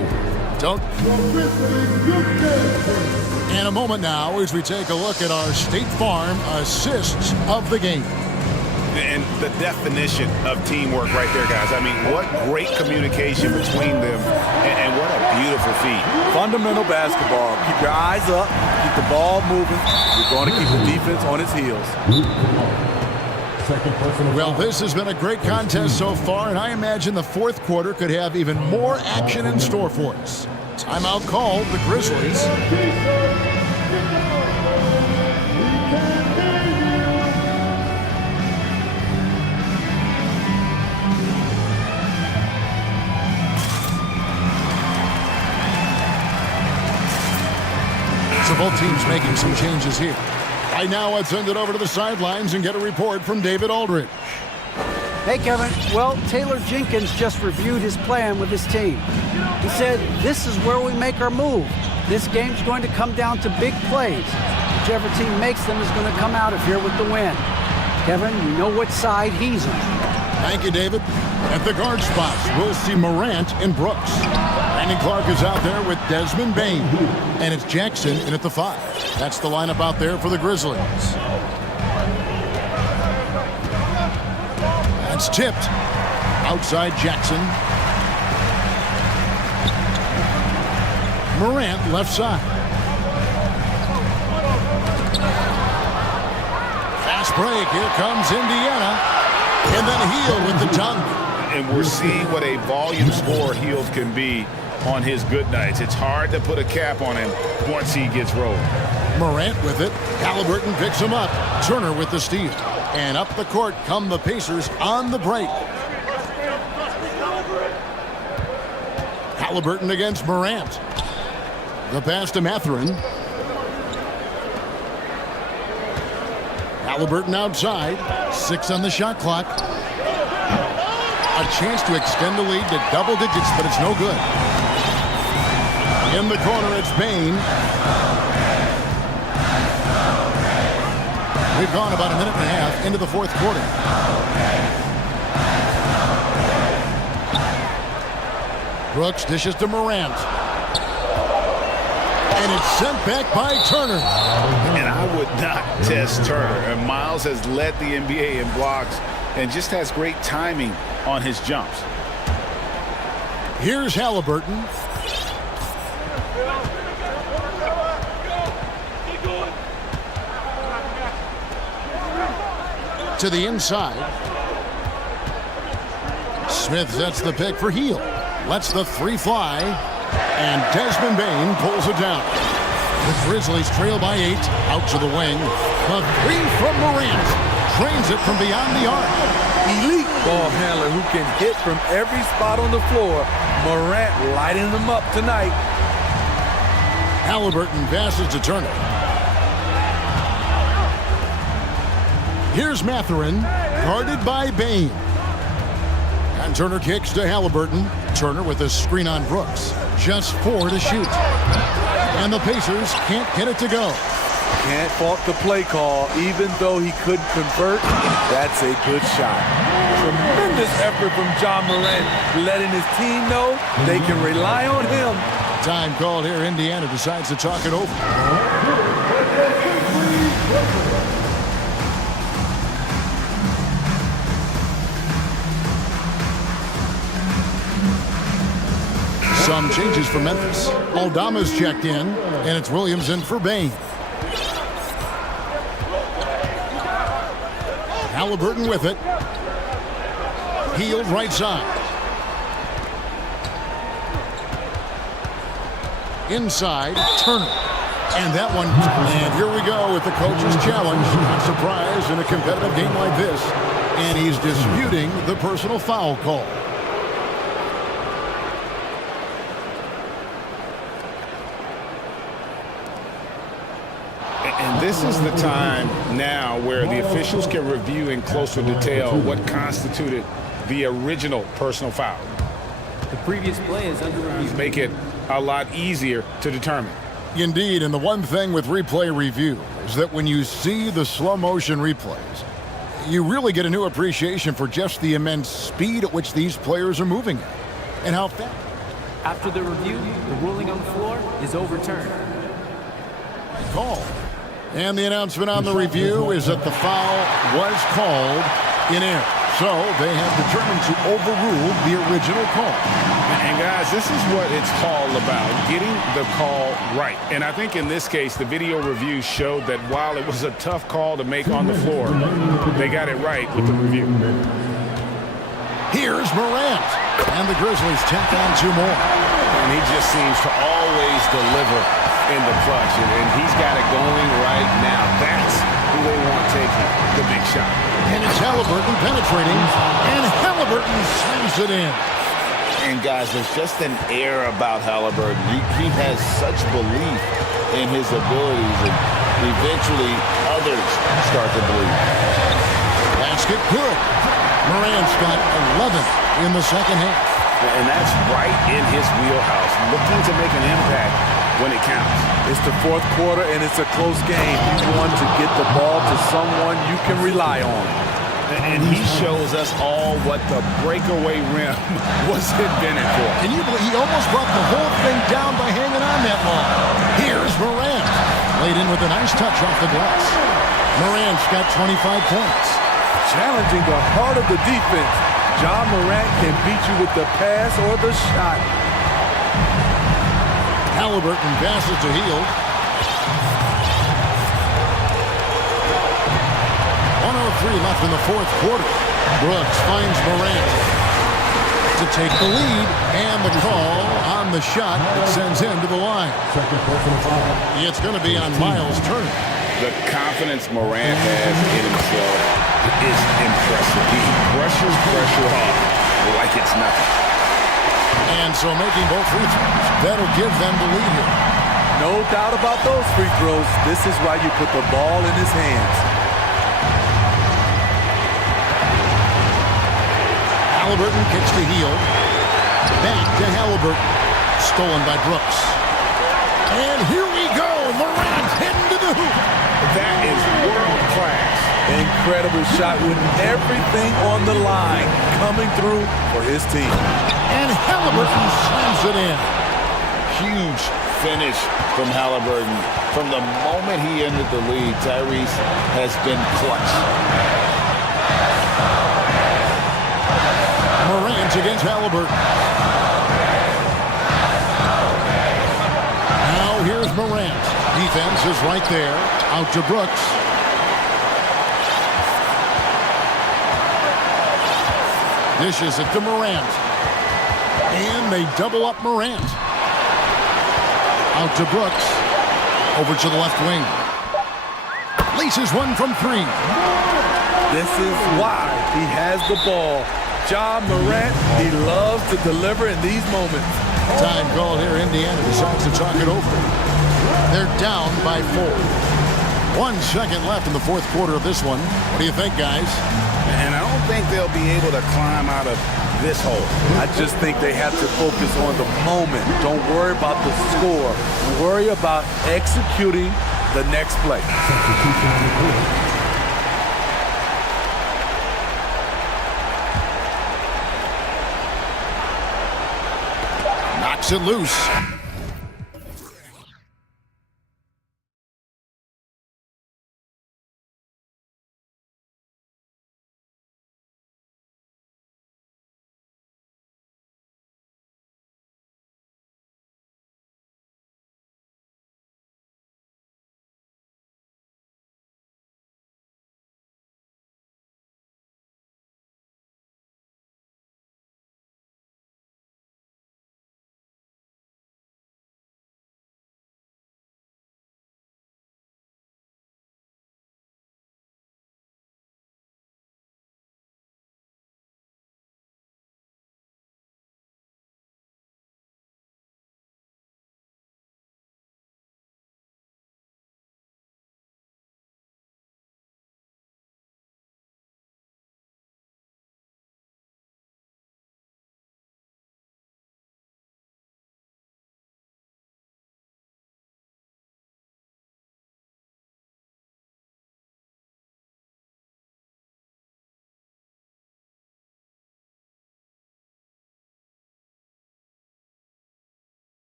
And a moment now as we take a look at our State Farm assists of the game. And the definition of teamwork right there, guys. I mean, what great communication between them, and what a beautiful feat. Fundamental basketball. Keep your eyes up, keep the ball moving. You're going to keep the defense on its heels. Well, this has been a great contest so far, and I imagine the fourth quarter could have even more action in store for us. Timeout called, the Grizzlies. So both teams making some changes here. Right now, let's send it over to the sidelines and get a report from David Aldridge. Hey, Kevin. Well, Taylor Jenkins just reviewed his plan with his team. He said, this is where we make our move. This game's going to come down to big plays. Whichever team makes them is going to come out of here with the win. Kevin, you know what side he's on. Thank you, David. At the guard spots, we'll see Morant and Brooks. Brandon Clark is out there with Desmond Bain. And it's Jackson in at the 5. That's the lineup out there for the Grizzlies. That's tipped. Outside Jackson. Morant left side. Fast break. Here comes Indiana. And then Hield with the dunk. And we're seeing what a volume scorer Hield can be on his good nights. It's hard to put a cap on him once he gets rolling. Morant with it. Halliburton picks him up. Turner with the steal. And up the court come the Pacers on the break. Halliburton against Morant. The pass to Mathurin. Halliburton outside. 6 on the shot clock. A chance to extend the lead to double digits, but it's no good. In the corner, it's Bain. We've gone about a minute and a half into the fourth quarter. Brooks dishes to Morant. And it's sent back by Turner. And I would not test Turner. And Miles has led the NBA in blocks and just has great timing on his jumps. Here's Halliburton. To the inside. Smith sets the pick for Hield. Lets the 3 fly. And Desmond Bain pulls it down. The Grizzlies trail by 8. Out to the wing. The 3 from Morant. Trains it from beyond the arc. Elite ball handler who can hit from every spot on the floor. Morant lighting them up tonight. Halliburton passes to Turner. Here's Mathurin, guarded by Bain. And Turner kicks to Halliburton. Turner with a screen on Brooks. Just 4 to shoot. And the Pacers can't get it to go. Can't fault the play call, even though he couldn't convert. That's a good shot. Tremendous effort from John Morant, letting his team know they can rely on him. Time called here. Indiana decides to talk it over. Some changes for Memphis. Aldama's checked in, and it's Williams in for Bain. Halliburton with it. Hield right side. Inside, Turner. And that one, and here we go with the coach's challenge. Not surprised in a competitive game like this. And he's disputing the personal foul call. And this is the time now where the officials can review in closer detail what constituted the original personal foul. The previous play is under review. Make it a lot easier to determine. Indeed, and the one thing with replay review is is that when you see the slow motion replays, you really get a new appreciation for just the immense speed at which these players are moving at and how fast. After the review, the ruling on the floor is overturned. Call. And the announcement on the review is that the foul was called in air. So they have determined to overrule the original call. And guys, this is what it's all about, getting the call right. And I think in this case, the video review showed that while it was a tough call to make on the floor, they got it right with the review. Here's Morant. And the Grizzlies tack on 2 more. And he just seems to always deliver in the clutch. And he's got it going right now. That's who they want taking the big shot. And it's Halliburton penetrating. And Halliburton slams it in. And guys, there's just an air about Halliburton. He has such belief in his abilities, and eventually others start to believe. Basket good. Morant's got 11 in the second half. And that's right in his wheelhouse, looking to make an impact when it counts. It's the 4th quarter, and it's a close game. You want to get the ball to someone you can rely on. And he shows us all what the breakaway rim was invented for. Can you believe he almost brought the whole thing down by hanging on that long? Here's Morant. Laid in with a nice touch off the glass. Morant's got 25 points. Challenging the heart of the defense. Ja Morant can beat you with the pass or the shot. Halliburton passes to Hield. 1:03 left in the 4th quarter. Brooks finds Morant to take the lead, and the call on the shot that sends him to the line. It's going to be on Miles Turner. The confidence Morant has in himself is impressive. He brushes pressure off like it's nothing. And so making both free throws, that'll give them the lead here. No doubt about those free throws. This is why you put the ball in his hands. Halliburton kicks to Hield. Back to Halliburton. Stolen by Brooks. And here we go. Morant heading to the hoop. That is world class. Incredible shot with everything on the line coming through for his team. And Halliburton slams it in. Huge finish from Halliburton. From the moment he entered the league, Tyrese has been clutch. Morant against Halliburton. Now here's Morant. Defense is right there. Out to Brooks. Dishes it to Morant. And they double up Morant. Out to Brooks. Over to the left wing. Laces one from 3. This is why he has the ball. Ja Morant, he loves to deliver in these moments. Time called here. Indiana decides to talk it over. They're down by 4. 1 second left in the 4th quarter of this one. What do you think, guys? And I don't think they'll be able to climb out of this hole. I just think they have to focus on the moment. Don't worry about the score. Worry about executing the next play. Knocks it loose.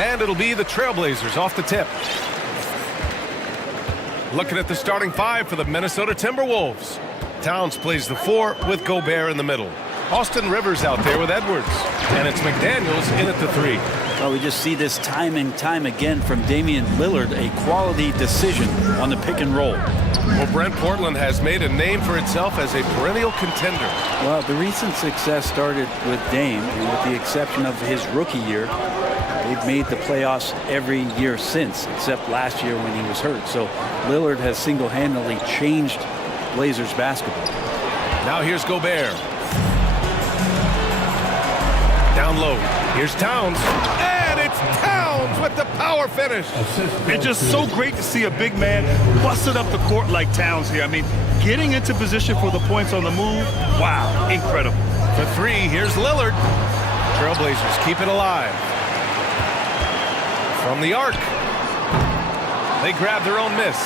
And it'll be the Trailblazers off the tip. Looking at the starting five for the Minnesota Timberwolves. Towns plays the 4 with Gobert in the middle. Austin Rivers out there with Edwards. And it's McDaniels in at the 3. Well, we just see this time and time again from Damian Lillard, a quality decision on the pick and roll. Well, Brent, Portland has made a name for itself as a perennial contender. Well, the recent success started with Dame, and with the exception of his rookie year, they've made the playoffs every year since, except last year when he was hurt. So Lillard has single-handedly changed Blazers basketball. Now here's Gobert. Down low. Here's Towns. And it's Towns with the power finish. It's just so great to see a big man busted up the court like Towns here. I mean, getting into position for the points on the move, wow, incredible. For 3, here's Lillard. Trailblazers keep it alive. From the arc. They grab their own miss.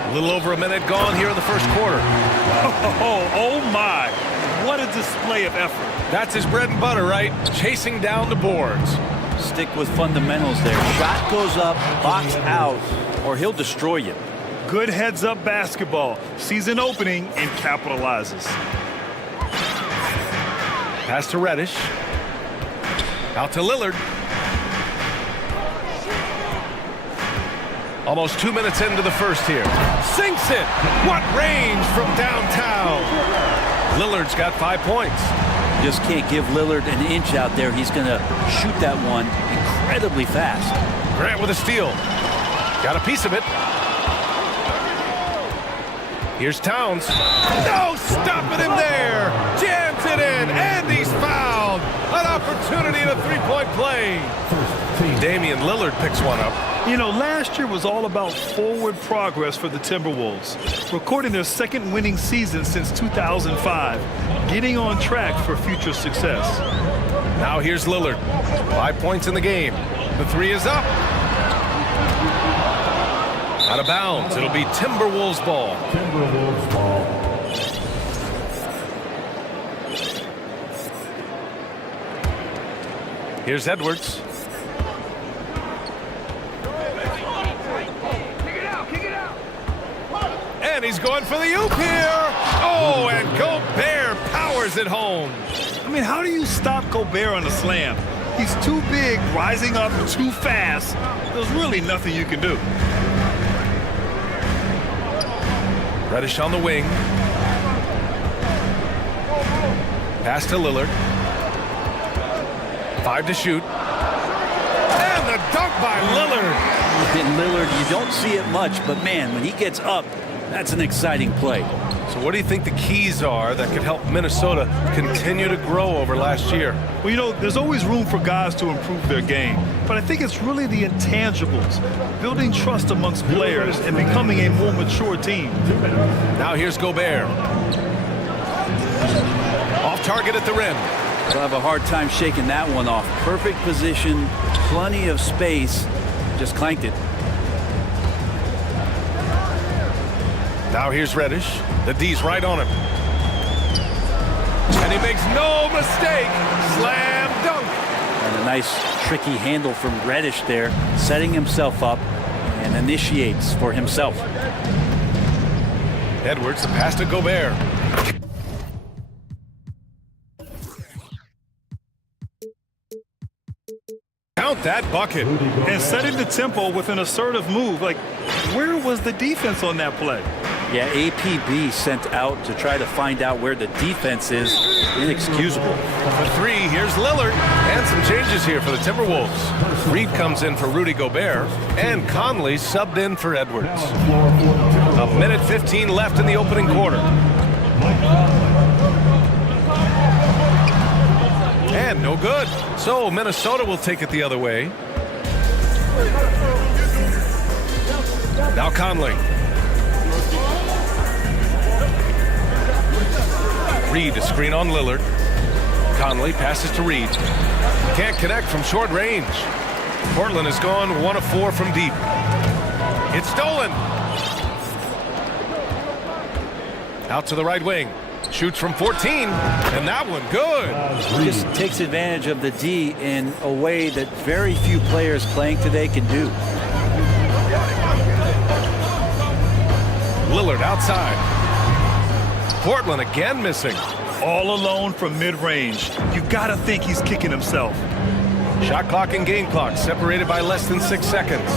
A little over a minute gone here in the first quarter. Oh my. What a display of effort. That's his bread and butter, right? Chasing down the boards. Stick with fundamentals there. Shot goes up, box out, or he'll destroy you. Good heads-up basketball. Sees an opening and capitalizes. Pass to Reddish. Out to Lillard. Almost 2 minutes into the first here. Sinks it. What range from downtown. Lillard's got 5 points. Just can't give Lillard an inch out there. He's going to shoot that one incredibly fast. Grant with a steal. Got a piece of it. Here's Towns. No, stopping him there. Jams it in, and he's fouled. An opportunity in a three-point play. Damian Lillard picks one up. You know, last year was all about forward progress for the Timberwolves, recording their second winning season since 2005, getting on track for future success. Now here's Lillard. 5 points in the game. The 3 is up. Out of bounds. It'll be Timberwolves ball. Timberwolves ball. Here's Edwards. And he's going for the oop here. Oh, and Gobert powers it home. I mean, how do you stop Gobert on a slam? He's too big, rising up too fast. There's really nothing you can do. Reddish on the wing. Pass to Lillard. 5 to shoot. And the dunk by Lillard. And Lillard, you don't see it much, but man, when he gets up, that's an exciting play. So what do you think the keys are that could help Minnesota continue to grow over last year? Well, you know, there's always room for guys to improve their game, but I think it's really the intangibles, building trust amongst players and becoming a more mature team. Now here's Gobert. Off target at the rim. They'll have a hard time shaking that one off. Perfect position, plenty of space, just clanked it. Now here's Reddish. The D's right on him. And he makes no mistake. Slam dunk. And a nice tricky handle from Reddish there, setting himself up and initiates for himself. Edwards, the pass to Gobert. Count that bucket. And setting the tempo with an assertive move. Like, where was the defense on that play? Yeah, APB sent out to try to find out where the defense is. Inexcusable. For 3, here's Lillard. And some changes here for the Timberwolves. Reed comes in for Rudy Gobert. And Conley subbed in for Edwards. A minute 15 left in the opening quarter. And no good. So Minnesota will take it the other way. Now Conley. Reed to screen on Lillard. Conley passes to Reed. Can't connect from short range. Portland has gone 1 of 4 from deep. It's stolen. Out to the right wing. Shoots from 14, and that one good. Just takes advantage of the D in a way that very few players playing today can do. Lillard outside. Portland again missing. All alone from mid-range. You gotta think he's kicking himself. Shot clock and game clock separated by less than 6 seconds.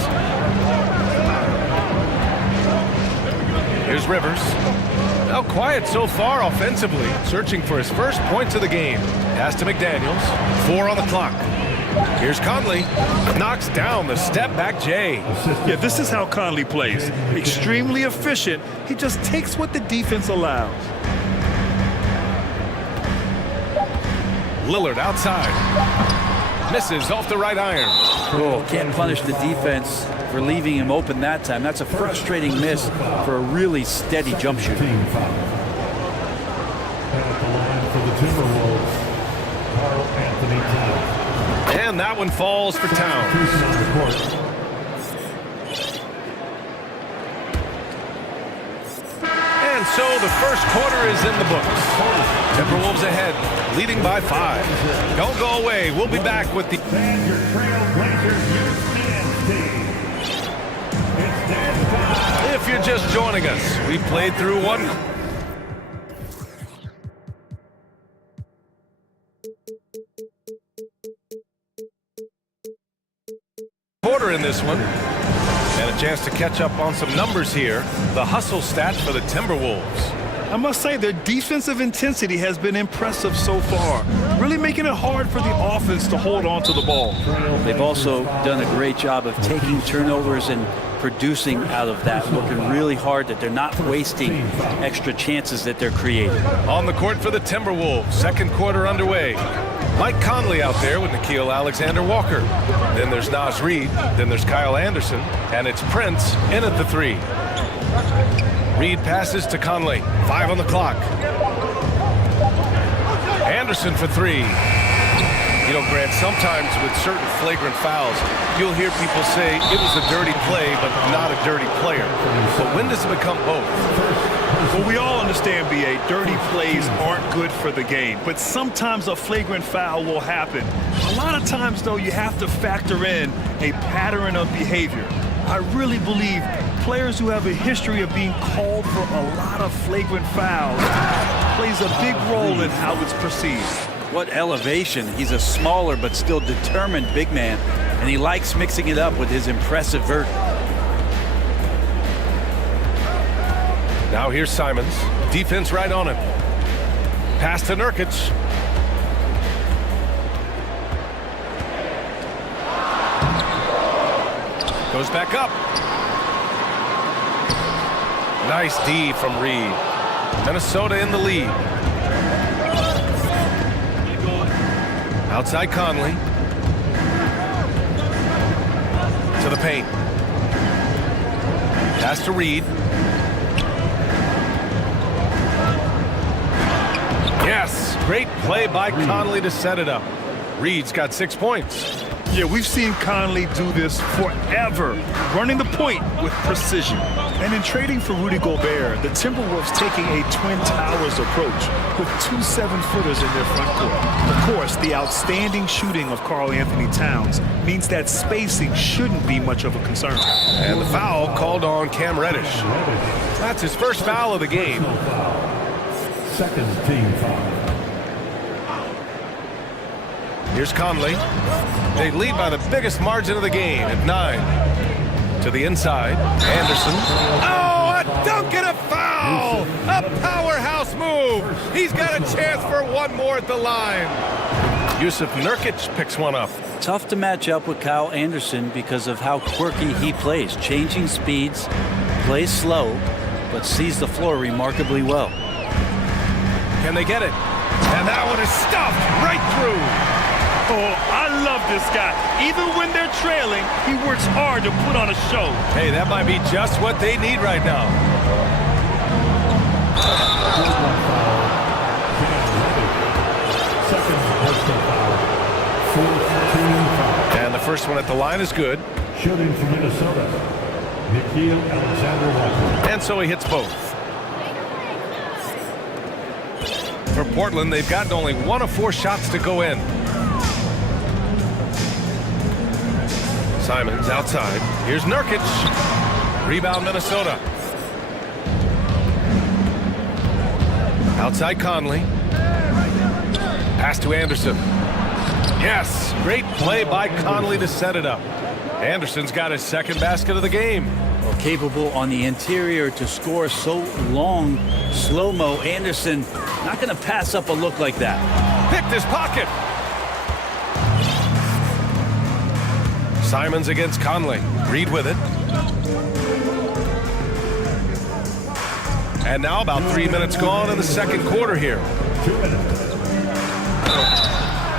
Here's Rivers. Now quiet so far offensively, searching for his first points of the game. Pass to McDaniels. 4 on the clock. Here's Conley. Knocks down the step-back J. Yeah, this is how Conley plays. Extremely efficient. He just takes what the defense allows. Lillard outside. Misses off the right iron. Oh, can't punish the defense for leaving him open that time. That's a frustrating miss for a really steady jump shooter. At the line for the Timberwolves, Carl Anthony Towns. And that one falls for Towns. And so the first quarter is in the books. Timberwolves ahead, leading by 5. Don't go away. We'll be back with the... If you're just joining us, we played through one... quarter in this one. And a chance to catch up on some numbers here. The hustle stats for the Timberwolves. I must say their defensive intensity has been impressive so far, really making it hard for the offense to hold on to the ball. They've also done a great job of taking turnovers and producing out of that, looking really hard that they're not wasting extra chances that they're creating. On the court for the Timberwolves, second quarter underway. Mike Conley out there with Nickeil Alexander-Walker. Then there's Naz Reid, then there's Kyle Anderson, and it's Prince in at the 3. Reid passes to Conley. 5 on the clock. Anderson for 3. You know, Grant, sometimes with certain flagrant fouls, you'll hear people say it was a dirty play, but not a dirty player. But when does it become both? Well, we all understand, B.A., dirty plays aren't good for the game, but sometimes a flagrant foul will happen. A lot of times, though, you have to factor in a pattern of behavior. I really believe players who have a history of being called for a lot of flagrant fouls plays a big role in how it's perceived. What elevation. He's a smaller but still determined big man, and he likes mixing it up with his impressive vert. Now here's Simons. Defense right on him. Pass to Nurkic. Goes back up. Nice D from Reid. Minnesota in the lead. Outside Conley. To the paint. Pass to Reid. Yes, great play by Conley to set it up. Reid's got 6 points. Yeah, we've seen Conley do this forever, running the point with precision. And in trading for Rudy Gobert, the Timberwolves taking a Twin Towers approach with 2 7-footers in their front court. Of course, the outstanding shooting of Karl Anthony Towns means that spacing shouldn't be much of a concern. And the foul called on Cam Reddish. That's his first foul of the game. Second team foul. Here's Conley. They lead by the biggest margin of the game at 9. To the inside. Anderson. Oh, a dunk and a foul! A powerhouse move. He's got a chance for one more at the line. Yusuf Nurkic picks one up. Tough to match up with Kyle Anderson because of how quirky he plays. Changing speeds, plays slow, but sees the floor remarkably well. Can they get it? And that one is stuffed right through. Oh, I love this guy. Even when they're trailing, he works hard to put on a show. Hey, that might be just what they need right now. And the first one at the line is good. Shooting from Minnesota, Nickeil Alexander-Walker. And so he hits both. For Portland, they've gotten only 1 of 4 shots to go in. Simons outside. Here's Nurkic. Rebound, Minnesota. Outside Conley. Pass to Anderson. Yes, great play by Conley to set it up. Anderson's got his second basket of the game. Well, capable on the interior to score so long. Slow-mo. Anderson not going to pass up a look like that. Picked his pocket. Simons against Conley. Reed with it. And now about 3 minutes gone in the second quarter here. 2 minutes.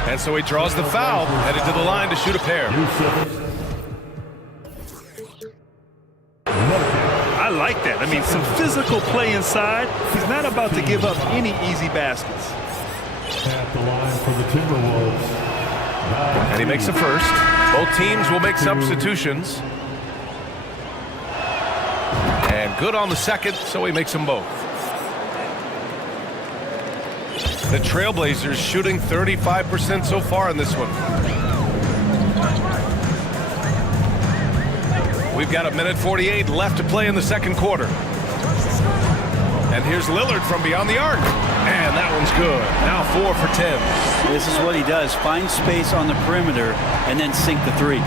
And so he draws the foul, headed to the line to shoot a pair. I like that. I mean, some physical play inside. He's not about to give up any easy baskets. At the line for the Timberwolves. And he makes the first. Both teams will make substitutions. And good on the second, so he makes them both. The Trailblazers shooting 35% so far in this one. We've got 1:48 left to play in the second quarter. And here's Lillard from beyond the arc. And that one's good. Now 4 for 10. This is what he does. Find space on the perimeter and then sink the three.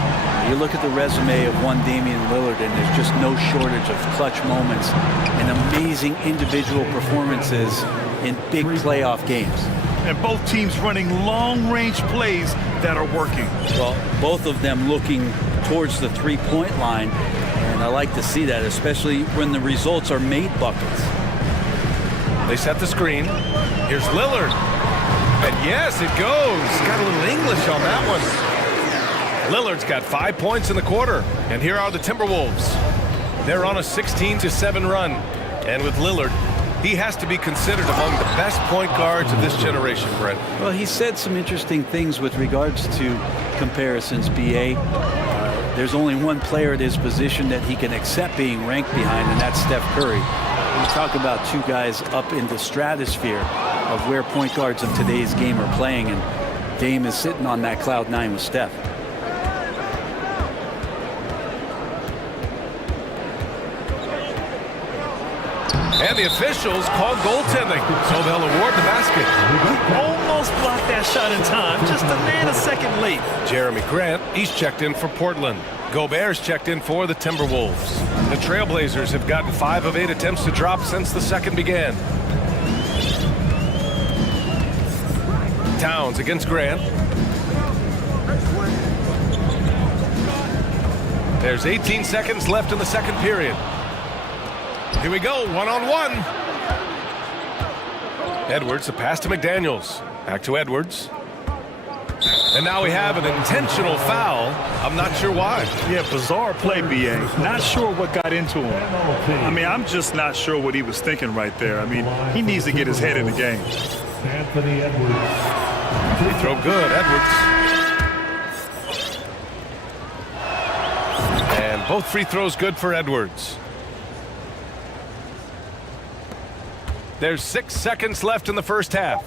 You look at the resume of one Damian Lillard, and there's just no shortage of clutch moments and amazing individual performances in big playoff games. And both teams running long-range plays that are working. Well, both of them looking towards the three-point line, and I like to see that, especially when the results are made buckets. They set the screen. Here's Lillard. And yes, it goes. Got a little English on that one. Lillard's got 5 points in the quarter. And here are the Timberwolves. They're on a 16-7 run. And with Lillard, he has to be considered among the best point guards of this generation, Brent. Well, he said some interesting things with regards to comparisons, B.A. There's only one player at his position that he can accept being ranked behind, and that's Steph Curry. We talk about two guys up in the stratosphere of where point guards of today's game are playing, and Dame is sitting on that cloud 9 with Steph. And the officials call goaltending, so they'll award the basket. Almost blocked that shot in time, just a nanosecond late. Jeremy Grant, he's checked in for Portland. Gobert's checked in for the Timberwolves. The Trailblazers have gotten 5 of 8 attempts to drop since the second began. Towns against Grant. There's 18 seconds left in the second period. Here we go, one-on-one. Edwards, the pass to McDaniels. Back to Edwards. And now we have an intentional foul. I'm not sure why. Yeah, bizarre play, B.A. Not sure what got into him. I mean, I'm just not sure what he was thinking right there. I mean, he needs to get his head in the game. Anthony Edwards. Free throw good, Edwards. And both free throws good for Edwards. There's 6 seconds left in the first half.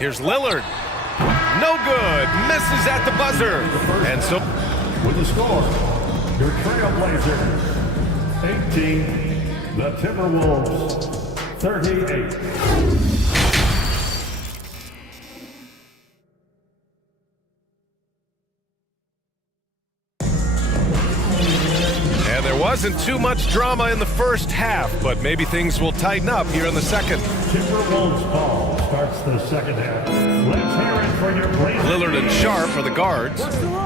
Here's Lillard. No good. Misses at the buzzer. And so with the score, your Trailblazers 18, the Timberwolves 38. wasn't too much drama in the first half, but maybe things will tighten up here in the second. Timberwolves ball starts the second half. Let's hear it for your Blazers. Lillard and Sharp are the guards.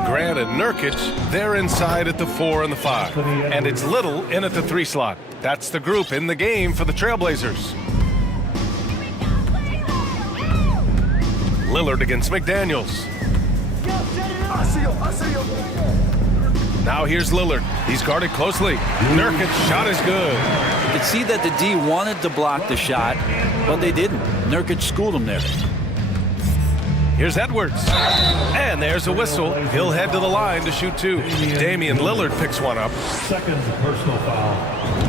Grant and Nurkic, they're inside at the 4 and the 5. And it's Little in at the 3 slot. That's the group in the game for the Trailblazers. Lillard against McDaniels. Now here's Lillard. He's guarded closely. Nurkic shot is good. You could see that the D wanted to block the shot, but they didn't. Nurkic schooled him there. Here's Edwards. And there's a whistle. He'll head to the line to shoot 2. Damian Lillard picks one up. Second personal foul.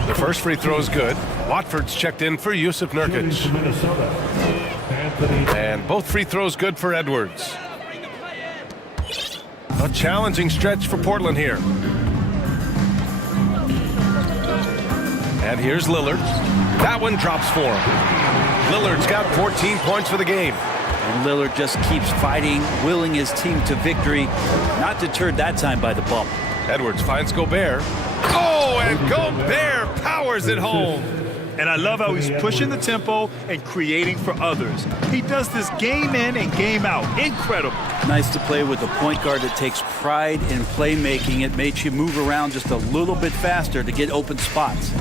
The first free throw is good. Watford's checked in for Yusuf Nurkic. And both free throws good for Edwards. A challenging stretch for Portland here. And here's Lillard. That one drops for him. Lillard's got 14 points for the game. And Lillard just keeps fighting, willing his team to victory. Not deterred that time by the bump. Edwards finds Gobert. Oh, and Gobert powers it home. And I love how he's pushing the tempo and creating for others. He does this game in and game out. Incredible. Nice to play with a point guard that takes pride in playmaking. It makes you move around just a little bit faster to get open spots.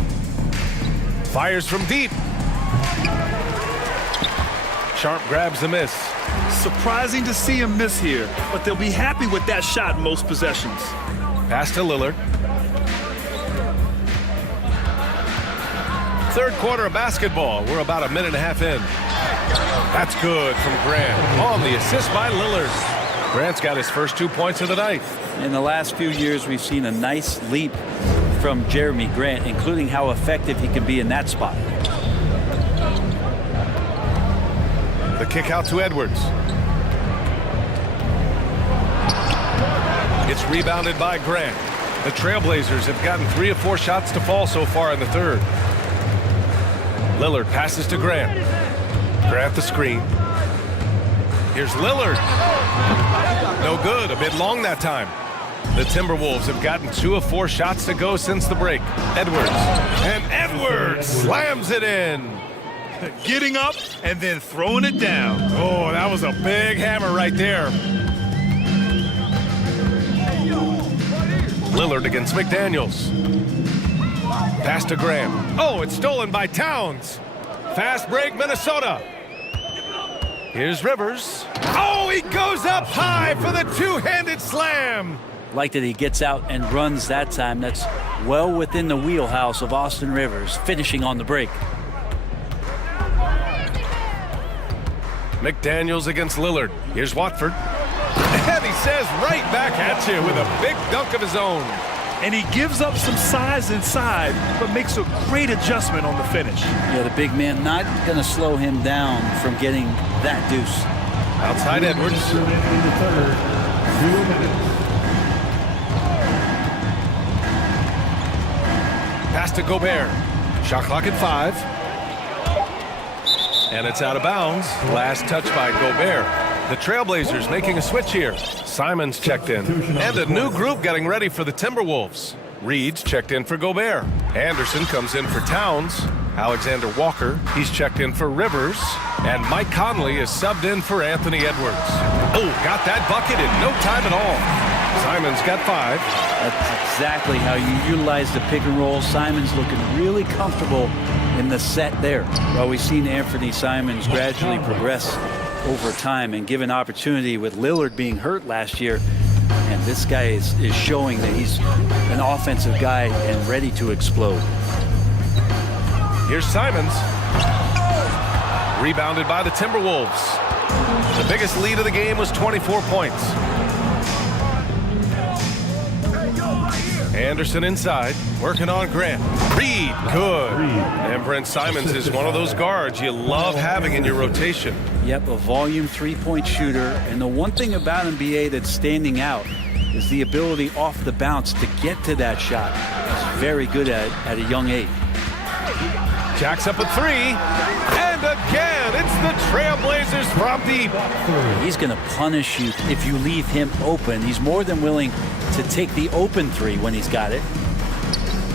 Fires from deep. Sharp grabs the miss. Surprising to see him miss here, but they'll be happy with that shot most possessions. Pass to Lillard. Third quarter of basketball. We're about a minute and a half in. That's good from Grant. On the assist by Lillard. Grant's got his first 2 points of the night. In the last few years, we've seen a nice leap from Jeremy Grant, including how effective he can be in that spot. The kick out to Edwards. It's rebounded by Grant. The Trailblazers have gotten 3 of 4 shots to fall so far in the third. Lillard passes to Grant. Grant the screen. Here's Lillard. No good. A bit long that time. The Timberwolves have gotten 2 of 4 shots to go since the break. Edwards. And Edwards slams it in. Getting up and then throwing it down. Oh, that was a big hammer right there. Lillard against McDaniels. Pass to Graham. Oh, it's stolen by Towns. Fast break, Minnesota. Here's Rivers. Oh, he goes up high for the two-handed slam. Like that he gets out and runs that time. That's well within the wheelhouse of Austin Rivers, finishing on the break. McDaniels against Lillard. Here's Watford. And he says right back at you with a big dunk of his own. And he gives up some size inside, but makes a great adjustment on the finish. Yeah, the big man not going to slow him down from getting that deuce. Outside Edwards. Pass to Gobert. Shot clock at 5. And it's out of bounds. Last touch by Gobert. The Trailblazers making a switch here. Simons checked in. And a new group getting ready for the Timberwolves. Reed's checked in for Gobert. Anderson comes in for Towns. Alexander Walker, he's checked in for Rivers. And Mike Conley is subbed in for Anthony Edwards. Oh, got that bucket in no time at all. Simons got 5. That's exactly how you utilize the pick and roll. Simons looking really comfortable in the set there. Well, we've seen Anthony Simons gradually progress over time and given opportunity with Lillard being hurt last year. And this guy is showing that he's an offensive guy and ready to explode. Here's Simons. Rebounded by the Timberwolves. The biggest lead of the game was 24 points. Anderson inside, working on Grant. Reed, good. And Brent Simons is one of those guards you love having in your rotation. Yep, a volume three-point shooter. And the one thing about NBA that's standing out is the ability off the bounce to get to that shot. He's very good at a young age. Jacks up a 3. And again, it's the Trailblazers from deep. He's going to punish you if you leave him open. He's more than willing to take the open 3 when he's got it.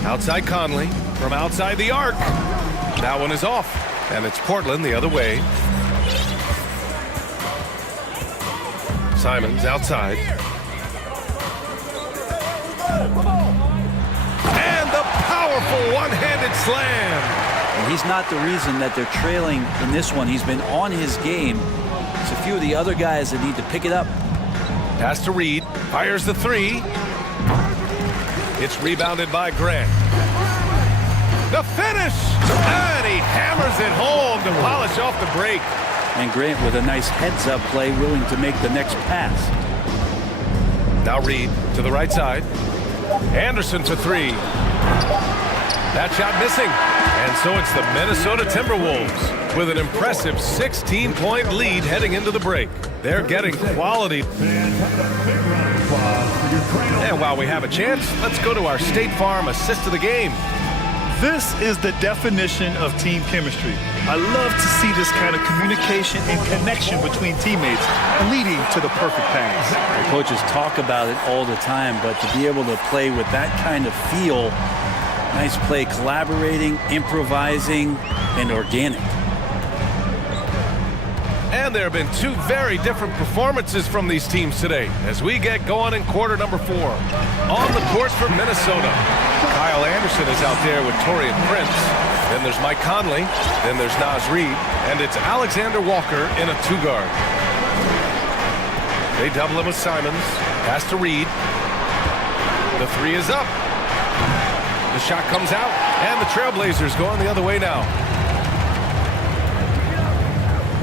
Outside Conley from outside the arc. That one is off. And it's Portland the other way. Simons outside. And the powerful one-handed slam. And he's not the reason that they're trailing in this one. He's been on his game. It's a few of the other guys that need to pick it up. Pass to Reed. Fires the 3. It's rebounded by Grant. The finish! And he hammers it home to polish off the break. And Grant with a nice heads-up play, willing to make the next pass. Now Reed to the right side. Anderson for 3. That shot missing. And so it's the Minnesota Timberwolves with an impressive 16-point lead heading into the break. They're getting quality. And while we have a chance, let's go to our State Farm assist of the game. This is the definition of team chemistry. I love to see this kind of communication and connection between teammates leading to the perfect pass. The coaches talk about it all the time, but to be able to play with that kind of feel, nice play, collaborating, improvising, and organic. And there have been two very different performances from these teams today as we get going in quarter number 4. On the court for Minnesota, Kyle Anderson is out there with Torian Prince. Then there's Mike Conley. Then there's Naz Reid. And it's Alexander Walker in a 2-guard. They double him with Simons. Pass to Reid. The 3 is up. The shot comes out. And the Trailblazers going the other way now.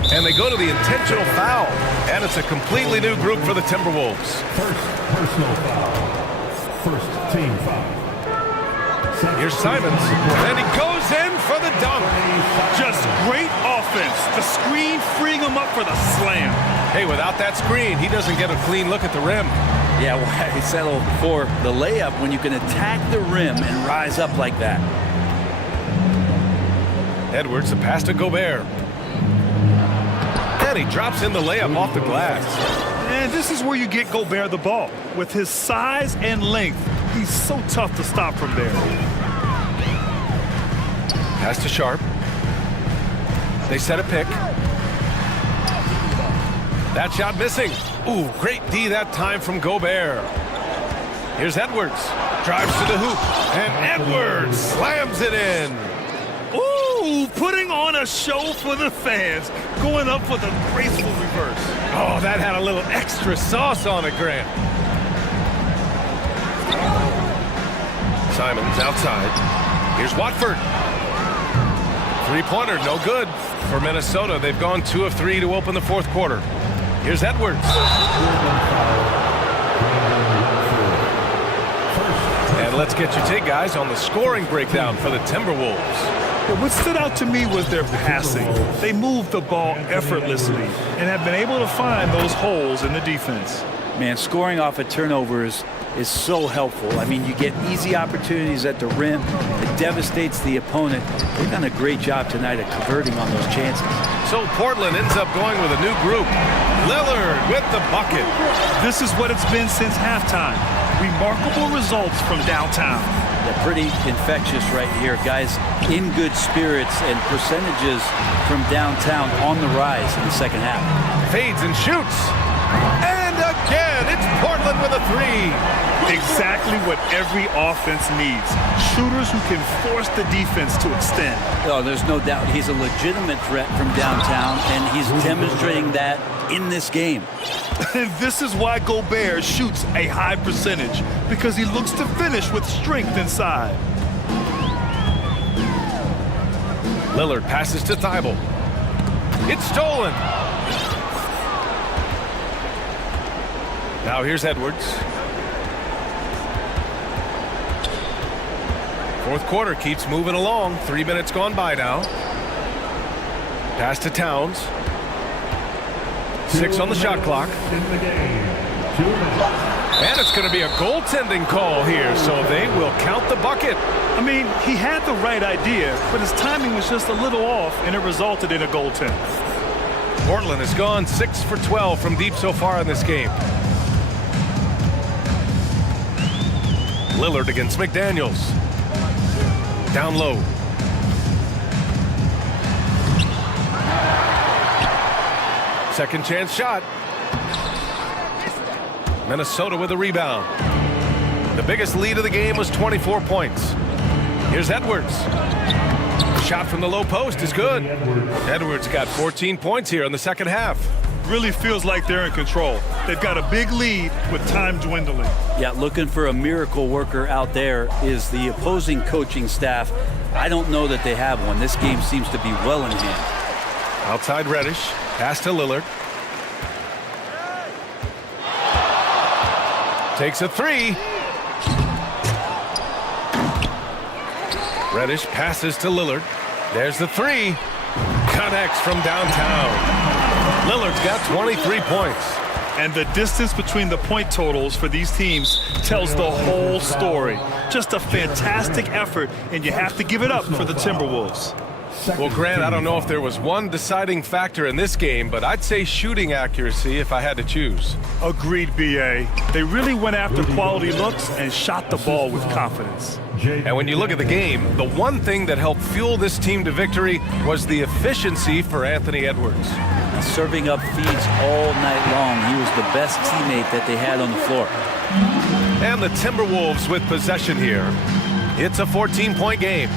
And they go to the intentional foul. And it's a completely new group for the Timberwolves. First personal foul. First team foul. Here's Simons. And he goes in for the dunk. Just great offense. The screen freeing him up for the slam. Hey, without that screen, he doesn't get a clean look at the rim. Yeah, well, I said before, the layup, when you can attack the rim and rise up like that. Edwards, the pass to Gobert. And he drops in the layup off the glass. And this is where you get Gobert the ball. With his size and length, he's so tough to stop from there. Pass to Sharp. They set a pick. That shot missing. Ooh, great D that time from Gobert. Here's Edwards. Drives to the hoop. And Edwards slams it in. Ooh, putting on a show for the fans. Going up with a graceful reverse. Oh, that had a little extra sauce on it, Grant. Simons outside. Here's Watford. Three-pointer, no good. For Minnesota, they've gone 2 of 3 to open the 4th quarter. Here's Edwards. And let's get your take, guys, on the scoring breakdown for the Timberwolves. What stood out to me was their passing. They moved the ball effortlessly and have been able to find those holes in the defense. Man, scoring off of turnovers is so helpful. I mean, you get easy opportunities at the rim. It devastates the opponent. They've done a great job tonight of converting on those chances. So Portland ends up going with a new group. Lillard with the bucket. This is what it's been since halftime. Remarkable results from downtown. They're pretty infectious right here. Guys in good spirits and percentages from downtown on the rise in the second half. Fades and shoots. And again, it's Portland with a 3. Exactly what every offense needs. Shooters who can force the defense to extend. Oh, there's no doubt he's a legitimate threat from downtown, and he's demonstrating that in this game. And this is why Gobert shoots a high percentage, because he looks to finish with strength inside. Lillard passes to Thibault. It's stolen. Now here's Edwards. 4th quarter keeps moving along. 3 minutes gone by now. Pass to Towns. 6 on the shot clock. And it's going to be a goaltending call here, so they will count the bucket. I mean, he had the right idea, but his timing was just a little off, and it resulted in a goaltend. Portland has gone 6 for 12 from deep so far in this game. Lillard against McDaniels. Down low. Second chance shot. Minnesota with a rebound. The biggest lead of the game was 24 points. Here's Edwards. The shot from the low post is good. Edwards got 14 points here in the second half. Really feels like they're in control. They've got a big lead with time dwindling. Yeah, looking for a miracle worker out there is the opposing coaching staff. I don't know that they have one. This game seems to be well in hand. Outside Reddish. Pass to Lillard. Takes a 3. Reddish passes to Lillard. There's the three. Connects from downtown. Lillard's got 23 points. And the distance between the point totals for these teams tells the whole story. Just a fantastic effort, and you have to give it up for the Timberwolves. Well, Grant, I don't know if there was one deciding factor in this game, but I'd say shooting accuracy if I had to choose. Agreed, B.A. They really went after quality looks and shot the ball with confidence. And when you look at the game, the one thing that helped fuel this team to victory was the efficiency for Anthony Edwards. Serving up feeds all night long. He was the best teammate that they had on the floor. And the Timberwolves with possession here. It's a 14-point game.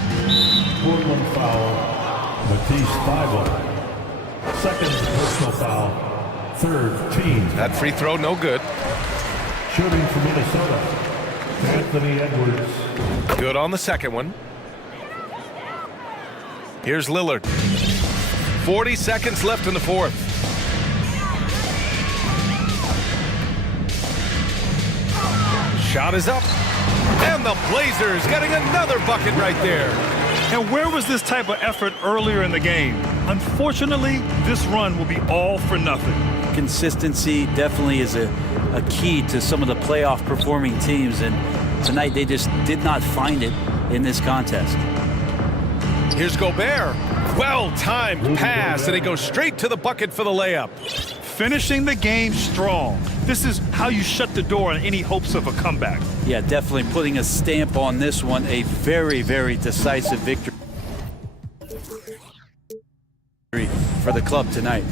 Portland foul. Matisse Thybulle. Second personal foul. Third team. That free throw no good. Shooting for Minnesota. Anthony Edwards. Good on the second one. Here's Lillard. 40 seconds left in the fourth. Shot is up. And the Blazers getting another bucket right there. And where was this type of effort earlier in the game? Unfortunately, this run will be all for nothing. Consistency definitely is a key to some of the playoff performing teams, and tonight they just did not find it in this contest. Here's Gobert. Well-timed pass, and he goes straight to the bucket for the layup. Finishing the game strong. This is how you shut the door on any hopes of a comeback. Yeah, definitely putting a stamp on this one. A very, very decisive victory for the club tonight.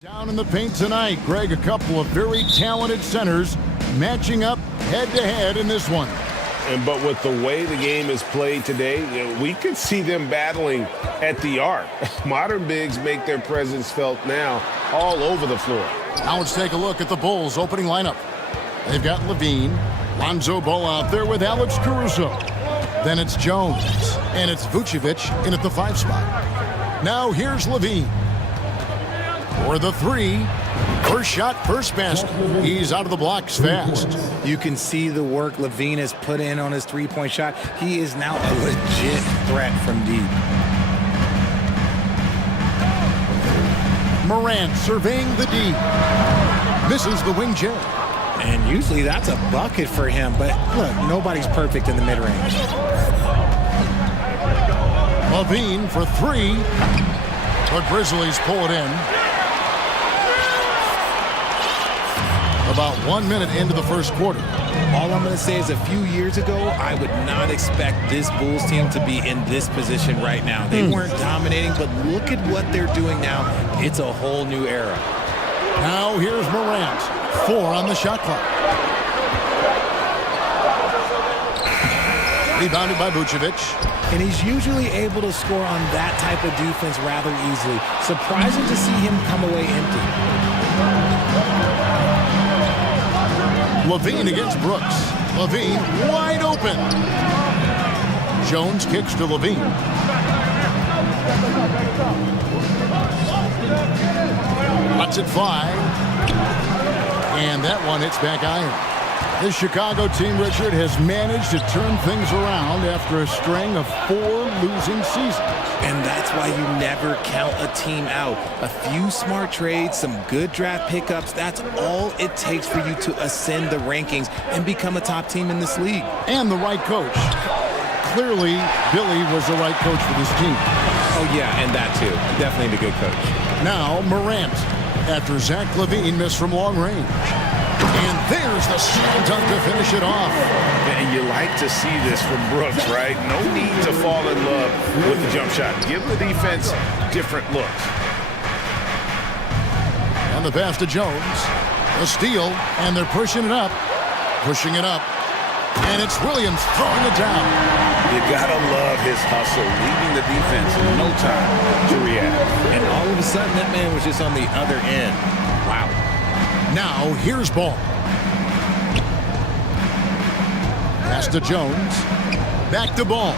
Down in the paint tonight, Greg, a couple of very talented centers matching up head-to-head in this one. But with the way the game is played today, we could see them battling at the arc. Modern bigs make their presence felt now all over the floor. Now let's take a look at the Bulls' opening lineup. They've got Levine, Lonzo Ball out there with Alex Caruso. Then it's Jones, and it's Vucevic in at the 5 spot. Now here's Levine. For the 3, first shot, first basket. He's out of the blocks fast. You can see the work Levine has put in on his three-point shot. He is now a legit threat from deep. Morant surveying the D. Misses the wing jam. And usually that's a bucket for him, but look, nobody's perfect in the mid-range. Levine for 3. The Grizzlies pull it in. About 1 minute into the first quarter. All I'm going to say is a few years ago, I would not expect this Bulls team to be in this position right now. They weren't dominating, but look at what they're doing now. It's a whole new era. Now here's Morant. 4 on the shot clock. Rebounded by Vucevic. And he's usually able to score on that type of defense rather easily. Surprising to see him come away empty. Levine against Brooks. Levine wide open. Jones kicks to Levine. Lets it fly. And that one hits back iron. This Chicago team, Richard, has managed to turn things around after a string of 4 losing seasons. And that's why you never count a team out. A few smart trades, some good draft pickups, that's all it takes for you to ascend the rankings and become a top team in this league. And the right coach. Clearly, Billy was the right coach for this team. Oh, yeah, and that too. Definitely the good coach. Now, Morant, after Zach LaVine missed from long range. And there's the slam dunk to finish it off. And you like to see this from Brooks, right? No need to fall in love with the jump shot. Give the defense different looks. And the pass to Jones. A steal, and they're pushing it up. Pushing it up. And it's Williams throwing it down. You gotta love his hustle, leaving the defense in no time to react. And all of a sudden, that man was just on the other end. Wow. Now, here's Ball. Pass to Jones. Back to Ball.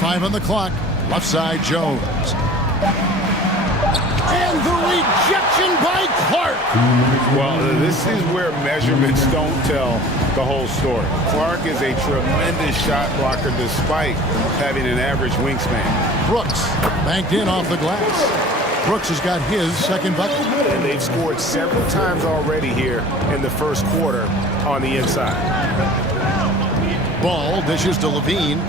5 on the clock. Left side, Jones. And the rejection by Clark. Well, this is where measurements don't tell the whole story. Clark is a tremendous shot blocker despite having an average wingspan. Brooks banked in off the glass. Brooks has got his second bucket. And they've scored several times already here in the first quarter on the inside. Ball dishes to Levine.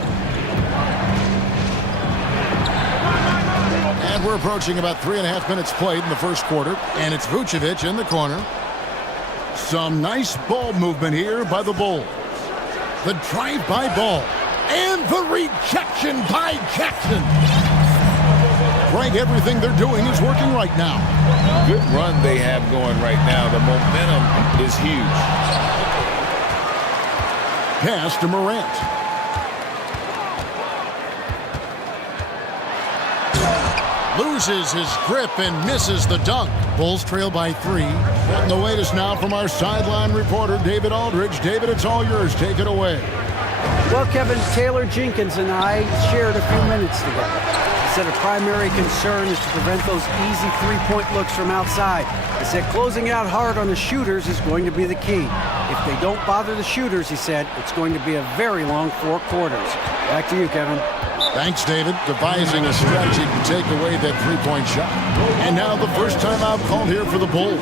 And we're approaching about 3.5 minutes played in the first quarter. And it's Vucevic in the corner. Some nice ball movement here by the Bulls. The drive by Ball. And the rejection by Jackson. Greg, everything they're doing is working right now. Good run they have going right now. The momentum is huge. Pass to Morant. Loses his grip and misses the dunk. Bulls trail by 3. And the latest now from our sideline reporter, David Aldridge. David, it's all yours. Take it away. Well, Kevin, Taylor Jenkins and I shared a few minutes together. He said a primary concern is to prevent those easy three-point looks from outside. He said closing out hard on the shooters is going to be the key. If they don't bother the shooters, he said, it's going to be a very long 4 quarters. Back to you, Kevin. Thanks, David. Devising a strategy to take away that three-point shot. And now the first timeout called here for the Bulls.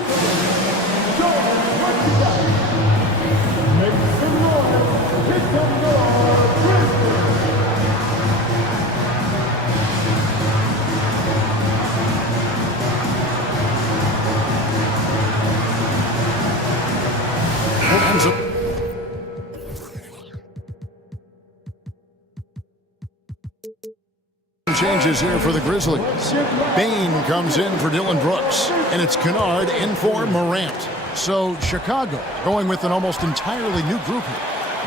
changes here for the Grizzlies. Bain comes in for Dylan Brooks, and it's Kennard in for Morant. So Chicago going with an almost entirely new group here.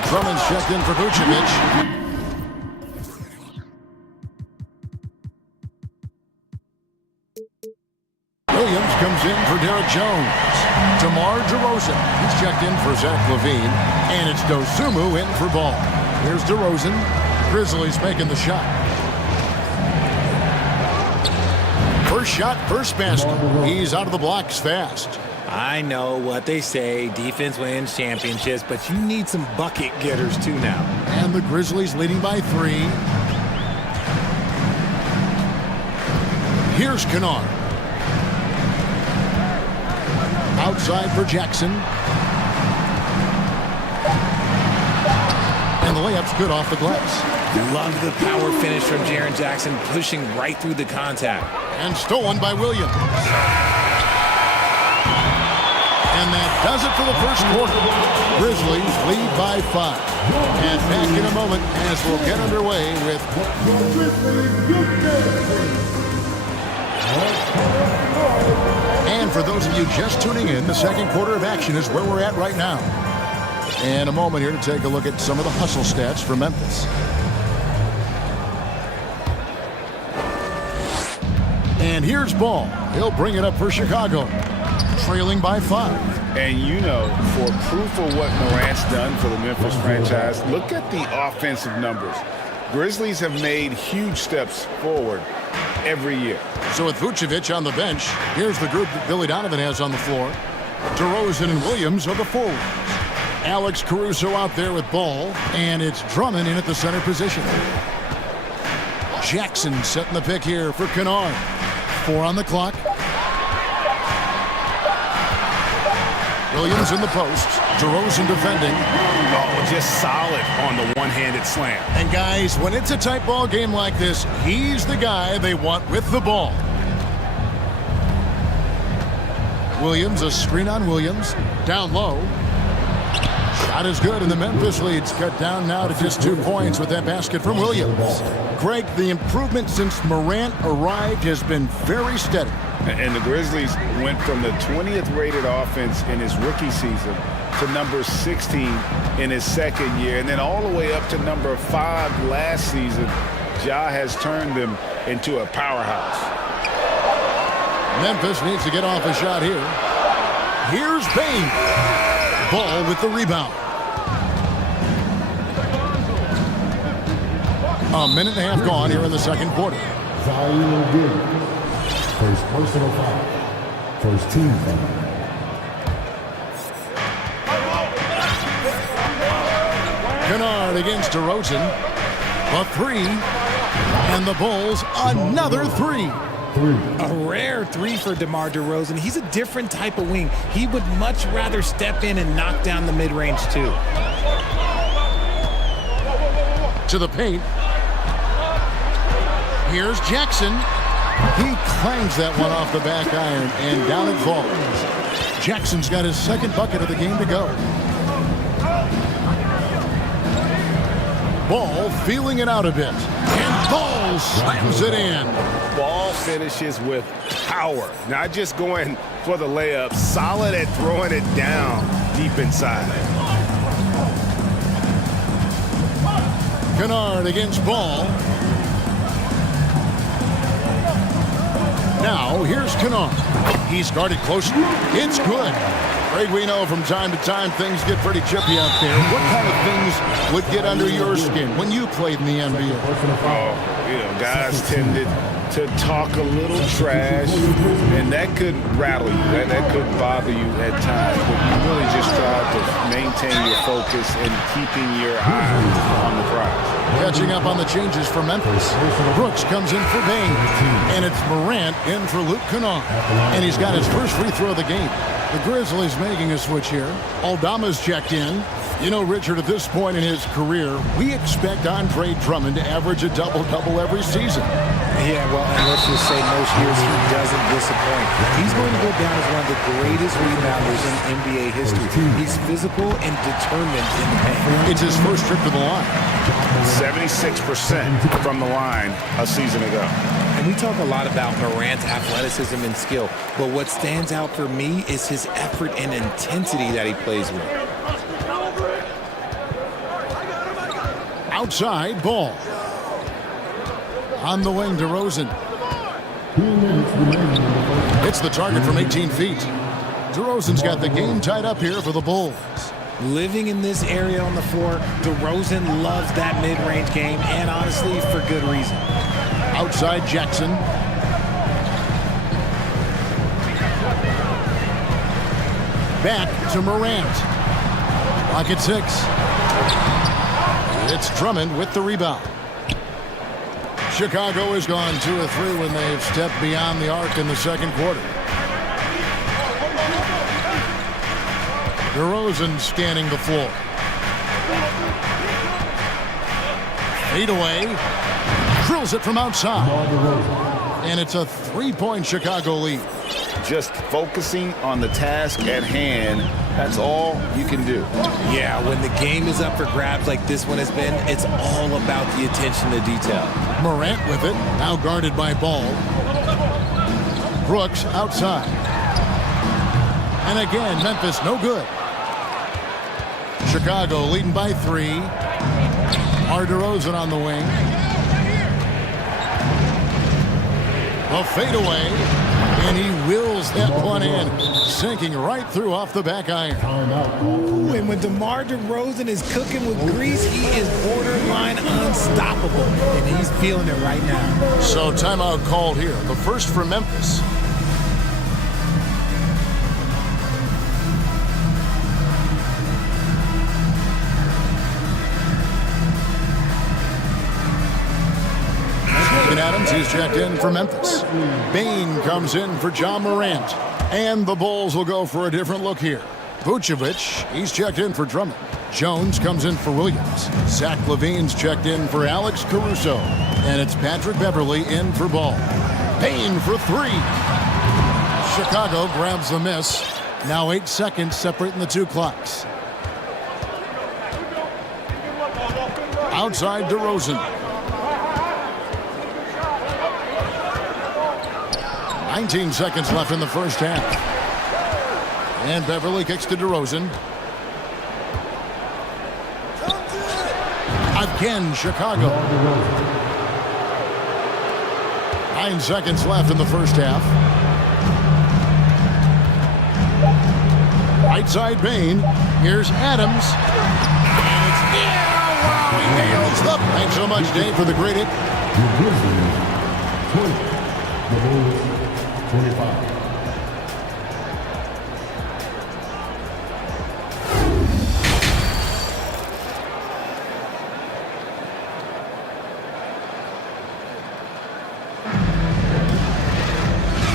Drummond's checked in for Vucevic. Williams comes in for Derek Jones. DeMar DeRozan, he's checked in for Zach LaVine. And it's Dosunmu in for Ball. Here's DeRozan. Grizzlies making the shot. First shot, first basket. He's out of the blocks fast. I know what they say, defense wins championships, but you need some bucket getters too now. And the Grizzlies leading by 3. Here's Kennard. Outside for Jackson. And the layup's good off the glass. Love the power finish from Jaren Jackson, pushing right through the contact. And stolen by Williams. And that does it for the first quarter. Grizzlies lead by 5. And back in a moment as we'll get underway with... And for those of you just tuning in, the second quarter of action is where we're at right now. And a moment here to take a look at some of the hustle stats for Memphis. And here's Ball. He'll bring it up for Chicago. Trailing by 5. And you know, for proof of what Morant's done for the Memphis franchise, look at the offensive numbers. Grizzlies have made huge steps forward every year. So with Vucevic on the bench, here's the group that Billy Donovan has on the floor. DeRozan and Williams are the forwards. Alex Caruso out there with Ball, and it's Drummond in at the center position. Jackson setting the pick here for Kennard. 4 on the clock. Williams in the post. DeRozan defending. Oh, just solid on the one-handed slam. And guys, when it's a tight ball game like this, he's the guy they want with the ball. Williams, a screen on Williams. Down low. Shot is good, and the Memphis lead's cut down now to just 2 points with that basket from Williams. Greg, the improvement since Morant arrived has been very steady. And the Grizzlies went from the 20th rated offense in his rookie season to number 16 in his second year, and then all the way up to number 5 last season. Ja has turned them into a powerhouse. Memphis needs to get off a shot here. Here's Bain. Ball with the rebound. A minute and a half gone here in the second quarter. First personal foul. First team foul. Kennard against DeRozan. A 3. And the Bulls another 3. A rare 3 for DeMar DeRozan. He's a different type of wing. He would much rather step in and knock down the mid-range too. To the paint. Here's Jackson. He clangs that one off the back iron, and down it falls. Jackson's got his second bucket of the game to go. Ball feeling it out a bit. And Ball slams it in. Ball finishes with power, not just going for the layup, solid at throwing it down deep inside. Kennard against Ball. Now, here's Kennard. He's guarded close. It's good. Greg, we know from time to time things get pretty chippy out there. What kind of things would get under your skin when you played in the NBA? Oh, guys tended to talk a little trash, and that could rattle you. That could bother you at times. But you really just try to maintain your focus and keeping your eyes on the prize. Catching up on the changes for Memphis. Brooks comes in for Bain, and it's Morant in for Luke Kennard. And he's got his first free throw of the game. The Grizzlies making a switch here. Aldama's checked in. You know, Richard, at this point in his career, we expect Andre Drummond to average a double-double every season. Yeah, well, and let's just say most years he doesn't disappoint. He's going to go down as one of the greatest rebounders in NBA history. He's physical and determined in the paint. It's his first trip to the line. 76% from the line a season ago. And we talk a lot about Morant's athleticism and skill, but what stands out for me is his effort and intensity that he plays with. Outside ball. On the wing, DeRozan. Hits the target from 18 feet. DeRozan's got the game tied up here for the Bulls. Living in this area on the floor, DeRozan loves that mid-range game, and honestly, for good reason. Outside Jackson. Back to Morant. Clock at 6. It's Drummond with the rebound. Chicago has gone 2 of 3 when they've stepped beyond the arc in the second quarter. DeRozan scanning the floor. Fade away. Drills it from outside. And it's a 3-point Chicago lead. Just focusing on the task at hand, that's all you can do. Yeah, when the game is up for grabs like this one has been, it's all about the attention to detail. Morant with it, now guarded by Ball. Brooks outside. And again, Memphis no good. Chicago leading by 3. DeRozan on the wing. A fadeaway, and he wills that one in, sinking right through off the back iron. Ooh, and when DeMar DeRozan is cooking with grease, he is borderline unstoppable, and he's feeling it right now. So timeout called here, the first for Memphis. Adams, he's checked in for Memphis. Bain comes in for John Morant. And the Bulls will go for a different look here. Vucevic, he's checked in for Drummond. Jones comes in for Williams. Zach LaVine's checked in for Alex Caruso. And it's Patrick Beverley in for Ball. Bain for 3. Chicago grabs the miss. Now 8 seconds separating the 2 clocks. Outside DeRozan. 19 seconds left in the first half. And Beverly kicks to DeRozan. Again, Chicago. 9 seconds left in the first half. Right side Bain. Here's Adams. And it's wow, he nails the. Thanks so much, Dave, for the great hit. 25.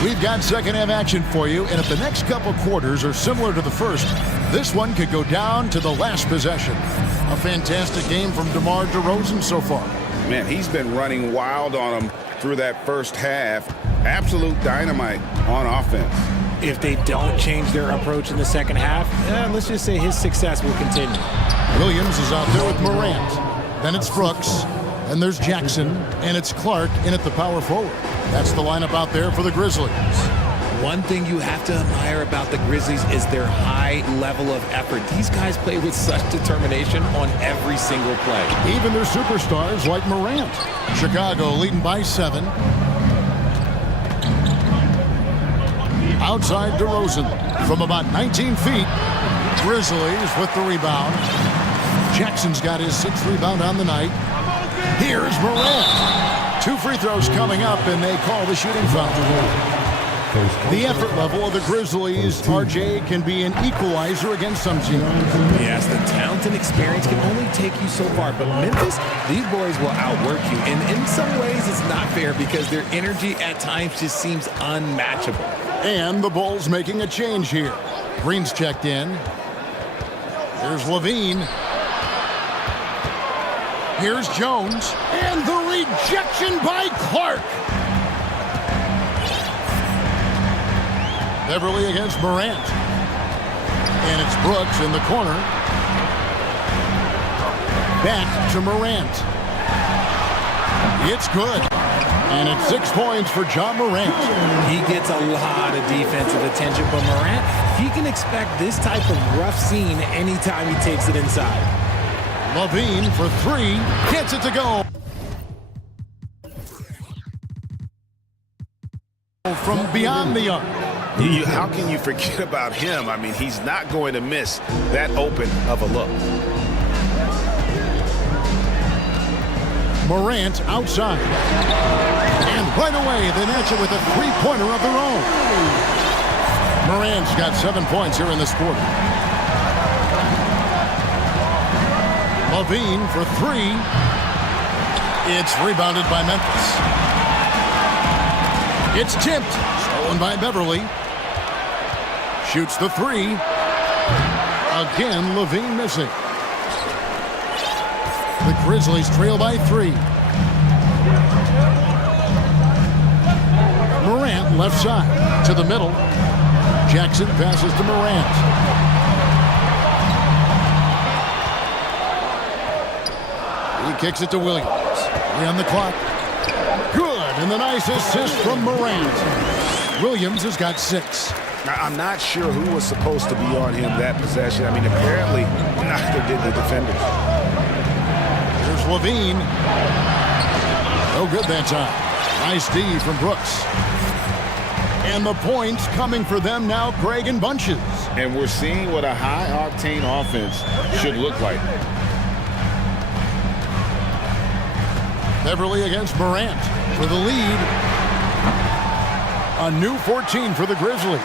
We've got second half action for you, and if the next couple quarters are similar to the first, this one could go down to the last possession. A fantastic game from DeMar DeRozan so far. Man, he's been running wild on him through that first half. Absolute dynamite on offense. If they don't change their approach in the second half, let's just say his success will continue. Williams is out there with Morant. Then it's Brooks. And there's Jackson. And it's Clark in at the power forward. That's the lineup out there for the Grizzlies. One thing you have to admire about the Grizzlies is their high level of effort. These guys play with such determination on every single play. Even their superstars like Morant. Chicago leading by 7. Outside DeRozan from about 19 feet. Grizzlies with the rebound. Jackson's got his 6th rebound on the night. Here's Morant. 2 free throws coming up, and they call the shooting foul. The effort level of the Grizzlies, RJ, can be an equalizer against some teams. Yes, the talent and experience can only take you so far, but Memphis, these boys will outwork you. And in some ways, it's not fair because their energy at times just seems unmatchable. And the Bulls making a change here. Green's checked in. Here's LaVine. Here's Jones, and the rejection by Clark. Beverly against Morant. And it's Brooks in the corner. Back to Morant. It's good. And it's 6 points for Ja Morant. He gets a lot of defensive attention, but Morant, he can expect this type of rough scene anytime he takes it inside. Levine for 3, gets it to go. From beyond the arc. How can you forget about him? I mean, he's not going to miss that open of a look. Morant outside. And right away, they match it with a three-pointer of their own. Morant's got 7 points here in this quarter. Levine for 3. It's rebounded by Memphis. It's tipped. Stolen by Beverly. Shoots the 3. Again, Levine missing. The Grizzlies trail by 3. Morant left side to the middle. Jackson passes to Morant. He kicks it to Williams. 3 on the clock. Good, and the nice assist from Morant. Williams has got 6. I'm not sure who was supposed to be on him that possession. I mean, apparently neither did the defenders. Here's Levine. No good that time. Nice D from Brooks. And the points coming for them now, Greg, in bunches. And we're seeing what a high-octane offense should look like. Beverly against Morant for the lead. A new 14 for the Grizzlies.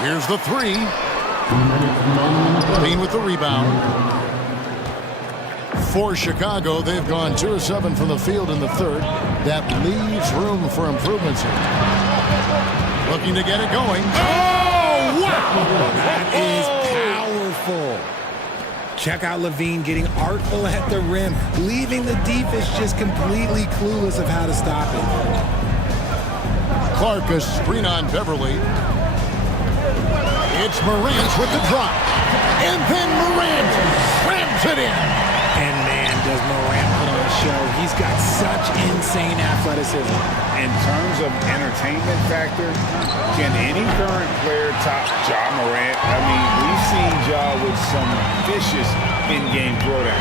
Here's the 3. Levine with the rebound. For Chicago, they've gone 2 of 7 from the field in the third. That leaves room for improvements here. Looking to get it going. Oh, wow! That is powerful. Check out Levine getting artful at the rim, leaving the defense just completely clueless of how to stop it. Clark a screen on Beverly. It's Morant with the drop. And then Morant slams it in. And man, does Morant put on a show. He's got such insane athleticism. In terms of entertainment factor, can any current player top Ja Morant? I mean, we've seen Ja with some vicious in-game throwdown.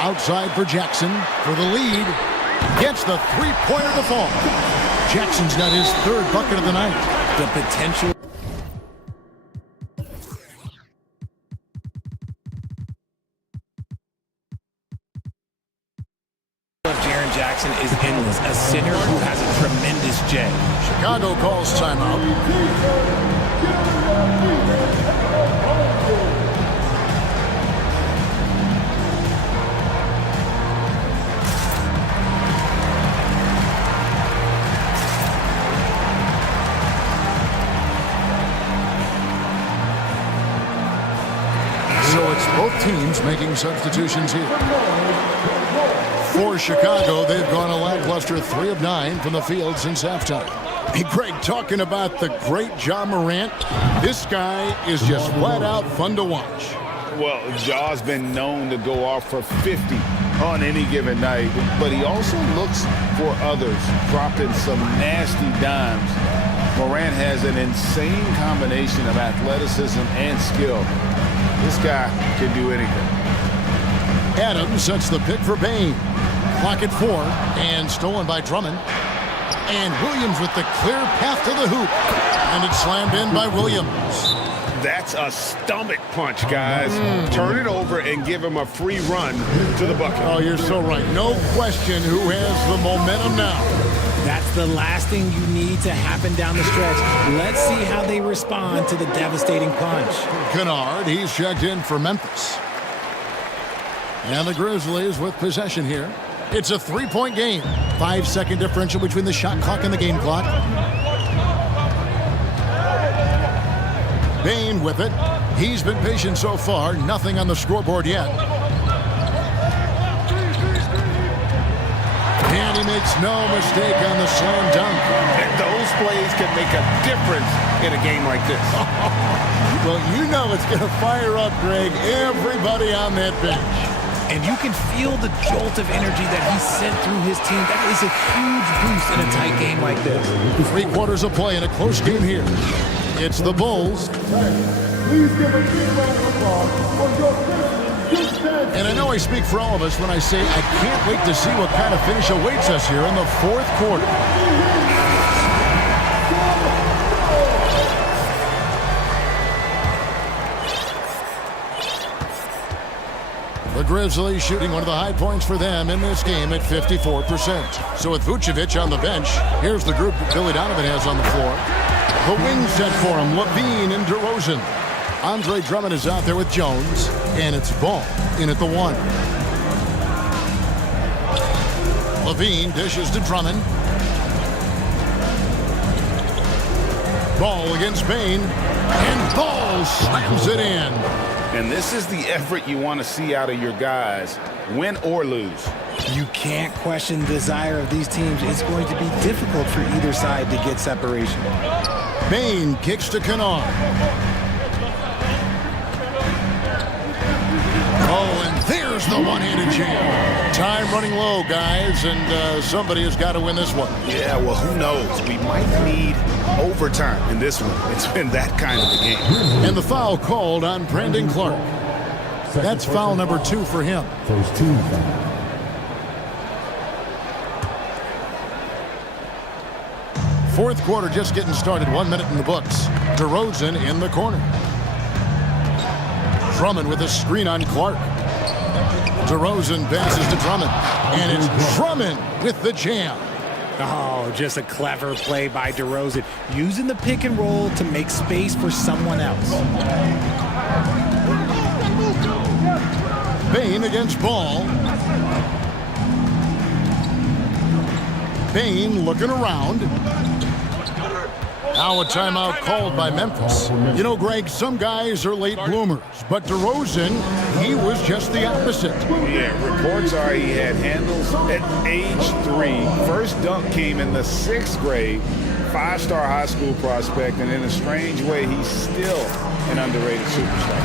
Outside for Jackson for the lead. Gets the three-pointer to fall. Jackson's got his 3rd bucket of the night. The potential of Jaren Jackson is endless. A center who has a tremendous J. Chicago calls timeout. So it's both teams making substitutions here. For Chicago, they've gone a lackluster 3 of 9 from the field since halftime. Hey, Greg, talking about the great Ja Morant, this guy is just flat out fun to watch. Well, Ja's been known to go off for 50 on any given night, but he also looks for others, dropping some nasty dimes. Morant has an insane combination of athleticism and skill. This guy can do anything. Adams sets the pick for Bain. Clock at 4, and stolen by Drummond. And Williams with the clear path to the hoop. And it's slammed in by Williams. That's a stomach punch, guys. Turn it over and give him a free run to the bucket. Oh, you're so right. No question who has the momentum now. That's the last thing you need to happen down the stretch. Let's see how they respond to the devastating punch. Kennard, he's checked in for Memphis. And the Grizzlies with possession here. It's a 3-point game. 5-second differential between the shot clock and the game clock. Bain with it. He's been patient so far. Nothing on the scoreboard yet. And he makes no mistake on the slam dunk. And those plays can make a difference in a game like this. Well, you know it's going to fire up, Greg, everybody on that bench. And you can feel the jolt of energy that he sent through his team. That is a huge boost in a tight game like this. 3 quarters of play in a close game here. It's the Bulls. Please give a big round of applause for your Christian. And I know I speak for all of us when I say I can't wait to see what kind of finish awaits us here in the 4th quarter. The Grizzlies shooting one of the high points for them in this game at 54%. So with Vucevic on the bench, here's the group that Billy Donovan has on the floor. The wing set for him, Levine and DeRozan. Andre Drummond is out there with Jones, and it's Ball in at the 1. Levine dishes to Drummond. Ball against Bain, and Ball slams it in. And this is the effort you want to see out of your guys, win or lose. You can't question the desire of these teams. It's going to be difficult for either side to get separation. Bain kicks to Kennard. Oh, and there's the one-handed jam. Time running low, guys, and somebody has got to win this one. Yeah, well, who knows? We might need overtime in this one. It's been that kind of a game. And the foul called on Brandon Clark. That's foul number 2 for him. First team. Fourth quarter just getting started. 1 minute in the books. DeRozan in the corner. Drummond with a screen on Clark. DeRozan passes to Drummond. And it's Drummond with the jam. Oh, just a clever play by DeRozan, using the pick and roll to make space for someone else. Bain against Ball. Bain looking around. Now a timeout called by Memphis. You know, Greg, some guys are late bloomers, but DeRozan, he was just the opposite. Yeah, reports are he had handles at age 3. First dunk came in the 6th grade. 5-star high school prospect, and in a strange way, he's still an underrated superstar.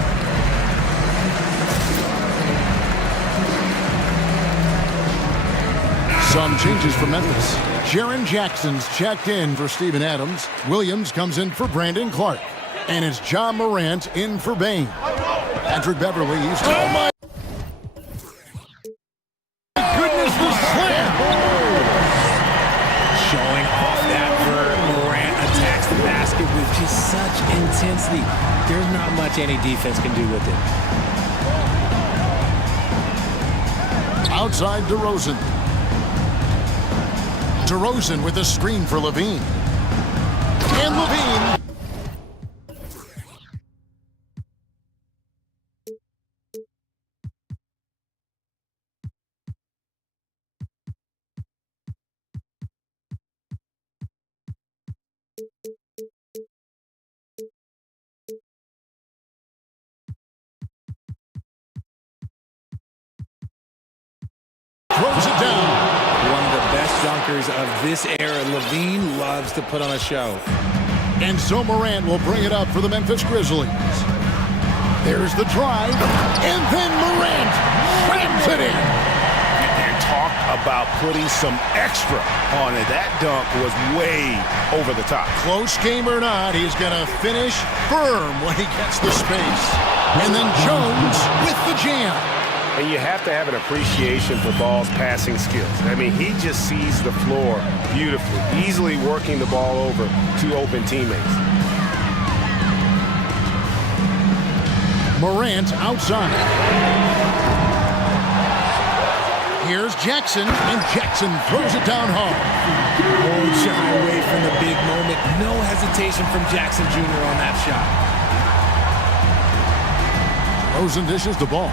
Some changes for Memphis. Jaren Jackson's checked in for Steven Adams. Williams comes in for Brandon Clark. And it's John Morant in for Bain. Patrick Beverly, he's... Oh, my goodness, the slam! Showing off that vert. Morant attacks the basket with just such intensity. There's not much any defense can do with it. Outside DeRozan. DeRozan with a screen for Levine. And Levine. Throws it down. One of the best dunkers of this era. Levine loves to put on a show. And so Morant will bring it up for the Memphis Grizzlies. There's the drive, and then Morant slams it in. And talk about putting some extra on it. That dunk was way over the top. Close game or not, he's going to finish firm when he gets the space. And then Jones with the jam. And you have to have an appreciation for Ball's passing skills. I mean, he just sees the floor beautifully, easily working the ball over to open teammates. Morant outside. Here's Jackson, and Jackson throws it down hard. Won't shy away from the big moment. No hesitation from Jackson Jr. on that shot. Rosen dishes the ball.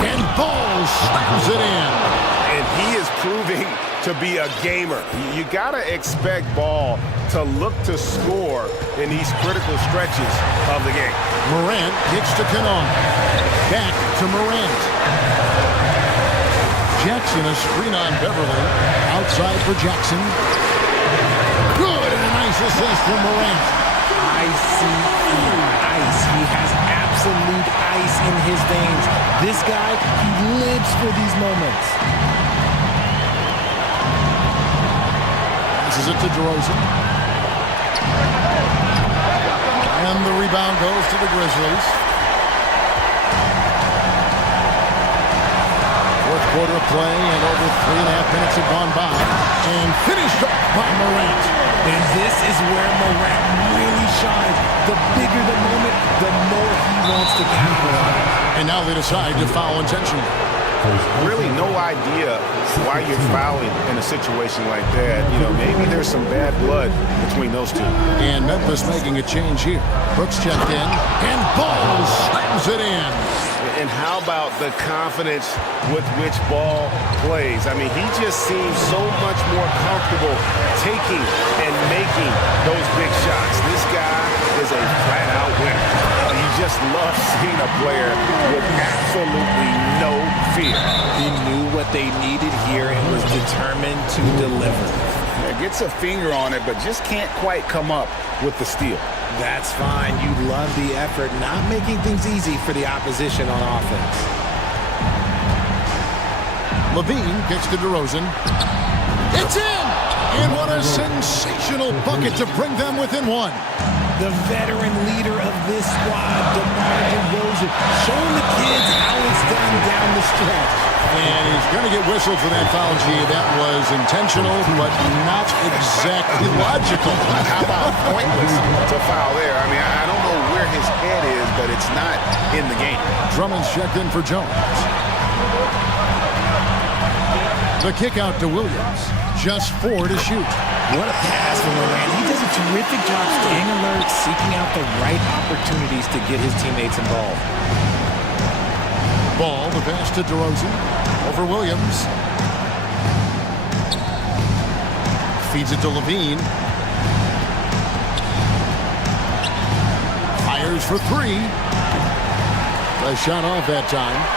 And Ball slams it in. And he is proving to be a gamer. You got to expect Ball to look to score in these critical stretches of the game. Morant gets to Cannon. Back to Morant. Jackson, a screen on Beverly. Outside for Jackson. Good, and a nice assist from Morant. ICE. He has absolute ice in his veins. This guy, he lives for these moments. Passes it to DeRozan. And the rebound goes to the Grizzlies. Fourth quarter of play, and over 3.5 minutes have gone by. And finished off by Morant. And this is where Morant really shines. The bigger the moment, the more he wants to capitalize. And now they decide to foul intentionally. Really no idea why you're fouling in a situation like that. You know, maybe there's some bad blood between those two. And Memphis making a change here. Brooks checked in, and Ball slams it in. And how about the confidence with which Ball plays? I mean, he just seems so much more comfortable taking and making those big shots. This guy is a flat-out winner. You just love seeing a player with absolutely no fear. He knew what they needed here and was determined to deliver. Yeah, gets a finger on it, but just can't quite come up with the steal. That's fine. You love the effort, not making things easy for the opposition on offense. Levine gets to DeRozan. It's in! And what a sensational bucket to bring them within one. The veteran leader of this squad, DeMar DeRozan, showing the kids how it's done down the stretch. And he's going to get whistled for that foul, G. That was intentional, but not exactly logical. How about pointless to foul there? I mean, I don't know where his head is, but it's not in the game. Drummond's checked in for Jones. The kick out to Williams. Just 4 to shoot. What a pass from Morant. He does a terrific job staying alert, seeking out the right opportunities to get his teammates involved. Ball, the pass to DeRozan. Over Williams. Feeds it to Levine. Fires for 3. A shot off that time.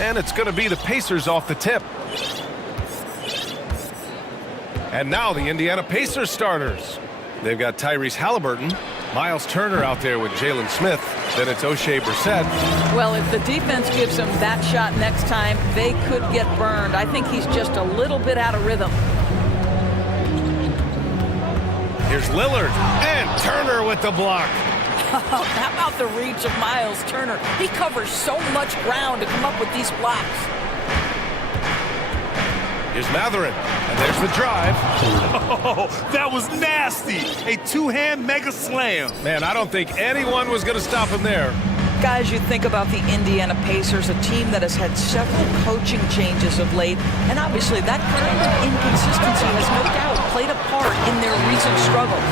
And it's going to be the Pacers off the tip. And now the Indiana Pacers starters. They've got Tyrese Halliburton, Miles Turner out there with Jalen Smith. Then it's O'Shea Brissett. Well, if the defense gives him that shot next time, they could get burned. I think he's just a little bit out of rhythm. Here's Lillard and Turner with the block. How about the reach of Miles Turner? He covers so much ground to come up with these blocks. Here's Matherin, and there's the drive. Oh, that was nasty. A two-hand mega slam. Man, I don't think anyone was going to stop him there. Guys, you think about the Indiana Pacers, a team that has had several coaching changes of late, and obviously that kind of inconsistency has no doubt played a part in their recent struggles.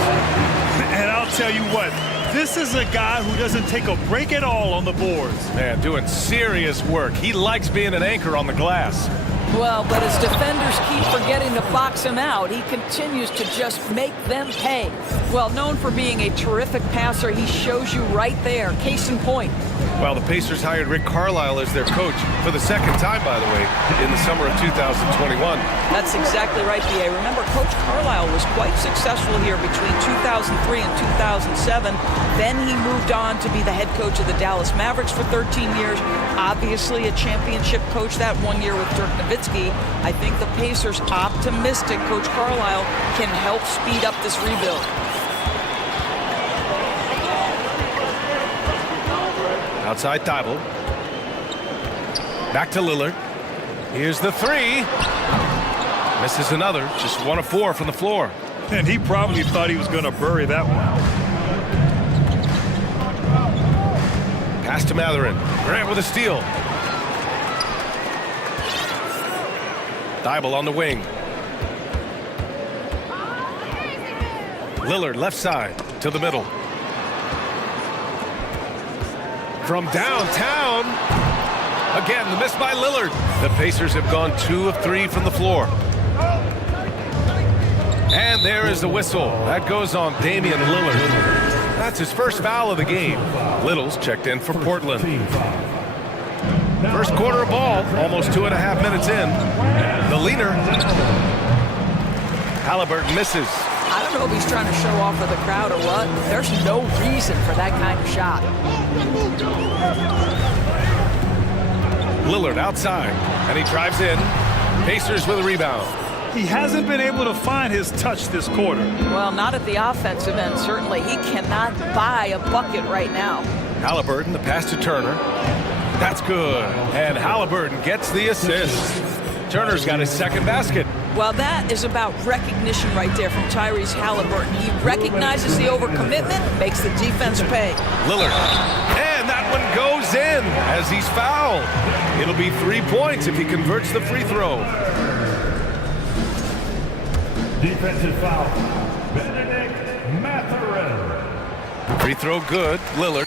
And I'll tell you what, this is a guy who doesn't take a break at all on the boards. Man, doing serious work. He likes being an anchor on the glass. Well, but as defenders keep forgetting to box him out, he continues to just make them pay. Well, known for being a terrific passer, he shows you right there. Case in point. Well, the Pacers hired Rick Carlisle as their coach for the second time, by the way, in the summer of 2021. That's exactly right, B.A. Remember, Coach Carlisle was quite successful here between 2003 and 2007. Then he moved on to be the head coach of the Dallas Mavericks for 13 years. Obviously a championship coach that 1 year with Dirk Nowitzki. I think the Pacers, optimistic Coach Carlisle, can help speed up this rebuild. Outside Thibault. Back to Lillard. Here's the three. Misses another. Just 1 of 4 from the floor. And he probably thought he was going to bury that one. Pass to Matherin. Grant with a steal. Thibault on the wing. Lillard left side to the middle. From downtown. Again, the miss by Lillard. The Pacers have gone 2 of 3 from the floor. And there is the whistle. That goes on Damian Lillard. That's his first foul of the game. Little's checked in for Portland. First quarter of ball, almost 2.5 minutes in. The leaner. Halliburton misses. I don't know if he's trying to show off for the crowd or what. There's no reason for that kind of shot. Lillard outside, and he drives in. Pacers with a rebound. He hasn't been able to find his touch this quarter. Well, not at the offensive end, certainly. He cannot buy a bucket right now. Halliburton, the pass to Turner. That's good. And Halliburton gets the assist. Turner's got his second basket. Well, that is about recognition right there from Tyrese Halliburton. He recognizes the overcommitment, makes the defense pay. Lillard. And that one goes in as he's fouled. It'll be 3 points if he converts the free throw. Defensive foul. Benedict Matherin. Free throw good. Lillard.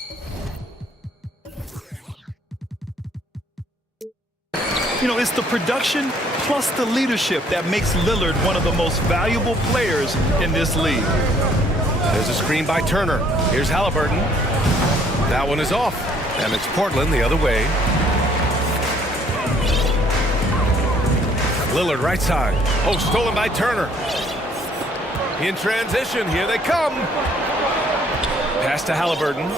You know, it's the production plus the leadership that makes Lillard one of the most valuable players in this league. There's a screen by Turner. Here's Halliburton. That one is off. And it's Portland the other way. Lillard right side. Oh, stolen by Turner. In transition, here they come. Pass to Halliburton.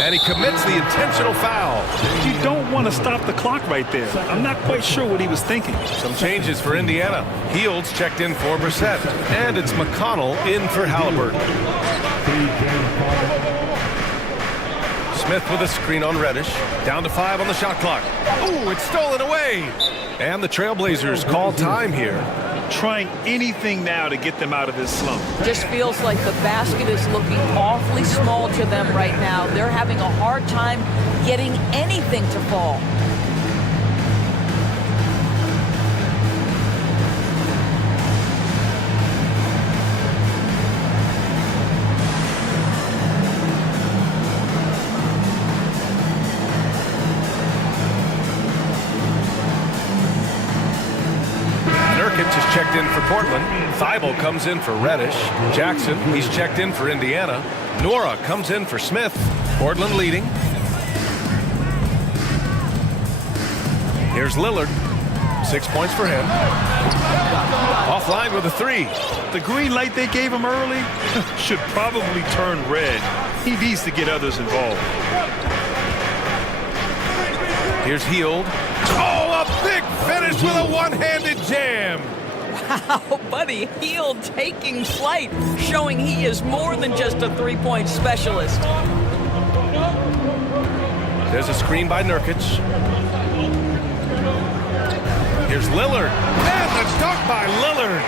And he commits the intentional foul. You don't want to stop the clock right there. I'm not quite sure what he was thinking. Some changes for Indiana. Fields checked in for Brissett. And it's McConnell in for Halliburton. Smith with a screen on Reddish. Down to 5 on the shot clock. Ooh, it's stolen away. And the Trailblazers call time here. Trying anything now to get them out of this slump. Just feels like the basket is looking awfully small to them right now. They're having a hard time getting anything to fall. Is checked in for Portland. Thibault comes in for Reddish. Jackson, he's checked in for Indiana. Nora comes in for Smith. Portland leading. Here's Lillard. 6 points for him. Offline with a 3. The green light they gave him early should probably turn red. He needs to get others involved. Here's Hield. Oh, a big finish with a one-handed jam. Wow, Buddy Hield taking flight, showing he is more than just a three-point specialist. There's a screen by Nurkic. Here's Lillard. And the dunk by Lillard.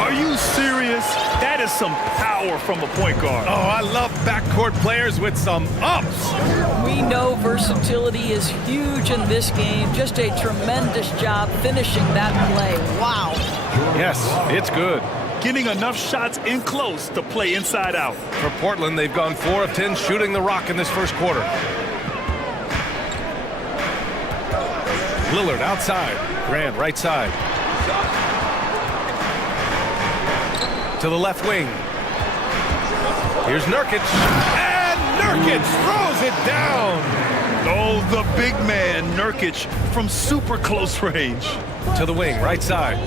Are you serious? That is some power from a point guard. Oh, I love backcourt players with some ups. We know versatility is huge in this game. Just a tremendous job finishing that play. Wow. Yes, it's good. Getting enough shots in close to play inside out. For Portland, they've gone 4 of 10 shooting the rock in this first quarter. Lillard outside. Grant right side. To the left wing. Here's Nurkic. And Nurkic throws it down. Oh, the big man, Nurkic, from super close range. To the wing, right side.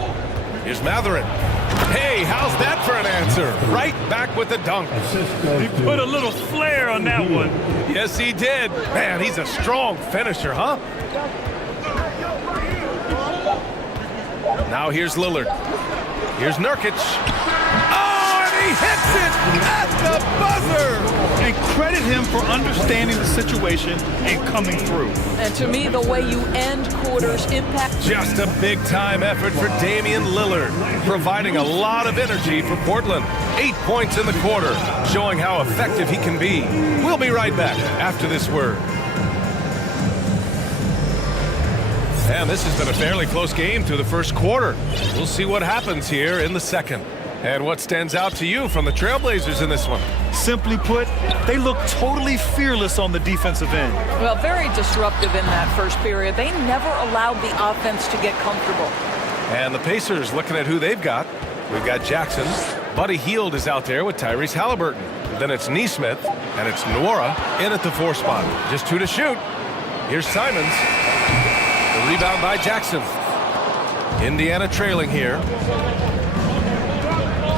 Here's Matherin. Hey, how's that for an answer? Right back with the dunk. He put a little flair on that one. Yes, he did. Man, he's a strong finisher, huh? Now here's Lillard. Here's Nurkic. Oh, and he hits it at the buzzer. And credit him for understanding the situation and coming through. And to me, the way you end quarters impact. Just a big-time effort for Damian Lillard, providing a lot of energy for Portland. 8 points in the quarter, showing how effective he can be. We'll be right back after this word. And this has been a fairly close game through the first quarter. We'll see what happens here in the second. And what stands out to you from the Trailblazers in this one? Simply put, they look totally fearless on the defensive end. Well, very disruptive in that first period. They never allowed the offense to get comfortable. And the Pacers looking at who they've got. We've got Jackson. Buddy Hield is out there with Tyrese Halliburton. Then it's Nesmith, and it's Nwora in at the 4 spot. Just 2 to shoot. Here's Simons. The rebound by Jackson. Indiana trailing here.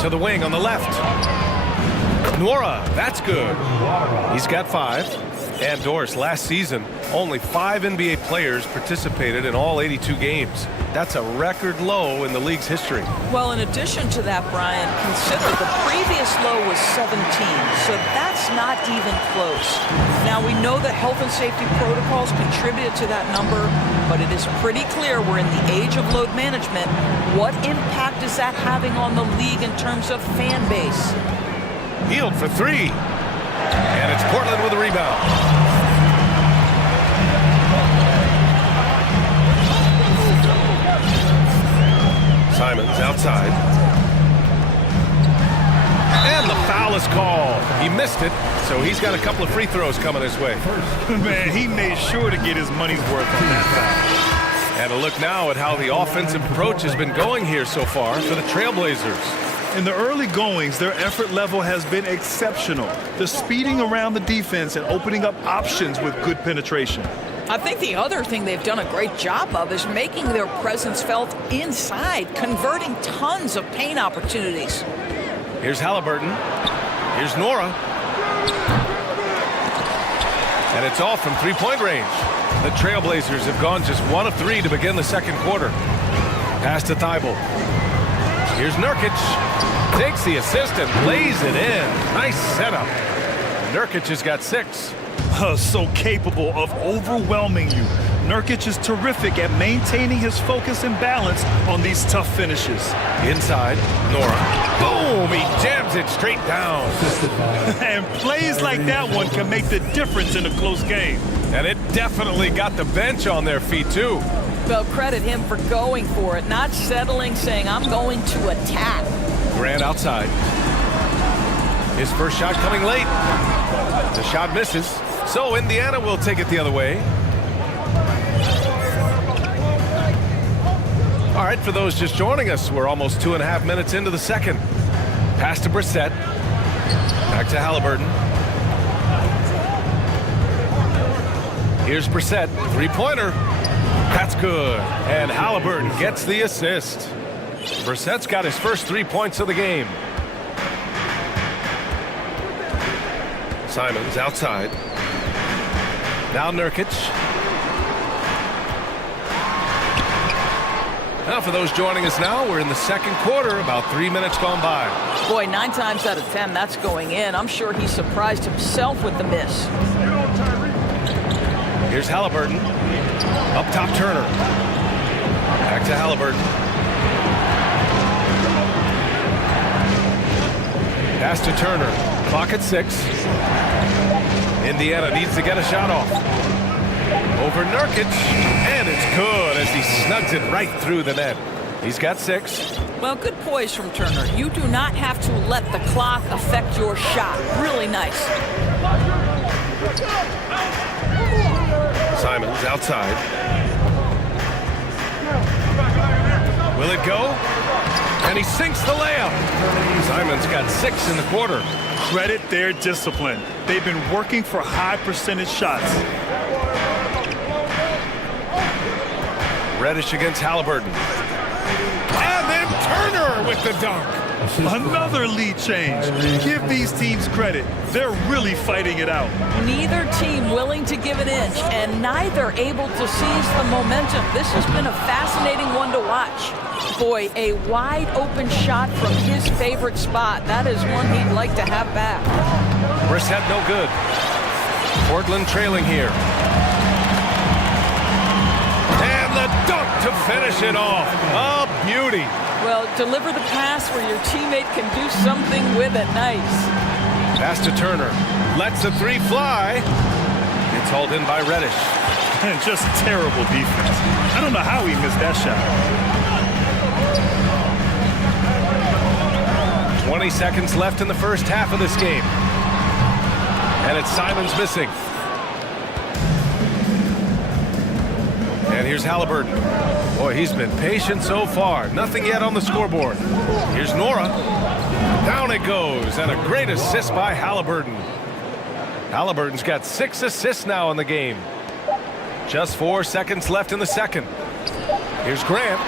To the wing on the left. Nwora, that's good. He's got 5. And Doris, last season, only 5 NBA players participated in all 82 games. That's a record low in the league's history. Well, in addition to that, Brian, consider the previous low was 17, so that's not even close. Now, we know that health and safety protocols contributed to that number, but it is pretty clear we're in the age of load management. What impact is that having on the league in terms of fan base? Hield for 3. And it's Portland with a rebound. Simons outside. And the foul is called. He missed it, so he's got a couple of free throws coming his way. Man, he made sure to get his money's worth on that foul. And a look now at how the offensive approach has been going here so far for the Trailblazers. In the early goings, their effort level has been exceptional. The speeding around the defense and opening up options with good penetration. I think the other thing they've done a great job of is making their presence felt inside, converting tons of paint opportunities. Here's Halliburton. Here's Nwora. And it's all from three-point range. The Trailblazers have gone just 1 of 3 to begin the second quarter. Pass to Thibault. Here's Nurkic. Takes the assist and lays it in. Nice setup. Nurkic has got 6. So capable of overwhelming you. Nurkic is terrific at maintaining his focus and balance on these tough finishes. Inside, Nwora. Boom! He jams it straight down. And plays like that one can make the difference in a close game. And it definitely got the bench on their feet, too. Well, credit him for going for it, not settling, saying, I'm going to attack. Grant outside. His first shot coming late. The shot misses. So Indiana will take it the other way. All right, for those just joining us, we're almost 2.5 minutes into the second. Pass to Brissett. Back to Halliburton. Here's Brissett. 3-pointer. That's good. And Halliburton gets the assist. Brissett's got his first 3 points of the game. Simons outside. Now Nurkic. Now for those joining us now, we're in the second quarter, about 3 minutes gone by. Boy, 9 times out of 10, that's going in. I'm sure he surprised himself with the miss. Here's Halliburton. Up top, Turner. Back to Halliburton. Pass to Turner. Clock at 6. Indiana needs to get a shot off. Over Nurkic, and it's good as he snugs it right through the net. He's got 6. Well, good poise from Turner. You do not have to let the clock affect your shot. Really nice. Simons outside. Will it go? And he sinks the layup. Simons got 6 in the quarter. Credit their discipline. They've been working for high percentage shots. Reddish against Halliburton. And then Turner with the dunk. Another lead change. Give these teams credit. They're really fighting it out. Neither team willing to give an inch, and neither able to seize the momentum. This has been a fascinating one to watch. Boy, a wide open shot from his favorite spot. That is one he'd like to have back. Brissett no good. Portland trailing here. And the dunk to finish it off. A beauty. Well, deliver the pass where your teammate can do something with it. Nice. Pass to Turner. Lets the 3 fly. It's hauled in by Reddish. And just terrible defense. I don't know how he missed that shot. 20 seconds left in the first half of this game. And it's Simons missing. And here's Halliburton. Boy, he's been patient so far. Nothing yet on the scoreboard. Here's Nora. Down it goes. And a great assist by Halliburton. Halliburton's got 6 assists now in the game. Just 4 seconds left in the second. Here's Grant.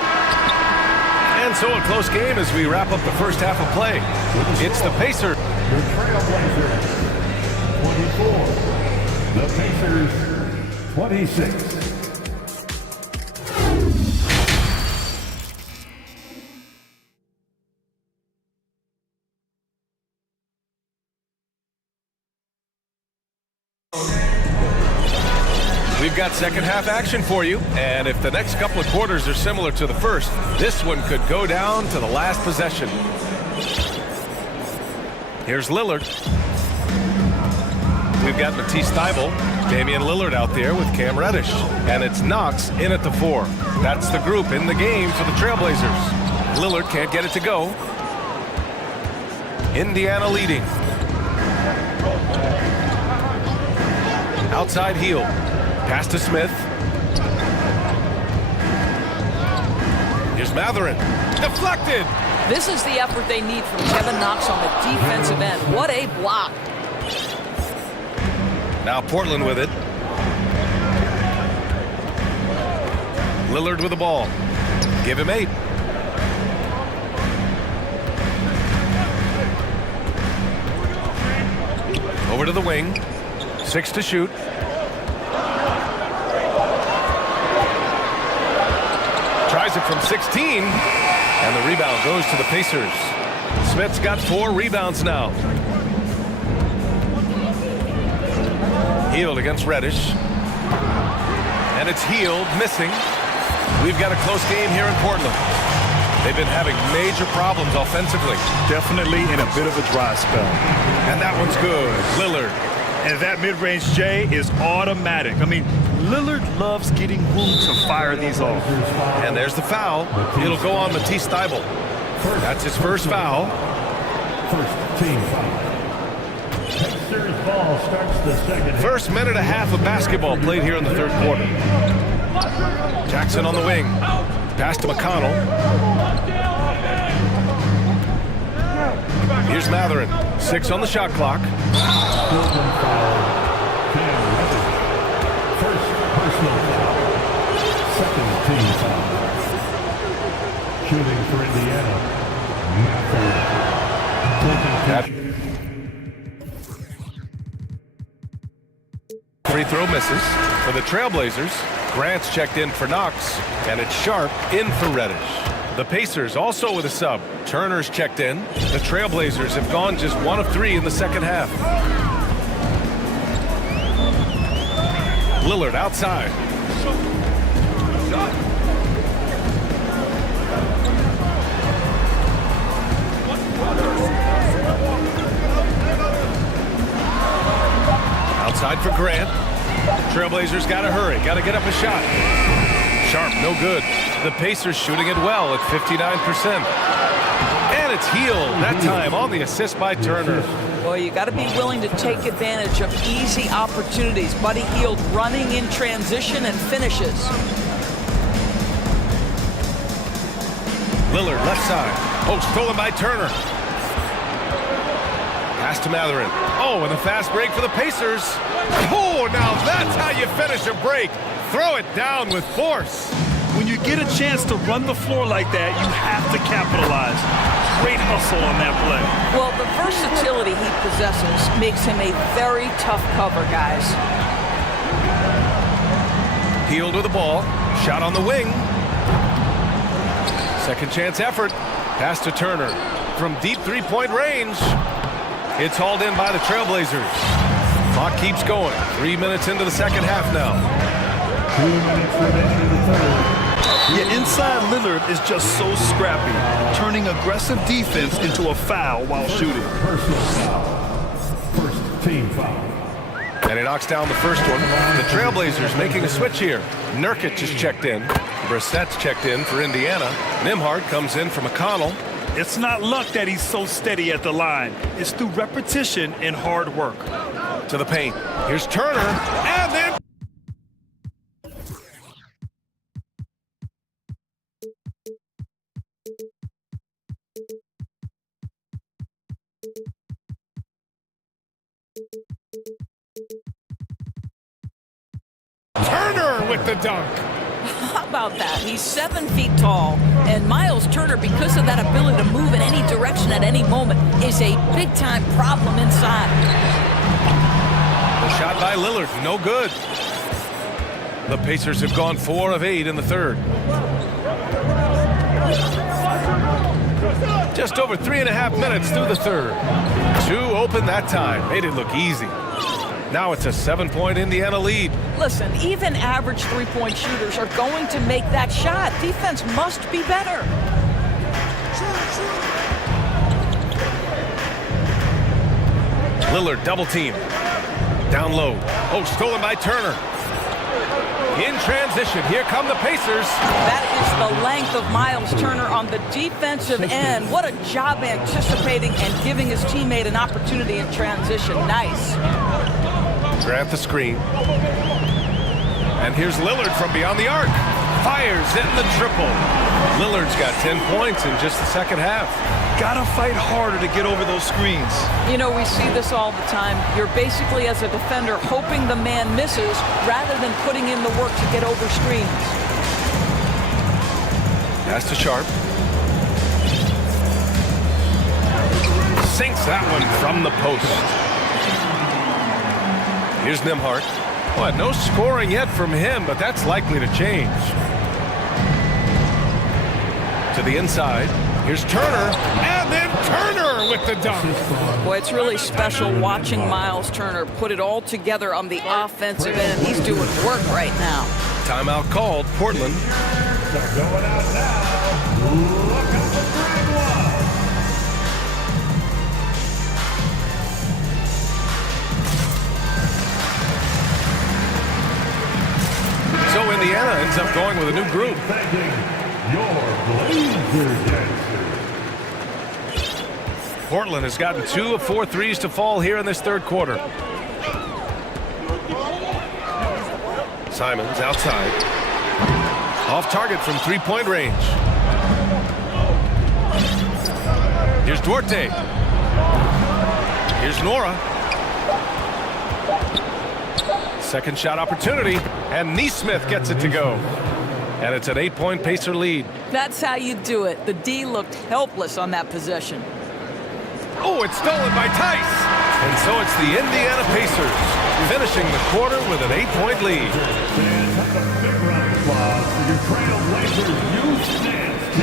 And so a close game as we wrap up the first half of play. It's the Pacers. The Trailblazers, 24. The Pacers, 26. We've got second half action for you, and if the next couple of quarters are similar to the first, this one could go down to the last possession. Here's Lillard. We've got Matisse Thybulle, Damian Lillard out there with Cam Reddish, and it's Knox in at the 4. That's the group in the game for the Trailblazers. Lillard can't get it to go. Indiana leading. Outside heel. Pass to Smith. Here's Matherin. Deflected. This is the effort they need from Kevin Knox on the defensive end. What a block. Now Portland with it. Lillard with the ball. Give him 8. Over to the wing. 6 to shoot. Tries it from 16, and the rebound goes to the Pacers. Smith's got 4 rebounds now. Healed against Reddish. And it's Healed, missing. We've got a close game here in Portland. They've been having major problems offensively. Definitely in a bit of a dry spell. And that one's good. Lillard. And that mid-range J is automatic. I mean, Lillard loves getting room to fire these off. And there's the foul. It'll go on Matisse Thybulle. That's his first foul. First team foul. Pacers ball starts the second. First minute and a half of basketball played here in the third quarter. Jackson on the wing. Pass to McConnell. Here's Matherin. 6 on the shot clock. First personal foul. Second Free throw misses. For the Trailblazers, Grant's checked in for Knox, and it's Sharp in for Reddish. The Pacers also with a sub. Turner's checked in. The Trailblazers have gone just 1 of 3 in the second half. Lillard outside. Outside for Grant. Trailblazers got to hurry. Got to get up a shot. Sharp, no good. The Pacers shooting it well at 59%. And it's Hield, that time on the assist by Turner. Well, you got to be willing to take advantage of easy opportunities. Buddy Hield running in transition and finishes. Lillard left side. Oh, stolen by Turner. Pass to Mathurin. Oh, and the fast break for the Pacers. Oh, now that's how you finish a break. Throw it down with force. When you get a chance to run the floor like that, you have to capitalize. Great hustle on that play. Well, the versatility he possesses makes him a very tough cover, guys. Hield with the ball. Shot on the wing. Second chance effort. Pass to Turner. From deep three-point range. It's hauled in by the Trailblazers. Clock keeps going. 3 minutes into the second half now. 2 minutes remaining in the third. Yeah, inside Lillard is just so scrappy, turning aggressive defense into a foul while shooting. Personal foul. First team foul. And he knocks down the first one. The Trailblazers making a switch here. Nurkic is checked in. Brissett's checked in for Indiana. Nembhard comes in for McConnell. It's not luck that he's so steady at the line. It's through repetition and hard work. To the paint. Here's Turner. And then... Turner with the dunk. How about that? He's 7 feet tall, and Miles Turner, because of that ability to move in any direction at any moment, is a big-time problem inside. The shot by Lillard, no good. The Pacers have gone 4 of 8 in the third. Just over 3.5 minutes through the third. 2 open that time. Made it look easy. Now it's a 7-point Indiana lead. Listen, even average three-point shooters are going to make that shot. Defense must be better. Lillard double team. Down low. Oh, stolen by Turner. In transition, here come the Pacers. That is the length of Miles Turner on the defensive end. What a job anticipating and giving his teammate an opportunity in transition. Nice. Grant the screen. And here's Lillard from beyond the arc. Fires in the triple. Lillard's got 10 points in just the second half. Gotta fight harder to get over those screens. You know, we see this all the time. You're basically, as a defender, hoping the man misses rather than putting in the work to get over screens. Pass to Sharp. Sinks that one from the post. Here's Nembhard. Well, no scoring yet from him, but that's likely to change. To the inside. Here's Turner. And then Turner with the dunk. Boy, it's really special watching Miles Turner put it all together on the offensive end. He's doing work right now. Timeout called. Portland. They're going out now. Look at the big one. So Indiana ends up going with a new group. Portland has gotten 2 of 4 threes to fall here in this third quarter. Simons outside. Off target from three-point range. Here's Duarte. Here's Nora. Second shot opportunity, and Neesmith gets it to go. And it's an 8-point Pacer lead. That's how you do it. The D looked helpless on that possession. Oh, it's stolen by Tice. And so it's the Indiana Pacers finishing the quarter with an 8-point lead.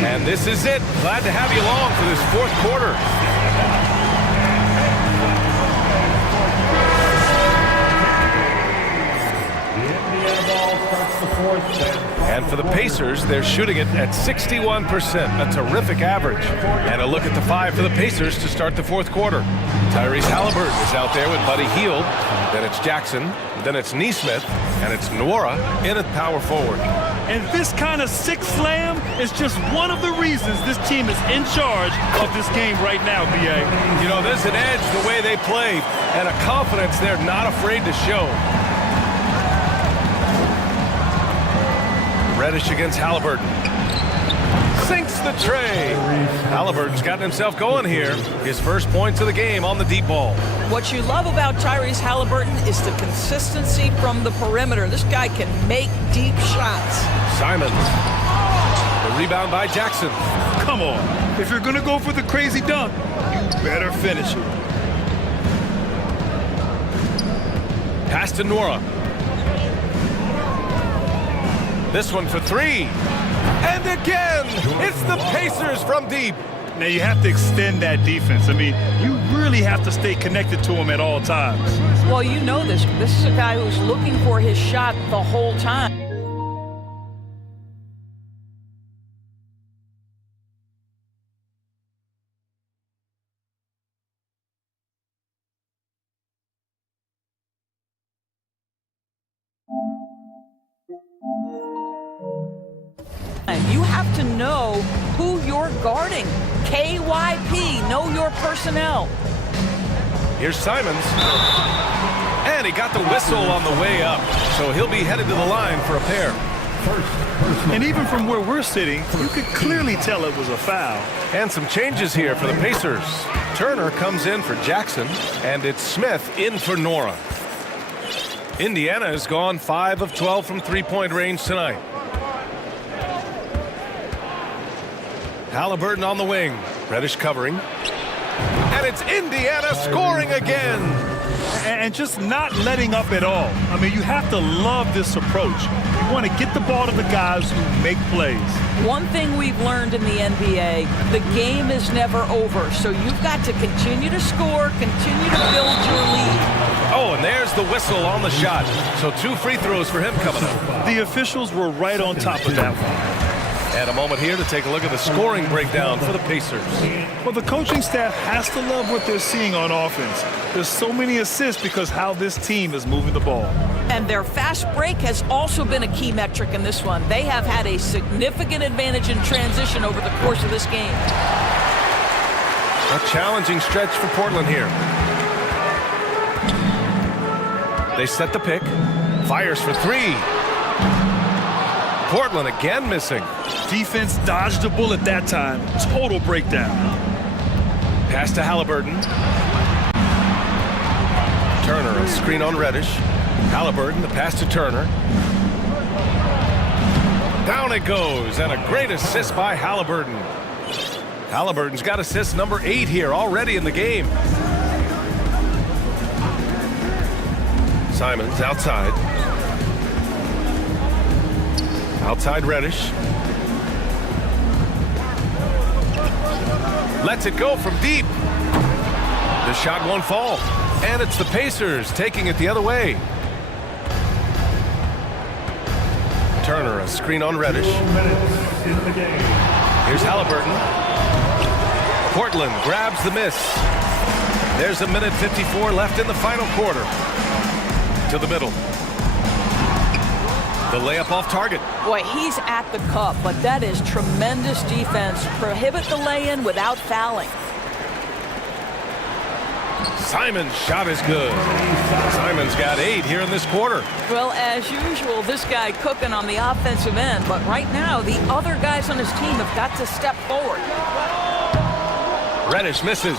And this is it. Glad to have you along for this fourth quarter. And for the Pacers, they're shooting it at 61%, a terrific average. And a look at the five for the Pacers to start the fourth quarter. Tyrese Halliburton is out there with Buddy Hield. Then it's Jackson. Then it's Nesmith. And it's Nwora in at power forward. And this kind of six slam is just one of the reasons this team is in charge of this game right now, B.A. You know, there's an edge the way they play and a confidence they're not afraid to show. Reddish against Halliburton. Sinks the tray. Halliburton's gotten himself going here. His first points of the game on the deep ball. What you love about Tyrese Halliburton is the consistency from the perimeter. This guy can make deep shots. Simons. The rebound by Jackson. Come on. If you're going to go for the crazy dunk, you better finish it. Pass to Nwora. This one for three. And again, it's the Pacers from deep. Now you have to extend that defense. I mean, you really have to stay connected to him at all times. Well, you know this. This is a guy who's looking for his shot the whole time. You have to know who you're guarding. KYP, know your personnel. Here's Simons. And he got the whistle on the way up. So he'll be headed to the line for a pair. And even from where we're sitting, you could clearly tell it was a foul. And some changes here for the Pacers. Turner comes in for Jackson, and it's Smith in for Nwora. Indiana has gone 5 of 12 from three-point range tonight. Halliburton on the wing. Reddish covering. And it's Indiana scoring again. And just not letting up at all. I mean, you have to love this approach. You want to get the ball to the guys who make plays. One thing we've learned in the NBA, the game is never over. So you've got to continue to score, continue to build your lead. Oh, and there's the whistle on the shot. So 2 free throws for him coming up. The officials were right on top of that one. And a moment here to take a look at the scoring breakdown for the Pacers. Well, the coaching staff has to love what they're seeing on offense. There's so many assists because how this team is moving the ball. And their fast break has also been a key metric in this one. They have had a significant advantage in transition over the course of this game. A challenging stretch for Portland here. They set the pick. Fires for three. Portland again missing. Defense dodged a bullet that time. Total breakdown. Pass to Halliburton. Turner, a screen on Reddish. Halliburton, the pass to Turner. Down it goes, and a great assist by Halliburton. Halliburton's got assist number 8 here already in the game. Simons outside. Outside Reddish. Lets it go from deep. The shot won't fall. And it's the Pacers taking it the other way. Turner, a screen on Reddish. Here's Halliburton. Portland grabs the miss. There's 1:54 left in the final quarter. To the middle. The layup off target. Boy, he's at the cup, but that is tremendous defense. Prohibit the lay-in without fouling. Simon's shot is good. Simon's got 8 here in this quarter. Well, as usual, this guy cooking on the offensive end, but right now, the other guys on his team have got to step forward. Reddish misses.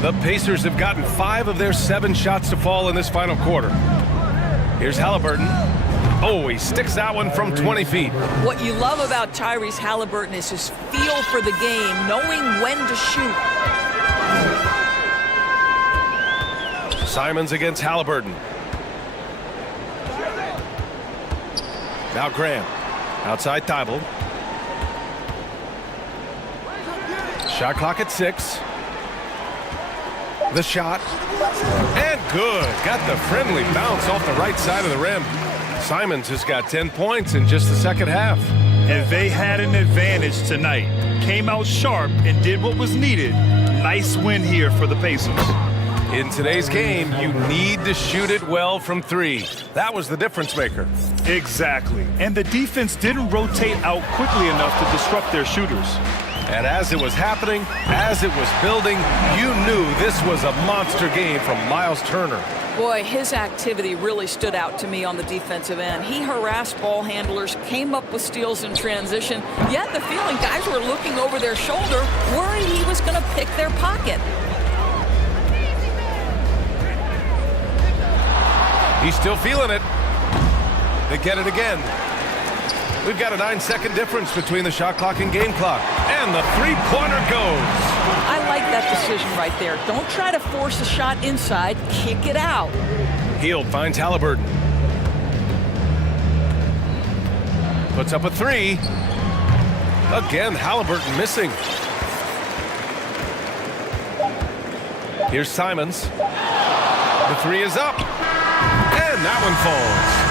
The Pacers have gotten 5 of their 7 shots to fall in this final quarter. Here's Halliburton. Oh, he sticks that one from 20 feet. What you love about Tyrese Halliburton is his feel for the game, knowing when to shoot. Simons against Halliburton. Now Graham. Outside Thibault. Shot clock at 6. The shot. And good. Got the friendly bounce off the right side of the rim. Simons has got 10 points in just the second half. And they had an advantage tonight. Came out sharp and did what was needed. Nice win here for the Pacers. In today's game, you need to shoot it well from 3. That was the difference maker. Exactly. And the defense didn't rotate out quickly enough to disrupt their shooters. And as it was happening, as it was building, you knew this was a monster game from Miles Turner. Boy, his activity really stood out to me on the defensive end. He harassed ball handlers, came up with steals in transition, yet the feeling guys were looking over their shoulder, worried he was going to pick their pocket. He's still feeling it. They get it again. We've got a 9-second difference between the shot clock and game clock. And the three-pointer goes. I like that decision right there. Don't try to force a shot inside. Kick it out. Hield finds Halliburton. Puts up a 3. Again, Halliburton missing. Here's Simons. The 3 is up. And that one falls.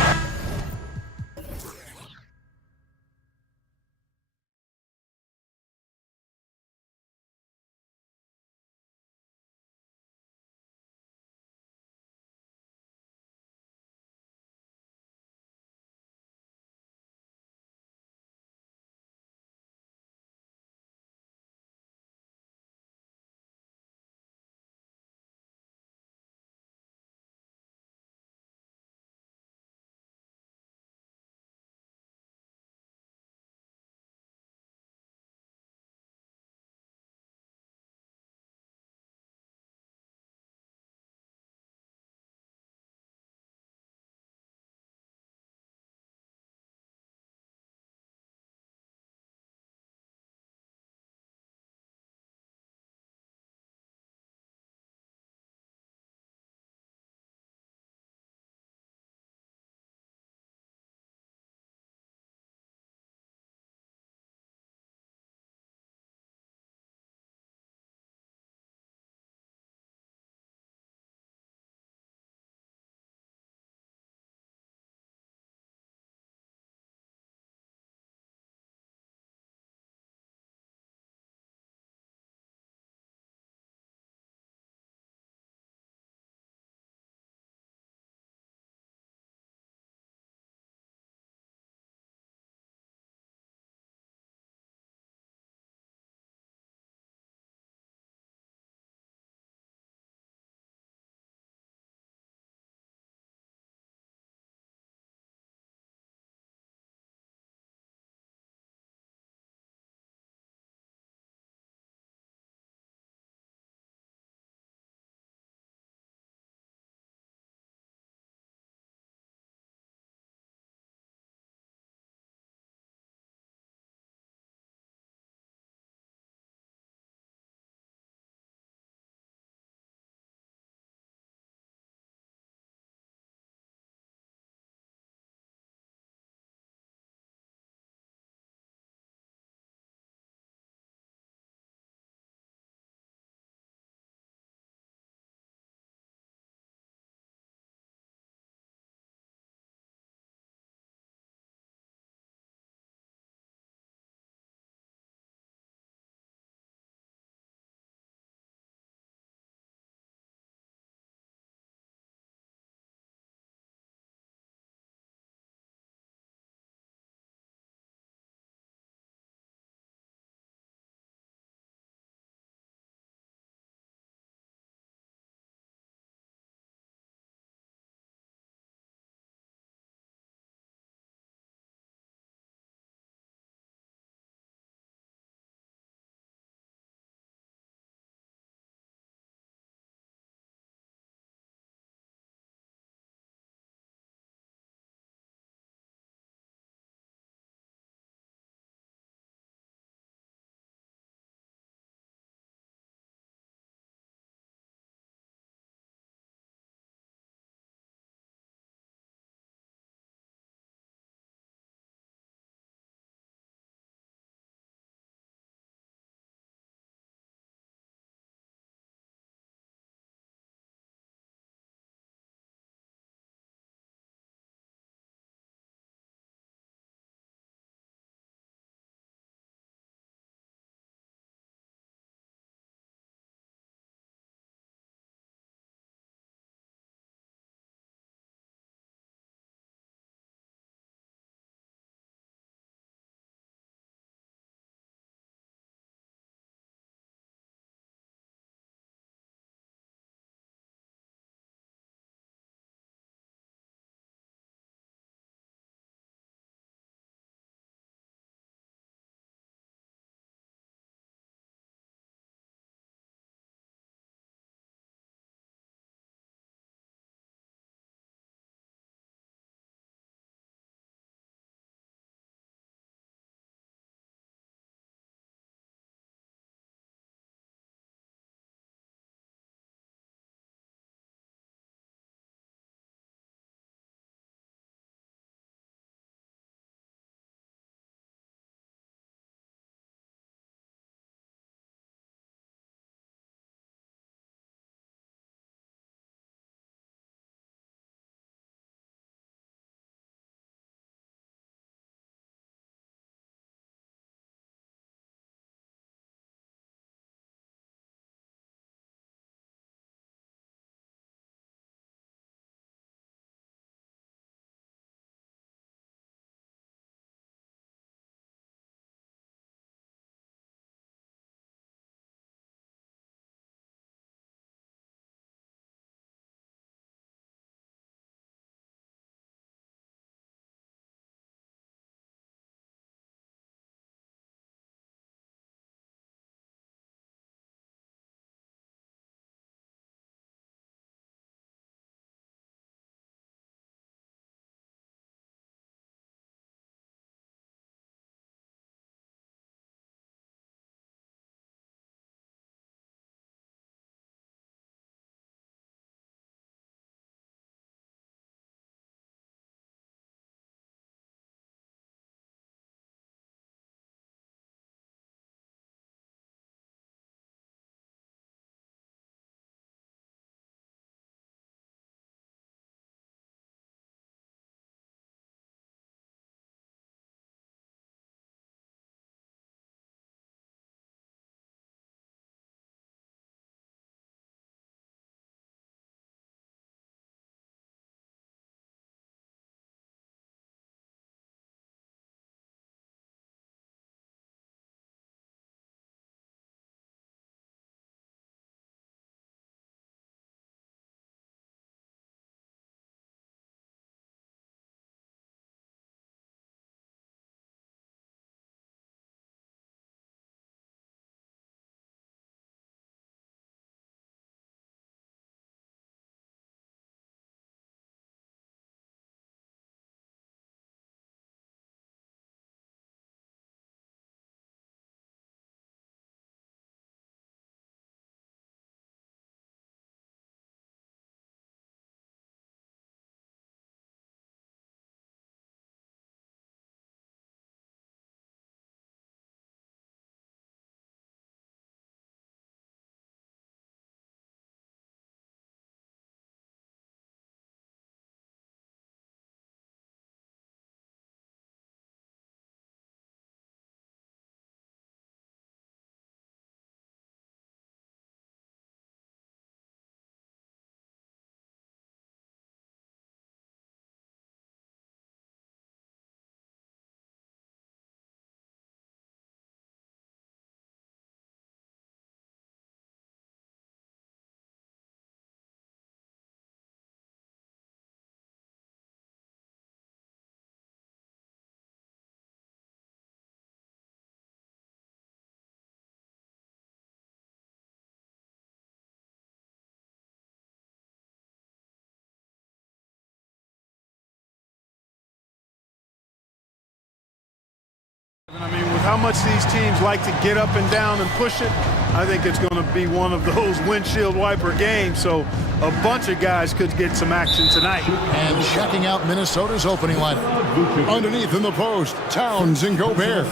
with how much these teams like to get up and down and push it, I think it's going to be one of those windshield wiper games. So a bunch of guys could get some action tonight. And checking out Minnesota's opening lineup. Underneath in the post, Towns and Gobert.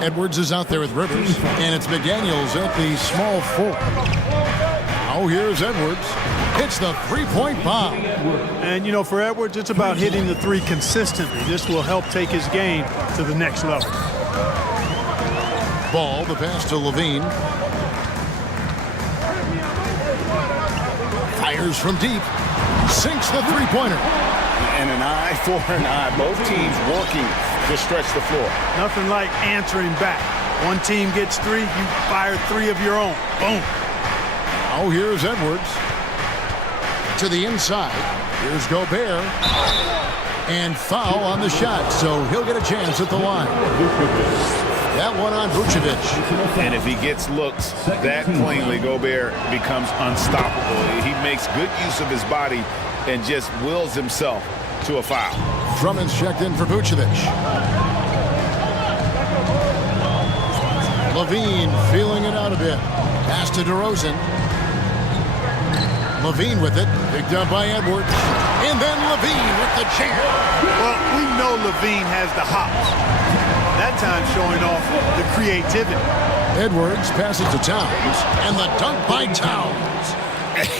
Edwards is out there with Rivers, and it's McDaniels at the small forward. Now here's Edwards. Hits the three-point bomb. And, you know, for Edwards, it's about hitting the three consistently. This will help take his game to the next level. Ball, the pass to Levine. Fires from deep. Sinks the three-pointer. And an eye for an eye. Both teams working to stretch the floor. Nothing like answering back. One team gets three, you fire three of your own. Boom. Now here's Edwards. To the inside. Here's Gobert. And foul on the shot, so he'll get a chance at the line. That one on Vucevic. And if he gets looks that plainly, Gobert becomes unstoppable. He makes good use of his body and just wills himself to a foul. Drummond's checked in for Vucevic. Levine feeling it out a bit. Pass to DeRozan. Levine with it, picked up by Edwards. And then Levine with the jam. Well, we know Levine has the hops. That time showing off the creativity. Edwards passes to Towns, and the dunk by Towns.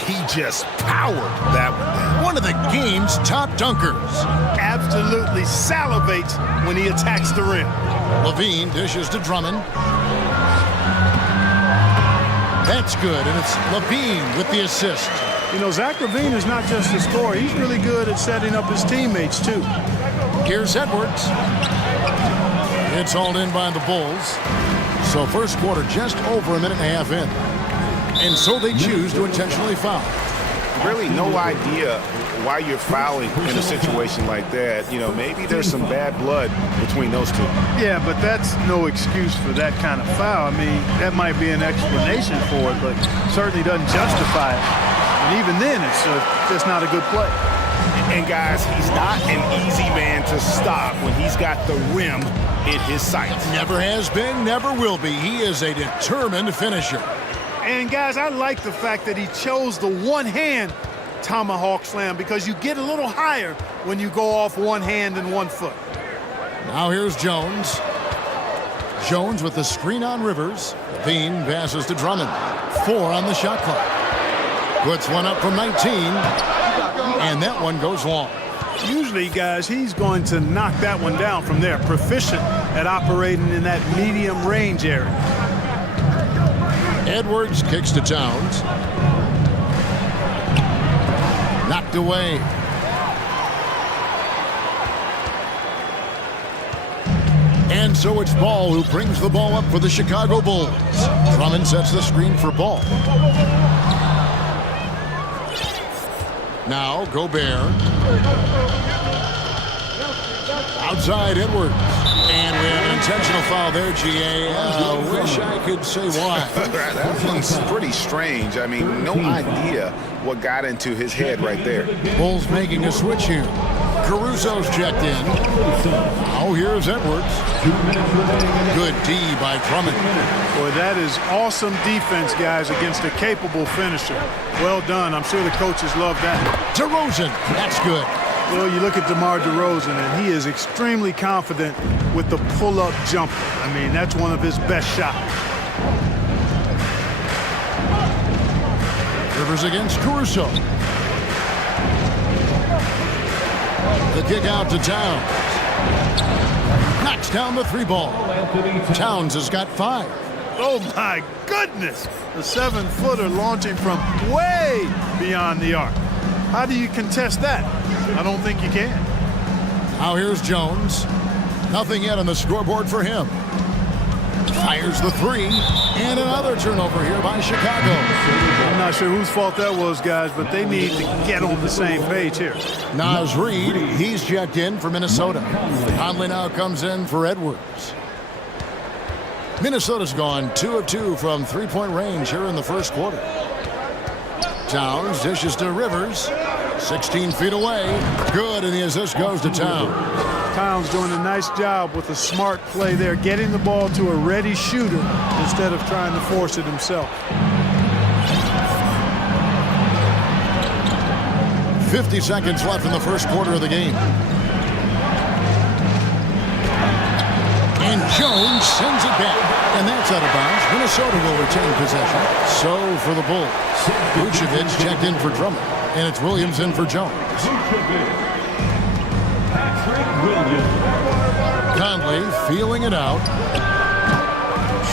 He just powered that one. One of the game's top dunkers. Absolutely salivates when he attacks the rim. Levine dishes to Drummond. That's good, and it's Levine with the assist. You know, Zach LaVine is not just a scorer. He's really good at setting up his teammates, too. Here's Edwards. It's hauled in by the Bulls. So first quarter just over a minute and a half in. And so they choose to intentionally foul. Really no idea why you're fouling in a situation like that. You know, maybe there's some bad blood between those two. Yeah, but that's no excuse for that kind of foul. I mean, that might be an explanation for it, but certainly doesn't justify it. And even then, it's just not a good play. And guys, he's not an easy man to stop when he's got the rim in his sights. Never has been, never will be. He is a determined finisher. And guys, I like the fact that he chose the one-hand tomahawk slam because you get a little higher when you go off one hand and 1 foot. Now here's Jones. Jones with the screen on Rivers. Levine passes to Drummond. 4 on the shot clock. Puts one up from 19. And that one goes long. Usually, guys, he's going to knock that one down from there. Proficient at operating in that medium range area. Edwards kicks to Towns. Knocked away. And so it's Ball who brings the ball up for the Chicago Bulls. Drummond sets the screen for Ball. Now Gobert. Outside Edwards. And we have an intentional foul there, GA. Wish I could say why. That one's pretty strange. I mean, no idea what got into his head right there. Bulls making a switch here. Caruso's checked in. Now here's Edwards. Good D by Drummond. Boy, that is awesome defense, guys, against a capable finisher. Well done. I'm sure the coaches love that. DeRozan, that's good. Well, you look at DeMar DeRozan, and he is extremely confident with the pull-up jumper. I mean, that's one of his best shots. Rivers against Caruso. The kick out to Towns. Knocks down the 3 ball. Towns has got 5. Oh, my goodness. The 7-footer launching from way beyond the arc. How do you contest that? I don't think you can. Now here's Jones. Nothing yet on the scoreboard for him. Fires the 3. And another turnover here by Chicago. I'm not sure whose fault that was, guys, but they need to get on the same page here. Naz Reid, he's checked in for Minnesota. Conley now comes in for Edwards. Minnesota's gone 2 of 2 from 3-point range here in the first quarter. Towns dishes to Rivers. 16 feet away. Good, and the assist goes to Towns. Towns doing a nice job with a smart play there, getting the ball to a ready shooter instead of trying to force it himself. 50 seconds left in the first quarter of the game. And Jones sends it back. And that's out of bounds. Minnesota will retain possession. So for the Bulls, Vucevic checked in for Drummond. And it's Williams in for Jones. Conley feeling it out.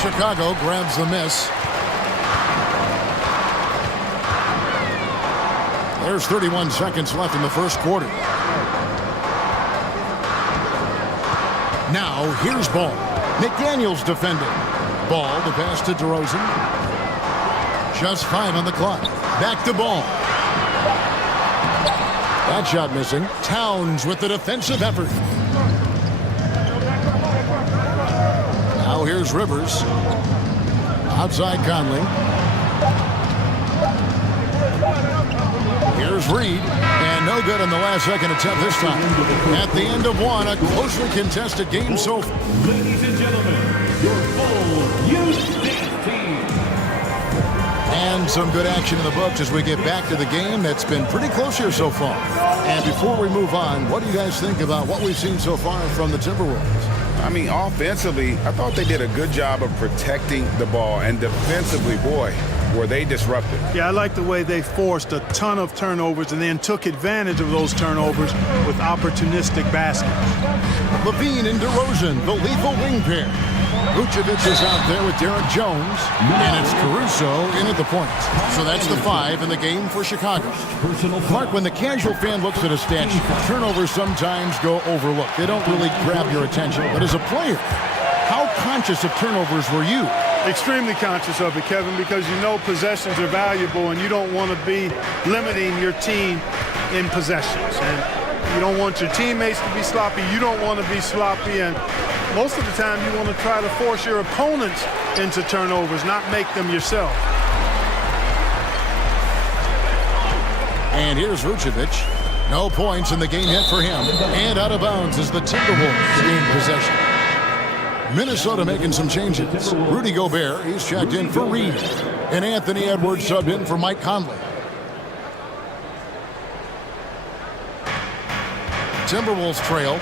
Chicago grabs the miss. There's 31 seconds left in the first quarter. Now here's Ball. McDaniels defending. Ball, the pass to DeRozan. Just 5 on the clock. Back to Ball. That shot missing. Towns with the defensive effort. Now here's Rivers. Outside Conley. Here's Reed. And no good on the last second attempt this time. At the end of one, a closely contested game so far. Ladies and gentlemen, your full youth dance team. And some good action in the books as we get back to the game that's been pretty close here so far. And before we move on, what do you guys think about what we've seen so far from the Timberwolves? I mean, offensively, I thought they did a good job of protecting the ball. And defensively, boy, were they disruptive. Yeah, I like the way they forced a ton of turnovers and then took advantage of those turnovers with opportunistic baskets. Levine and DeRozan, the lethal wing pair. Vucevic is out there with Derek Jones, and it's Caruso in at the point. So that's the 5 in the game for Chicago. Mark, when the casual fan looks at a stat sheet, turnovers sometimes go overlooked. They don't really grab your attention. But as a player, how conscious of turnovers were you? Extremely conscious of it, Kevin, because you know possessions are valuable and you don't want to be limiting your team in possessions. And you don't want your teammates to be sloppy. You don't want to be sloppy. And most of the time you want to try to force your opponents into turnovers, not make them yourself. And here's Vucevic. No points in the game hit for him. And out of bounds as the Timberwolves gain possession. Minnesota making some changes. Rudy Gobert, he's checked in for Reed. And Anthony Edwards subbed in for Mike Conley. Timberwolves trail.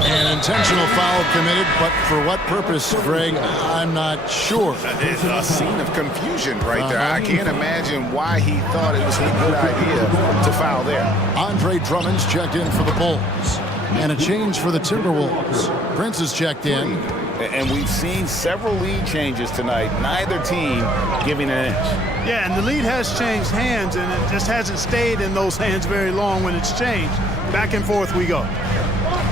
An intentional foul committed, but for what purpose, Greg, I'm not sure. It's a scene of confusion right there. I can't imagine why he thought it was a good idea to foul there. Andre Drummond's checked in for the Bulls. And a change for the Timberwolves. Prince is checked in. And we've seen several lead changes tonight. Neither team giving an inch. Yeah, and the lead has changed hands, and it just hasn't stayed in those hands very long when it's changed. Back and forth we go.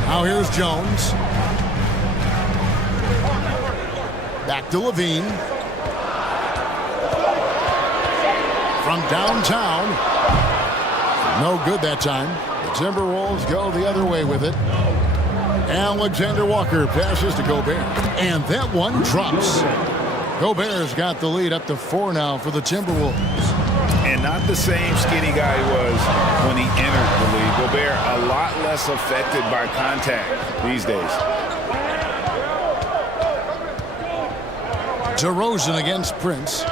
Now here's Jones. Back to Levine. From downtown. No good that time. The Timberwolves go the other way with it. Alexander Walker passes to Gobert. And that one drops. Gobert's got the lead up to 4 now for the Timberwolves. And not the same skinny guy he was when he entered the league. Gobert a lot less affected by contact these days. DeRozan against Prince.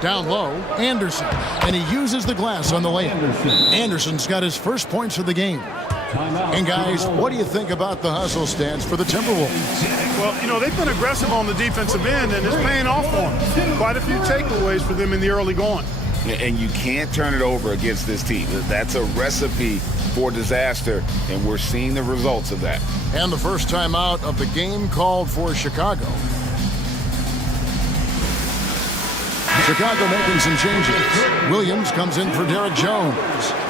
Down low, Anderson. And he uses the glass on the layup. Anderson's got his first points of the game. And guys, what do you think about the hustle stance for the Timberwolves? Well, you know, they've been aggressive on the defensive end, and it's paying off for them. Quite a few takeaways for them in the early going. And you can't turn it over against this team. That's a recipe for disaster, and we're seeing the results of that. And the first time out of the game called for Chicago. Chicago making some changes. Williams comes in for Derek Jones.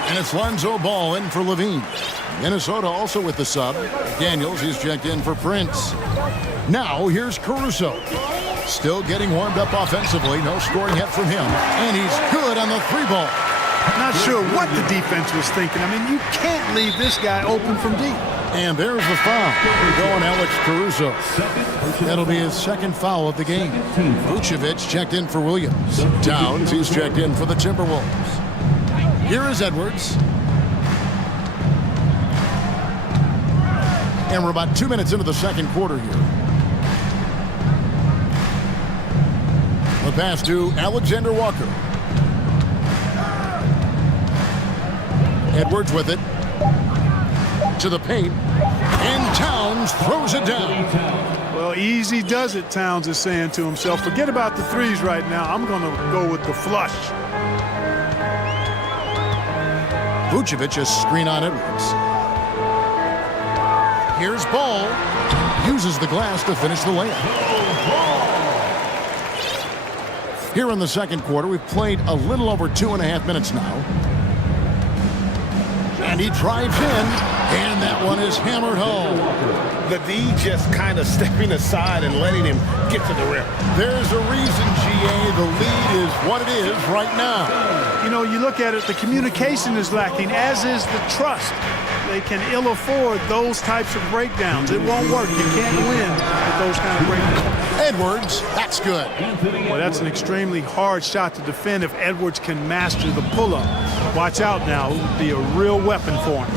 And it's Lonzo Ball in for Levine. Minnesota also with the sub. Daniels, he's checked in for Prince. Now here's Caruso. Still getting warmed up offensively. No scoring yet from him. And he's good on the 3-ball. Not sure what the defense was thinking. I mean, you can't leave this guy open from deep. And there's the foul. Going Alex Caruso. That'll be his second foul of the game. Vucevic checked in for Williams. Towns, he's checked in for the Timberwolves. Here is Edwards. And we're about 2 minutes into the second quarter here. The pass to Alexander Walker. Edwards with it. To the paint. And Towns throws it down. Well, easy does it, Towns is saying to himself. Forget about the threes right now. I'm going to go with the flush. Vucevic a screen on Edwards. Here's Ball. Uses the glass to finish the layup. Here in the second quarter, we've played a little over 2.5 minutes now. And he drives in, and that one is hammered home. The D just kind of stepping aside and letting him get to the rim. There's a reason, GA, the lead is what it is right now. You know, you look at it, the communication is lacking, as is the trust. They can ill afford those types of breakdowns. It won't work. You can't win with those kind of breakdowns. Edwards, that's good. Well, that's an extremely hard shot to defend if Edwards can master the pull-up. Watch out now. It would be a real weapon for him.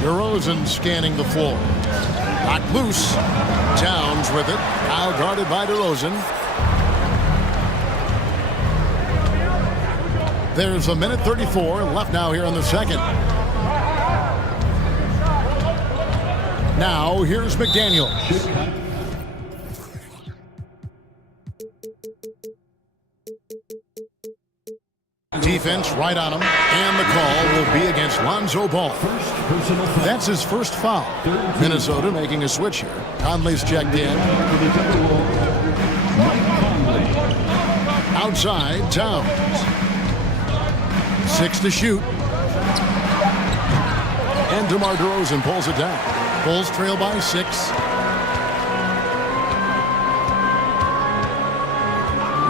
DeRozan scanning the floor. Knocked loose. Towns with it. Now guarded by DeRozan. There's a minute 34 left now here in the second. Now here's McDaniel. Defense right on him, and the call will be against Lonzo Ball. That's his first foul. Minnesota making a switch here. Conley's checked in. Outside, Towns. 6 to shoot. And DeMar DeRozan pulls it down. Bulls trail by 6.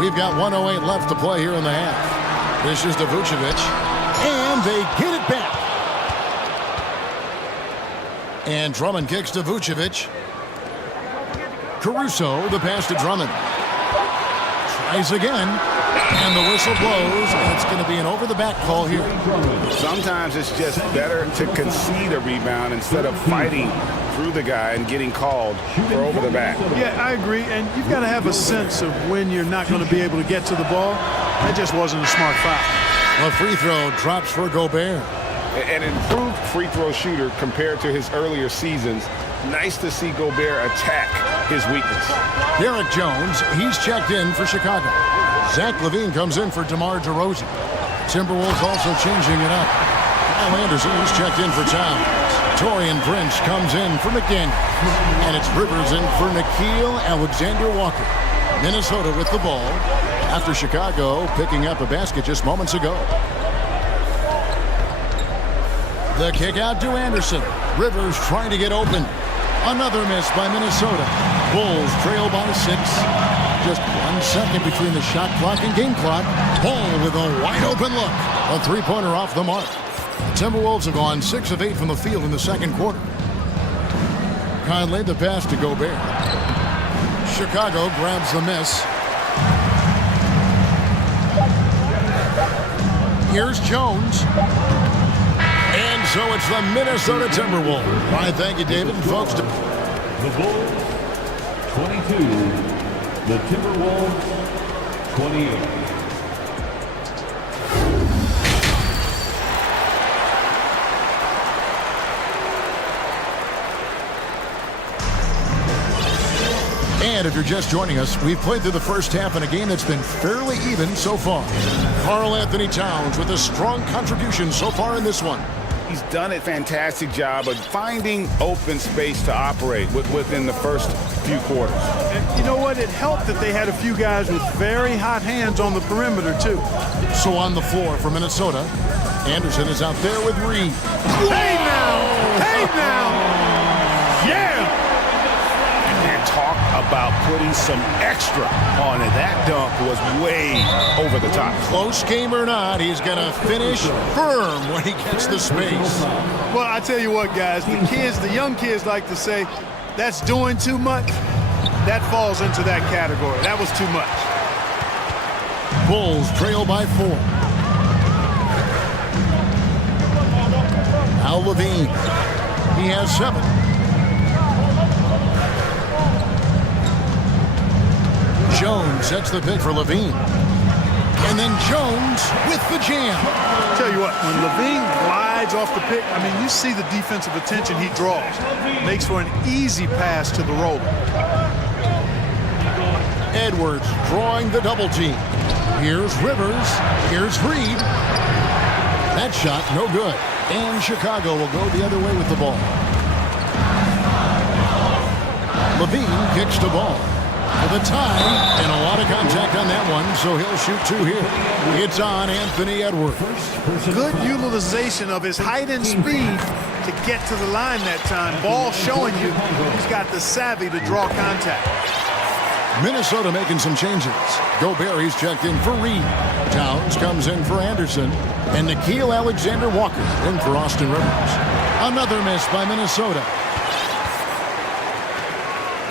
We've got 1:08 left to play here in the half. This is to Vucevic. And they get it back. And Drummond kicks to Vucevic. Caruso, the pass to Drummond. Tries again. And the whistle blows, and it's going to be an over-the-back call here. Sometimes it's just better to concede a rebound instead of fighting through the guy and getting called for over the back. Yeah, I agree, and you've got to have a sense of when you're not going to be able to get to the ball. That just wasn't a smart foul. A free throw drops for Gobert. An improved free throw shooter compared to his earlier seasons. Nice to see Gobert attack his weakness. Derek Jones, he's checked in for Chicago. Zach LaVine comes in for DeMar DeRozan. Timberwolves also changing it up. Kyle Anderson is checked in for Towns. Torian Prince comes in for McDaniel. And it's Rivers in for Nickeil Alexander-Walker. Minnesota with the ball after Chicago picking up a basket just moments ago. The kick out to Anderson. Rivers trying to get open. Another miss by Minnesota. Bulls trail by 6. Just 1 second between the shot clock and game clock. Ball with a wide open look. A three-pointer off the mark. The Timberwolves have gone 6 of 8 from the field in the second quarter. Conley the pass to Gobert. Chicago grabs the miss. Here's Jones. And so it's the Minnesota Timberwolves. All right, thank you, David. And folks, the Bulls, 22. The Timberwolves, 28. And if you're just joining us, we've played through the first half in a game that's been fairly even so far. Karl Anthony Towns with a strong contribution so far in this one. He's done a fantastic job of finding open space to operate within the first few quarters. And you know what? It helped that they had a few guys with very hot hands on the perimeter, too. So on the floor for Minnesota, Anderson is out there with Reed. Hey now! Hey now! Yeah! And talk about putting some extra on it. That dunk was way over the top. Close game or not, he's going to finish firm when he gets the space. Well, I tell you what, guys, the young kids like to say, that's doing too much. That falls into that category. That was too much. Bulls trail by 4. Now Levine. He has 7. Jones sets the pick for Levine. And then Jones with the jam. Tell you what, when Levine glides off the pick, I mean, you see the defensive attention he draws. Makes for an easy pass to the roller. Edwards drawing the double team. Here's Rivers. Here's Reed. That shot, no good. And Chicago will go the other way with the ball. Levine kicks the ball. For the tie, and a lot of contact on that one, so he'll shoot 2 here. It's on Anthony Edwards. Good utilization of his height and speed to get to the line that time. Ball showing you he's got the savvy to draw contact. Minnesota making some changes. Gobert, he's checked in for Reed. Towns comes in for Anderson. And Nickeil Alexander-Walker in for Austin Rivers. Another miss by Minnesota.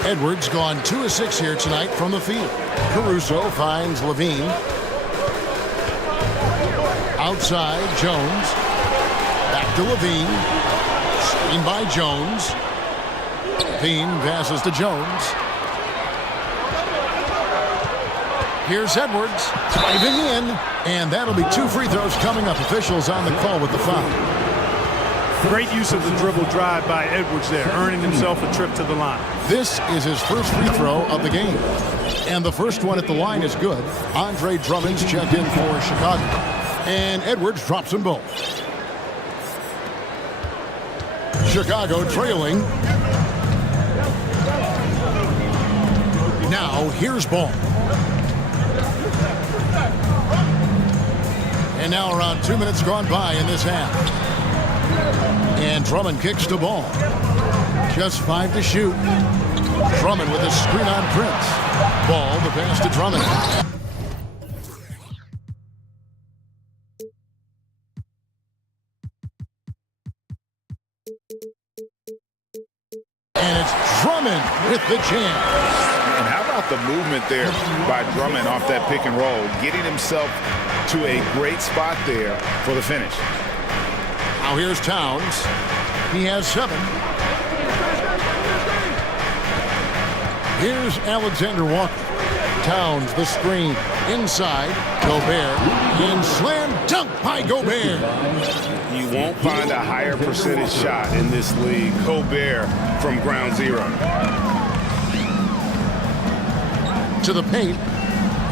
Edwards gone 2 of 6 here tonight from the field. Caruso finds Levine. Outside, Jones. Back to Levine. Screen by Jones. Levine passes to Jones. Here's Edwards, driving in, and that'll be 2 free throws coming up. Officials on the call with the foul. Great use of the dribble drive by Edwards there, earning himself a trip to the line. This is his first free throw of the game. And the first one at the line is good. Andre Drummond's checked in for Chicago. And Edwards drops them both. Chicago trailing. Now here's Ball. And now around 2 minutes gone by in this half. And Drummond kicks the ball. Just 5 to shoot. Drummond with a screen on Prince. Ball, the pass to Drummond. And it's Drummond with the jam. And how about the movement there by Drummond off that pick and roll, getting himself to a great spot there for the finish. Now here's Towns. He has 7. Here's Alexander Walker. Towns, the screen. Inside, Gobert. And slam dunk by Gobert. You won't find a higher percentage shot in this league. Gobert from ground zero. To the paint.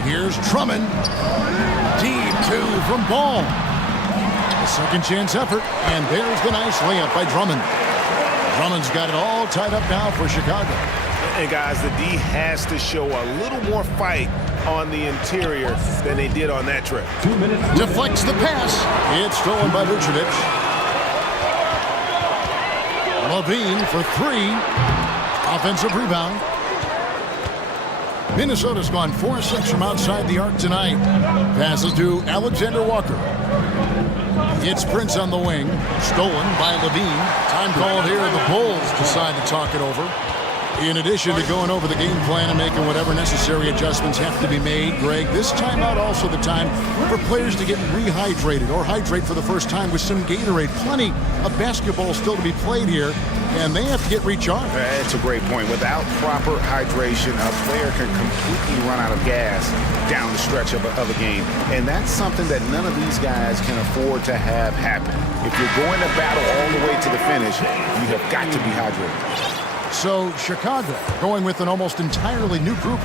Here's Drummond. Deep 2 from Ball. A second chance effort, and there's the nice layup by Drummond. Drummond's got it all tied up now for Chicago. And guys, the D has to show a little more fight on the interior than they did on that trip. 2 minutes. Deflects the pass. It's stolen by Vucevic. Levine for 3. Offensive rebound. Minnesota's gone 4-6 from outside the arc tonight. Passes to Alexander Walker. It's Prince on the wing. Stolen by Levine. Time called here. The Bulls decide to talk it over. In addition to going over the game plan and making whatever necessary adjustments have to be made, Greg, this timeout also the time for players to get rehydrated or hydrate for the first time with some Gatorade. Plenty of basketball still to be played here, and they have to get recharged. That's a great point. Without proper hydration, a player can completely run out of gas down the stretch of a game. And that's something that none of these guys can afford to have happen. If you're going to battle all the way to the finish, you have got to be hydrated. So Chicago going with an almost entirely new group.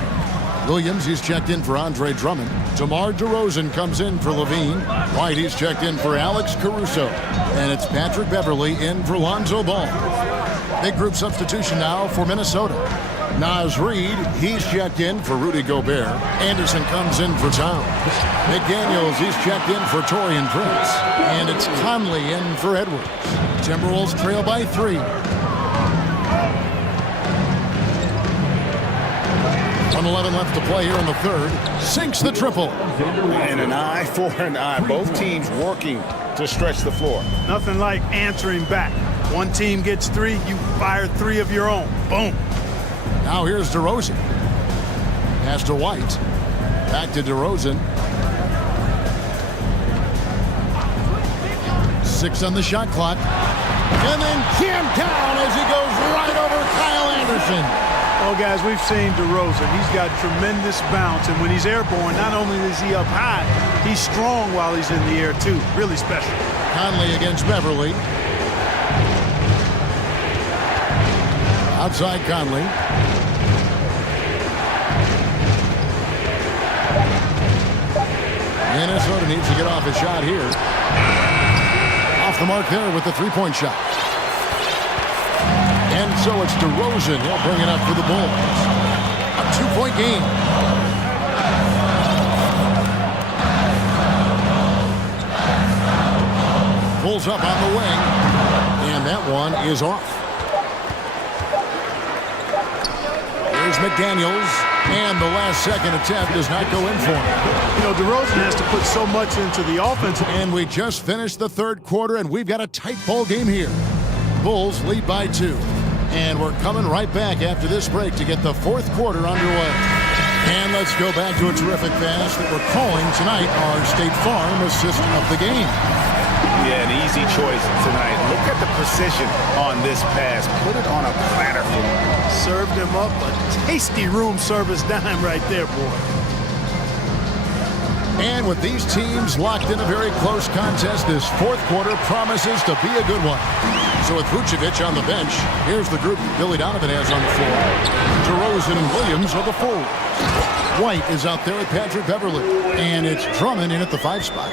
Williams, he's checked in for Andre Drummond. DeMar DeRozan comes in for Levine. White, he's checked in for Alex Caruso. And it's Patrick Beverly in for Lonzo Ball. Big group substitution now for Minnesota. Naz Reid, he's checked in for Rudy Gobert. Anderson comes in for Towns. McDaniels, he's checked in for Taurean Prince. And it's Conley in for Edwards. Timberwolves trail by 3. 1:11 left to play here in the third. Sinks the triple. And an eye for an eye. Both teams working to stretch the floor. Nothing like answering back. One team gets 3, you fire 3 of your own. Boom. Now here's DeRozan. Pass to White. Back to DeRozan. 6 on the shot clock. And then jammed down as he goes right over Kyle Anderson. Well, guys, we've seen DeRozan. He's got tremendous bounce, and when he's airborne, not only is he up high, he's strong while he's in the air, too. Really special. Conley against Beverly. Outside Conley. Minnesota needs to get off a shot here. Off the mark there with the three-point shot. And so it's DeRozan. He'll bring it up for the Bulls. A two-point game. Pulls up on the wing. And that one is off. Here's McDaniels. And the last second attempt does not go in for him. You know, DeRozan has to put so much into the offense. And we just finished the third quarter, and we've got a tight ball game here. Bulls lead by 2. And we're coming right back after this break to get the fourth quarter underway. And let's go back to a terrific pass that we're calling tonight our State Farm assist of the game. Yeah, an easy choice tonight. Look at the precision on this pass. Put it on a platter for him. Served him up a tasty room service dime right there, boy. And with these teams locked in a very close contest, this fourth quarter promises to be a good one. So with Vucevic on the bench, here's the group Billy Donovan has on the floor. DeRozan and Williams are the forwards. White is out there with Patrick Beverly. And it's Drummond in at the 5 spot.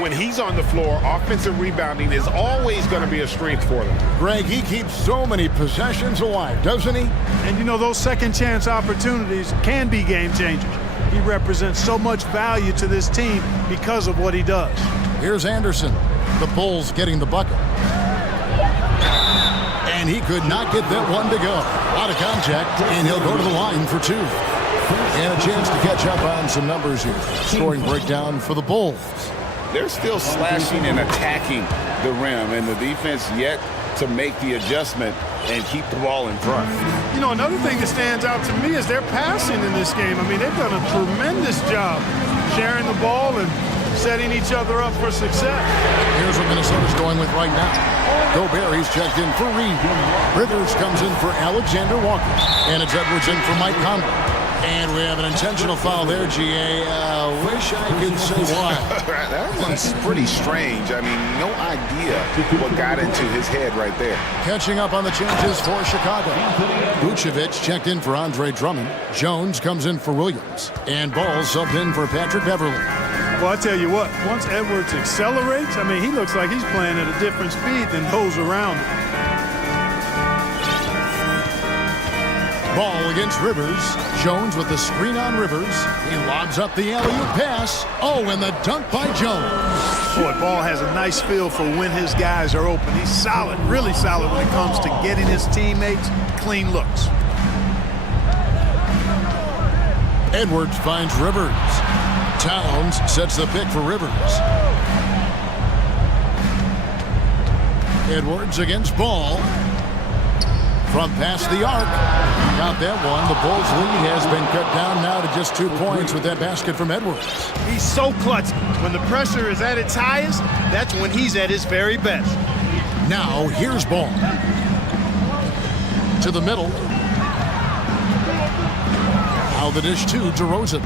When he's on the floor, offensive rebounding is always going to be a strength for them. Greg, he keeps so many possessions alive, doesn't he? And you know, those second chance opportunities can be game changers. He represents so much value to this team because of what he does. Here's Anderson. The Bulls getting the bucket. And he could not get that one to go. Out of contact, and he'll go to the line for 2. And a chance to catch up on some numbers here. Scoring breakdown for the Bulls. They're still slashing and attacking the rim, and the defense yet to make the adjustment and keep the ball in front. You know, another thing that stands out to me is their passing in this game. I mean, they've done a tremendous job sharing the ball and setting each other up for success. Here's what Minnesota's going with right now. Gobert, he's checked in for Reed. Rivers comes in for Alexander Walker. And it's Edwards in for Mike Conley. And we have an intentional foul there, GA. Wish I could say why. That one's pretty strange. I mean, no idea what got into his head right there. Catching up on the changes for Chicago. Vucevic checked in for Andre Drummond. Jones comes in for Williams. And Ball subbed in for Patrick Beverly. Well, I tell you what, once Edwards accelerates, I mean, he looks like he's playing at a different speed than those around him. Ball against Rivers. Jones with the screen on Rivers. He lobs up the alley-oop pass. Oh, and the dunk by Jones. Boy, Ball has a nice feel for when his guys are open. He's solid, really solid when it comes to getting his teammates clean looks. Edwards finds Rivers. Towns sets the pick for Rivers. Edwards against Ball. From past the arc. Got that one. The Bulls' lead has been cut down now to just 2 points with that basket from Edwards. He's so clutch. When the pressure is at its highest, that's when he's at his very best. Now, here's Ball. To the middle. Now the dish to DeRozan.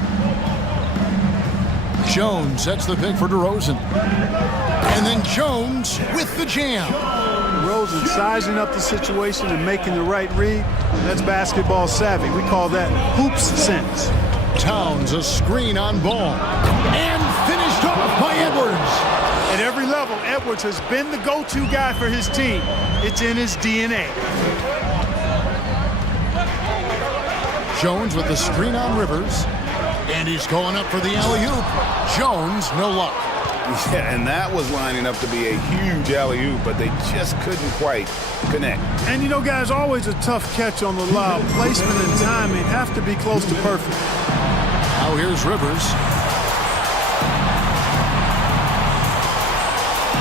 Jones sets the pick for DeRozan. And then Jones with the jam. DeRozan sizing up the situation and making the right read. That's basketball savvy. We call that hoops sense. Towns a screen on Ball. And finished off by Edwards. At every level, Edwards has been the go-to guy for his team. It's in his DNA. Jones with the screen on Rivers. And he's going up for the alley-oop. Jones, no luck. Yeah, and that was lining up to be a huge alley-oop, but they just couldn't quite connect. And you know, guys, always a tough catch on the lob. Placement and timing have to be close to perfect. Now here's Rivers.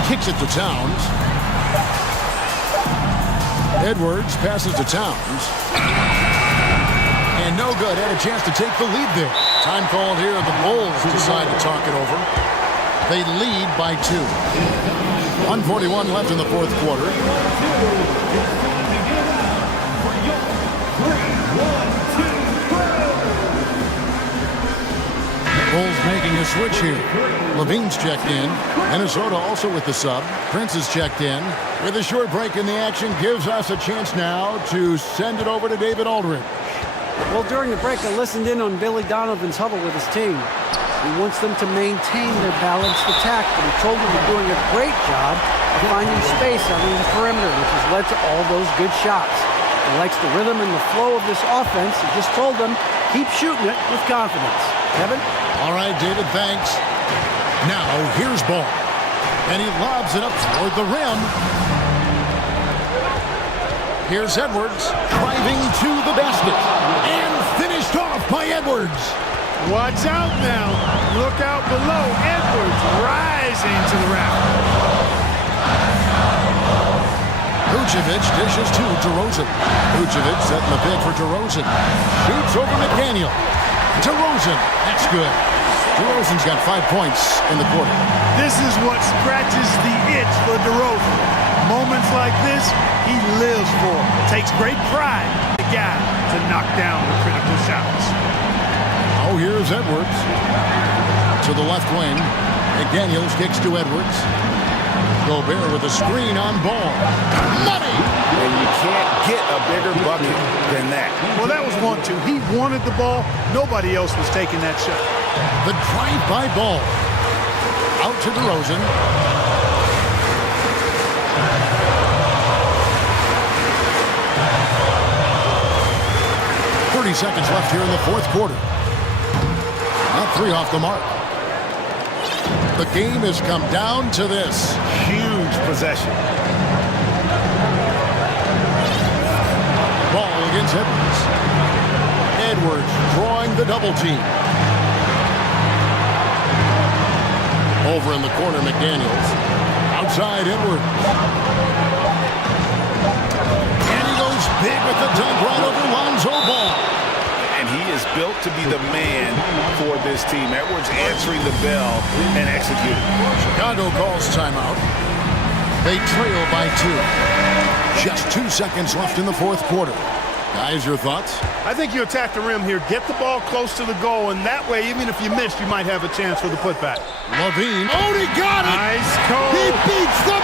Kicks it to Towns. Edwards passes to Towns. And no good. Had a chance to take the lead there. Time called here. The Bulls decide to talk it over. They lead by 2. 1:41 left in the fourth quarter. Bulls making a switch here. Levine's checked in. Minnesota also with the sub. Prince is checked in. With a short break in the action, gives us a chance now to send it over to David Aldridge. Well, during the break, I listened in on Billy Donovan's huddle with his team. He wants them to maintain their balanced attack, but he told them they're doing a great job of finding space on the perimeter, which has led to all those good shots. He likes the rhythm and the flow of this offense. He just told them, keep shooting it with confidence. Kevin? All right, David, thanks. Now, here's Ball. And he lobs it up toward the rim. Here's Edwards, driving to the basket. And finished off by Edwards. Watch out now. Look out below. Edwards rising to the rack. Vucevic dishes to DeRozan. Vucevic setting the pick for DeRozan. Shoots over McDaniel. DeRozan, that's good. DeRozan's got 5 points in the quarter. This is what scratches the itch for DeRozan. Moments like this, he lives for. Takes great pride in the guy to knock down the critical shots. Oh, here's Edwards. To the left wing. McDaniels kicks to Edwards. Gobert with a screen on Ball. Money! And you can't get a bigger bucket than that. Well, that was 1-2. He wanted the ball. Nobody else was taking that shot. The drive by Ball. Out to DeRozan. Seconds left here in the fourth quarter. Not 3 off the mark. The game has come down to this. Huge possession. Ball against Edwards. Edwards drawing the double team. Over in the corner, McDaniels. Outside, Edwards. And he goes big with the dunk right over Lonzo Ball. And he is built to be the man for this team. Edwards answering the bell and executing. Chicago calls timeout. They trail by 2. Just 2 seconds left in the fourth quarter. Guys, your thoughts? I think you attack the rim here. Get the ball close to the goal, and that way, even if you miss, you might have a chance for the putback. Levine. Oh, he got it! Nice call. He beats the